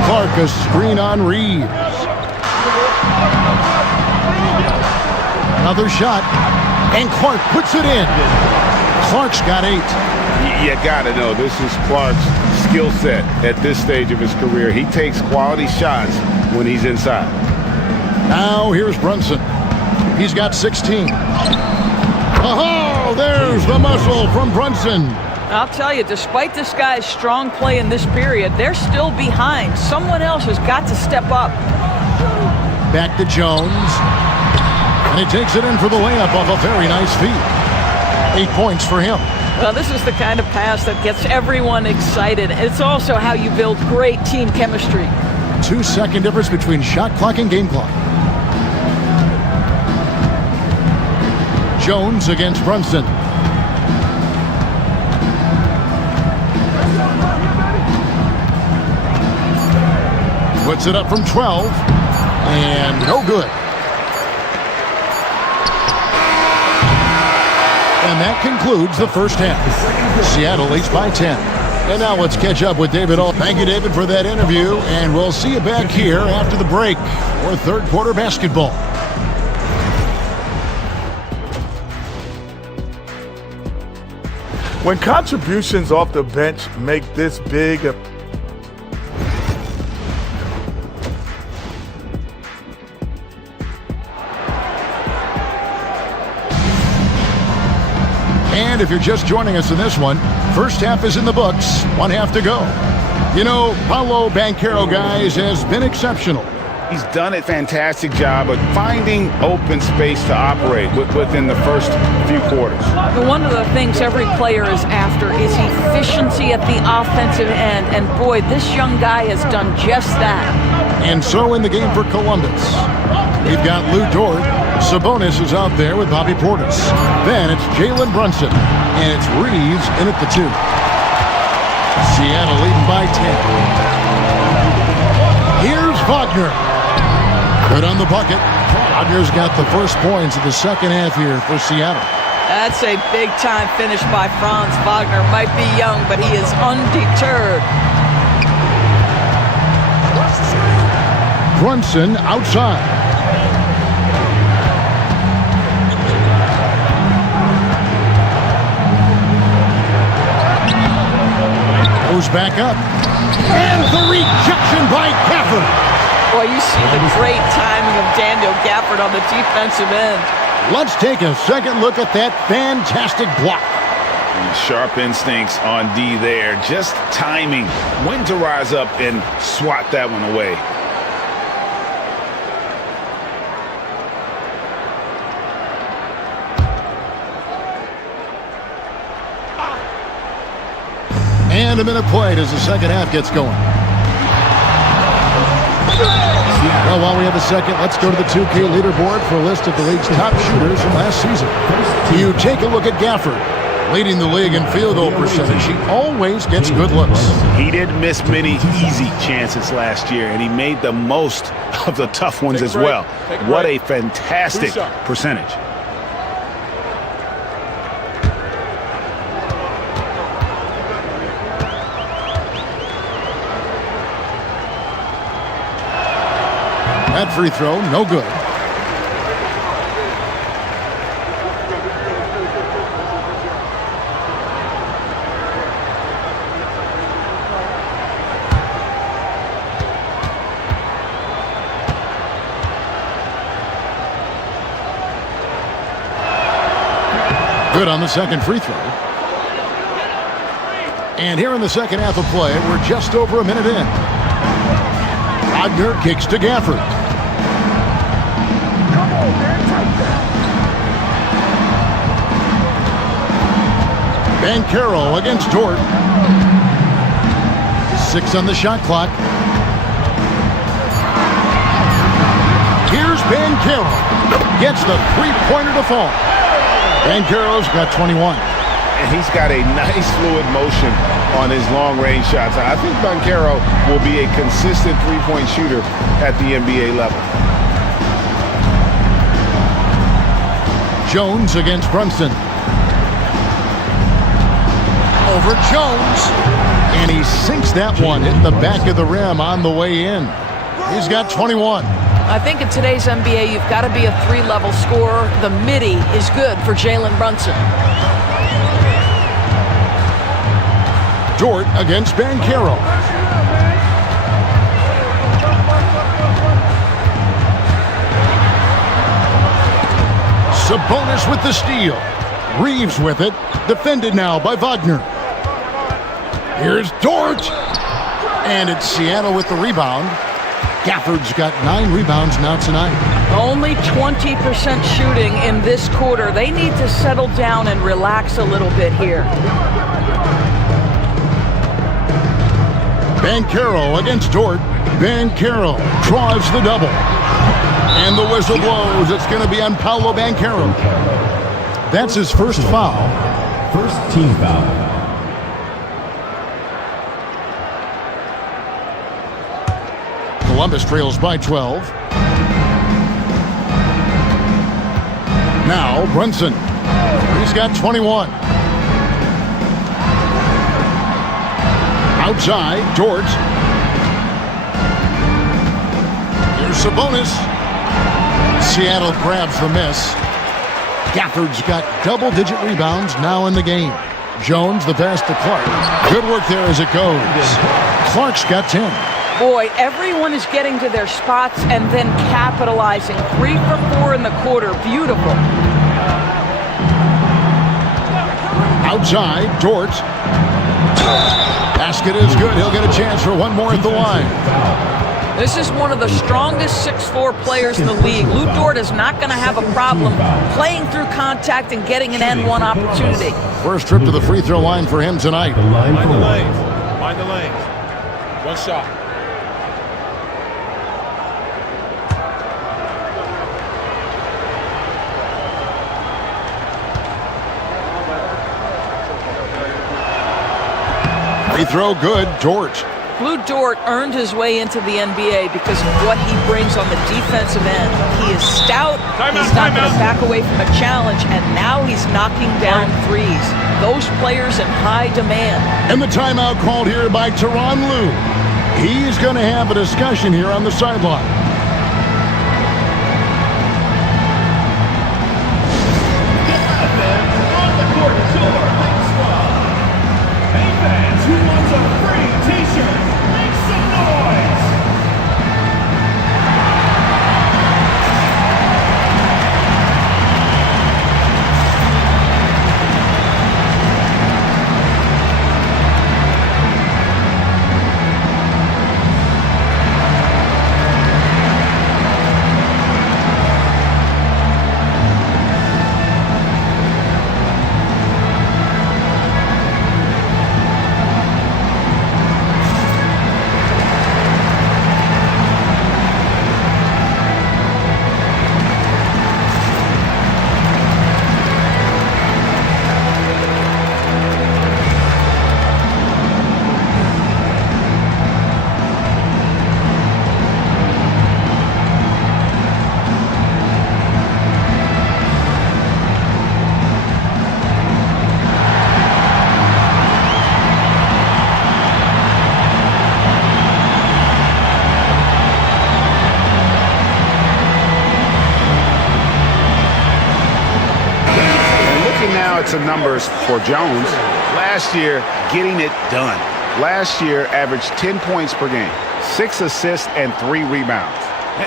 Clark a screen on Reeves. Another shot. And Clark puts it in. Clark's got 8. You got to know this is Clark's skill set at this stage of his career. He takes quality shots when he's inside. Now here's Brunson. He's got 16. Oh, there's the muscle from Brunson. I'll tell you, despite this guy's strong play in this period, they're still behind. Someone else has got to step up. Back to Jones. And he takes it in for the layup off a very nice feed. 8 points for him. Well, this is the kind of pass that gets everyone excited. It's also how you build great team chemistry. 2-second difference between shot clock and game clock. Jones against Brunson. Puts it up from 12. And no good. And that concludes the first half. Seattle leads by 10. And now let's catch up with David Aldridge. Thank you, David, for that interview. And we'll see you back here after the break for 3rd quarter basketball. When contributions off the bench make this big a And if you're just joining us in this one, first half is in the books, one half to go. You know, Paolo Banchero, guys, has been exceptional. He's done a fantastic job of finding open space to operate within the first few quarters. One of the things every player is after is efficiency at the offensive end. And boy, this young guy has done just that. And so in the game for Columbus, we've got Lou Dort. Sabonis is out there with Bobby Portis. Then it's Jalen Brunson. And it's Reeves in at the 2. Seattle leading by 10. Here's Wagner. Good on the bucket. Wagner's got the first points of the second half here for Seattle. That's a big-time finish by Franz Wagner. Might be young, but he is undeterred. Brunson outside. Goes back up. And the rejection by Gafford. Boy, you see the great timing of Daniel Gafford on the defensive end. Let's take a second look at that fantastic block. And sharp instincts on D there. Just timing when to rise up and swat that one away. And a minute played as the second half gets going. Well, while we have a second, let's go to the 2K leaderboard for a list of the league's top shooters from last season. You take a look at Gafford, leading the league in field goal percentage. He always gets good looks. He didn't miss many easy chances last year, and he made the most of the tough ones as well. What a fantastic percentage. That free throw, no good. Good on the second free throw. And here in the second half of play, we're just over a minute in. Wagner kicks to Gafford. Banchero against Dort. 6 on the shot clock. Here's Banchero. Gets the three-pointer to fall. Banchero's got 21. And he's got a nice fluid motion on his long-range shots. I think Banchero will be a consistent three-point shooter at the NBA level. Jones against Brunson. Over Jones. And he sinks that one, hitting the back of the rim on the way in. He's got 21. I think in today's NBA, you've got to be a three-level scorer. The midi is good for Jalen Brunson. Dort against Banchero. Sabonis with the steal. Reeves with it. Defended now by Wagner. Here's Dort. And it's Seattle with the rebound. Gafford's got 9 rebounds now tonight. Only 20% shooting in this quarter. They need to settle down and relax a little bit here. Banchero against Dort. Banchero drives the double. And the whistle blows. It's going to be on Paolo Banchero. That's his first foul. First team foul. Columbus trails by 12. Now Brunson. He's got 21. Outside, Dort. Here's Sabonis. Seattle grabs the miss. Gafford's got double-digit rebounds now in the game. Jones, the pass to Clark. Good work there as it goes. Clark's got 10. Boy, everyone is getting to their spots and then capitalizing. 3 for 4 in the quarter. Beautiful. Outside, Dort. Basket is good. He'll get a chance for one more at the line. This is one of the strongest 6'4 players in the league. Lou Dort is not going to have a problem playing through contact and getting an N1 opportunity. First trip to the free throw line for him tonight. Mind the lanes. Mind the lanes. One shot. Free throw good, Dort. Lou Dort earned his way into the NBA because of what he brings on the defensive end. He is stout, he's not going to back away from a challenge, and now he's knocking down threes. Those players in high demand. And the timeout called here by Tyronn Lue. He's going to have a discussion here on the sideline. Who wants a free t-shirt? Make some noise! Some numbers for Jones. Last year, getting it done. Last year, averaged 10 points per game, 6 assists, and 3 rebounds.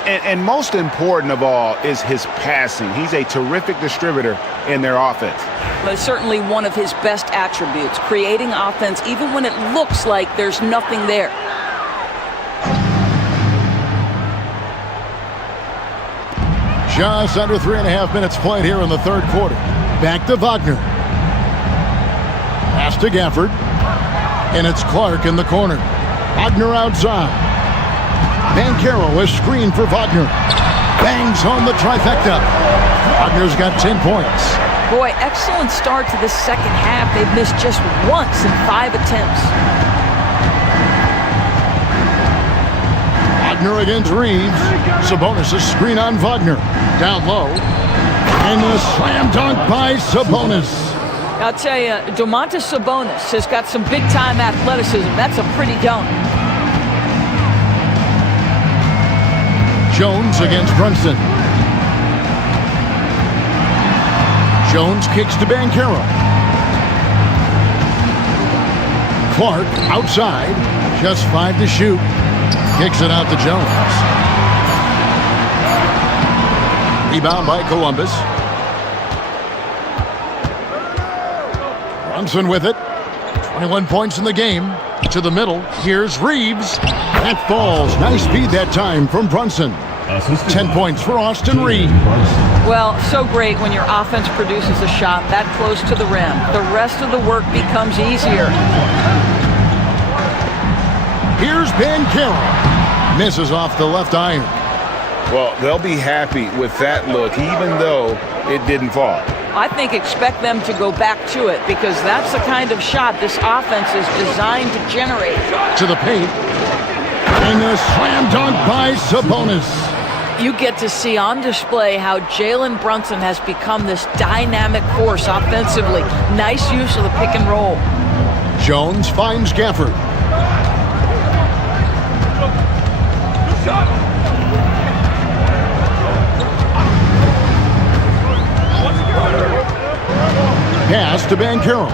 And most important of all is his passing. He's a terrific distributor in their offense. But it's certainly one of his best attributes, creating offense even when it looks like there's nothing there. Just under 3.5 minutes played here in the third quarter. Back to Wagner. Pass to Gafford. And it's Clark in the corner. Wagner outside. Banchero is screened for Wagner. Bangs home the trifecta. Wagner's got 10 points. Boy, excellent start to the second half. They've missed just once in 5 attempts. Wagner against Reeves. Sabonis' screen on Wagner. Down low. And a slam dunk by Sabonis. I'll tell you, Domantas Sabonis has got some big-time athleticism. That's a pretty dunk. Jones against Brunson. Jones kicks to Banchero. Clark outside. Just 5 to shoot. Kicks it out to Jones. Rebound by Columbus. Brunson with it. 21 points in the game. To the middle. Here's Reeves. That falls. Nice feed that time from Brunson. 10 points for Austin Reeves. Well, so great when your offense produces a shot that close to the rim. The rest of the work becomes easier. Here's Banchero. Misses off the left iron. Well, they'll be happy with that look, even though it didn't fall. I think expect them to go back to it because that's the kind of shot this offense is designed to generate. To the paint. And a slam dunk by Sabonis. You get to see on display how Jalen Brunson has become this dynamic force offensively. Nice use of the pick and roll. Jones finds Gafford. Pass to Banchero.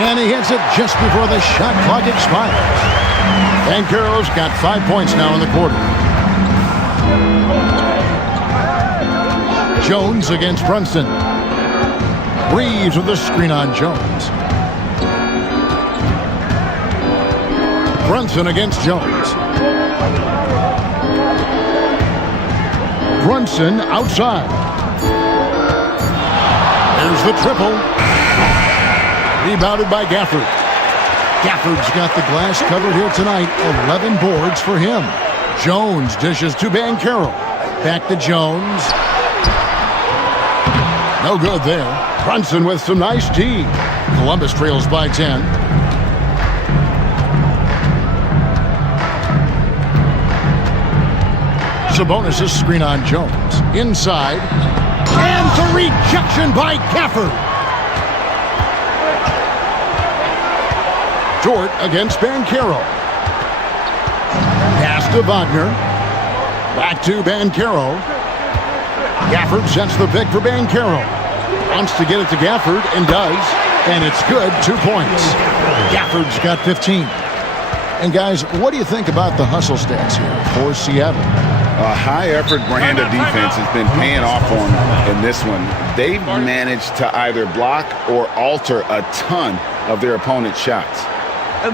And he hits it just before the shot clock expires. Banchero's got 5 points now in the quarter. Jones against Brunson. Reeves with the screen on Jones. Brunson against Jones. Brunson outside. There's the triple. Rebounded by Gafford. Gafford's got the glass covered here tonight. 11 boards for him. Jones dishes to Banchero. Back to Jones. No good there. Brunson with some nice D. Columbus trails by 10. Sabonis' screen on Jones. Inside. And the rejection by Gafford. Dort against Banchero. Pass to Wagner. Back to Banchero. Gafford sets the pick for Banchero. Wants to get it to Gafford and does. And it's good. 2 points. Gafford's got 15. And guys, what do you think about the hustle stats here for Seattle? A high-effort brand of defense has been paying off for them in this one. They've managed to either block or alter a ton of their opponent's shots.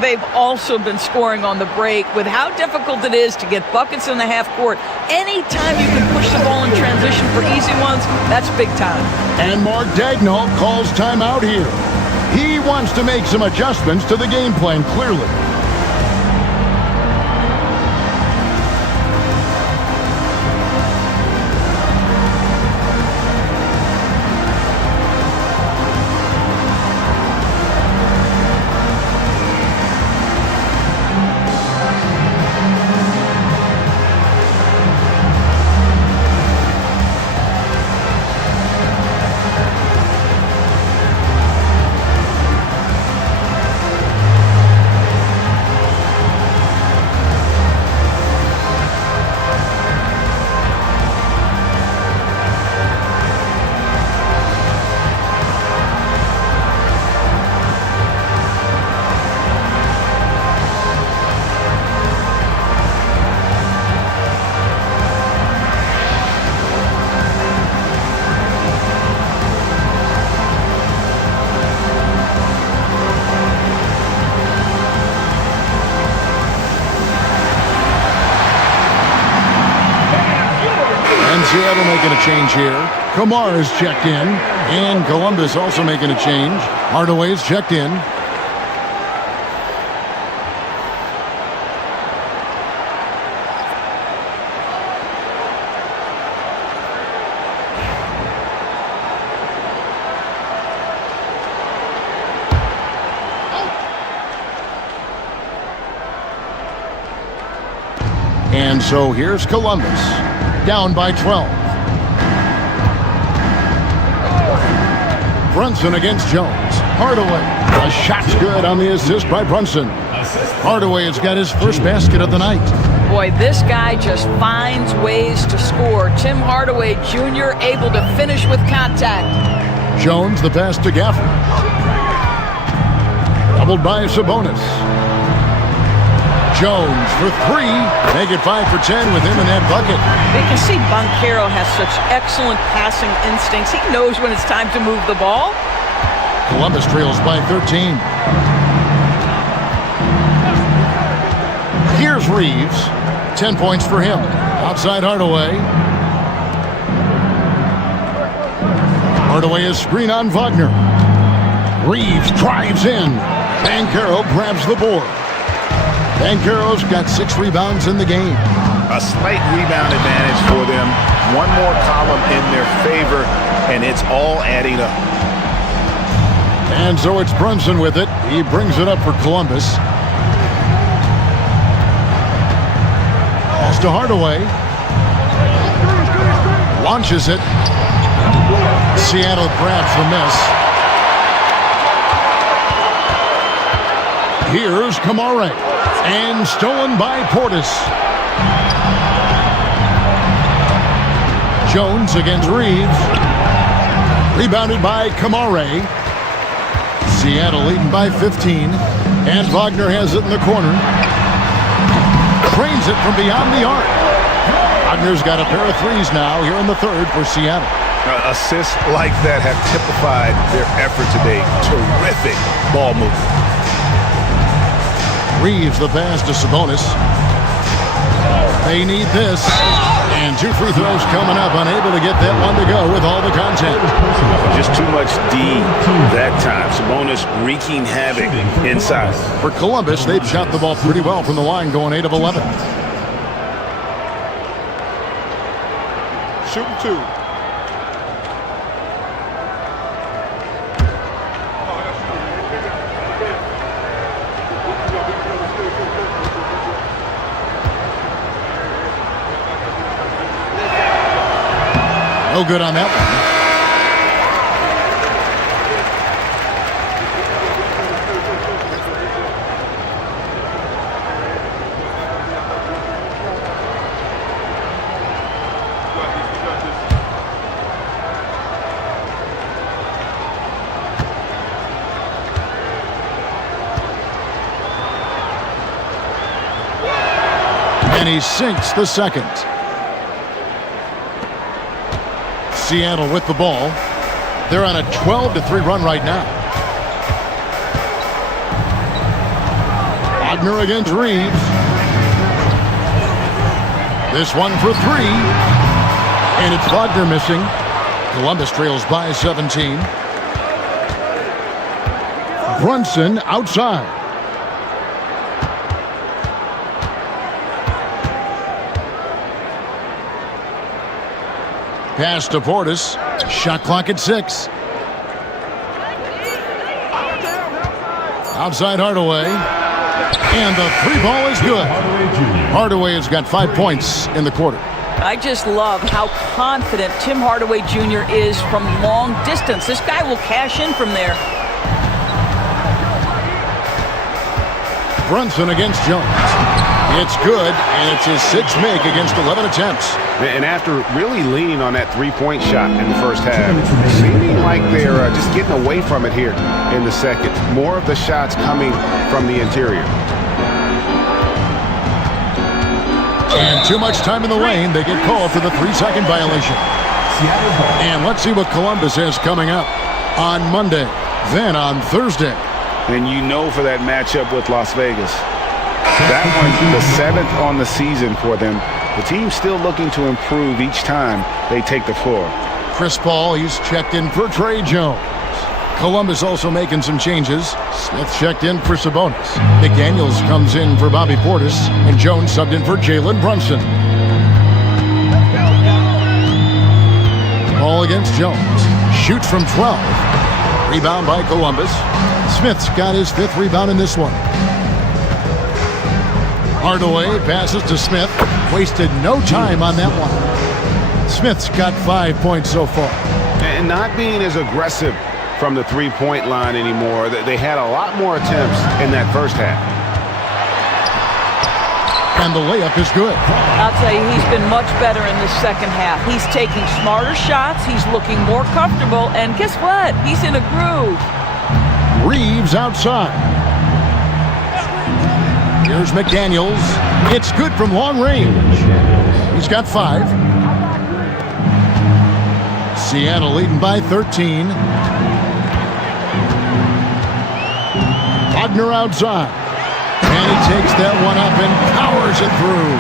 They've also been scoring on the break. With how difficult it is to get buckets in the half court, anytime you can push the ball in transition for easy ones, that's big time. And Mark Daigneault calls timeout here. He wants to make some adjustments to the game plan, clearly. Seattle making a change here. Kamar's checked in. And Columbus also making a change. Hardaway's checked in. And so here's Columbus. Down by 12. Brunson against Jones. Hardaway. A shot's good on the assist by Brunson. Hardaway has got his first basket of the night. Boy, this guy just finds ways to score. Tim Hardaway Jr. able to finish with contact. Jones the pass to Gafford. Doubled by Sabonis. Jones for 3. Make it 5 for 10 with him in that bucket. You can see Banchero has such excellent passing instincts. He knows when it's time to move the ball. Columbus trails by 13. Here's Reeves. 10 points for him. Outside Hardaway. Hardaway is screen on Wagner. Reeves drives in. Banchero grabs the board. Banchero's got 6 rebounds in the game. A slight rebound advantage for them. One more column in their favor, and it's all adding up. And so it's Brunson with it. He brings it up for Columbus. Pass to Hardaway. Launches it. Seattle grabs the miss. Here's Kamara. And stolen by Portis. Jones against Reeves. Rebounded by Kamara. Seattle leading by 15. And Wagner has it in the corner. Trains it from beyond the arc. Wagner's got a pair of threes now here in the third for Seattle. Assists like that have typified their effort today. Terrific ball movement. Reeves the pass to Sabonis. They need this. And 2 free throws coming up. Unable to get that one to go with all the content. Just too much D that time. Sabonis wreaking havoc inside. For Columbus, they've shot the ball pretty well from the line, going 8 of 11. Shooting 2. No good on that one. And he sinks the second. Seattle with the ball. They're on a 12-3 run right now. Wagner against Reeves. This one for 3. And it's Wagner missing. Columbus trails by 17. Brunson outside. Pass to Portis. Shot clock at 6. Outside Hardaway. And the 3 ball is good. Hardaway has got 5 points in the quarter. I just love how confident Tim Hardaway Jr. is from long distance. This guy will cash in from there. Brunson against Jones. It's good, and it's his 6th make against 11 attempts. And after really leaning on that three-point shot in the first half, seeming like they're just getting away from it here in the second. More of the shots coming from the interior. And too much time in the lane. They get called for the 3-second violation. And let's see what Columbus has coming up on Monday, then on Thursday. And you know for that matchup with Las Vegas. That one, the 7th on the season for them. The team's still looking to improve each time they take the floor. Chris Paul, he's checked in for Trey Jones. Columbus also making some changes. Smith checked in for Sabonis. McDaniels comes in for Bobby Portis. And Jones subbed in for Jalen Brunson. Ball against Jones. Shoots from 12. Rebound by Columbus. Smith's got his 5th rebound in this one. Hardaway passes to Smith. Wasted no time on that one. Smith's got 5 points so far. And not being as aggressive from the three-point line anymore. They had a lot more attempts in that first half. And the layup is good. I'll tell you, he's been much better in the second half. He's taking smarter shots. He's looking more comfortable. And guess what? He's in a groove. Reeves outside. Here's McDaniels. It's good from long range. He's got 5. Seattle leading by 13. Wagner outside. And he takes that one up and powers it through.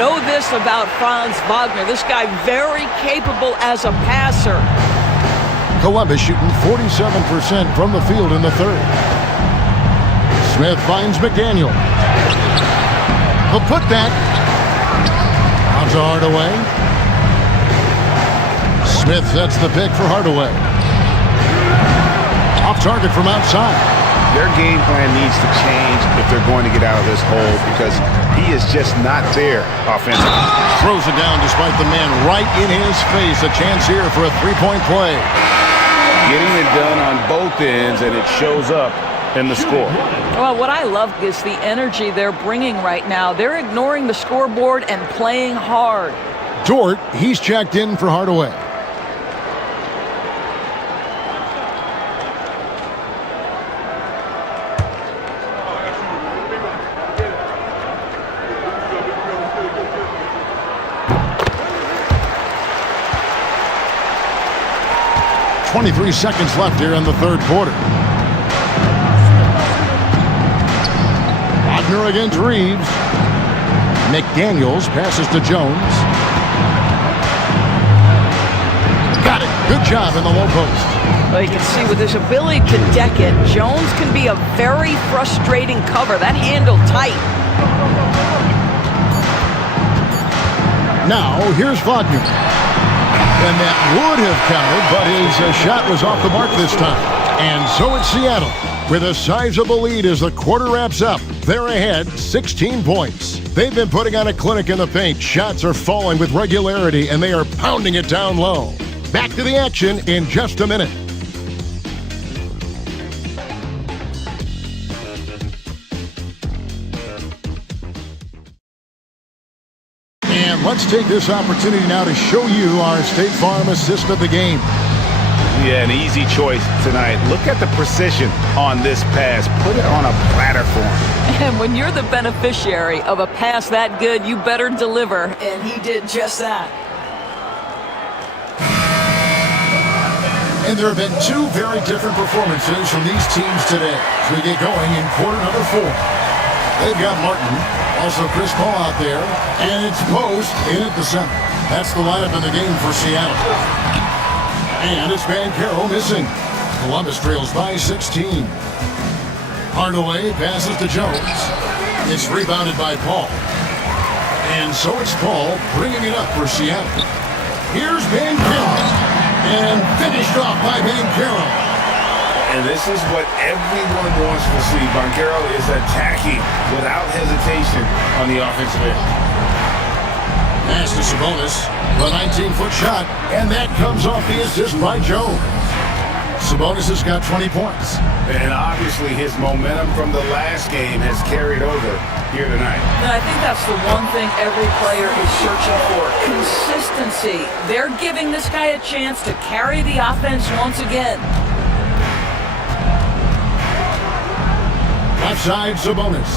Know this about Franz Wagner. This guy very capable as a passer. Columbus shooting 47% from the field in the third. Smith finds McDaniel. The putback. On to Hardaway. Smith sets the pick for Hardaway. Off target from outside. Their game plan needs to change if they're going to get out of this hole because he is just not there offensively. Throws it down despite the man right in his face. A chance here for a 3-point play. Getting it done on both ends, and it shows up in the score. Well, what I love is the energy they're bringing right now. They're ignoring the scoreboard and playing hard. Dort, he's checked in for Hardaway. 23 seconds left here in the third quarter. Wagner against Reeves. McDaniels passes to Jones. Got it. Good job in the low post. Well, you can see with his ability to deck it, Jones can be a very frustrating cover. That handle tight. Now, here's Wagner. And that would have counted, but his shot was off the mark this time. And so it's Seattle with a sizable lead as the quarter wraps up. They're ahead 16 points. They've been putting on a clinic in the paint. Shots are falling with regularity, and they are pounding it down low. Back to the action in just a minute. And let's take this opportunity now to show you our State Farm assist of the game. Yeah, an easy choice tonight. Look at the precision on this pass. Put it on a platter for him. And when you're the beneficiary of a pass that good, you better deliver. And he did just that. And there have been two very different performances from these teams today as we get going in quarter number 4. They've got Martin, also Chris Paul out there, and it's Post in at the center. That's the lineup in the game for Seattle. And it's Banchero missing. Columbus trails by 16. Hardaway passes to Jones. It's rebounded by Paul. And so it's Paul bringing it up for Seattle. Here's Banchero. And finished off by Banchero. And this is what everyone wants to see. Banchero is attacking without hesitation on the offensive end. Pass to Sabonis, the 19-foot shot, and that comes off the assist by Jones. Sabonis has got 20 points. And obviously his momentum from the last game has carried over here tonight. And I think that's the one thing every player is searching for. Consistency. They're giving this guy a chance to carry the offense once again. Left side, Sabonis.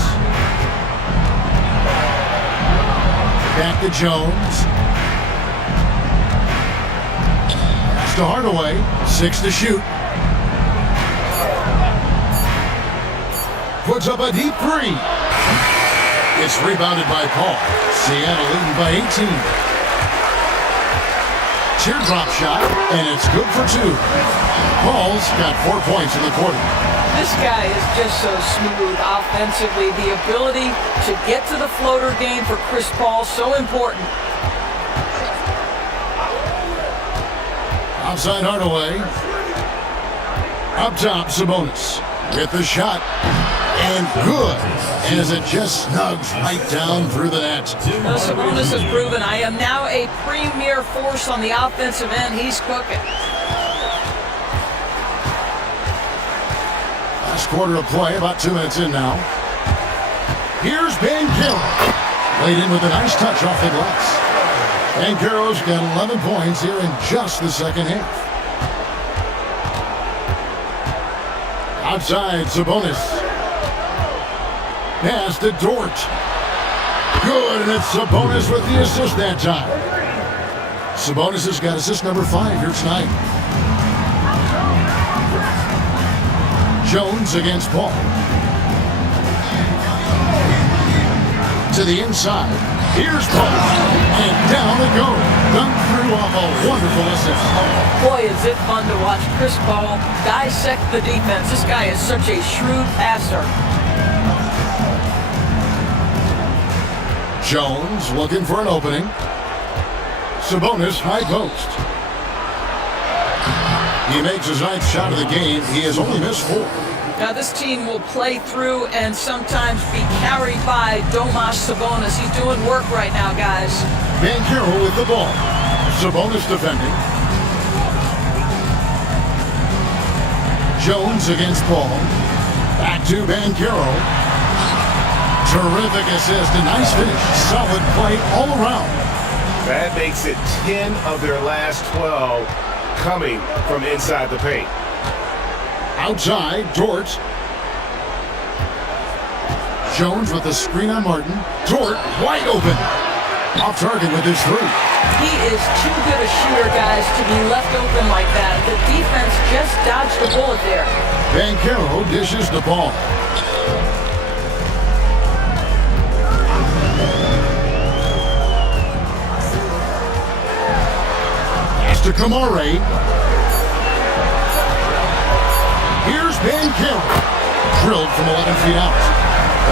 Back to Jones. Pass to Hardaway. 6 to shoot. Puts up a deep 3. It's rebounded by Paul. Seattle leading by 18. Teardrop shot, and it's good for 2. Paul's got 4 points in the quarter. This guy is just so smooth offensively. The ability to get to the floater game for Chris Paul, so important. Outside Hardaway. Up top, Sabonis with the shot. And good, as it just snugs right down through the net. Sabonis has proven I am now a premier force on the offensive end. He's cooking. Last quarter of play, about 2 minutes in now. Here's Banchero. Laid in with a nice touch off the glass. Banchero's got 11 points here in just the second half. Outside, Sabonis. Pass to Dort. Good, and it's Sabonis with the assist that time. Sabonis has got assist number 5 here tonight. Jones against Paul. To the inside. Here's Paul. And down it goes. Dunk through off a wonderful assist. Boy, is it fun to watch Chris Paul dissect the defense. This guy is such a shrewd passer. Jones looking for an opening. Sabonis high post. He makes his 9th shot of the game. He has only missed 4. Now this team will play through and sometimes be carried by Domas Sabonis. He's doing work right now, guys. Banchero with the ball. Sabonis defending. Jones against Paul. Back to Banchero. Terrific assist, a nice finish. Solid play all around. That makes it 10 of their last 12 coming from inside the paint. Outside, Dort. Jones with the screen on Martin. Dort wide open. Off target with his 3. He is too good a shooter, guys. guys to be left open like that. The defense just dodged a bullet there. Banchero dishes the ball. Pass to Kamare. Here's Banchero. Drilled from 11 feet out.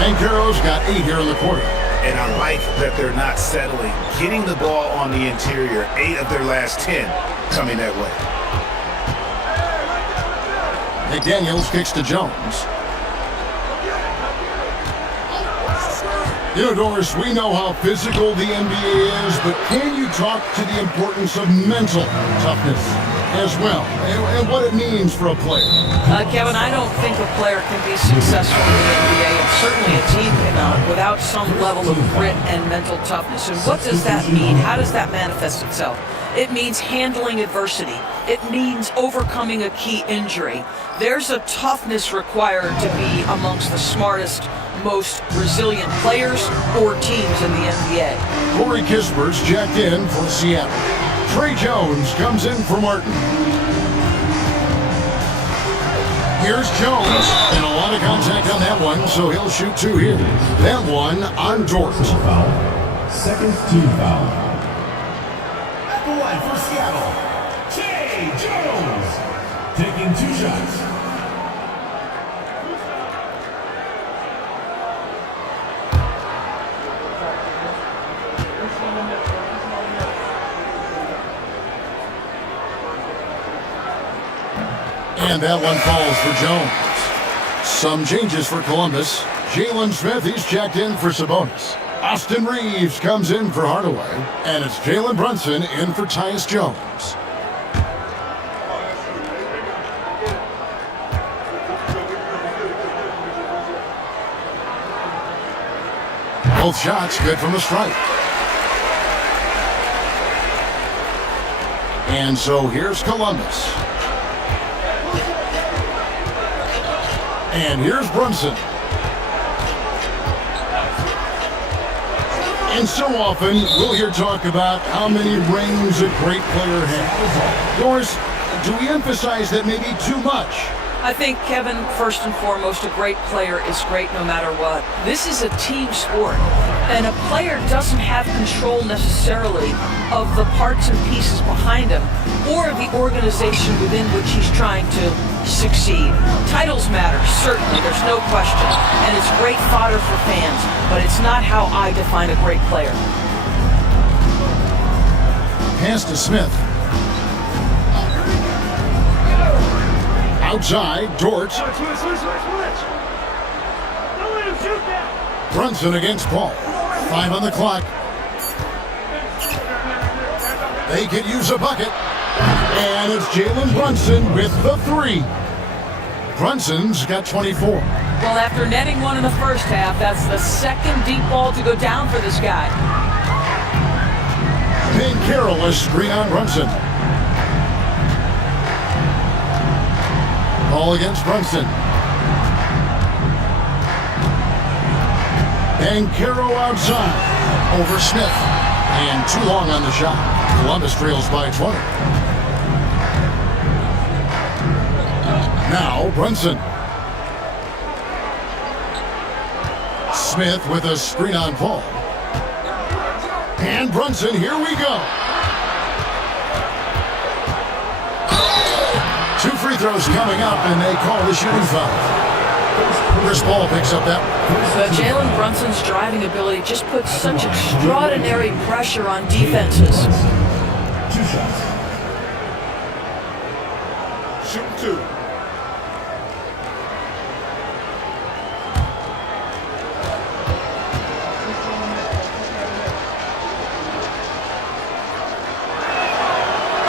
Banchero's got 8 here in the quarter. And I like that they're not settling. Getting the ball on the interior, 8 of their last 10 coming that way. McDaniels kicks to Jones. You know, Doris, we know how physical the NBA is, but can you talk to the importance of mental toughness as well, and what it means for a player? Kevin, I don't think a player can be successful in the NBA, and certainly a team cannot, without some level of grit and mental toughness. And what does that mean? How does that manifest itself? It means handling adversity. It means overcoming a key injury. There's a toughness required to be amongst the smartest, most resilient players or teams in the NBA. Corey Kisper's checked in for Seattle. Trey Jones comes in for Martin. Here's Jones, and a lot of contact on that one, so he'll shoot 2 here. That one on Dort. Second team foul. At the line for Seattle, Trey Jones, taking 2 shots. And that one falls for Jones. Some changes for Columbus. Jalen Smith, he's checked in for Sabonis. Austin Reeves comes in for Hardaway. And it's Jalen Brunson in for Tyus Jones. Both shots good from the stripe. And so here's Columbus. And here's Brunson. And so often, we'll hear talk about how many rings a great player has. Doris, do we emphasize that maybe too much? I think, Kevin, first and foremost, a great player is great no matter what. This is a team sport, and a player doesn't have control necessarily of the parts and pieces behind him or the organization within which he's trying to succeed. Titles matter, certainly, there's no question, and it's great fodder for fans, but it's not how I define a great player. Pass to Smith. Outside, Dort. Brunson against Paul. 5 on the clock. They could use a bucket. And it's Jalen Brunson with the 3. Brunson's got 24. Well, after netting 1 in the first half, that's the second deep ball to go down for this guy. Banchero a screen on Brunson. Ball against Brunson. Banchero outside. Over Smith. And too long on the shot. Columbus trails by 20. Now Brunson. Smith with a screen on Paul. And Brunson, here we go. 2 free throws coming up, and they call the shooting foul. Chris Paul picks up that one. Jalen Brunson's driving ability just puts such extraordinary pressure on defenses. 2 shots. Shoot 2.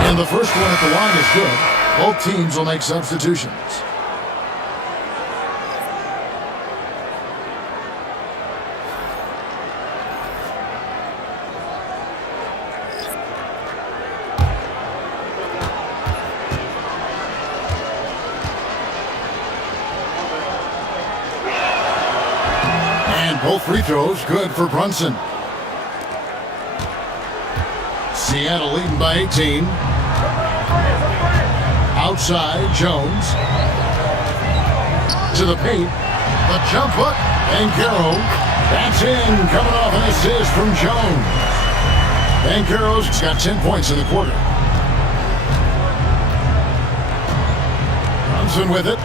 And the first one at the line is good. Both teams will make substitutions. And both free throws good for Brunson. Seattle leading by 18. Outside, Jones. To the paint. The jump hook. Banchero. That's in. Coming off an assist from Jones. Banchero's got 10 points in the quarter. Brunson with it.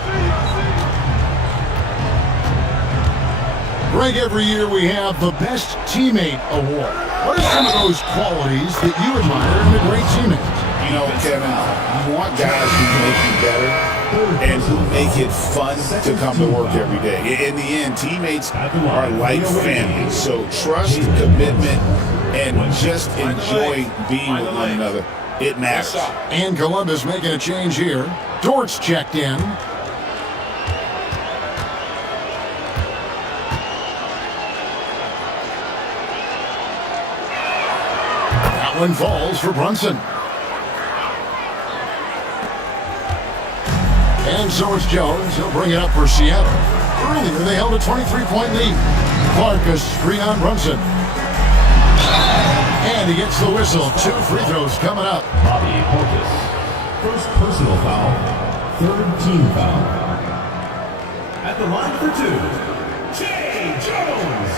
Greg, every year we have the Best Teammate Award. What are some of those qualities that you admire in a great teammate? You know, Kevin, you want guys who make you better and who make it fun to come to work every day. In the end, teammates are like family. So trust, commitment, and just enjoy being with one another. It matters. And Columbus making a change here. Dortz checked in. That one falls for Brunson. And so it's Jones. He'll bring it up for Seattle. Earlier, they held a 23-point lead. Clark a screen on Brunson. And he gets the whistle. 2 free throws coming up. Bobby Portis. First personal foul. Third team foul. At the line for 2, Jay Jones.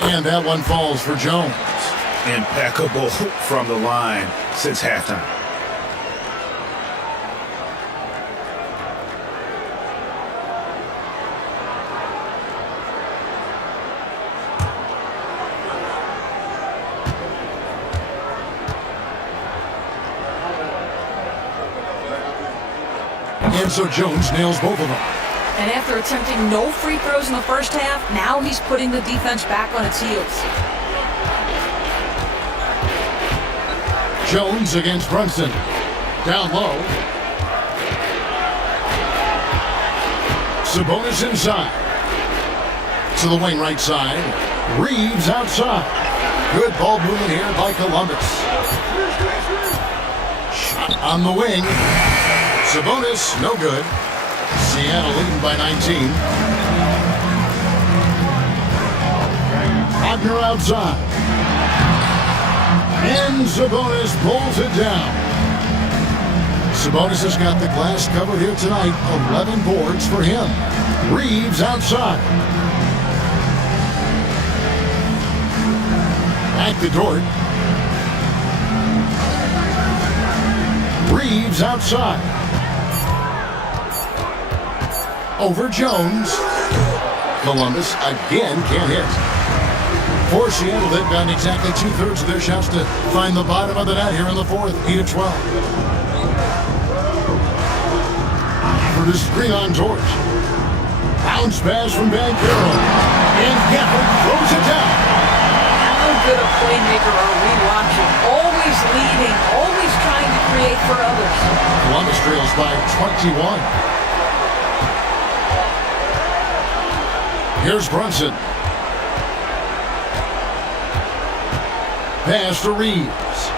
And that one falls for Jones. Impeccable from the line since halftime. And so Jones nails both of them. And after attempting no free throws in the first half, now he's putting the defense back on its heels. Jones against Brunson. Down low. Sabonis inside. To the wing right side. Reeves outside. Good ball movement here by Columbus. Shot on the wing. Sabonis, no good. Seattle leading by 19. Wagner outside. And Sabonis pulls it down. Sabonis has got the glass covered here tonight. 11 boards for him. Reeves outside. Back to Dort. Reeves outside. Over Jones. Columbus again can't hit. For Seattle, they've gotten exactly 2/3 of their shots to find the bottom of the net here in the fourth. 8-12. For the screen on Dort. Bounce pass from Banchero. And Gafford throws it down. How good a playmaker are we watching? Always leading, always trying to create for others. Columbus trails by 21. Here's Brunson. Pass to Reeves.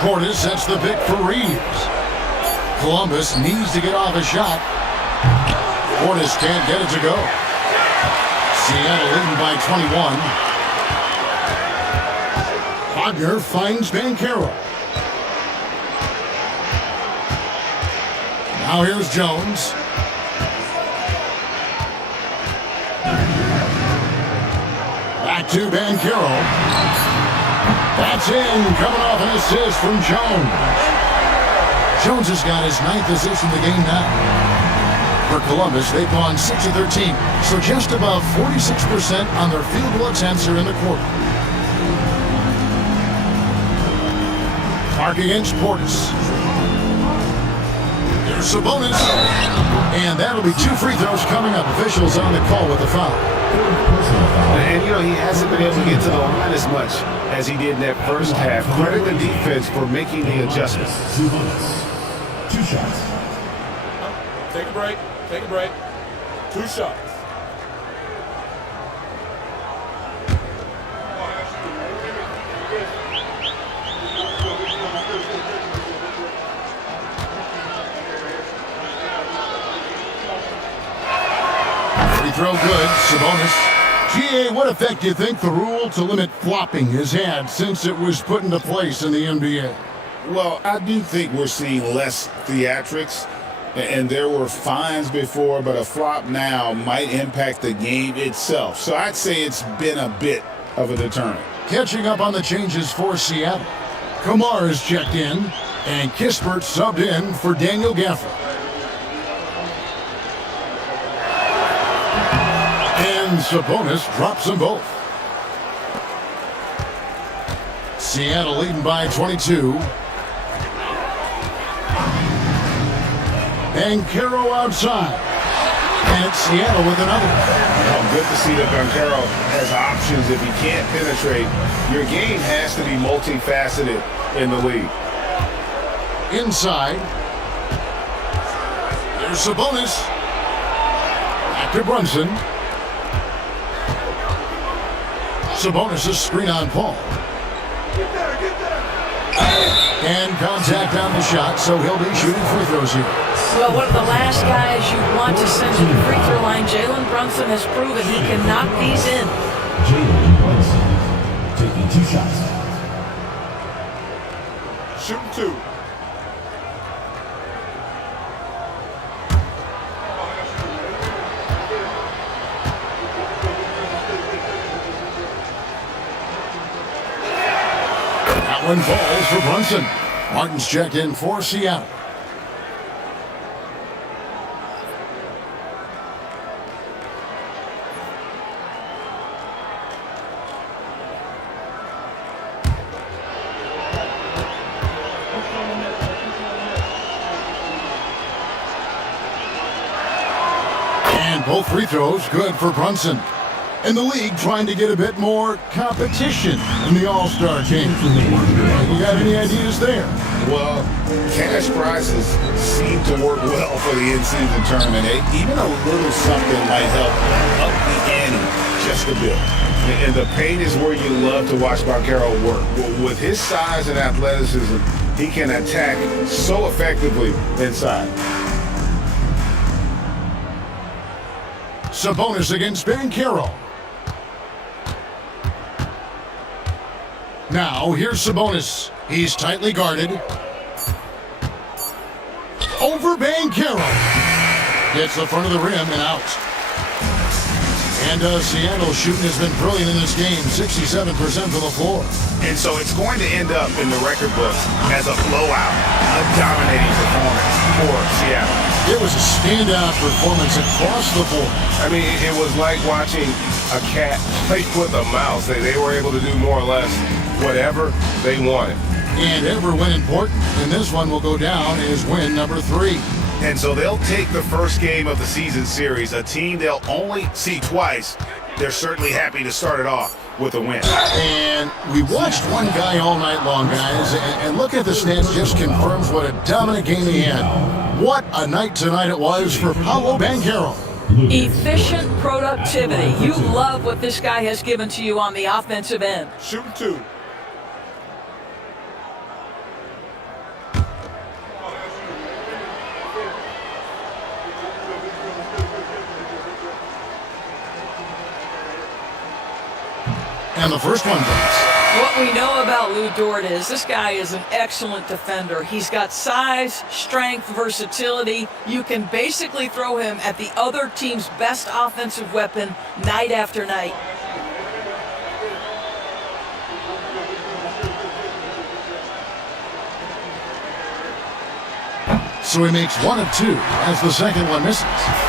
Portis sets the pick for Reeves. Columbus needs to get off a shot. Portis can't get it to go. Seattle leading by 21. Wagner finds Banchero. Now here's Jones. Back to Banchero. That's in. Coming off an assist from Jones. Jones has got his 9th assist in the game now. For Columbus, they've gone 6 of 13. So just about 46% on their field goal attempts here in the quarter. Clark against Portis. There's Sabonis. And that'll be 2 free throws coming up. Officials on the call with the foul. And, you know, he hasn't been able to get to the line as much as he did in that first half. Credit the defense for making the adjustments. 2 shots. Take a break. Take a break. 2 shots. Sabonis. GA, what effect do you think the rule to limit flopping has had since it was put into place in the NBA? Well, I do think we're seeing less theatrics, and there were fines before, but a flop now might impact the game itself. So I'd say it's been a bit of a deterrent. Catching up on the changes for Seattle. Kumar is checked in, and Kispert subbed in for Daniel Gafford. And Sabonis drops them both. Seattle leading by 22. And Caro outside. And it's Seattle with another. Well, good to see that Bancaro has options. If he can't penetrate, your game has to be multifaceted in the league. Inside. There's Sabonis. Back to Brunson. Sabonis' screen on Paul. And contact on the shot, so he'll be shooting free throws here. Well, one of the last guys you want to send to the free throw line, Jalen Brunson has proven he can knock these in. Jalen Brunson taking 2 shots. Shooting 2. That one falls for Brunson. Martin's checked in for Seattle. And both free throws good for Brunson. And the league trying to get a bit more competition in the All-Star game. You got any ideas there? Well, cash prizes seem to work well for the in-season tournament. Even a little something might help up the ante just a bit. And the paint is where you love to watch Bancaro work. With his size and athleticism, he can attack so effectively inside. Sabonis against Bancaro. Now, here's Sabonis. He's tightly guarded. Over Bancaro. Gets the front of the rim and out. And Seattle's shooting has been brilliant in this game, 67% from the floor. And so it's going to end up in the record books as a blowout, a dominating performance for Seattle. It was a standout performance across the board. I mean, it was like watching a cat play with a mouse. They were able to do more or less whatever they wanted. And every win important, and this one will go down as win number 3. And so they'll take the first game of the season series, a team they'll only see twice. They're certainly happy to start it off with a win. And we watched one guy all night long, guys, and look at the stats, just confirms what a dominant game he had. What a night tonight it was for Paolo Bancaro. Efficient productivity. You love what this guy has given to you on the offensive end. Shooting 2. And the first one goes. What we know about Lou Dort is this guy is an excellent defender. He's got size, strength, versatility. You can basically throw him at the other team's best offensive weapon night after night. So he makes 1 of 2 as the second one misses.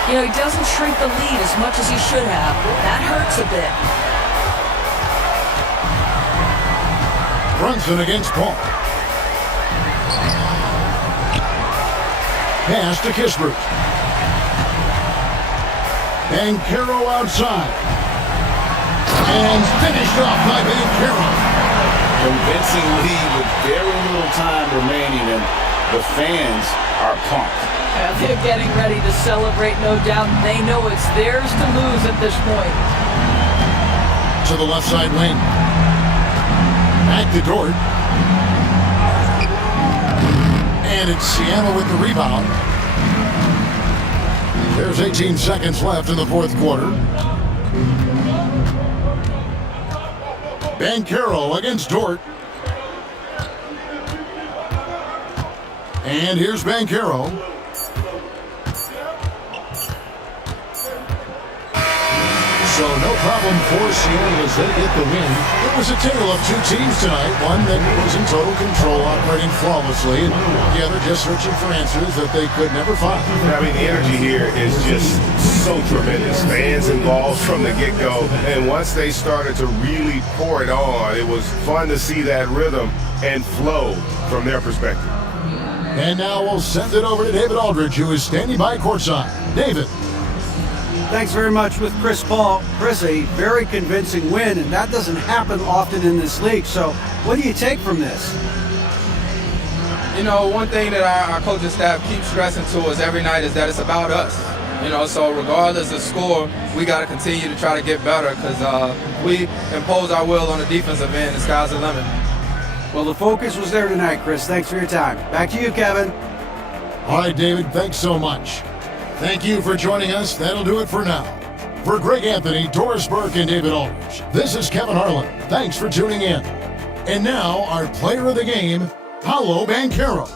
You know, he doesn't shrink the lead as much as he should have. That hurts a bit. Brunson against Paul. Pass to Kispert. Bancaro outside. And finished off by Bancaro. Convincing lead with very little time remaining, and the fans are pumped. They're getting ready to celebrate, no doubt. They know it's theirs to lose at this point. To the left side wing. Back to Dort. And it's Seattle with the rebound. There's 18 seconds left in the fourth quarter. Banchero against Dort. And here's Banchero. So no problem for Seattle as they get the win. It was a tale of two teams tonight. One that was in total control, operating flawlessly, and the other just searching for answers that they could never find. I mean, the energy here is just so tremendous. Fans involved from the get-go. And once they started to really pour it on, it was fun to see that rhythm and flow from their perspective. And now we'll send it over to David Aldridge, who is standing by courtside. David. Thanks very much with Chris Paul. Chris, a very convincing win, and that doesn't happen often in this league. So what do you take from this? You know, one thing that our coaching staff keeps stressing to us every night is that it's about us. You know, so regardless of score, we got to continue to try to get better because we impose our will on the defensive end. The sky's the limit. Well, the focus was there tonight, Chris. Thanks for your time. Back to you, Kevin. All right, David, thanks so much. Thank you for joining us. That'll do it for now. For Greg Anthony, Doris Burke, and David Aldridge, this is Kevin Harlan. Thanks for tuning in. And now, our player of the game, Paolo Banchero.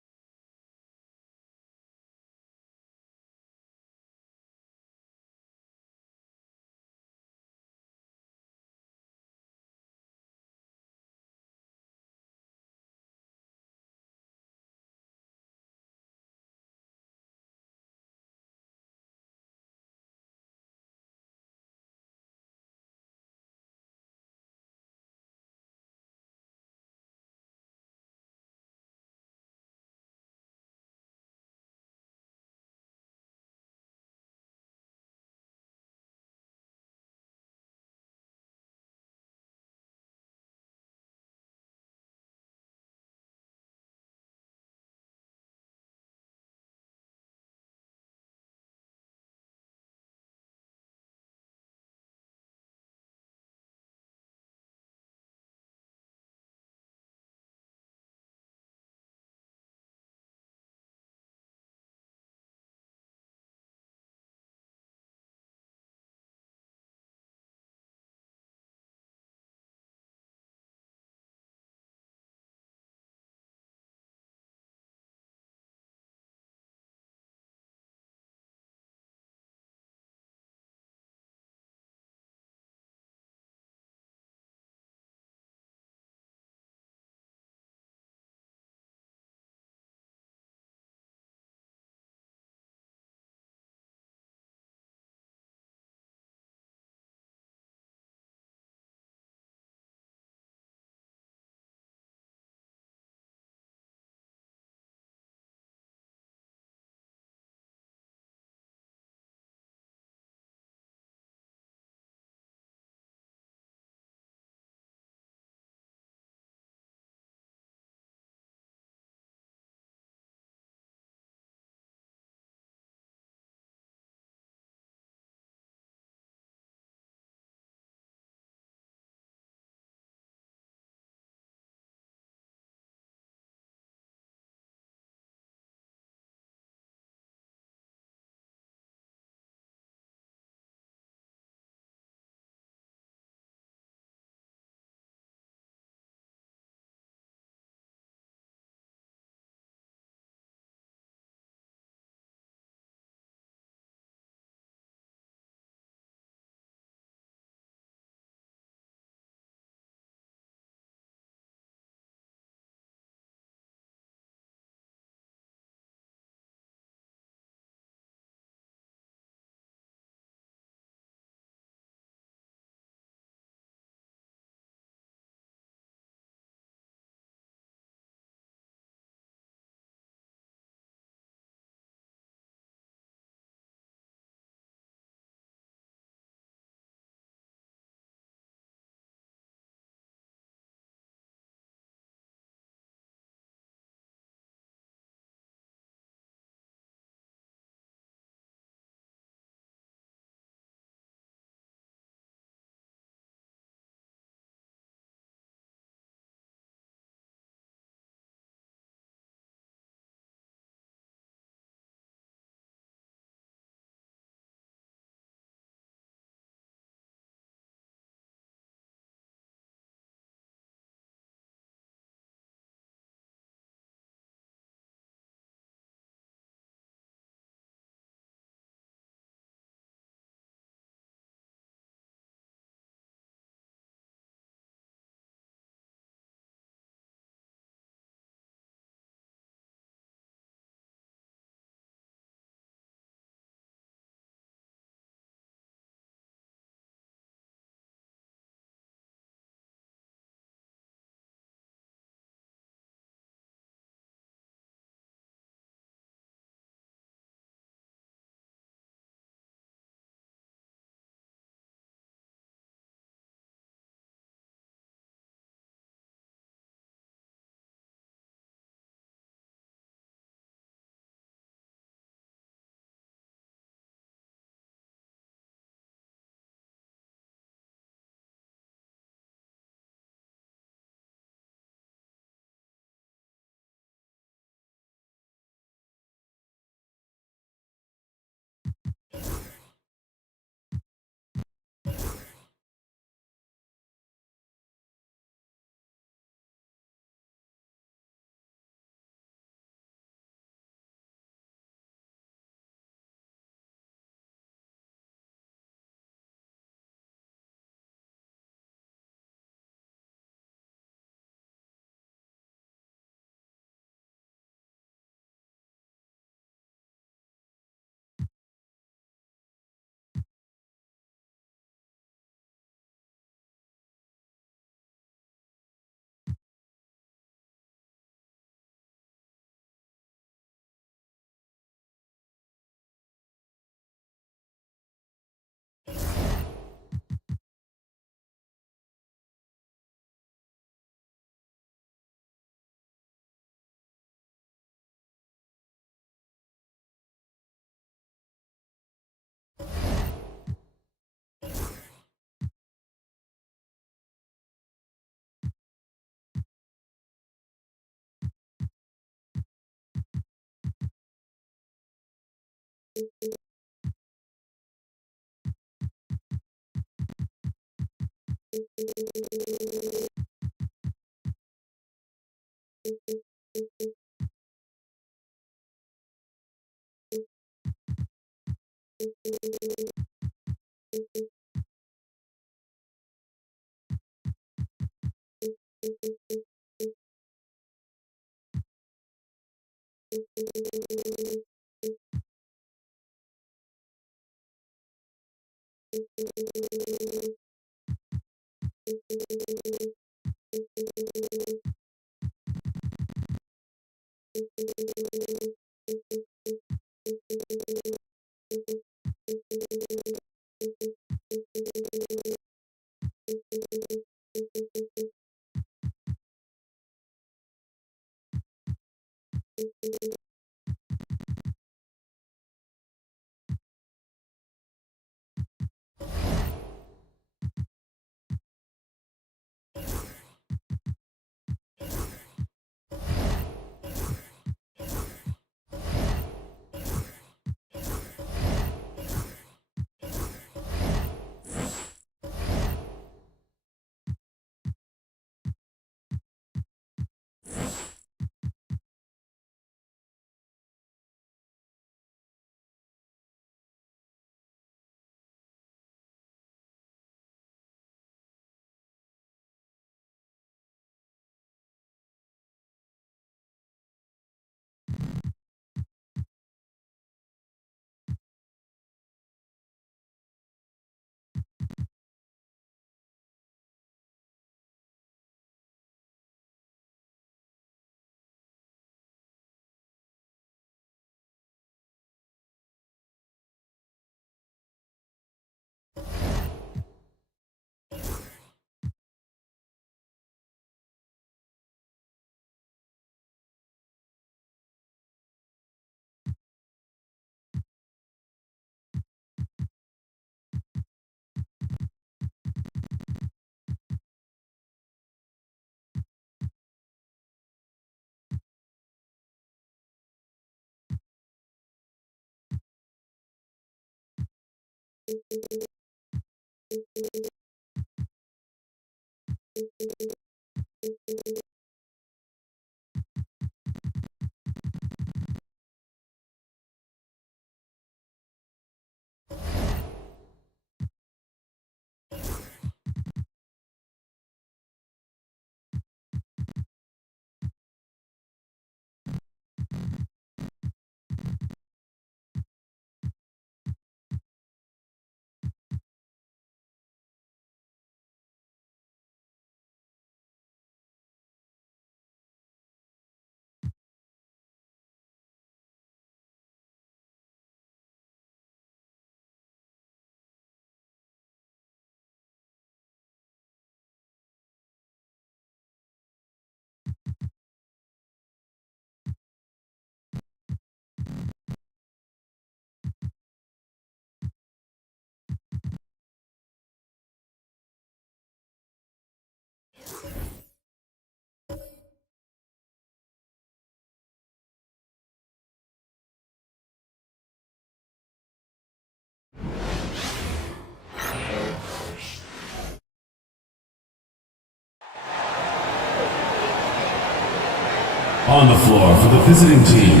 On the floor for the visiting team.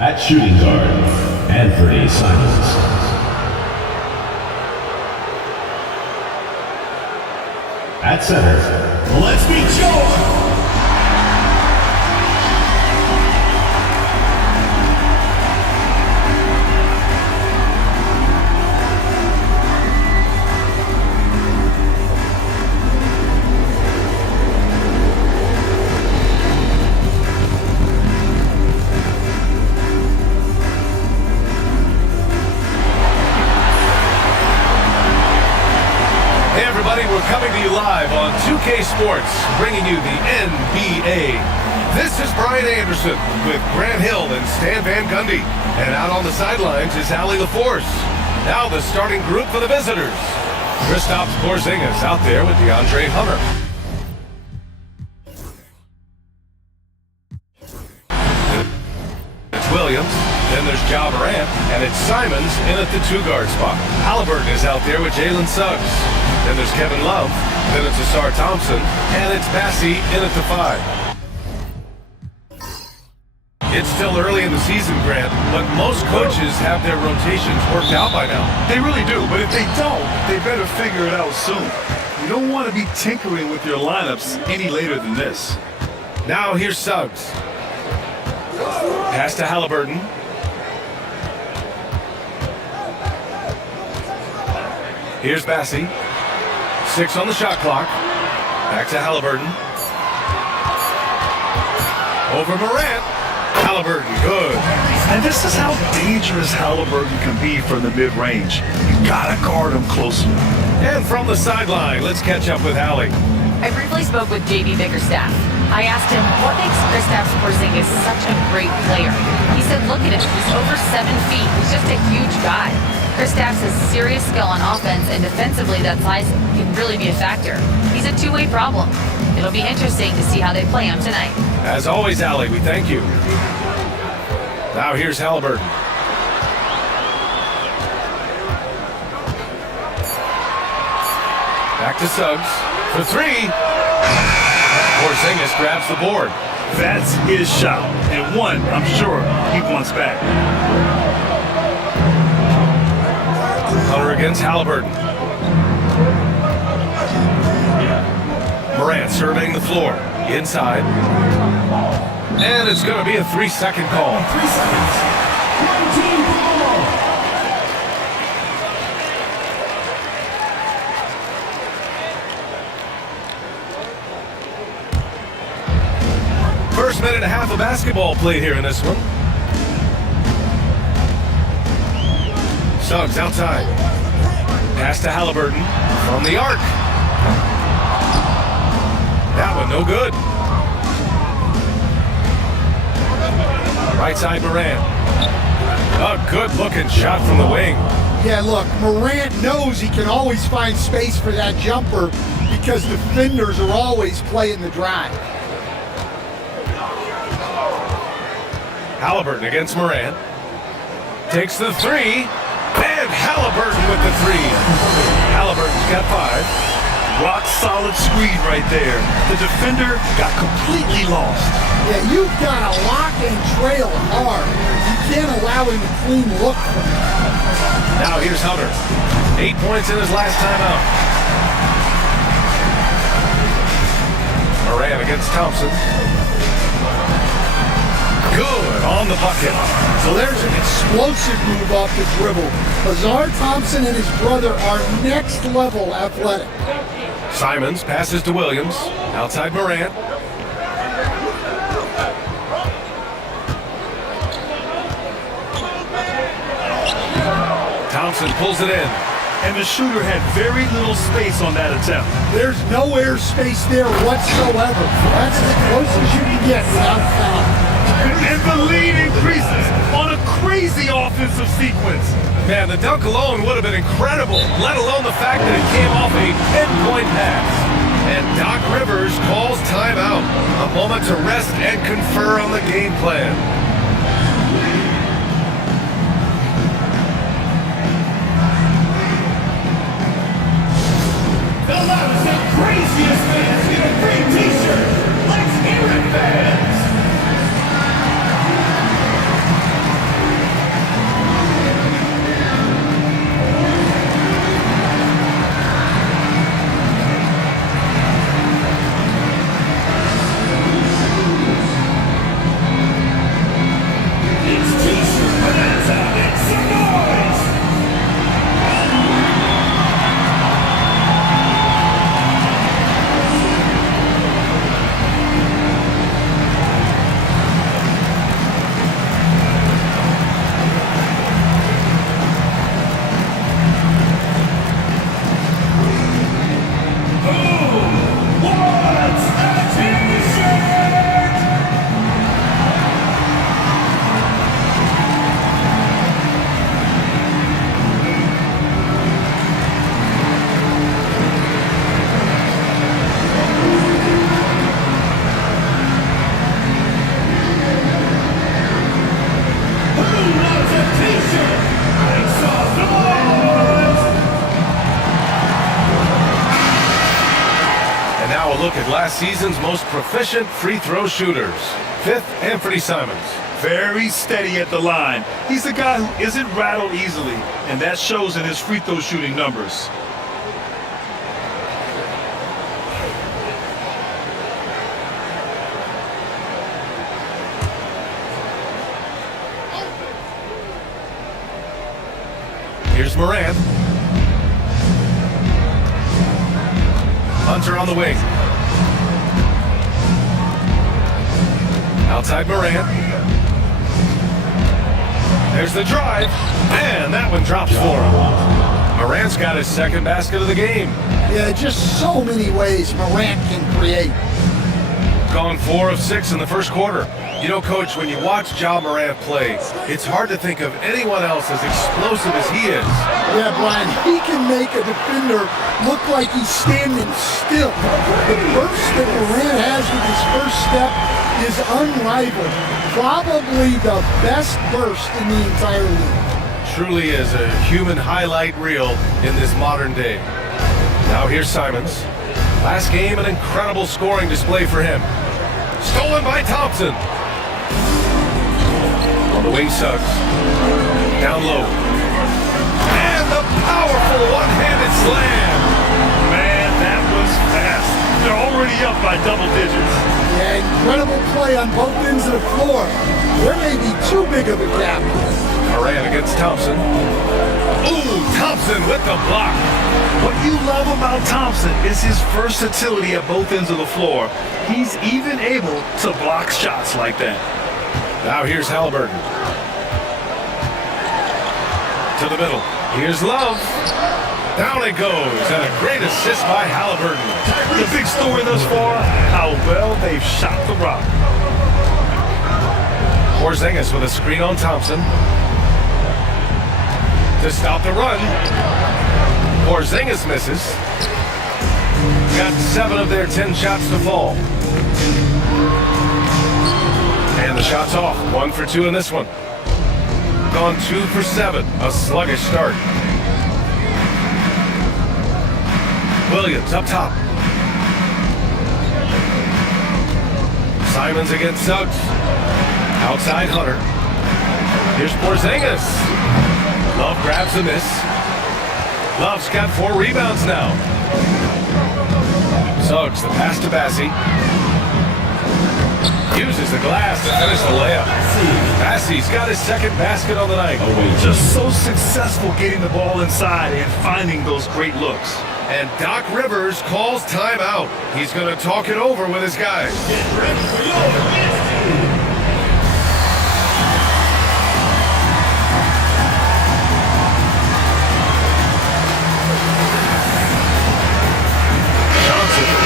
At shooting guard, Anthony Simons. At center, let's meet Joe! We're coming to you live on 2K Sports, bringing you the NBA. This is Brian Anderson with Grant Hill and Stan Van Gundy. And out on the sidelines is Allie LaForce. Now the starting group for the visitors. Kristaps Porzingis out there with DeAndre Hunter. Williams. Then there's Ja Morant, and it's Simons in at the 2-guard spot. Halliburton is out there with Jalen Suggs. Then there's Kevin Love. Then it's Asar Thompson, and it's Bassey in at the 5. It's still early in the season, Grant, but most coaches have their rotations worked out by now. They really do, but if they don't, they better figure it out soon. You don't want to be tinkering with your lineups any later than this. Now here's Suggs. Pass to Halliburton. Here's Bassey. 6 on the shot clock. Back to Halliburton. Over Morant. Halliburton, good. And this is how dangerous Halliburton can be from the mid-range. You gotta guard him closer. And from the sideline, let's catch up with Hallie. I briefly spoke with J.D. Bickerstaff. I asked him what makes Kristaps Porzingis such a great player. He said, look at him, he's over 7 feet. He's just a huge guy. Kristaps has serious skill on offense, and defensively that size can really be a factor. He's a two-way problem. It'll be interesting to see how they play him tonight. As always, Allie, we thank you. Now here's Halliburton. Back to Suggs for 3. Porzingis grabs the board. That's his shot, and one I'm sure he wants back. Hunter against Halliburton. Morant surveying the floor. Inside. And it's going to be a 3-second call. 3 seconds. One team ball. First minute and a half of basketball played here in this one. Suggs outside. Pass to Halliburton from the arc. That one no good. Right side Morant. A good-looking shot from the wing. Yeah, look, Morant knows he can always find space for that jumper because defenders are always playing the drive. Halliburton against Morant. Takes the 3. And Halliburton with the 3. Halliburton's got 5. Rock solid screen right there. The defender got completely lost. Yeah, you've got to lock and trail hard. You can't allow him to clean look from it. Now here's Hunter. 8 points in his last time out. Morant against Thompson. Good on the bucket. So there's an explosive move off the dribble. Asar Thompson and his brother are next level athletic. Simons passes to Williams. Outside Morant. Thompson pulls it in. And the shooter had very little space on that attempt. There's no air space there whatsoever. That's as close as you can get without foul. And the lead increases on a crazy offensive sequence. Man, the dunk alone would have been incredible, let alone the fact that it came off a pinpoint pass. And Doc Rivers calls timeout. A moment to rest and confer on the game plan. The loudest and craziest fans get a free t-shirt. Let's hear it, fans. at last season's most proficient free throw shooters. Fifth, Anthony Simons. Very steady at the line. He's a guy who isn't rattled easily, and that shows in his free throw shooting numbers. Here's Moran. Hunter on the wing. Outside Moran. There's the drive, and that one drops for him. Moran's got his second basket of the game. Yeah, just so many ways Morant can create. Gone 4 of 6 in the first quarter. You know, Coach, when you watch Ja Morant play, it's hard to think of anyone else as explosive as he is. Yeah, Brian, he can make a defender look like he's standing still. The burst that Morant has with his first step is unrivaled. Probably the best burst in the entire league. Truly is a human highlight reel in this modern day. Now here's Simons. Last game, an incredible scoring display for him. Stolen by Thompson. On the wing, Suggs. Down low. And the powerful one-handed slam. Man, that was fast. They're already up by double digits. Yeah, incredible play on both ends of the floor. There may be too big of a gap. Moran against Thompson. Ooh, Thompson with the block. What you love about Thompson is his versatility at both ends of the floor. He's even able to block shots like that. Now here's Halliburton. To the middle. Here's Love. Down it goes, and a great assist by Halliburton. The big story thus far, how well they've shot the rock. Porzingis with a screen on Thompson. To stop the run. Porzingis misses. Got 7 of their 10 shots to fall. And the shot's off. 1 for 2 in this one. Gone 2 for 7. A sluggish start. Williams up top. Simons against Suggs. Outside Hunter. Here's Porzingis. Love grabs the miss. Love's got 4 rebounds now. Suggs, the pass to Bassie. Uses the glass to finish the layup. Bassie's got his second basket on the night. Just so successful getting the ball inside and finding those great looks. And Doc Rivers calls timeout. He's going to talk it over with his guys. Get ready for your next game.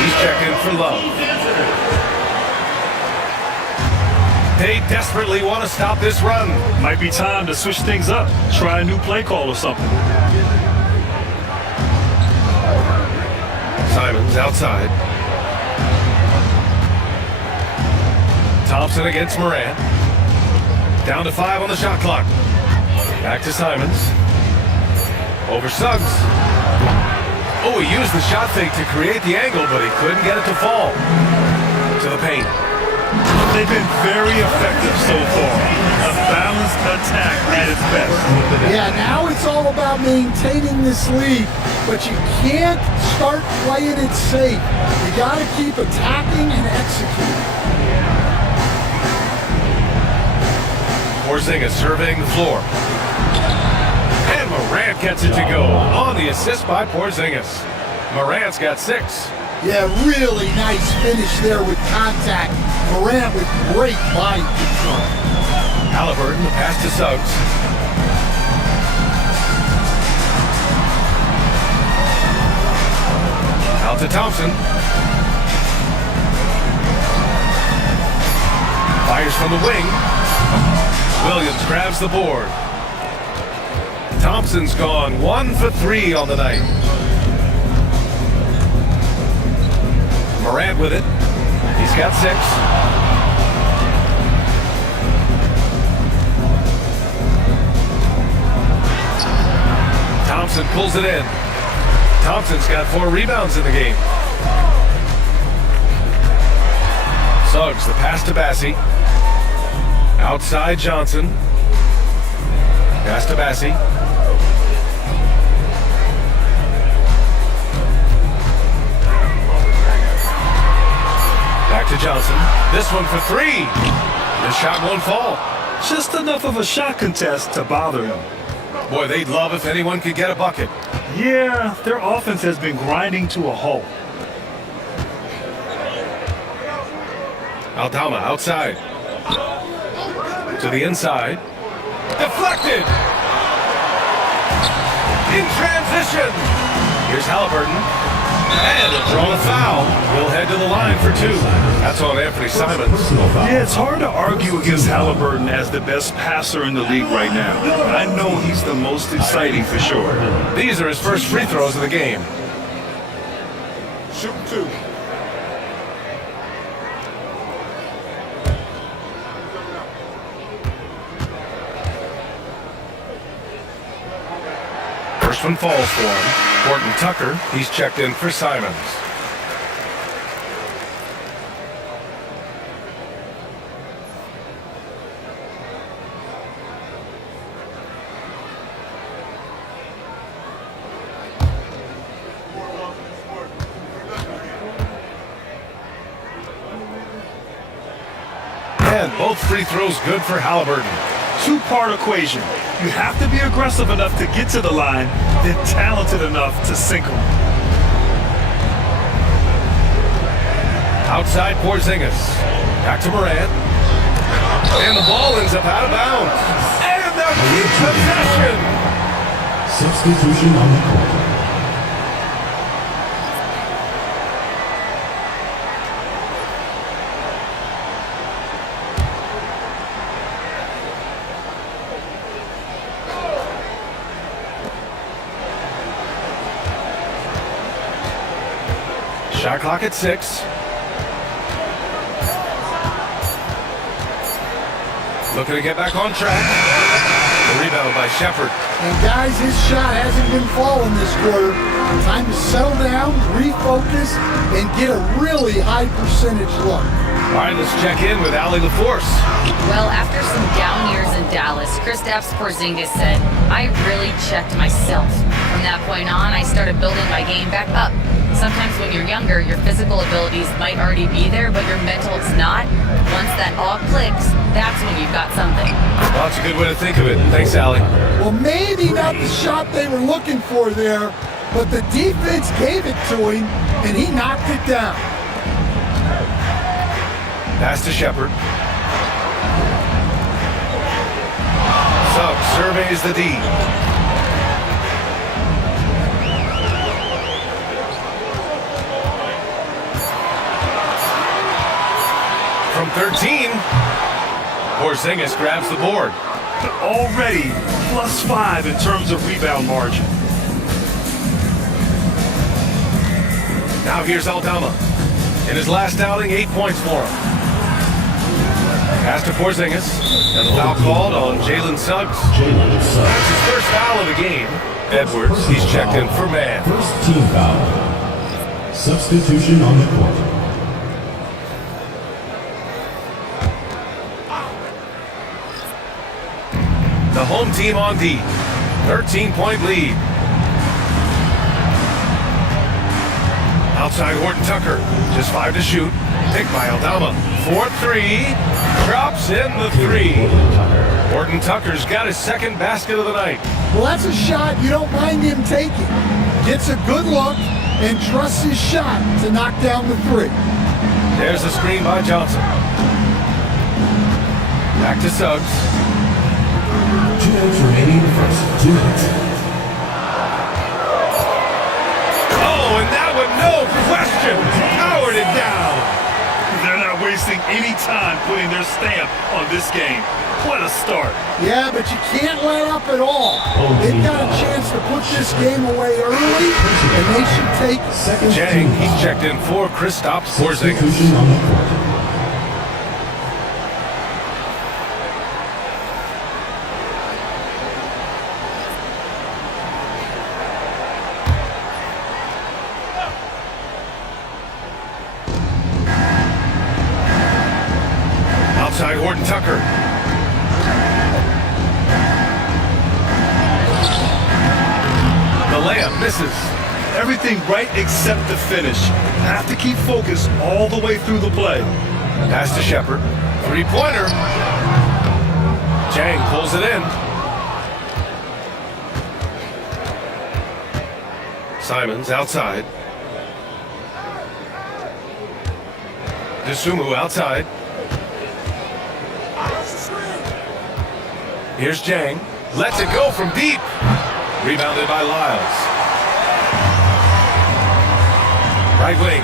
He's checking for Love. They desperately want to stop this run. Might be time to switch things up. Try a new play call or something. Simons outside. Thompson against Moran. Down to 5 on the shot clock. Back to Simons. Over Suggs. Oh, he used the shot fake to create the angle, but he couldn't get it to fall. To the paint. They've been very effective so far. A balanced attack at its best. Yeah, now it's all about maintaining this lead, but you can't start playing it safe. You got to keep attacking and executing. Porzingis surveying the floor. And Morant gets it to go on the assist by Porzingis. Morant's got 6. Yeah, really nice finish there with contact. Morant with great body control. Halliburton, the pass to Suggs. Out to Thompson. Fires from the wing. Williams grabs the board. Thompson's gone 1 for 3 on the night. Morant with it. He's got 6. Thompson pulls it in. Thompson's got 4 rebounds in the game. Suggs, the pass to Bassie. Outside Johnson. Pass to Bassie. Back to Johnson. This one for three. The shot won't fall. Just enough of a shot contest to bother him. Boy, they'd love if anyone could get a bucket. Yeah, their offense has been grinding to a halt. Aldama outside. To the inside. Deflected! In transition! Here's Halliburton. And a drawn foul. We'll head to the line for two. That's on Anthony Simons. Yeah, it's hard to argue against Halliburton as the best passer in the league right now. I know he's the most exciting for sure. These are his first free throws of the game. Shoot two. First one falls for him. Horton Tucker, he's checked in for Simons. And both free throws good for Halliburton. Two-part equation. You have to be aggressive enough to get to the line, then talented enough to sink them. Outside Porzingis. Back to Morant. And the ball ends up out of bounds. And they'll keep possession. Substitution on the court. Shot clock at 6. Looking to get back on track. The rebound by Shepard. And guys, his shot hasn't been falling this quarter. Time to settle down, refocus, and get a really high percentage look. All right, let's check in with Allie LaForce. Well, after some down years in Dallas, Kristaps Porzingis said, I really checked myself. From that point on, I started building my game back up. Sometimes when you're younger, your physical abilities might already be there, but your mental is not. Once that all clicks, that's when you've got something. Well, that's a good way to think of it. Thanks, Allie. Well, maybe not the shot they were looking for there, but the defense gave it to him, and he knocked it down. Pass to Shepard. Suggs surveys the D. From 13, Porzingis grabs the board. Already +5 in terms of rebound margin. Now here's Aldama. In his last outing, 8 points for him. Pass to Porzingis, and the foul called on Jalen Suggs. That's his first foul of the game. Edwards, he's checked in for man. First team foul. Substitution on the court. The home team on D. 13-point lead. Outside Horton Tucker. Just 5 to shoot. Picked by Aldama. 4-3. Drops in the 3. Horton Tucker's got his second basket of the night. Well, that's a shot you don't mind him taking. Gets a good look and trusts his shot to knock down the 3. There's the screen by Johnson. Back to Suggs. 2 minutes remaining in the first. 2 minutes. Oh, and that one, no question, powered it down. They're not wasting any time putting their stamp on this game. What a start. Yeah, but you can't let up at all. They've got a chance to put this game away early, and they should take it. Jang, he's checked in for Kristaps Porzingis. Substitution on the court. misses. Everything right except the finish. Have to keep focused all the way through the play. Pass to Shepard. Three-pointer. Chang pulls it in. Simons outside. Dosunmu outside. Here's Jang. Lets it go from deep. Rebounded by Lyles. Right wing.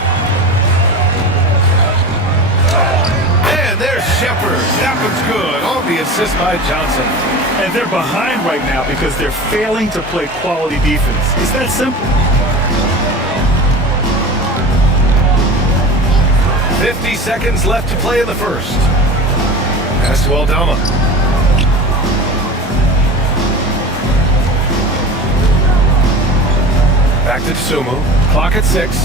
And there's Shepard. That one's good. On the assist by Johnson. And they're behind right now because they're failing to play quality defense. It's that simple. 50 seconds left to play in the first. Pass to Aldama. Back to Dosunmu. Clock at 6.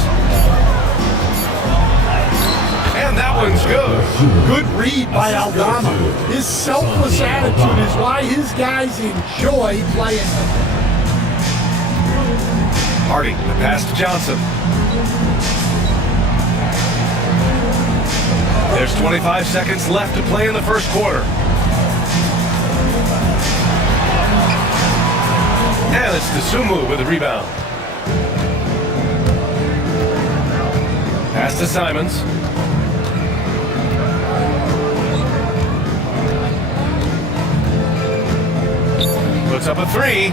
And that one's good. Good read by Aldama. His selfless attitude is why his guys enjoy playing him. Hardy, the pass to Johnson. There's 25 seconds left to play in the first quarter. And it's Dosunmu with the rebound. Pass to Simons. Puts up a three.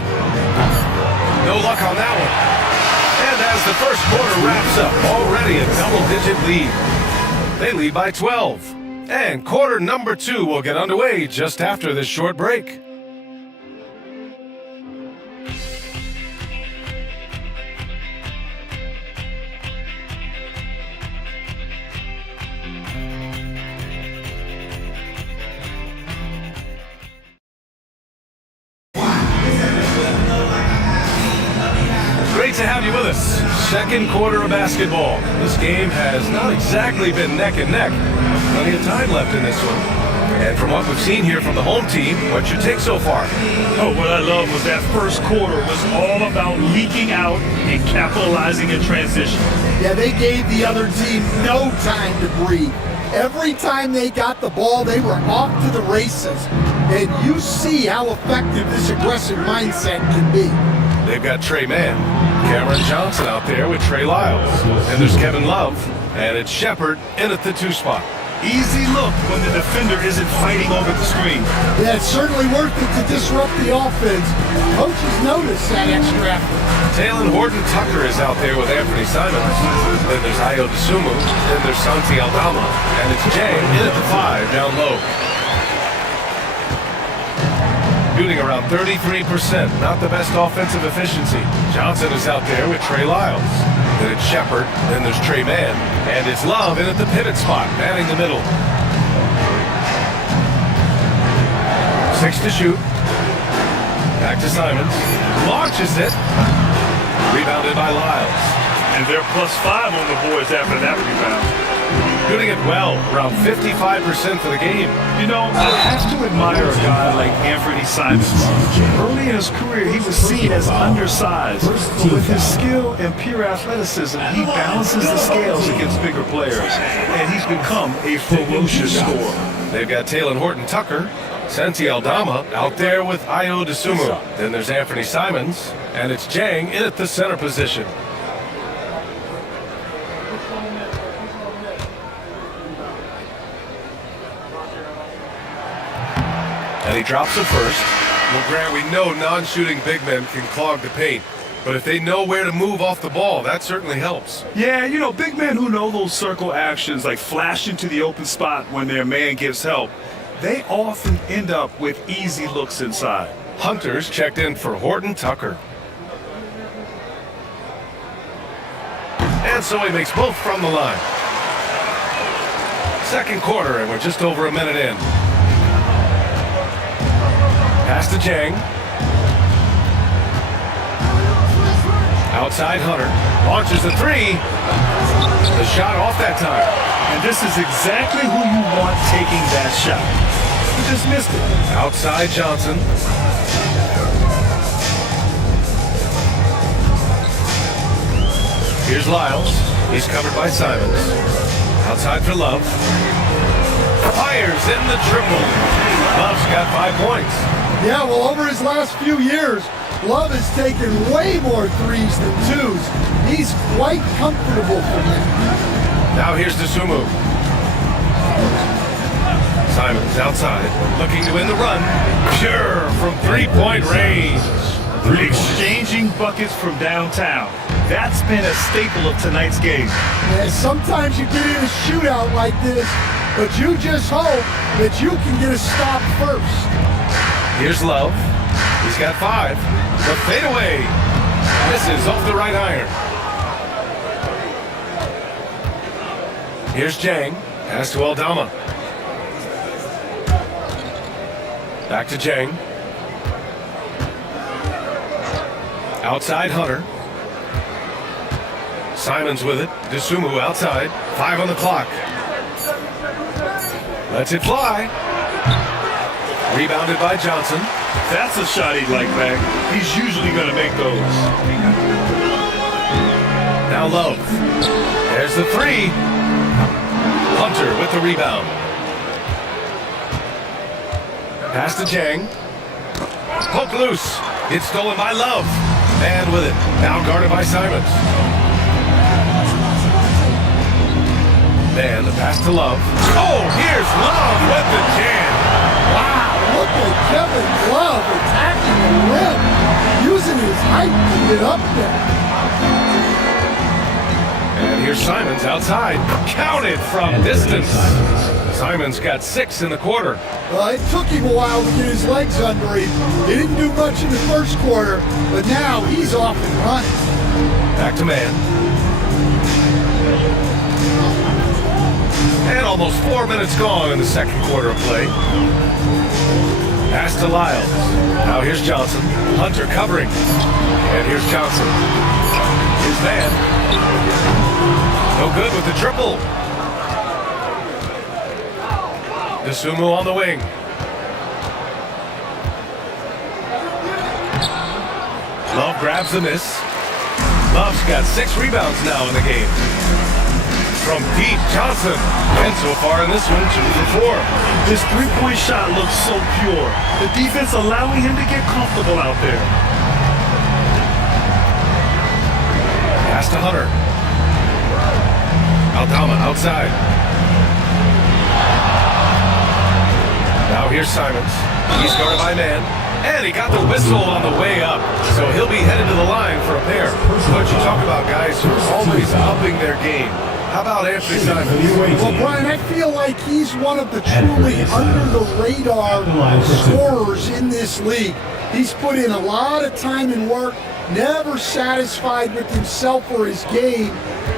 No luck on that one. And as the first quarter wraps up, already a double-digit lead. They lead by 12. And quarter number 2 will get underway just after this short break. Great to have you with us. Second quarter of basketball. This game has not exactly been neck and neck. Plenty of time left in this one. And from what we've seen here from the home team, what's your take so far? Oh, what I love was that first quarter was all about leaking out and capitalizing in transition. Yeah, they gave the other team no time to breathe. Every time they got the ball, they were off to the races. And you see how effective this aggressive mindset can be. They've got Trey Mann, Cameron Johnson out there with Trey Lyles. And there's Kevin Love, and it's Shepard in at the 2 spot. Easy look when the defender isn't fighting over the screen. Yeah, it's certainly worth it to disrupt the offense. Coaches notice that extra effort. Taylor Horton-Tucker is out there with Anthony Simons. Then there's Ayo Dosunmu. Then there's Santi Aldama. And it's Jay in at the 5 down low. Shooting around 33%, not the best offensive efficiency. Johnson is out there with Trey Lyles. Then it's Shepard, then there's Trey Mann, and it's Love in at the pivot spot, manning the middle. 6 to shoot. Back to Simons. Launches it. Rebounded by Lyles. And they're +5 on the boards after that rebound. Shooting it well, around 55% for the game. You know, I have to admire a guy like Anthony Simons. Early in his career, he was seen as undersized. But with his skill and pure athleticism, he balances the scales against bigger players. And he's become a ferocious scorer. They've got Taylor Horton-Tucker, Santi Aldama out there with Ayo Dosunmu. Then there's Anthony Simons, and it's Jang in at the center position. And he drops it first. Well, Grant, we know non-shooting big men can clog the paint. But if they know where to move off the ball, that certainly helps. Yeah, you know, big men who know those circle actions, like flashing to the open spot when their man gives help, they often end up with easy looks inside. Hunter's checked in for Horton-Tucker. And so he makes both from the line. Second quarter, and we're just over a minute in. Pass to Jang. Outside Hunter. Launches the 3. The shot off that time. And this is exactly who you want taking that shot. He just missed it. Outside Johnson. Lyles. He's covered by Simons. Outside for Love. Fires in the triple. Love's got 5 points. Yeah, well, over his last few years, Love has taken way more threes than twos. He's quite comfortable from that. Now here's Dosunmu. Simons outside, looking to win the run. Pure from three-point range. Exchanging buckets from downtown. That's been a staple of tonight's game. Yeah, sometimes you get in a shootout like this, but you just hope that you can get a stop first. Here's Love. He's got 5. The fadeaway. Misses off the right iron. Here's Jang. Pass to Aldama. Back to Jang. Outside Hunter. Simons with it. Dosunmu outside. 5 on the clock. Lets it fly. Rebounded by Johnson. That's a shot he'd like back. He's usually going to make those. Now Love. There's the 3. Hunter with the rebound. Pass to Jang. Poke loose. It's stolen by Love. Man with it. Now guarded by Simons. Man, the pass to Love. Oh, here's Love with the jam. Wow, look at Kevin Love attacking the rim, using his height to get up there. And here's Simons outside. Counted from distance. Simons got 6 in the quarter. Well, it took him a while to get his legs under him. He didn't do much in the first quarter, but now he's off and running. Back to man. And almost 4 minutes gone in the second quarter of play. Pass to Lyles. Now here's Johnson. Hunter covering. And here's Johnson. His man. No good with the triple. Dosunmu on the wing. Love grabs the miss. Love's got 6 rebounds now in the game. From deep, Johnson. And so far in this one, 2 for 4. His three-point shot looks so pure. The defense allowing him to get comfortable out there. Pass to Hunter. Aldama outside. Now here's Simons. He's guarded by man. And he got the whistle on the way up. So he'll be headed to the line for a pair. But you talk about guys who are always upping their game. How about Anthony Simons? Well, Brian, I feel like he's one of the truly under-the-radar scorers in this league. He's put in a lot of time and work, never satisfied with himself or his game,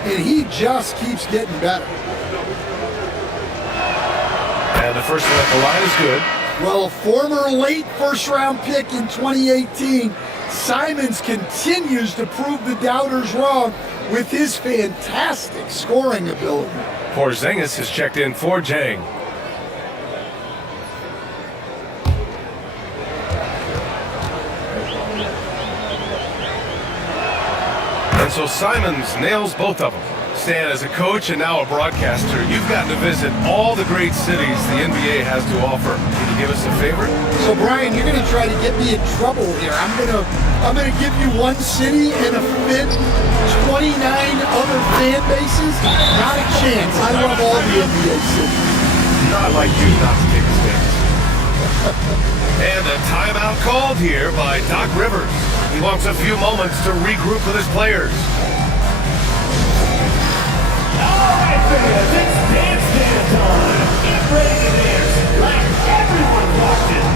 and he just keeps getting better. And the first one at the line is good. Well, a former late first-round pick in 2018, Simons continues to prove the doubters wrong with his fantastic scoring ability. Porzingis has checked in for Jang. And so Simons nails both of them. Stan, as a coach and now a broadcaster, you've gotten to visit all the great cities the NBA has to offer. Can you give us a favorite? So Brian, you're going to try to get me in trouble here. I'm going to give you one city and a fit 29 other fan bases. Not a chance. I love all the NBA cities. Not like you not to take a stance. And a timeout called here by Doc Rivers. He wants a few moments to regroup with his players. Fans, it's dance time. Get ready to dance like everyone's watching.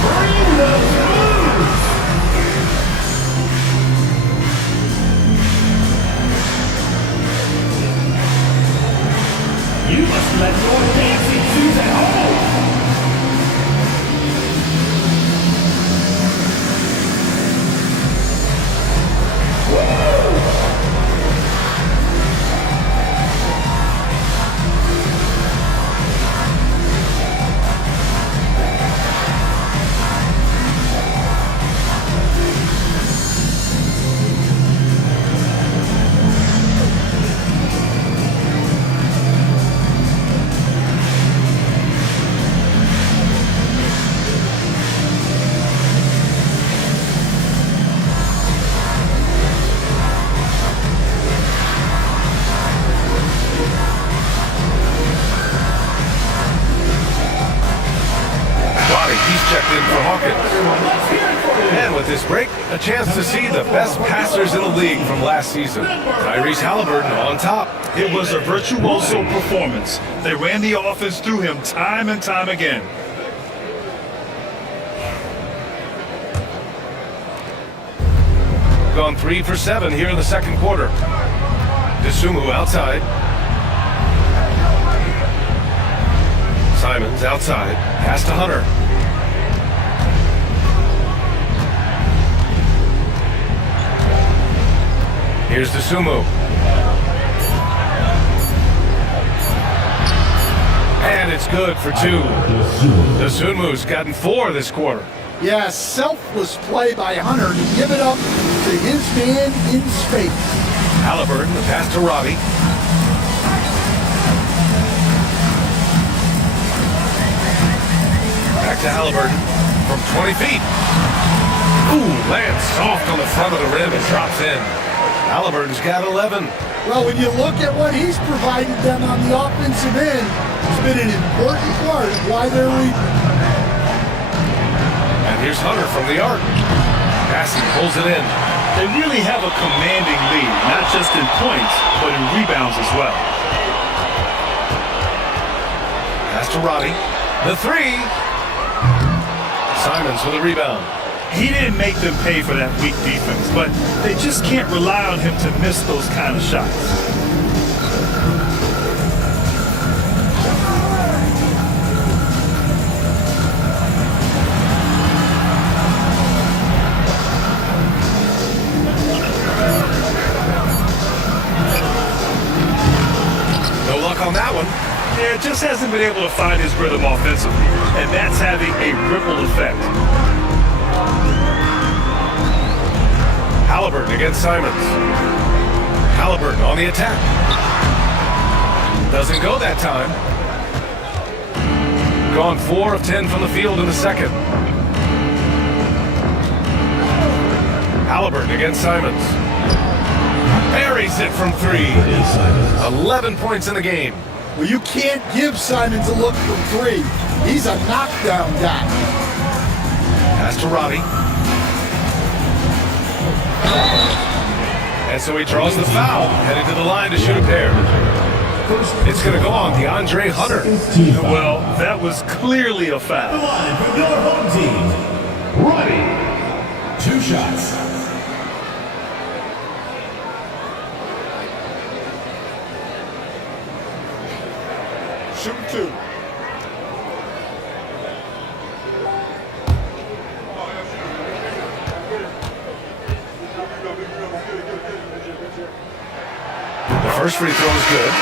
Bring those moves. You must let your dancing shoes at home. Hawkins. And with this break, a chance to see the best passers in the league from last season. Tyrese Halliburton on top. It was a virtuoso performance. They ran the offense through him time and time again. Gone 3 for 7 here in the second quarter. Dosunmu outside. Simons outside. Pass to Hunter. Here's Dosunmu. And it's good for 2. Dosunmu's gotten 4 this quarter. Yeah, selfless play by Hunter to give it up to his man in space. Halliburton, the pass to Robbie. Back to Halliburton from 20 feet. Ooh, lands soft on the front of the rim and drops in. Halliburton's got 11. Well, when you look at what he's provided them on the offensive end, it's been an important part of why they're leading. And here's Hunter from the arc. Passing pulls it in. They really have a commanding lead, not just in points, but in rebounds as well. Pass to Roddy. The 3. Simons with a rebound. He didn't make them pay for that weak defense, but they just can't rely on him to miss those kind of shots. No luck on that one. Yeah, just hasn't been able to find his rhythm offensively, and that's having a ripple effect. Halliburton against Simons. Halliburton on the attack. Doesn't go that time. Gone 4 of 10 from the field in the second. Halliburton against Simons. Buries it from 3. 11 points in the game. Well, you can't give Simons a look from 3. He's a knockdown guy. Pass to Robbie. And so he draws the foul, headed to the line to shoot a pair. It's going to go on DeAndre Hunter. Well, that was clearly a foul. The line from your home team. Robbie. 2 shots. Shoot 2. The first free throw is good.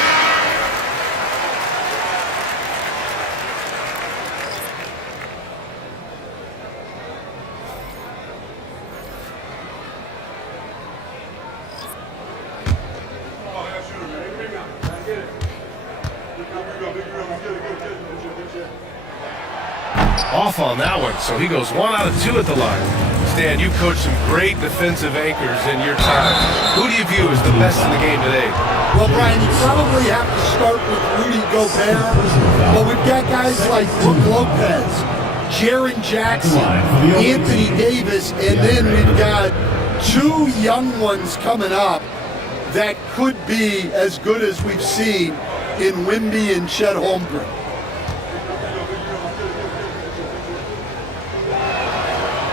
Off on that one, so he goes 1 out of 2 at the line. Stan, you've coached some great defensive anchors in your time. Who do you view as the best in the game today? Well, Brian, you probably have to start with Rudy Gobert, but we've got guys like Brook Lopez, Jaren Jackson, Anthony Davis, and then we've got 2 young ones coming up that could be as good as we've seen in Wemby and Chet Holmgren.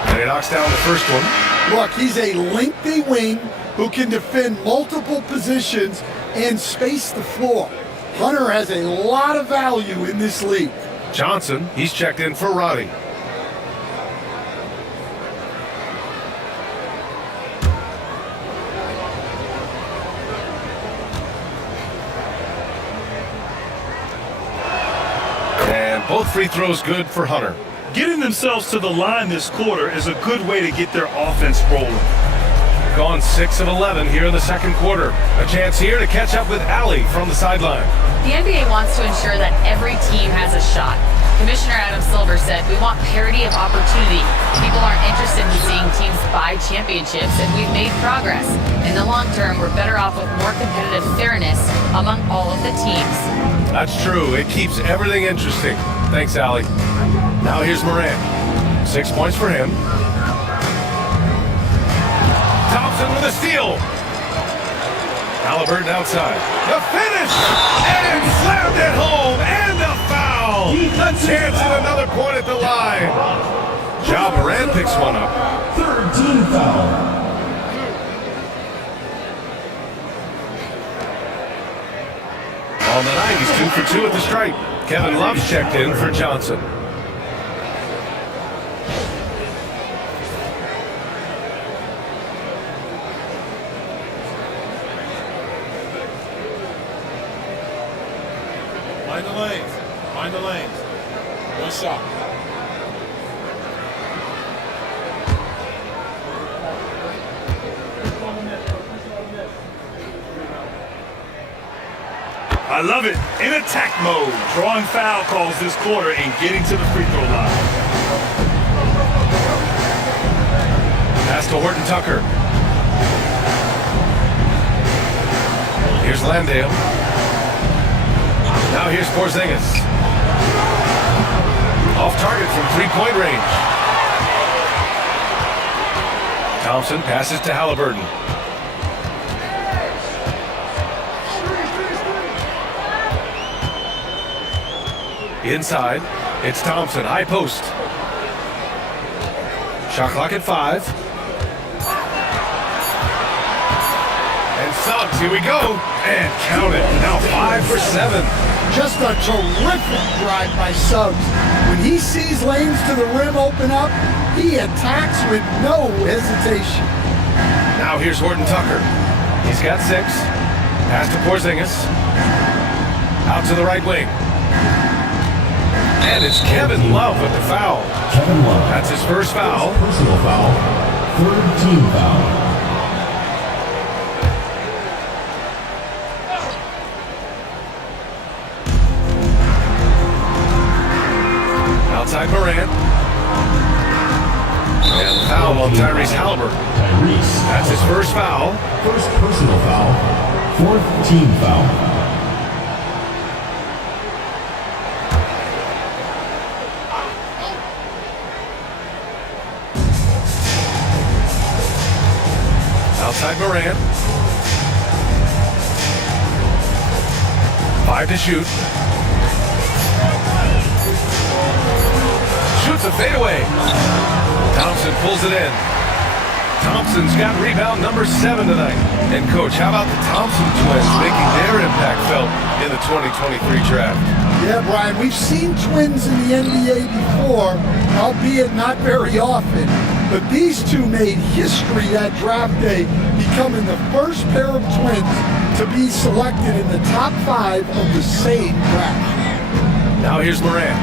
And he knocks down the first one. Look, he's a lengthy wing who can defend multiple positions and space the floor. Hunter has a lot of value in this league. Johnson, he's checked in for Roddy. And both free throws good for Hunter. Getting themselves to the line this quarter is a good way to get their offense rolling. Gone 6 of 11 here in the second quarter. A chance here to catch up with Allie from the sideline. The NBA wants to ensure that every team has a shot. Commissioner Adam Silver said, "We want parity of opportunity. People aren't interested in seeing teams buy championships, and we've made progress. In the long term, we're better off with more competitive fairness among all of the teams." That's true. It keeps everything interesting. Thanks, Allie. Now here's Morant. 6 points for him. Thompson with a steal. Halliburton outside. The finish! And slammed it home! And a foul! A chance at another point at the line. Ja Morant picks one up. Third team foul. On the night, he's 2 for 2 at the stripe. Kevin Love's checked in for Johnson. Find the lanes. Find the lanes. One shot. I love it. In attack mode. Drawing foul calls this quarter and getting to the free throw line. Pass to Horton Tucker. Here's Landale. Now here's Porzingis. Off target from three-point range. Thompson passes to Halliburton. Inside, it's Thompson, high post. Shot clock at 5. And Suggs, here we go. And count it, now 5 for 7. Just a terrific drive by Suggs. When he sees lanes to the rim open up, he attacks with no hesitation. Now here's Horton Tucker. He's got 6. Pass to Porzingis. Out to the right wing. And it's Kevin Love with the foul. Kevin Love. That's his first foul. Personal foul. Third team foul. Outside Morant. And foul on Tyrese Halliburton. That's his first foul. First personal foul. Fourth team foul. Outside Morant. 5 to shoot. Shoots a fadeaway. Thompson pulls it in. Thompson's got rebound number 7 tonight. And coach, how about the Thompson twins making their impact felt in the 2023 draft? Yeah, Brian, we've seen twins in the NBA before, albeit not very often. But these two made history that draft day, becoming the first pair of twins to be selected in the top 5 of the same draft. Now here's Morant.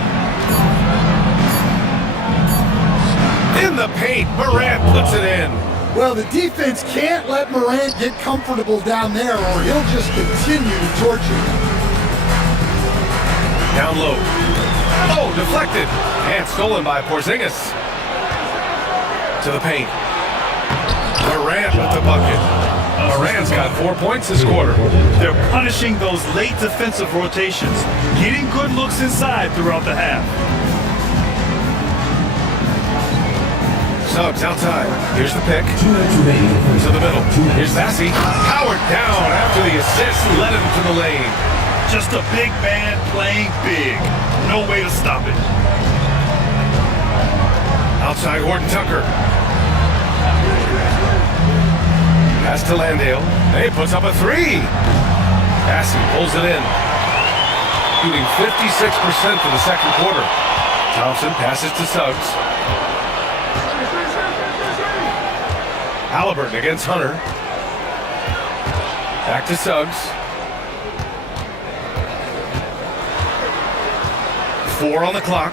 In the paint, Morant puts it in. Well, the defense can't let Morant get comfortable down there or he'll just continue to torture them. Down low. Oh, deflected. And stolen by Porzingis. To the paint. Morant with the bucket. Morant's got 4 points this quarter. They're punishing those late defensive rotations, getting good looks inside throughout the half. Suggs outside. Here's the pick. To the middle. Here's Massey. Powered down after the assist. Led him to the lane. Just a big man playing big. No way to stop it. Outside Horton Tucker. Pass to Landale. He puts up a 3. Massey pulls it in. Shooting 56% for the second quarter. Thompson passes to Suggs. Halliburton against Hunter. Back to Suggs. 4 on the clock.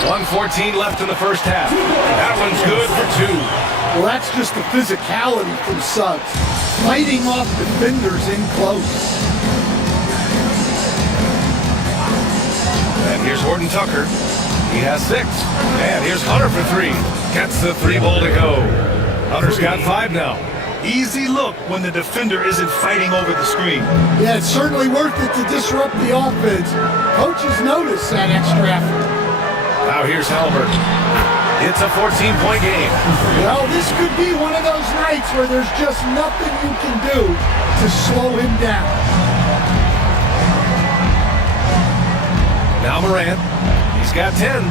.114 left in the first half. That one's good for 2. Well, that's just the physicality from Suggs, fighting off defenders in close. And here's Horton Tucker. He has 6. And here's Hunter for 3. Gets the 3 ball to go. Hunter's got 5 now. Easy look when the defender isn't fighting over the screen. Yeah, it's certainly worth it to disrupt the offense. Coaches notice that extra effort. Now here's Halliburton. It's a 14-point game. Well, this could be one of those nights where there's just nothing you can do to slow him down. Now Morant. He's got 10.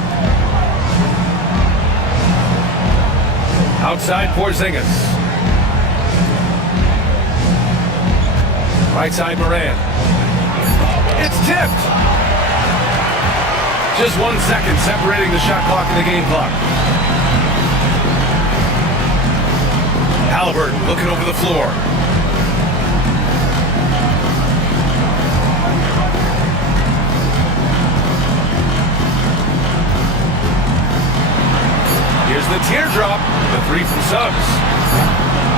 Outside Porzingis. Right side Morant. It's tipped. Just 1 second separating the shot clock and the game clock. Halliburton looking over the floor. Here's the teardrop, the three from Suggs.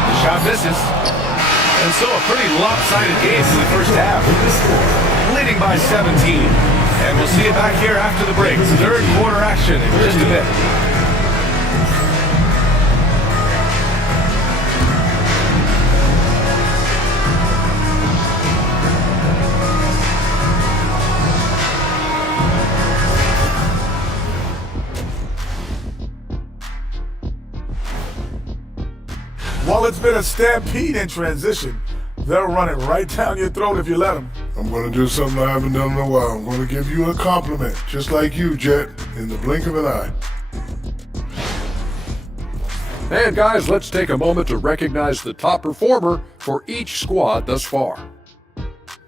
The shot misses. And so a pretty lopsided game in the first half. Leading by 17. And we'll see you back here after the break. Third quarter action in just a bit. While it's been a stampede in transition, they'll run it right down your throat if you let them. I'm going to do something I haven't done in a while. I'm going to give you a compliment, just like you, Jet, in the blink of an eye. And guys, let's take a moment to recognize the top performer for each squad thus far.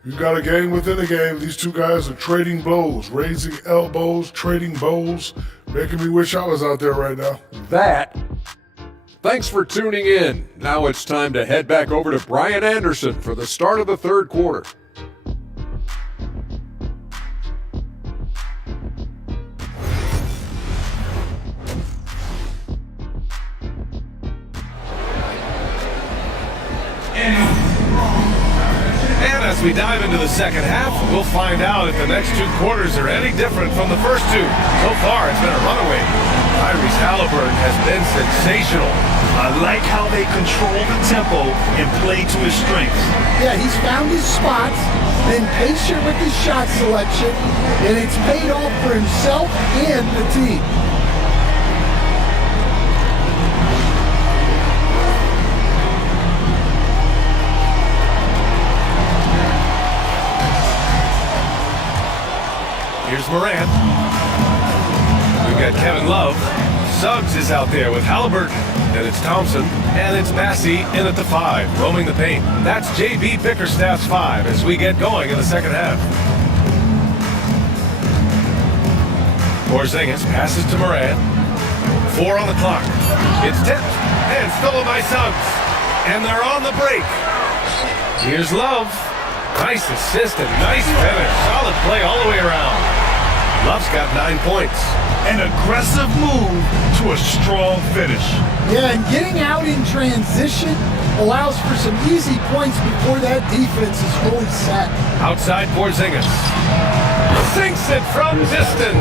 You got a game within a game. These two guys are trading blows, raising elbows, trading bowls, making me wish I was out there right now. Thanks for tuning in. Now it's time to head back over to Brian Anderson for the start of the third quarter. And as we dive into the second half, we'll find out if the next two quarters are any different from the first two. So far, it's been a runaway. Tyrese Halliburton has been sensational. I like how they control the tempo and play to his strengths. Yeah, he's found his spots, been patient with his shot selection, and it's paid off for himself and the team. Here's Morant. We've got Kevin Love. Suggs is out there with Halliburton. Then it's Thompson. And it's Massey in at the 5, roaming the paint. That's J.B. Bickerstaff's 5 as we get going in the second half. Porzingis passes to Morant. 4 on the clock. It's tipped and stolen by Suggs. And they're on the break. Here's Love. Nice assist and nice finish. Solid play all the way around. Love's got 9 points. An aggressive move to a strong finish. Yeah, and getting out in transition allows for some easy points before that defense is fully set. Outside Porzingis. Sinks it from distance.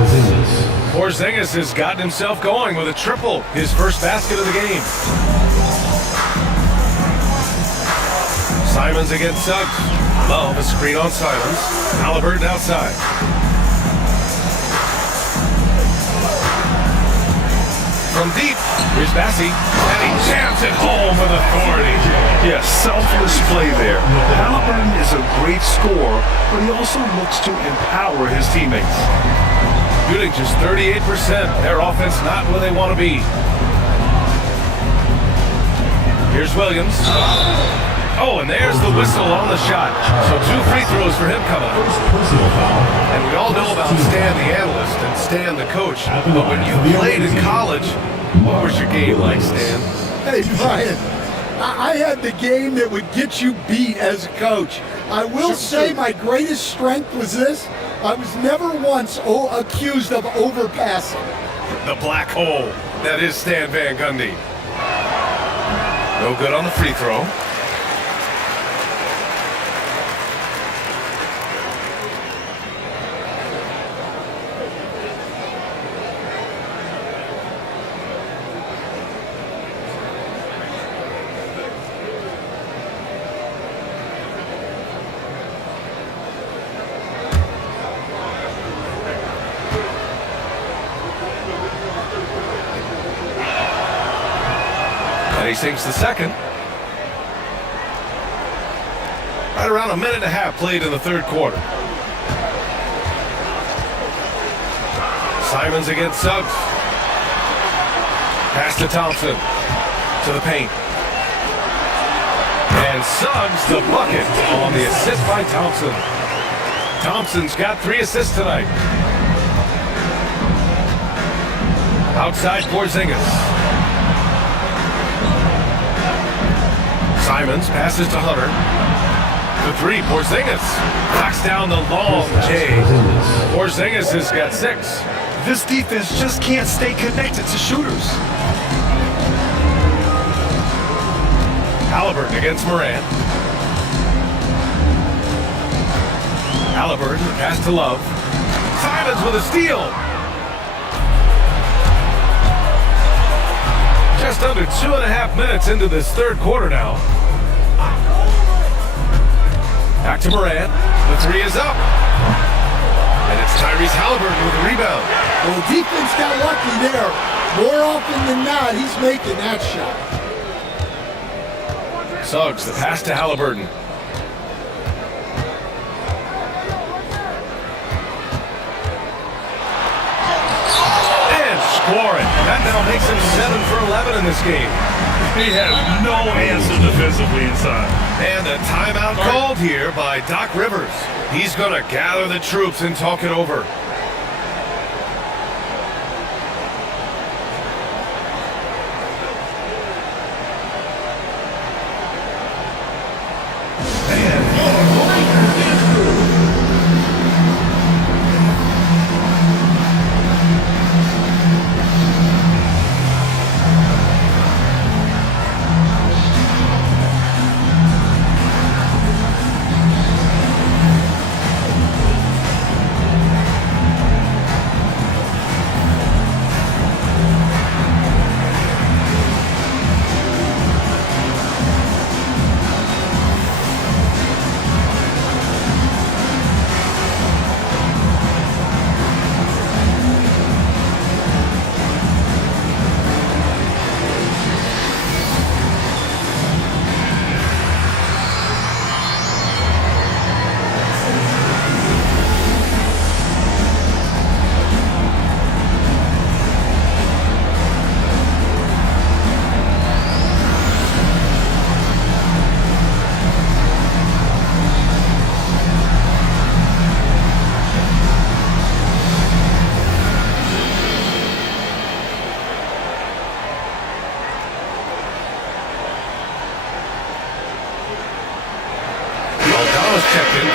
Porzingis has gotten himself going with a triple. His first basket of the game. Simons against Suggs. Love a screen on Simons. Halliburton outside. From deep, here's Massey, and he jams it home with authority. Yeah, selfless play there. Halliburton is a great scorer, but he also looks to empower his teammates. Shooting just 38%. Their offense not where they want to be. Here's Williams. Oh, and there's the whistle on the shot. So 2 free throws for him coming up. And we all know about Stan the analyst and Stan the coach. But when you played in college, what was your game like, Stan? Hey, Brian, I had the game that would get you beat as a coach. I will say my greatest strength was this. I was never once accused of overpassing. The black hole. That is Stan Van Gundy. No good on the free throw. sinks the second. Right around a minute and a half played in the third quarter. Simons against Suggs. Pass to Thompson. To the paint. And Suggs the bucket on the assist by Thompson. Thompson's got 3 assists tonight. Outside Porzingis. Simons passes to Hunter. The 3, Porzingis knocks down the long J. Porzingis has got 6. This defense just can't stay connected to shooters. Halliburton against Morant. Halliburton, pass to Love. Simons with a steal. Just under 2.5 minutes into this third quarter now. Back to Morant. The 3 is up. And it's Tyrese Halliburton with a rebound. Well, the defense got lucky there. More often than not, he's making that shot. Suggs, the pass to Halliburton. And scoring. That now makes him 7 for 11 in this game. He has no answer defensively inside. And a timeout called here by Doc Rivers. He's going to gather the troops and talk it over.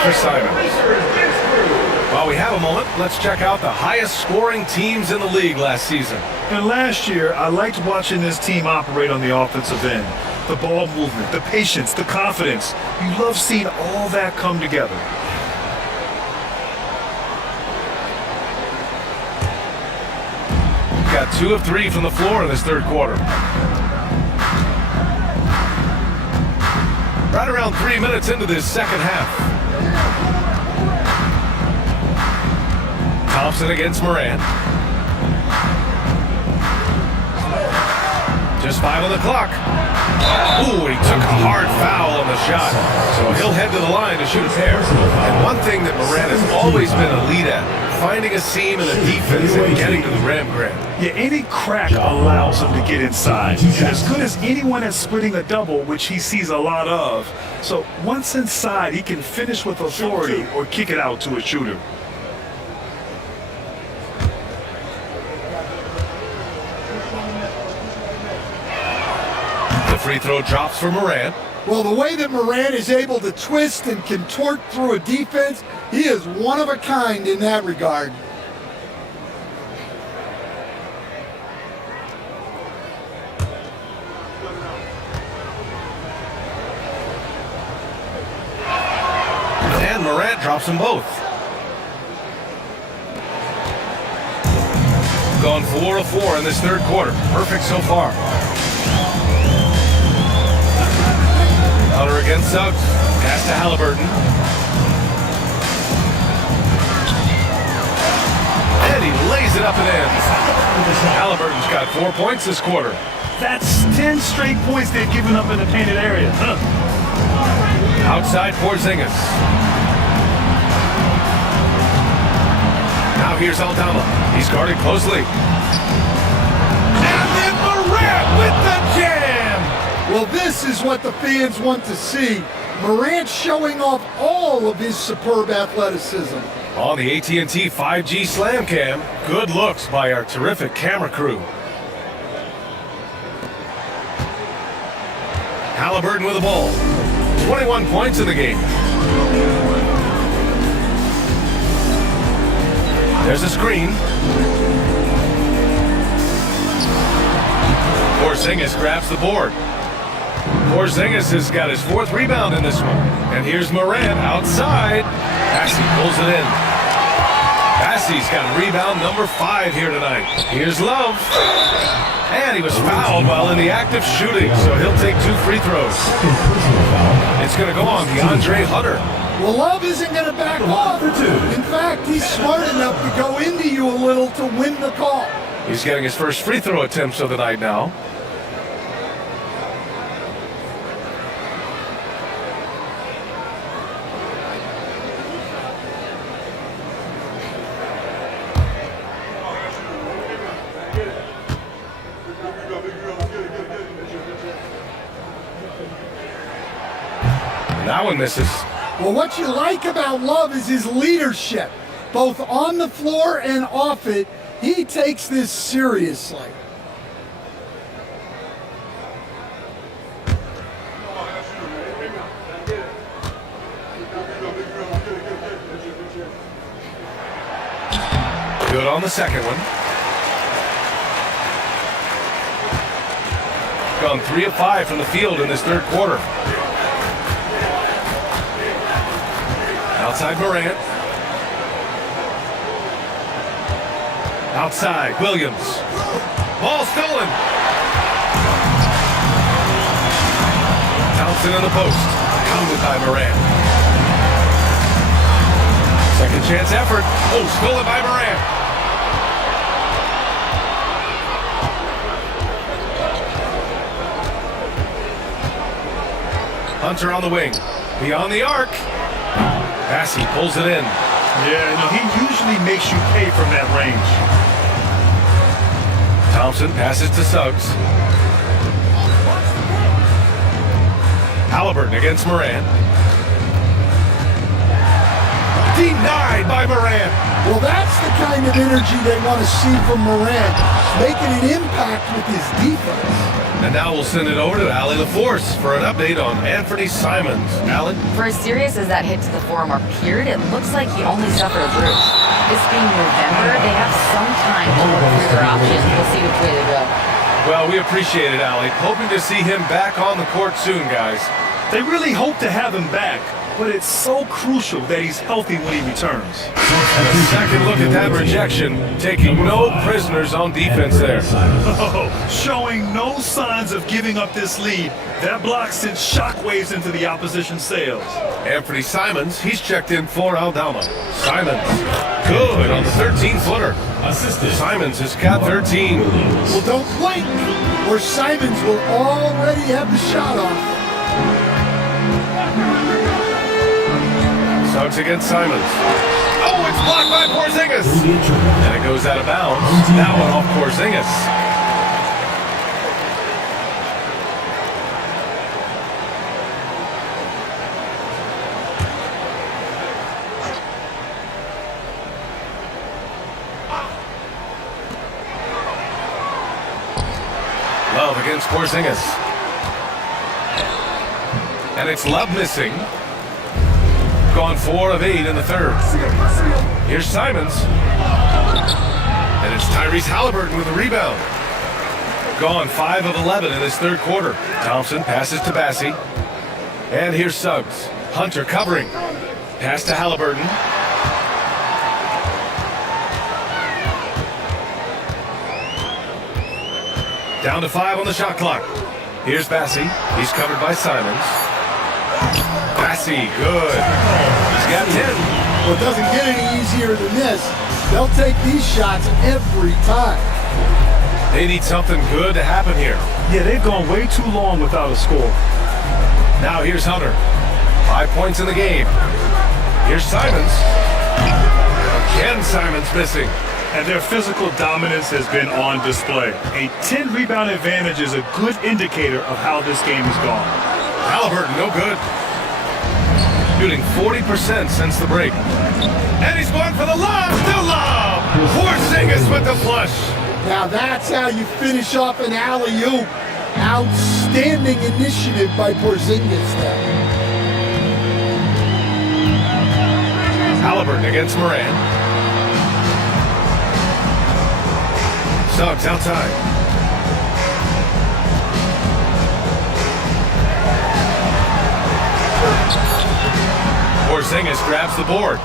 For Simons. While we have a moment, let's check out the highest scoring teams in the league last season. And last year, I liked watching this team operate on the offensive end. The ball movement, the patience, the confidence. You love seeing all that come together. Got 2 of 3 from the floor in this third quarter. Right around 3 minutes into this second half. Thompson against Morant. Just 5 on the clock. Ooh, he took a hard foul on the shot. So he'll head to the line to shoot a pair. And one thing that Morant has always been elite at, finding a seam in a defense and getting to the rim grab. Yeah, any crack allows him to get inside. And as good as anyone at splitting a double, which he sees a lot of. So once inside, he can finish with authority or kick it out to a shooter. The free throw drops for Morant. Well, the way that Morant is able to twist and contort through a defense, he is one of a kind in that regard. And Morant drops them both. Gone 4 of 4 in this third quarter. Perfect so far. Hunter against Suggs. Pass to Halliburton. And he Bassey lays it up and in. Halliburton's got 4 points this quarter. That's 10 straight points they've given up in the painted area. Outside Porzingis. Now here's Aldama. He's guarded closely. And then Morant with the jam! Well, this is what the fans want to see. Morant showing off all of his superb athleticism. On the AT&T 5G Slam Cam, good looks by our terrific camera crew. Halliburton with the ball. 21 points in the game. There's a screen. Porzingis grabs the board. Porzingis has got his 4th rebound in this one. And here's Morant outside. Bassey pulls it in. Bassey's got rebound number 5 here tonight. Here's Love. And he was fouled while in the act of shooting, so he'll take 2 free throws. It's going to go on DeAndre Hunter. Well, Love isn't going to back off. In fact, he's smart enough to go into you a little to win the call. He's getting his first free throw attempts of the night now. That one misses. Well, what you like about Love is his leadership, both on the floor and off it. He takes this seriously. Good on the second one. Gone 3 of 5 from the field in this 3rd quarter. Outside Morant. Outside Williams. Ball stolen. Thompson in the post. Counted by Morant. Second chance effort. Oh, stolen by Morant. Hunter on the wing. Beyond the arc. Bassey pulls it in. Yeah, he usually makes you pay from that range. Thompson passes to Suggs. Halliburton against Morant. Denied by Morant. Well, that's the kind of energy they want to see from Morant, making an impact with his defense. And now we'll send it over to Allie LaForce for an update on Anthony Simons. Allie? For as serious as that hit to the forearm appeared, it looks like he only suffered a bruise. This being November, they have some time to look through their options. We'll see which way they go. Well, we appreciate it, Allie. Hoping to see him back on the court soon, guys. They really hope to have him back, but it's so crucial that he's healthy when he returns. And a second look at that rejection, taking no prisoners on defense there. Oh, showing no signs of giving up this lead. That block sent shockwaves into the opposition sails. Anthony Simons, he's checked in for Aldama. Simons, good on the 13-footer. Simons has got 13. Well, don't blink, or Simons will already have the shot off. Suggs against Simons. Oh, it's blocked by Porzingis. And it goes out of bounds. That one off Porzingis. Love against Porzingis. And it's Love missing. Gone 4 of 8 in the 3rd. Here's Simons. And it's Tyrese Halliburton with a rebound. Gone 5 of 11 in this 3rd quarter. Thompson passes to Bassey. And here's Suggs. Hunter covering. Pass to Halliburton. Down to 5 on the shot clock. Here's Bassey. He's covered by Simons. Bassey, good. He's got 10. Well, it doesn't get any easier than this. They'll take these shots every time. They need something good to happen here. Yeah, they've gone way too long without a score. Now here's Hunter. 5 points in the game. Here's Simons. Again, Simons missing. And their physical dominance has been on display. A 10-rebound advantage is a good indicator of how this game has gone. Halliburton, no good. Shooting 40% since the break. And he's going for the lob. Still lob. Porzingis with the flush. Now that's how you finish off an alley-oop. Outstanding initiative by Porzingis there. Halliburton against Moran. Suggs outside. Porzingis grabs the board.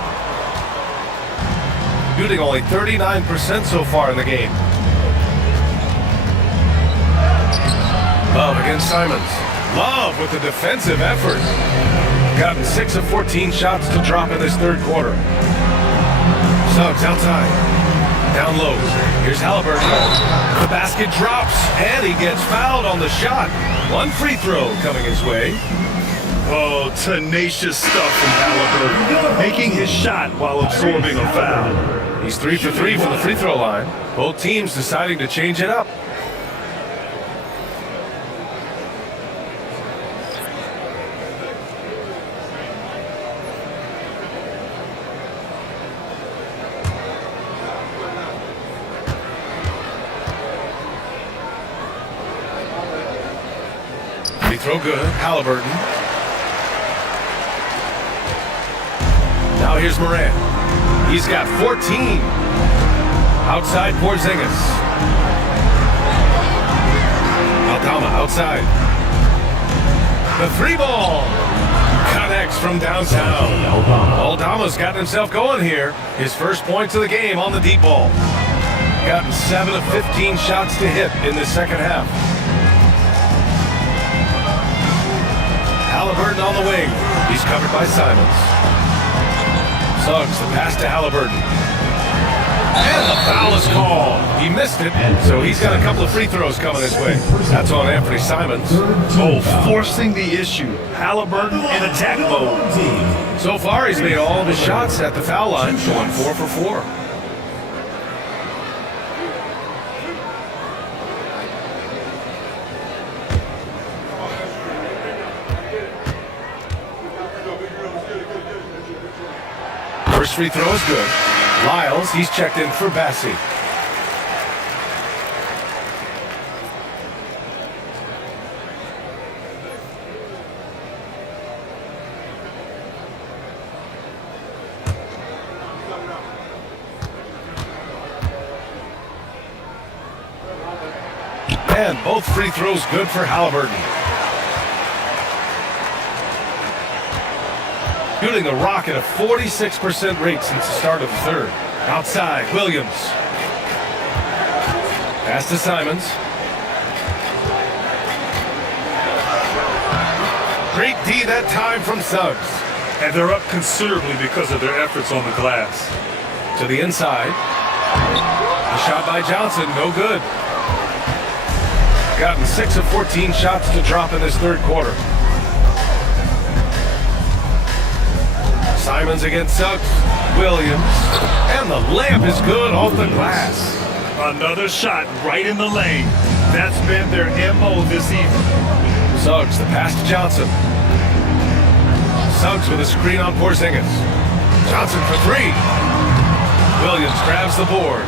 Shooting only 39% so far in the game. Love against Simons. Love with the defensive effort. Gotten 6 of 14 shots to drop in this third quarter. Suggs outside. Down low. Here's Halliburton. The basket drops, and he gets fouled on the shot. One free throw coming his way. Oh, tenacious stuff from Halliburton. Making his shot while absorbing a foul. He's 3 for 3 from the free throw line. Both teams deciding to change it up. Free throw good. Halliburton. Now here's Moran. He's got 14. Outside Porzingis. Aldama outside. The three ball connects from downtown. Aldama's gotten himself going here. His first points of the game on the deep ball. Gotten 7 of 15 shots to hit in the second half. Halliburton on the wing. He's covered by Simons. Suggs, the pass to Halliburton. And the foul is called. He missed it, so he's got a couple of free throws coming his way. That's on Anthony Simons. Oh, forcing the issue. Halliburton in attack mode. So far, he's made all of his shots at the foul line, going 4 for 4. First free throw is good. Lyles, he's checked in for Bassi. And both free throws good for Halliburton. Shooting the rock at a 46% rate since the start of the third. Outside, Williams. Pass to Simons. Great D that time from Suggs. And they're up considerably because of their efforts on the glass. To the inside. A shot by Johnson, no good. Gotten 6 of 14 shots to drop in this third quarter. Simons against Suggs. Williams. And the layup is good off the glass. Another shot right in the lane. That's been their MO this evening. Suggs, the pass to Johnson. Suggs with a screen on Porzingis. Johnson for 3. Williams grabs the board.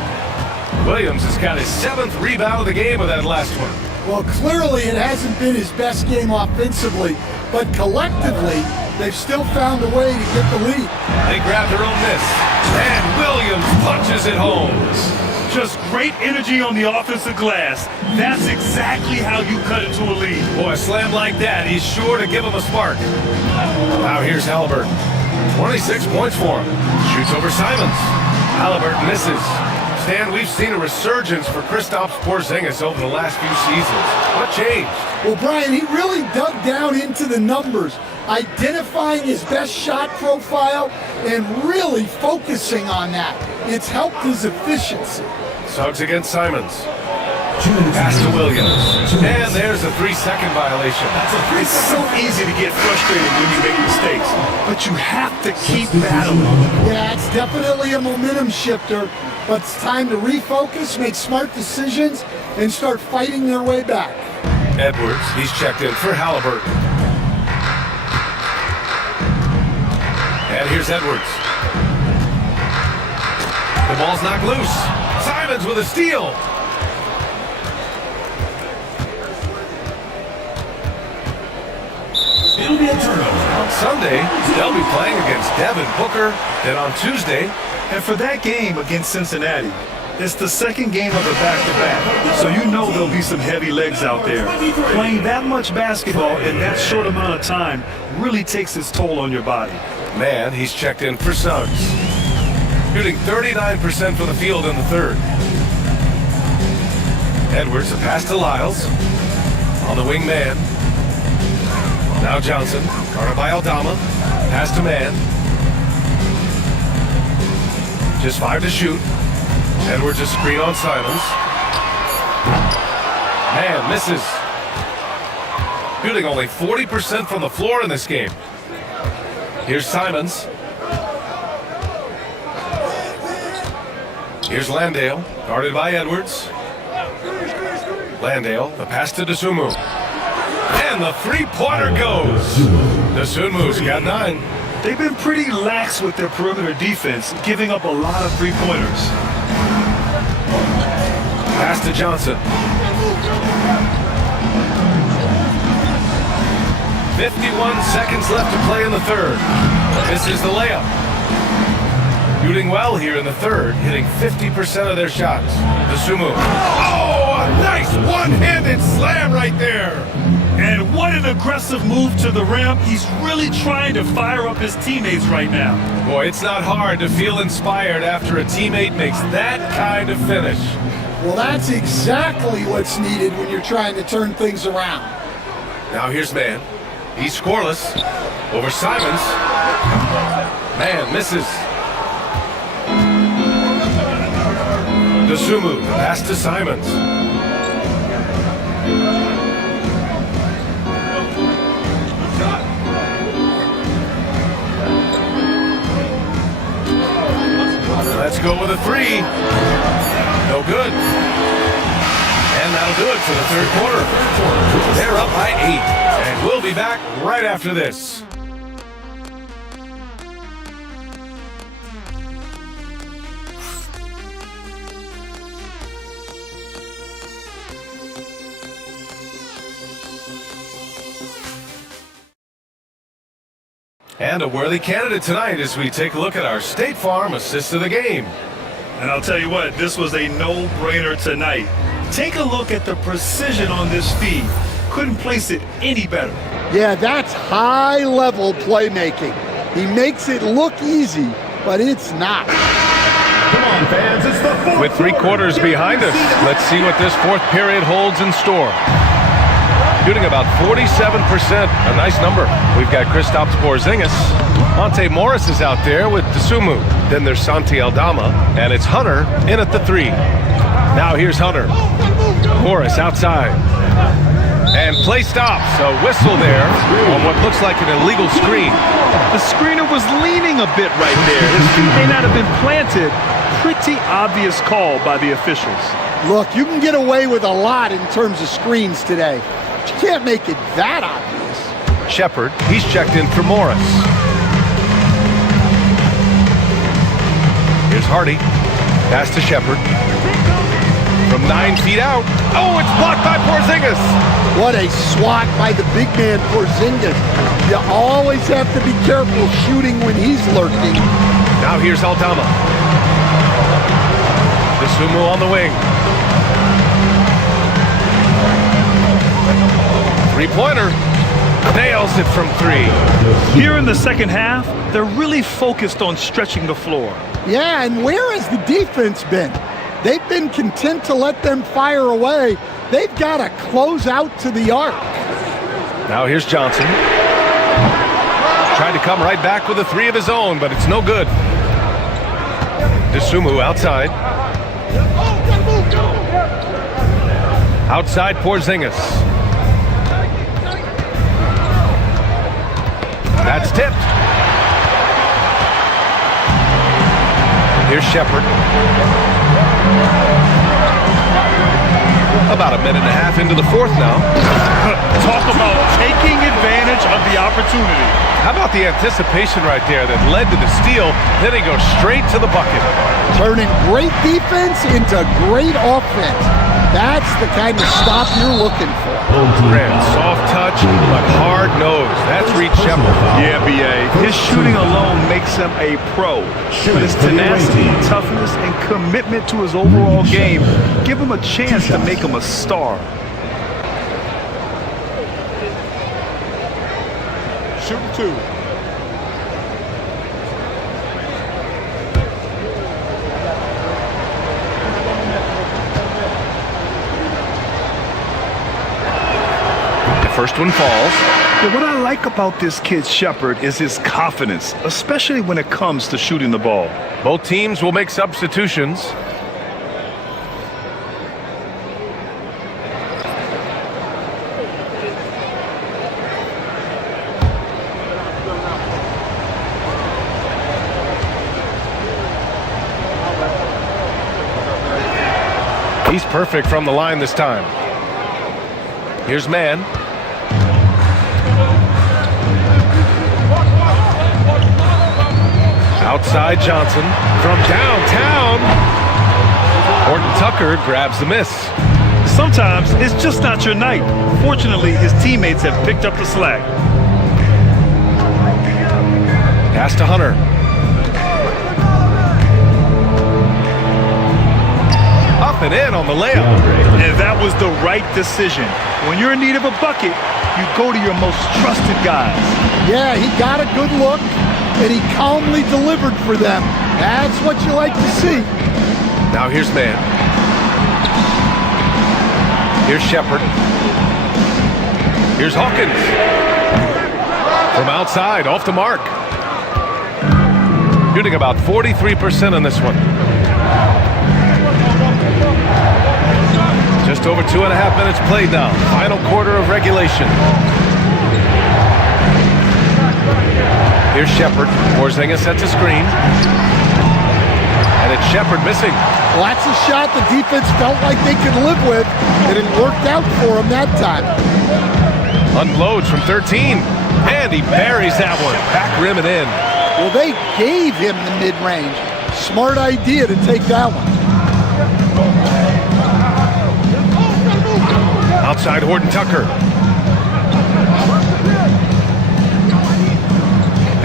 Williams has got his 7th rebound of the game with that last one. Well, clearly it hasn't been his best game offensively, but collectively, they've still found a way to get the lead. They grab their own miss, and Williams punches it home. Just great energy on the offensive glass. That's exactly how you cut into a lead. Boy, a slam like that, he's sure to give him a spark. Now here's Halliburton. 26 points for him. Shoots over Simons. Halliburton misses. Stan, we've seen a resurgence for Kristaps Porzingis over the last few seasons. What changed? Well, Brian, he really dug down into the numbers, identifying his best shot profile and really focusing on that. It's helped his efficiency. Suggs against Simons. Pass to Williams. And there's a 3-second violation. It's so easy to get frustrated when you make mistakes, but you have to keep battling. Yeah, it's definitely a momentum shifter, but it's time to refocus, make smart decisions, and start fighting their way back. Edwards, he's checked in for Halliburton. And here's Edwards. The ball's knocked loose. Simons with a steal. It'll be a turnover. On Sunday, they'll be playing against Devin Booker. Then on Tuesday, And for that game against Cincinnati, it's the second game of a back-to-back, so you know there'll be some heavy legs out there. Playing that much basketball in that short amount of time really takes its toll on your body. man, he's checked in for Suggs. Shooting 39% from the field in the third. Edwards, a pass to Lyles. On the wing man. Now Johnson, guarded by Aldama. Pass to man. Just 5 to shoot. Edwards a screen on Simons. Man misses. Shooting only 40% from the floor in this game. Here's Simons. Here's Landale, guarded by Edwards. Landale, the pass to Dosunmu. And the three-pointer goes. Dosunmu's got 9. They've been pretty lax with their perimeter defense, giving up a lot of three-pointers. Pass to Johnson. 51 seconds left to play in the third. This is the layup. Shooting well here in the third, hitting 50% of their shots. Dosunmu. Oh, a nice one-handed slam right there. And what an aggressive move to the rim. He's really trying to fire up his teammates right now. Boy, it's not hard to feel inspired after a teammate makes that kind of finish. Well, that's exactly what's needed when you're trying to turn things around. Now here's Man. He's scoreless. Over Simons. Man misses. Dosunmu, pass to Simons. Let's go with a 3. No good. And that'll do it for the third quarter. They're up by 8. And we'll be back right after this. And a worthy candidate tonight as we take a look at our State Farm assist of the game. And I'll tell you what, this was a no-brainer tonight. Take a look at the precision on this feed. Couldn't place it any better. Yeah, that's high-level playmaking. He makes it look easy, but it's not. Come on, fans, it's the fourth. With 3 quarters behind us, let's see what this fourth period holds in store. Shooting about 47%, a nice number. We've got Kristaps Porzingis. Monte Morris is out there with Dosunmu. Then there's Santi Aldama, and it's Hunter in at the 3. Now here's Hunter. Morris outside. And play stops. A whistle there on what looks like an illegal screen. The screener was leaning a bit right there. His feet may not have been planted. Pretty obvious call by the officials. Look, you can get away with a lot in terms of screens today. You can't make it that obvious. Shepard, he's checked in for Morris. Here's Hardy. Pass to Shepard. From 9 feet out. Oh, it's blocked by Porzingis. What a swat by the big man Porzingis. You always have to be careful shooting when he's lurking. Now here's Aldama. Dosunmu on the wing. 3-pointer. Nails it from 3. Here in the second half, they're really focused on stretching the floor. Yeah, and where has the defense been? They've been content to let them fire away. They've got to close out to the arc. Now here's Johnson. Tried to come right back with a three of his own, but it's no good. Desumu outside. Outside Porzingis. That's tipped. Here's Shepard. About a minute and a half into the fourth now. Talk about taking advantage of the opportunity. How about the anticipation right there that led to the steal? Then he goes straight to the bucket. Turning great defense into great offense. That's the kind of stop you're looking for. Grant, soft touch, but hard nose. That's Reed Shepard. Yeah, B.A. His shooting alone makes him a pro. But his tenacity, toughness, and commitment to his overall game give him a chance to make him a star. Shooting two. First one falls. But what I like about this kid Shepard is his confidence, especially when it comes to shooting the ball. Both teams will make substitutions. He's perfect from the line this time. Here's Mann. Outside Johnson from downtown. Horton Tucker grabs the miss. Sometimes it's just not your night. Fortunately, his teammates have picked up the slack. Pass to Hunter. Up and in on the layup. And that was the right decision. When you're in need of a bucket, you go to your most trusted guys. Yeah, he got a good look, and he calmly delivered for them. That's what you like to see. Now here's Mann. Here's Shepard. Here's Hawkins. From outside, off the mark. Shooting about 43% on this one. Just over 2.5 minutes played now. Final quarter of regulation. Here's Shepard. Porzingis sets a screen. And it's Shepard missing. Well, that's a shot the defense felt like they could live with, and it worked out for him that time. Unloads from 13. And he buries that one. Back rim and in. Well, they gave him the mid-range. Smart idea to take that one. Outside Horton Tucker.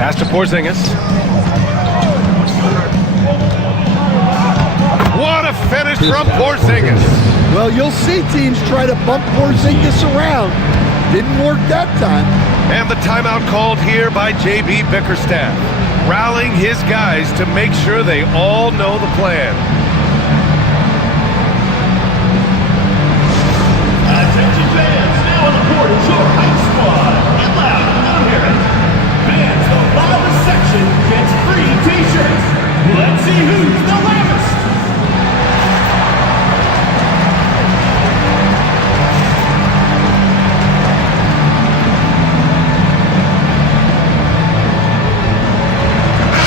Pass to Porzingis. What a finish from Porzingis. Well, you'll see teams try to bump Porzingis around. Didn't work that time. And the timeout called here by J.B. Bickerstaff, rallying his guys to make sure they all know the plan. Attention fans, now on the court is your hype squad. Get loud, now hear it. Fans, the loudest section gets free t-shirts. Let's see who's the loudest.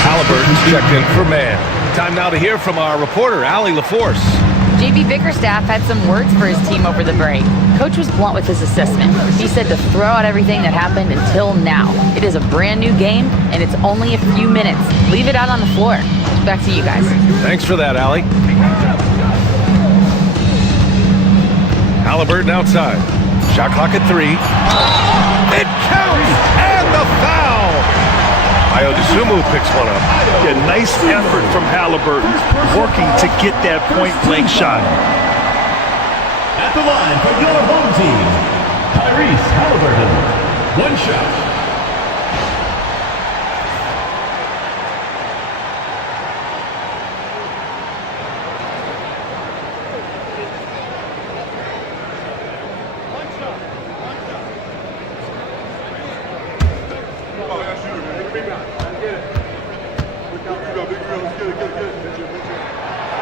Halliburton's checked in for Mann. Time now to hear from our reporter, Allie LaForce. J.B. Bickerstaff had some words for his team over the break. Coach was blunt with his assessment. He said to throw out everything that happened until now. It is a brand new game, and it's only a few minutes. Leave it out on the floor. Back to you guys. Thanks for that, Allie. Halliburton outside. Shot clock at 3. It counts! And the foul! Desumu picks one up. Yeah, nice effort from Halliburton, working to get that point-blank shot. At the line for your home team, Tyrese Halliburton. One shot.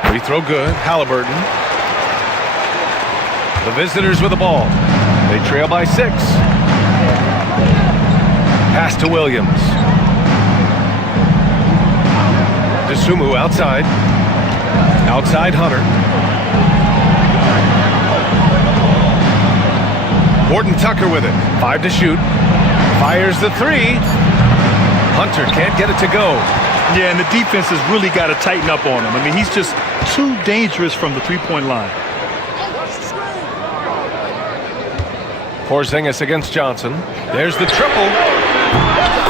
Free throw good. Halliburton. The visitors with the ball. They trail by 6. Pass to Williams. DeSumo outside. Outside Hunter. Horton Tucker with it. 5 to shoot. Fires the 3. Hunter can't get it to go. Yeah, and the defense has really got to tighten up on him. I mean, he's just too dangerous from the three-point line. Porzingis against Johnson. There's the triple.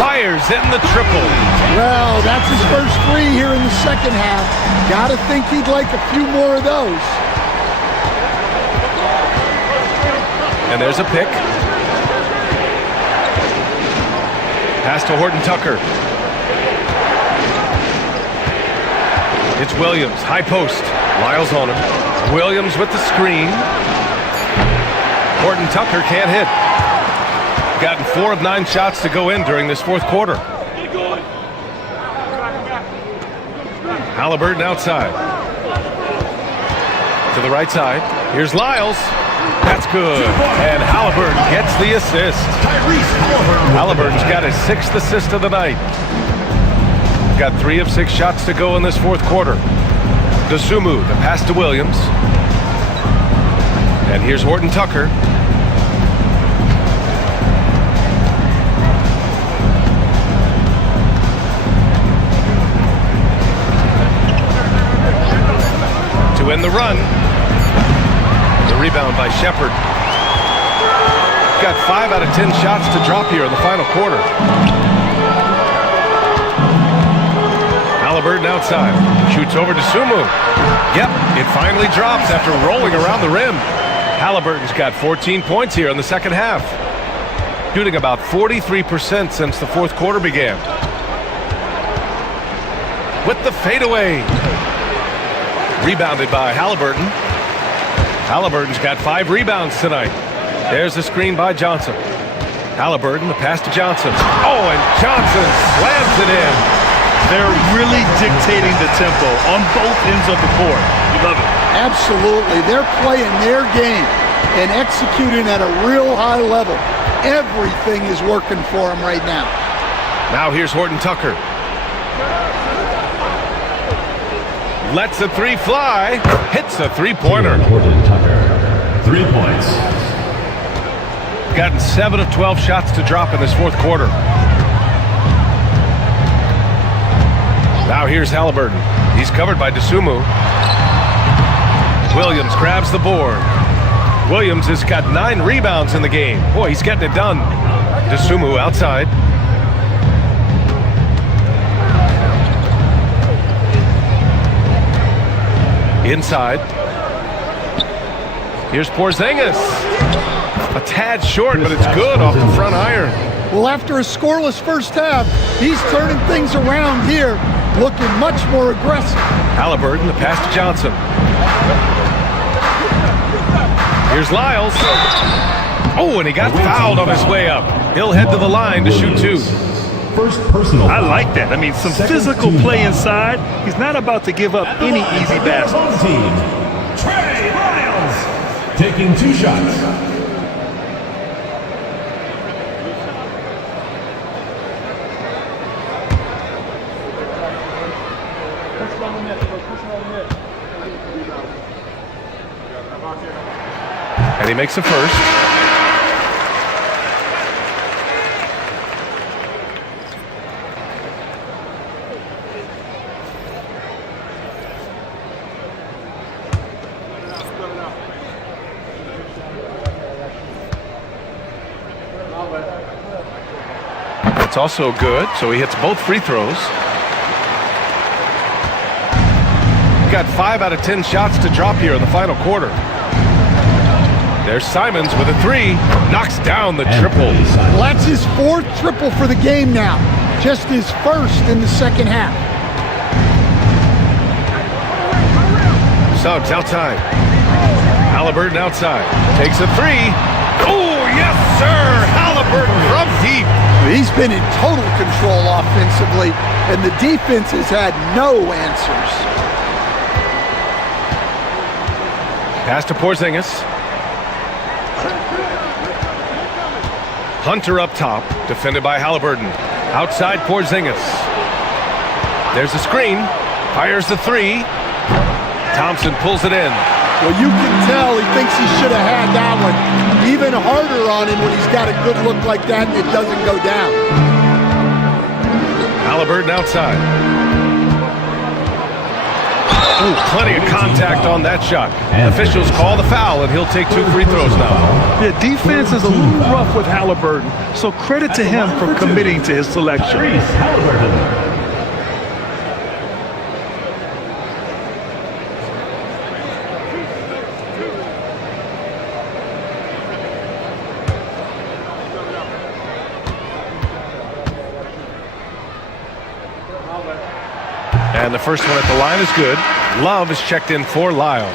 Fires in the triple. Well, that's his first 3 here in the second half. Gotta think he'd like a few more of those. And there's a pick. Pass to Horton Tucker. It's Williams, high post. Lyles on him. Williams with the screen. Horton Tucker can't hit. Gotten 4 of 9 shots to go in during this fourth quarter. Halliburton outside. To the right side. Here's Lyles. That's good. And Halliburton gets the assist. Halliburton's got his 6th assist of the night. Got 3 of 6 shots to go in this fourth quarter. DeSumo, the pass to Williams. And here's Horton Tucker. To end the run. The rebound by Shepard. Got 5 out of 10 shots to drop here in the final quarter. Halliburton outside. Shoots over to Sumu. Yep, it finally drops after rolling around the rim. Halliburton's got 14 points here in the second half. Shooting about 43% since the fourth quarter began. With the fadeaway. Rebounded by Halliburton. Halliburton's got 5 rebounds tonight. There's the screen by Johnson. Halliburton, the pass to Johnson. Oh, and Johnson slams it in. They're really dictating the tempo on both ends of the court. You love it. Absolutely. They're playing their game and executing at a real high level. Everything is working for them right now. Now here's Horton Tucker. Lets a 3 fly. Hits a 3-pointer. Horton Tucker, 3 points. Gotten 7 of 12 shots to drop in this fourth quarter. Now here's Halliburton. He's covered by DeSumo. Williams grabs the board. Williams has got 9 rebounds in the game. Boy, he's getting it done. DeSumo outside. Inside. Here's Porzingis. A tad short, but it's good off the front iron. Well, after a scoreless first half, he's turning things around here, looking much more aggressive. Halliburton, the pass to Johnson. Here's Lyles. Oh, and he got fouled on his way up. He'll head to the line to shoot 2. First personal. I like that. I mean, some physical play inside. He's not about to give up any easy baskets. Team, Trey Lyles, taking 2 shots. And he makes the first. It's also good, so he hits both free throws. Got 5 out of 10 shots to drop here in the final quarter. There's Simons with a 3. Knocks down the triple. Well, that's his 4th triple for the game now. Just his 1st in the second half. Suggs outside. Halliburton outside. Takes a 3. Oh, yes, sir. Halliburton from deep. He's been in total control offensively, and the defense has had no answers. Pass to Porzingis. Hunter up top, defended by Halliburton. Outside Porzingis. There's a screen. Fires the three. Thompson pulls it in. Well, you can tell he thinks he should have had that one. Even harder on him when he's got a good look like that and it doesn't go down. Halliburton outside. Ooh, plenty of contact on that shot. Officials call the foul, and he'll take 2 free throws now. The defense is a little rough with Halliburton, so credit to him for committing to his selection. And the first one at the line is good. Love is checked in for Lyles.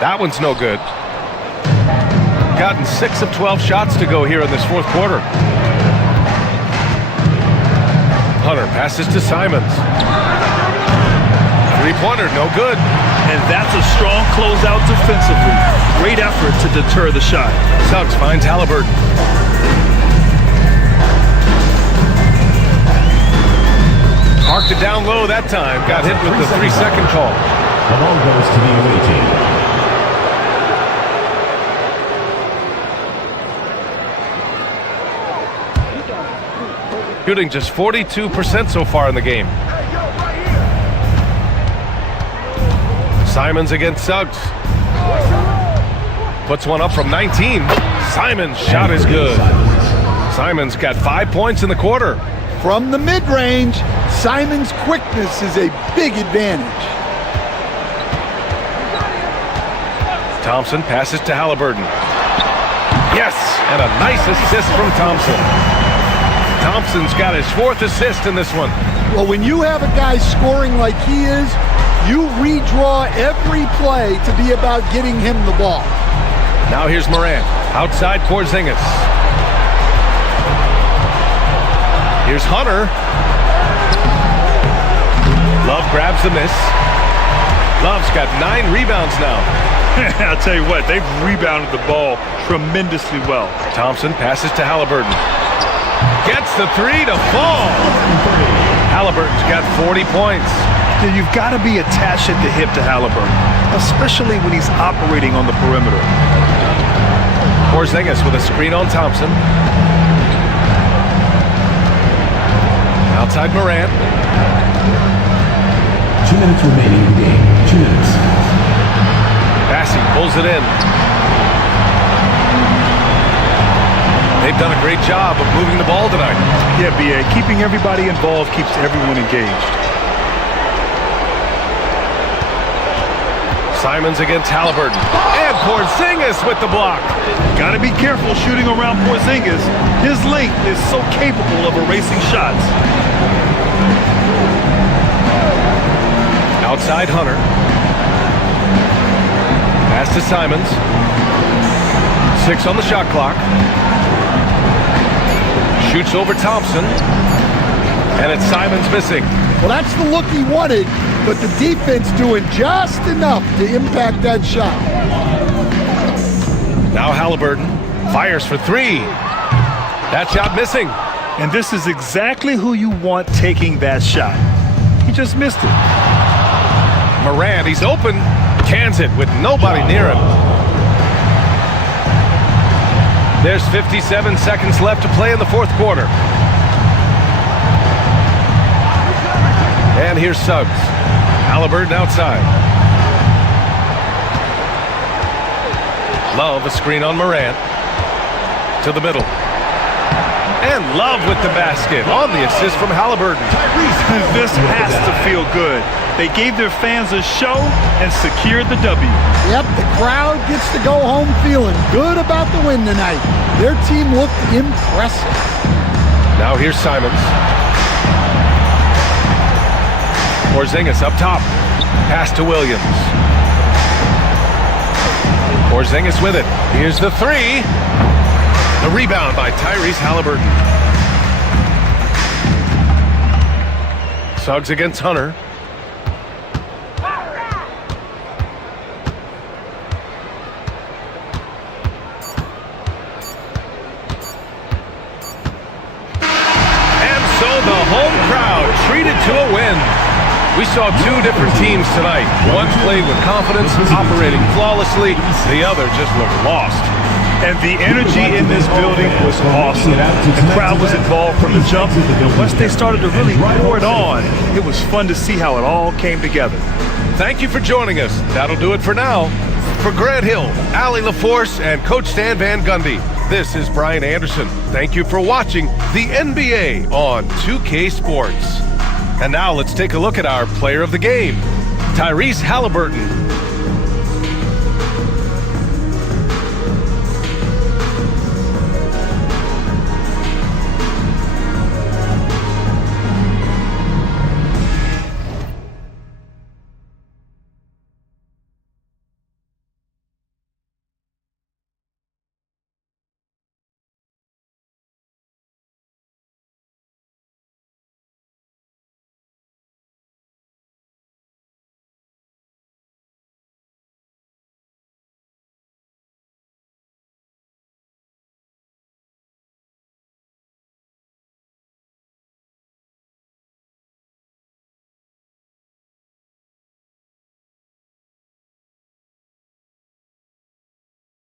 That one's no good. Gotten 6 of 12 shots to go here in this fourth quarter. Hunter passes to Simons. Three-pointer, no good. And that's a strong closeout defensively. Great effort to deter the shot. Suggs finds Halliburton. Parked it down low that time. Got hit with the 3-second call. The ball goes to the away team. Shooting just 42% so far in the game. Simons against Suggs. Puts one up from 19. Simons' shot is good. Simons got 5 points in the quarter. From the mid-range, Simons' quickness is a big advantage. Thompson passes to Halliburton. Yes, and a nice assist from Thompson. Thompson's got his 4th assist in this one. Well, when you have a guy scoring like he is, you redraw every play to be about getting him the ball. Now here's Morant. Outside Porzingis. Here's Hunter. Love grabs the miss. Love's got 9 rebounds now. I'll tell you what, they've rebounded the ball tremendously well. Thompson passes to Halliburton. Gets the 3 to fall. Halliburton's got 40 points. You've got to be attached at the hip to Halliburton, especially when he's operating on the perimeter. Porzingis with a screen on Thompson. Outside Morant. 2 minutes remaining in the game. 2 minutes. Passing pulls it in. They've done a great job of moving the ball tonight. Yeah, B.A. Keeping everybody involved keeps everyone engaged. Simons against Halliburton. And Porzingis with the block. Got to be careful shooting around Porzingis. His length is so capable of erasing shots. Outside Hunter. Pass to Simons. 6 on the shot clock. Shoots over Thompson. And it's Simons missing. Well, that's the look he wanted, but the defense doing just enough to impact that shot. Now Halliburton fires for 3. That shot missing. And this is exactly who you want taking that shot. He just missed it. Morant, he's open. Cans it with nobody near him. There's 57 seconds left to play in the fourth quarter. And here's Suggs. Halliburton outside. Love a screen on Morant. To the middle. And Love with the basket on the assist from Halliburton. This has to feel good. They gave their fans a show and secured the W. Yep, the crowd gets to go home feeling good about the win tonight. Their team looked impressive. Now here's Simons. Porzingis up top. Pass to Williams. Porzingis with it. Here's the three. The rebound by Tyrese Halliburton. Suggs against Hunter. And so the home crowd treated to a win. We saw two different teams tonight. One played with confidence, operating flawlessly. The other just looked lost. And the energy in this building was awesome. The crowd was involved from the jump. Once they started to really pour it on, it was fun to see how it all came together. Thank you for joining us. That'll do it for now. For Grant Hill, Allie LaForce, and Coach Stan Van Gundy, this is Brian Anderson. Thank you for watching the NBA on 2K Sports. And now let's take a look at our player of the game, Tyrese Halliburton.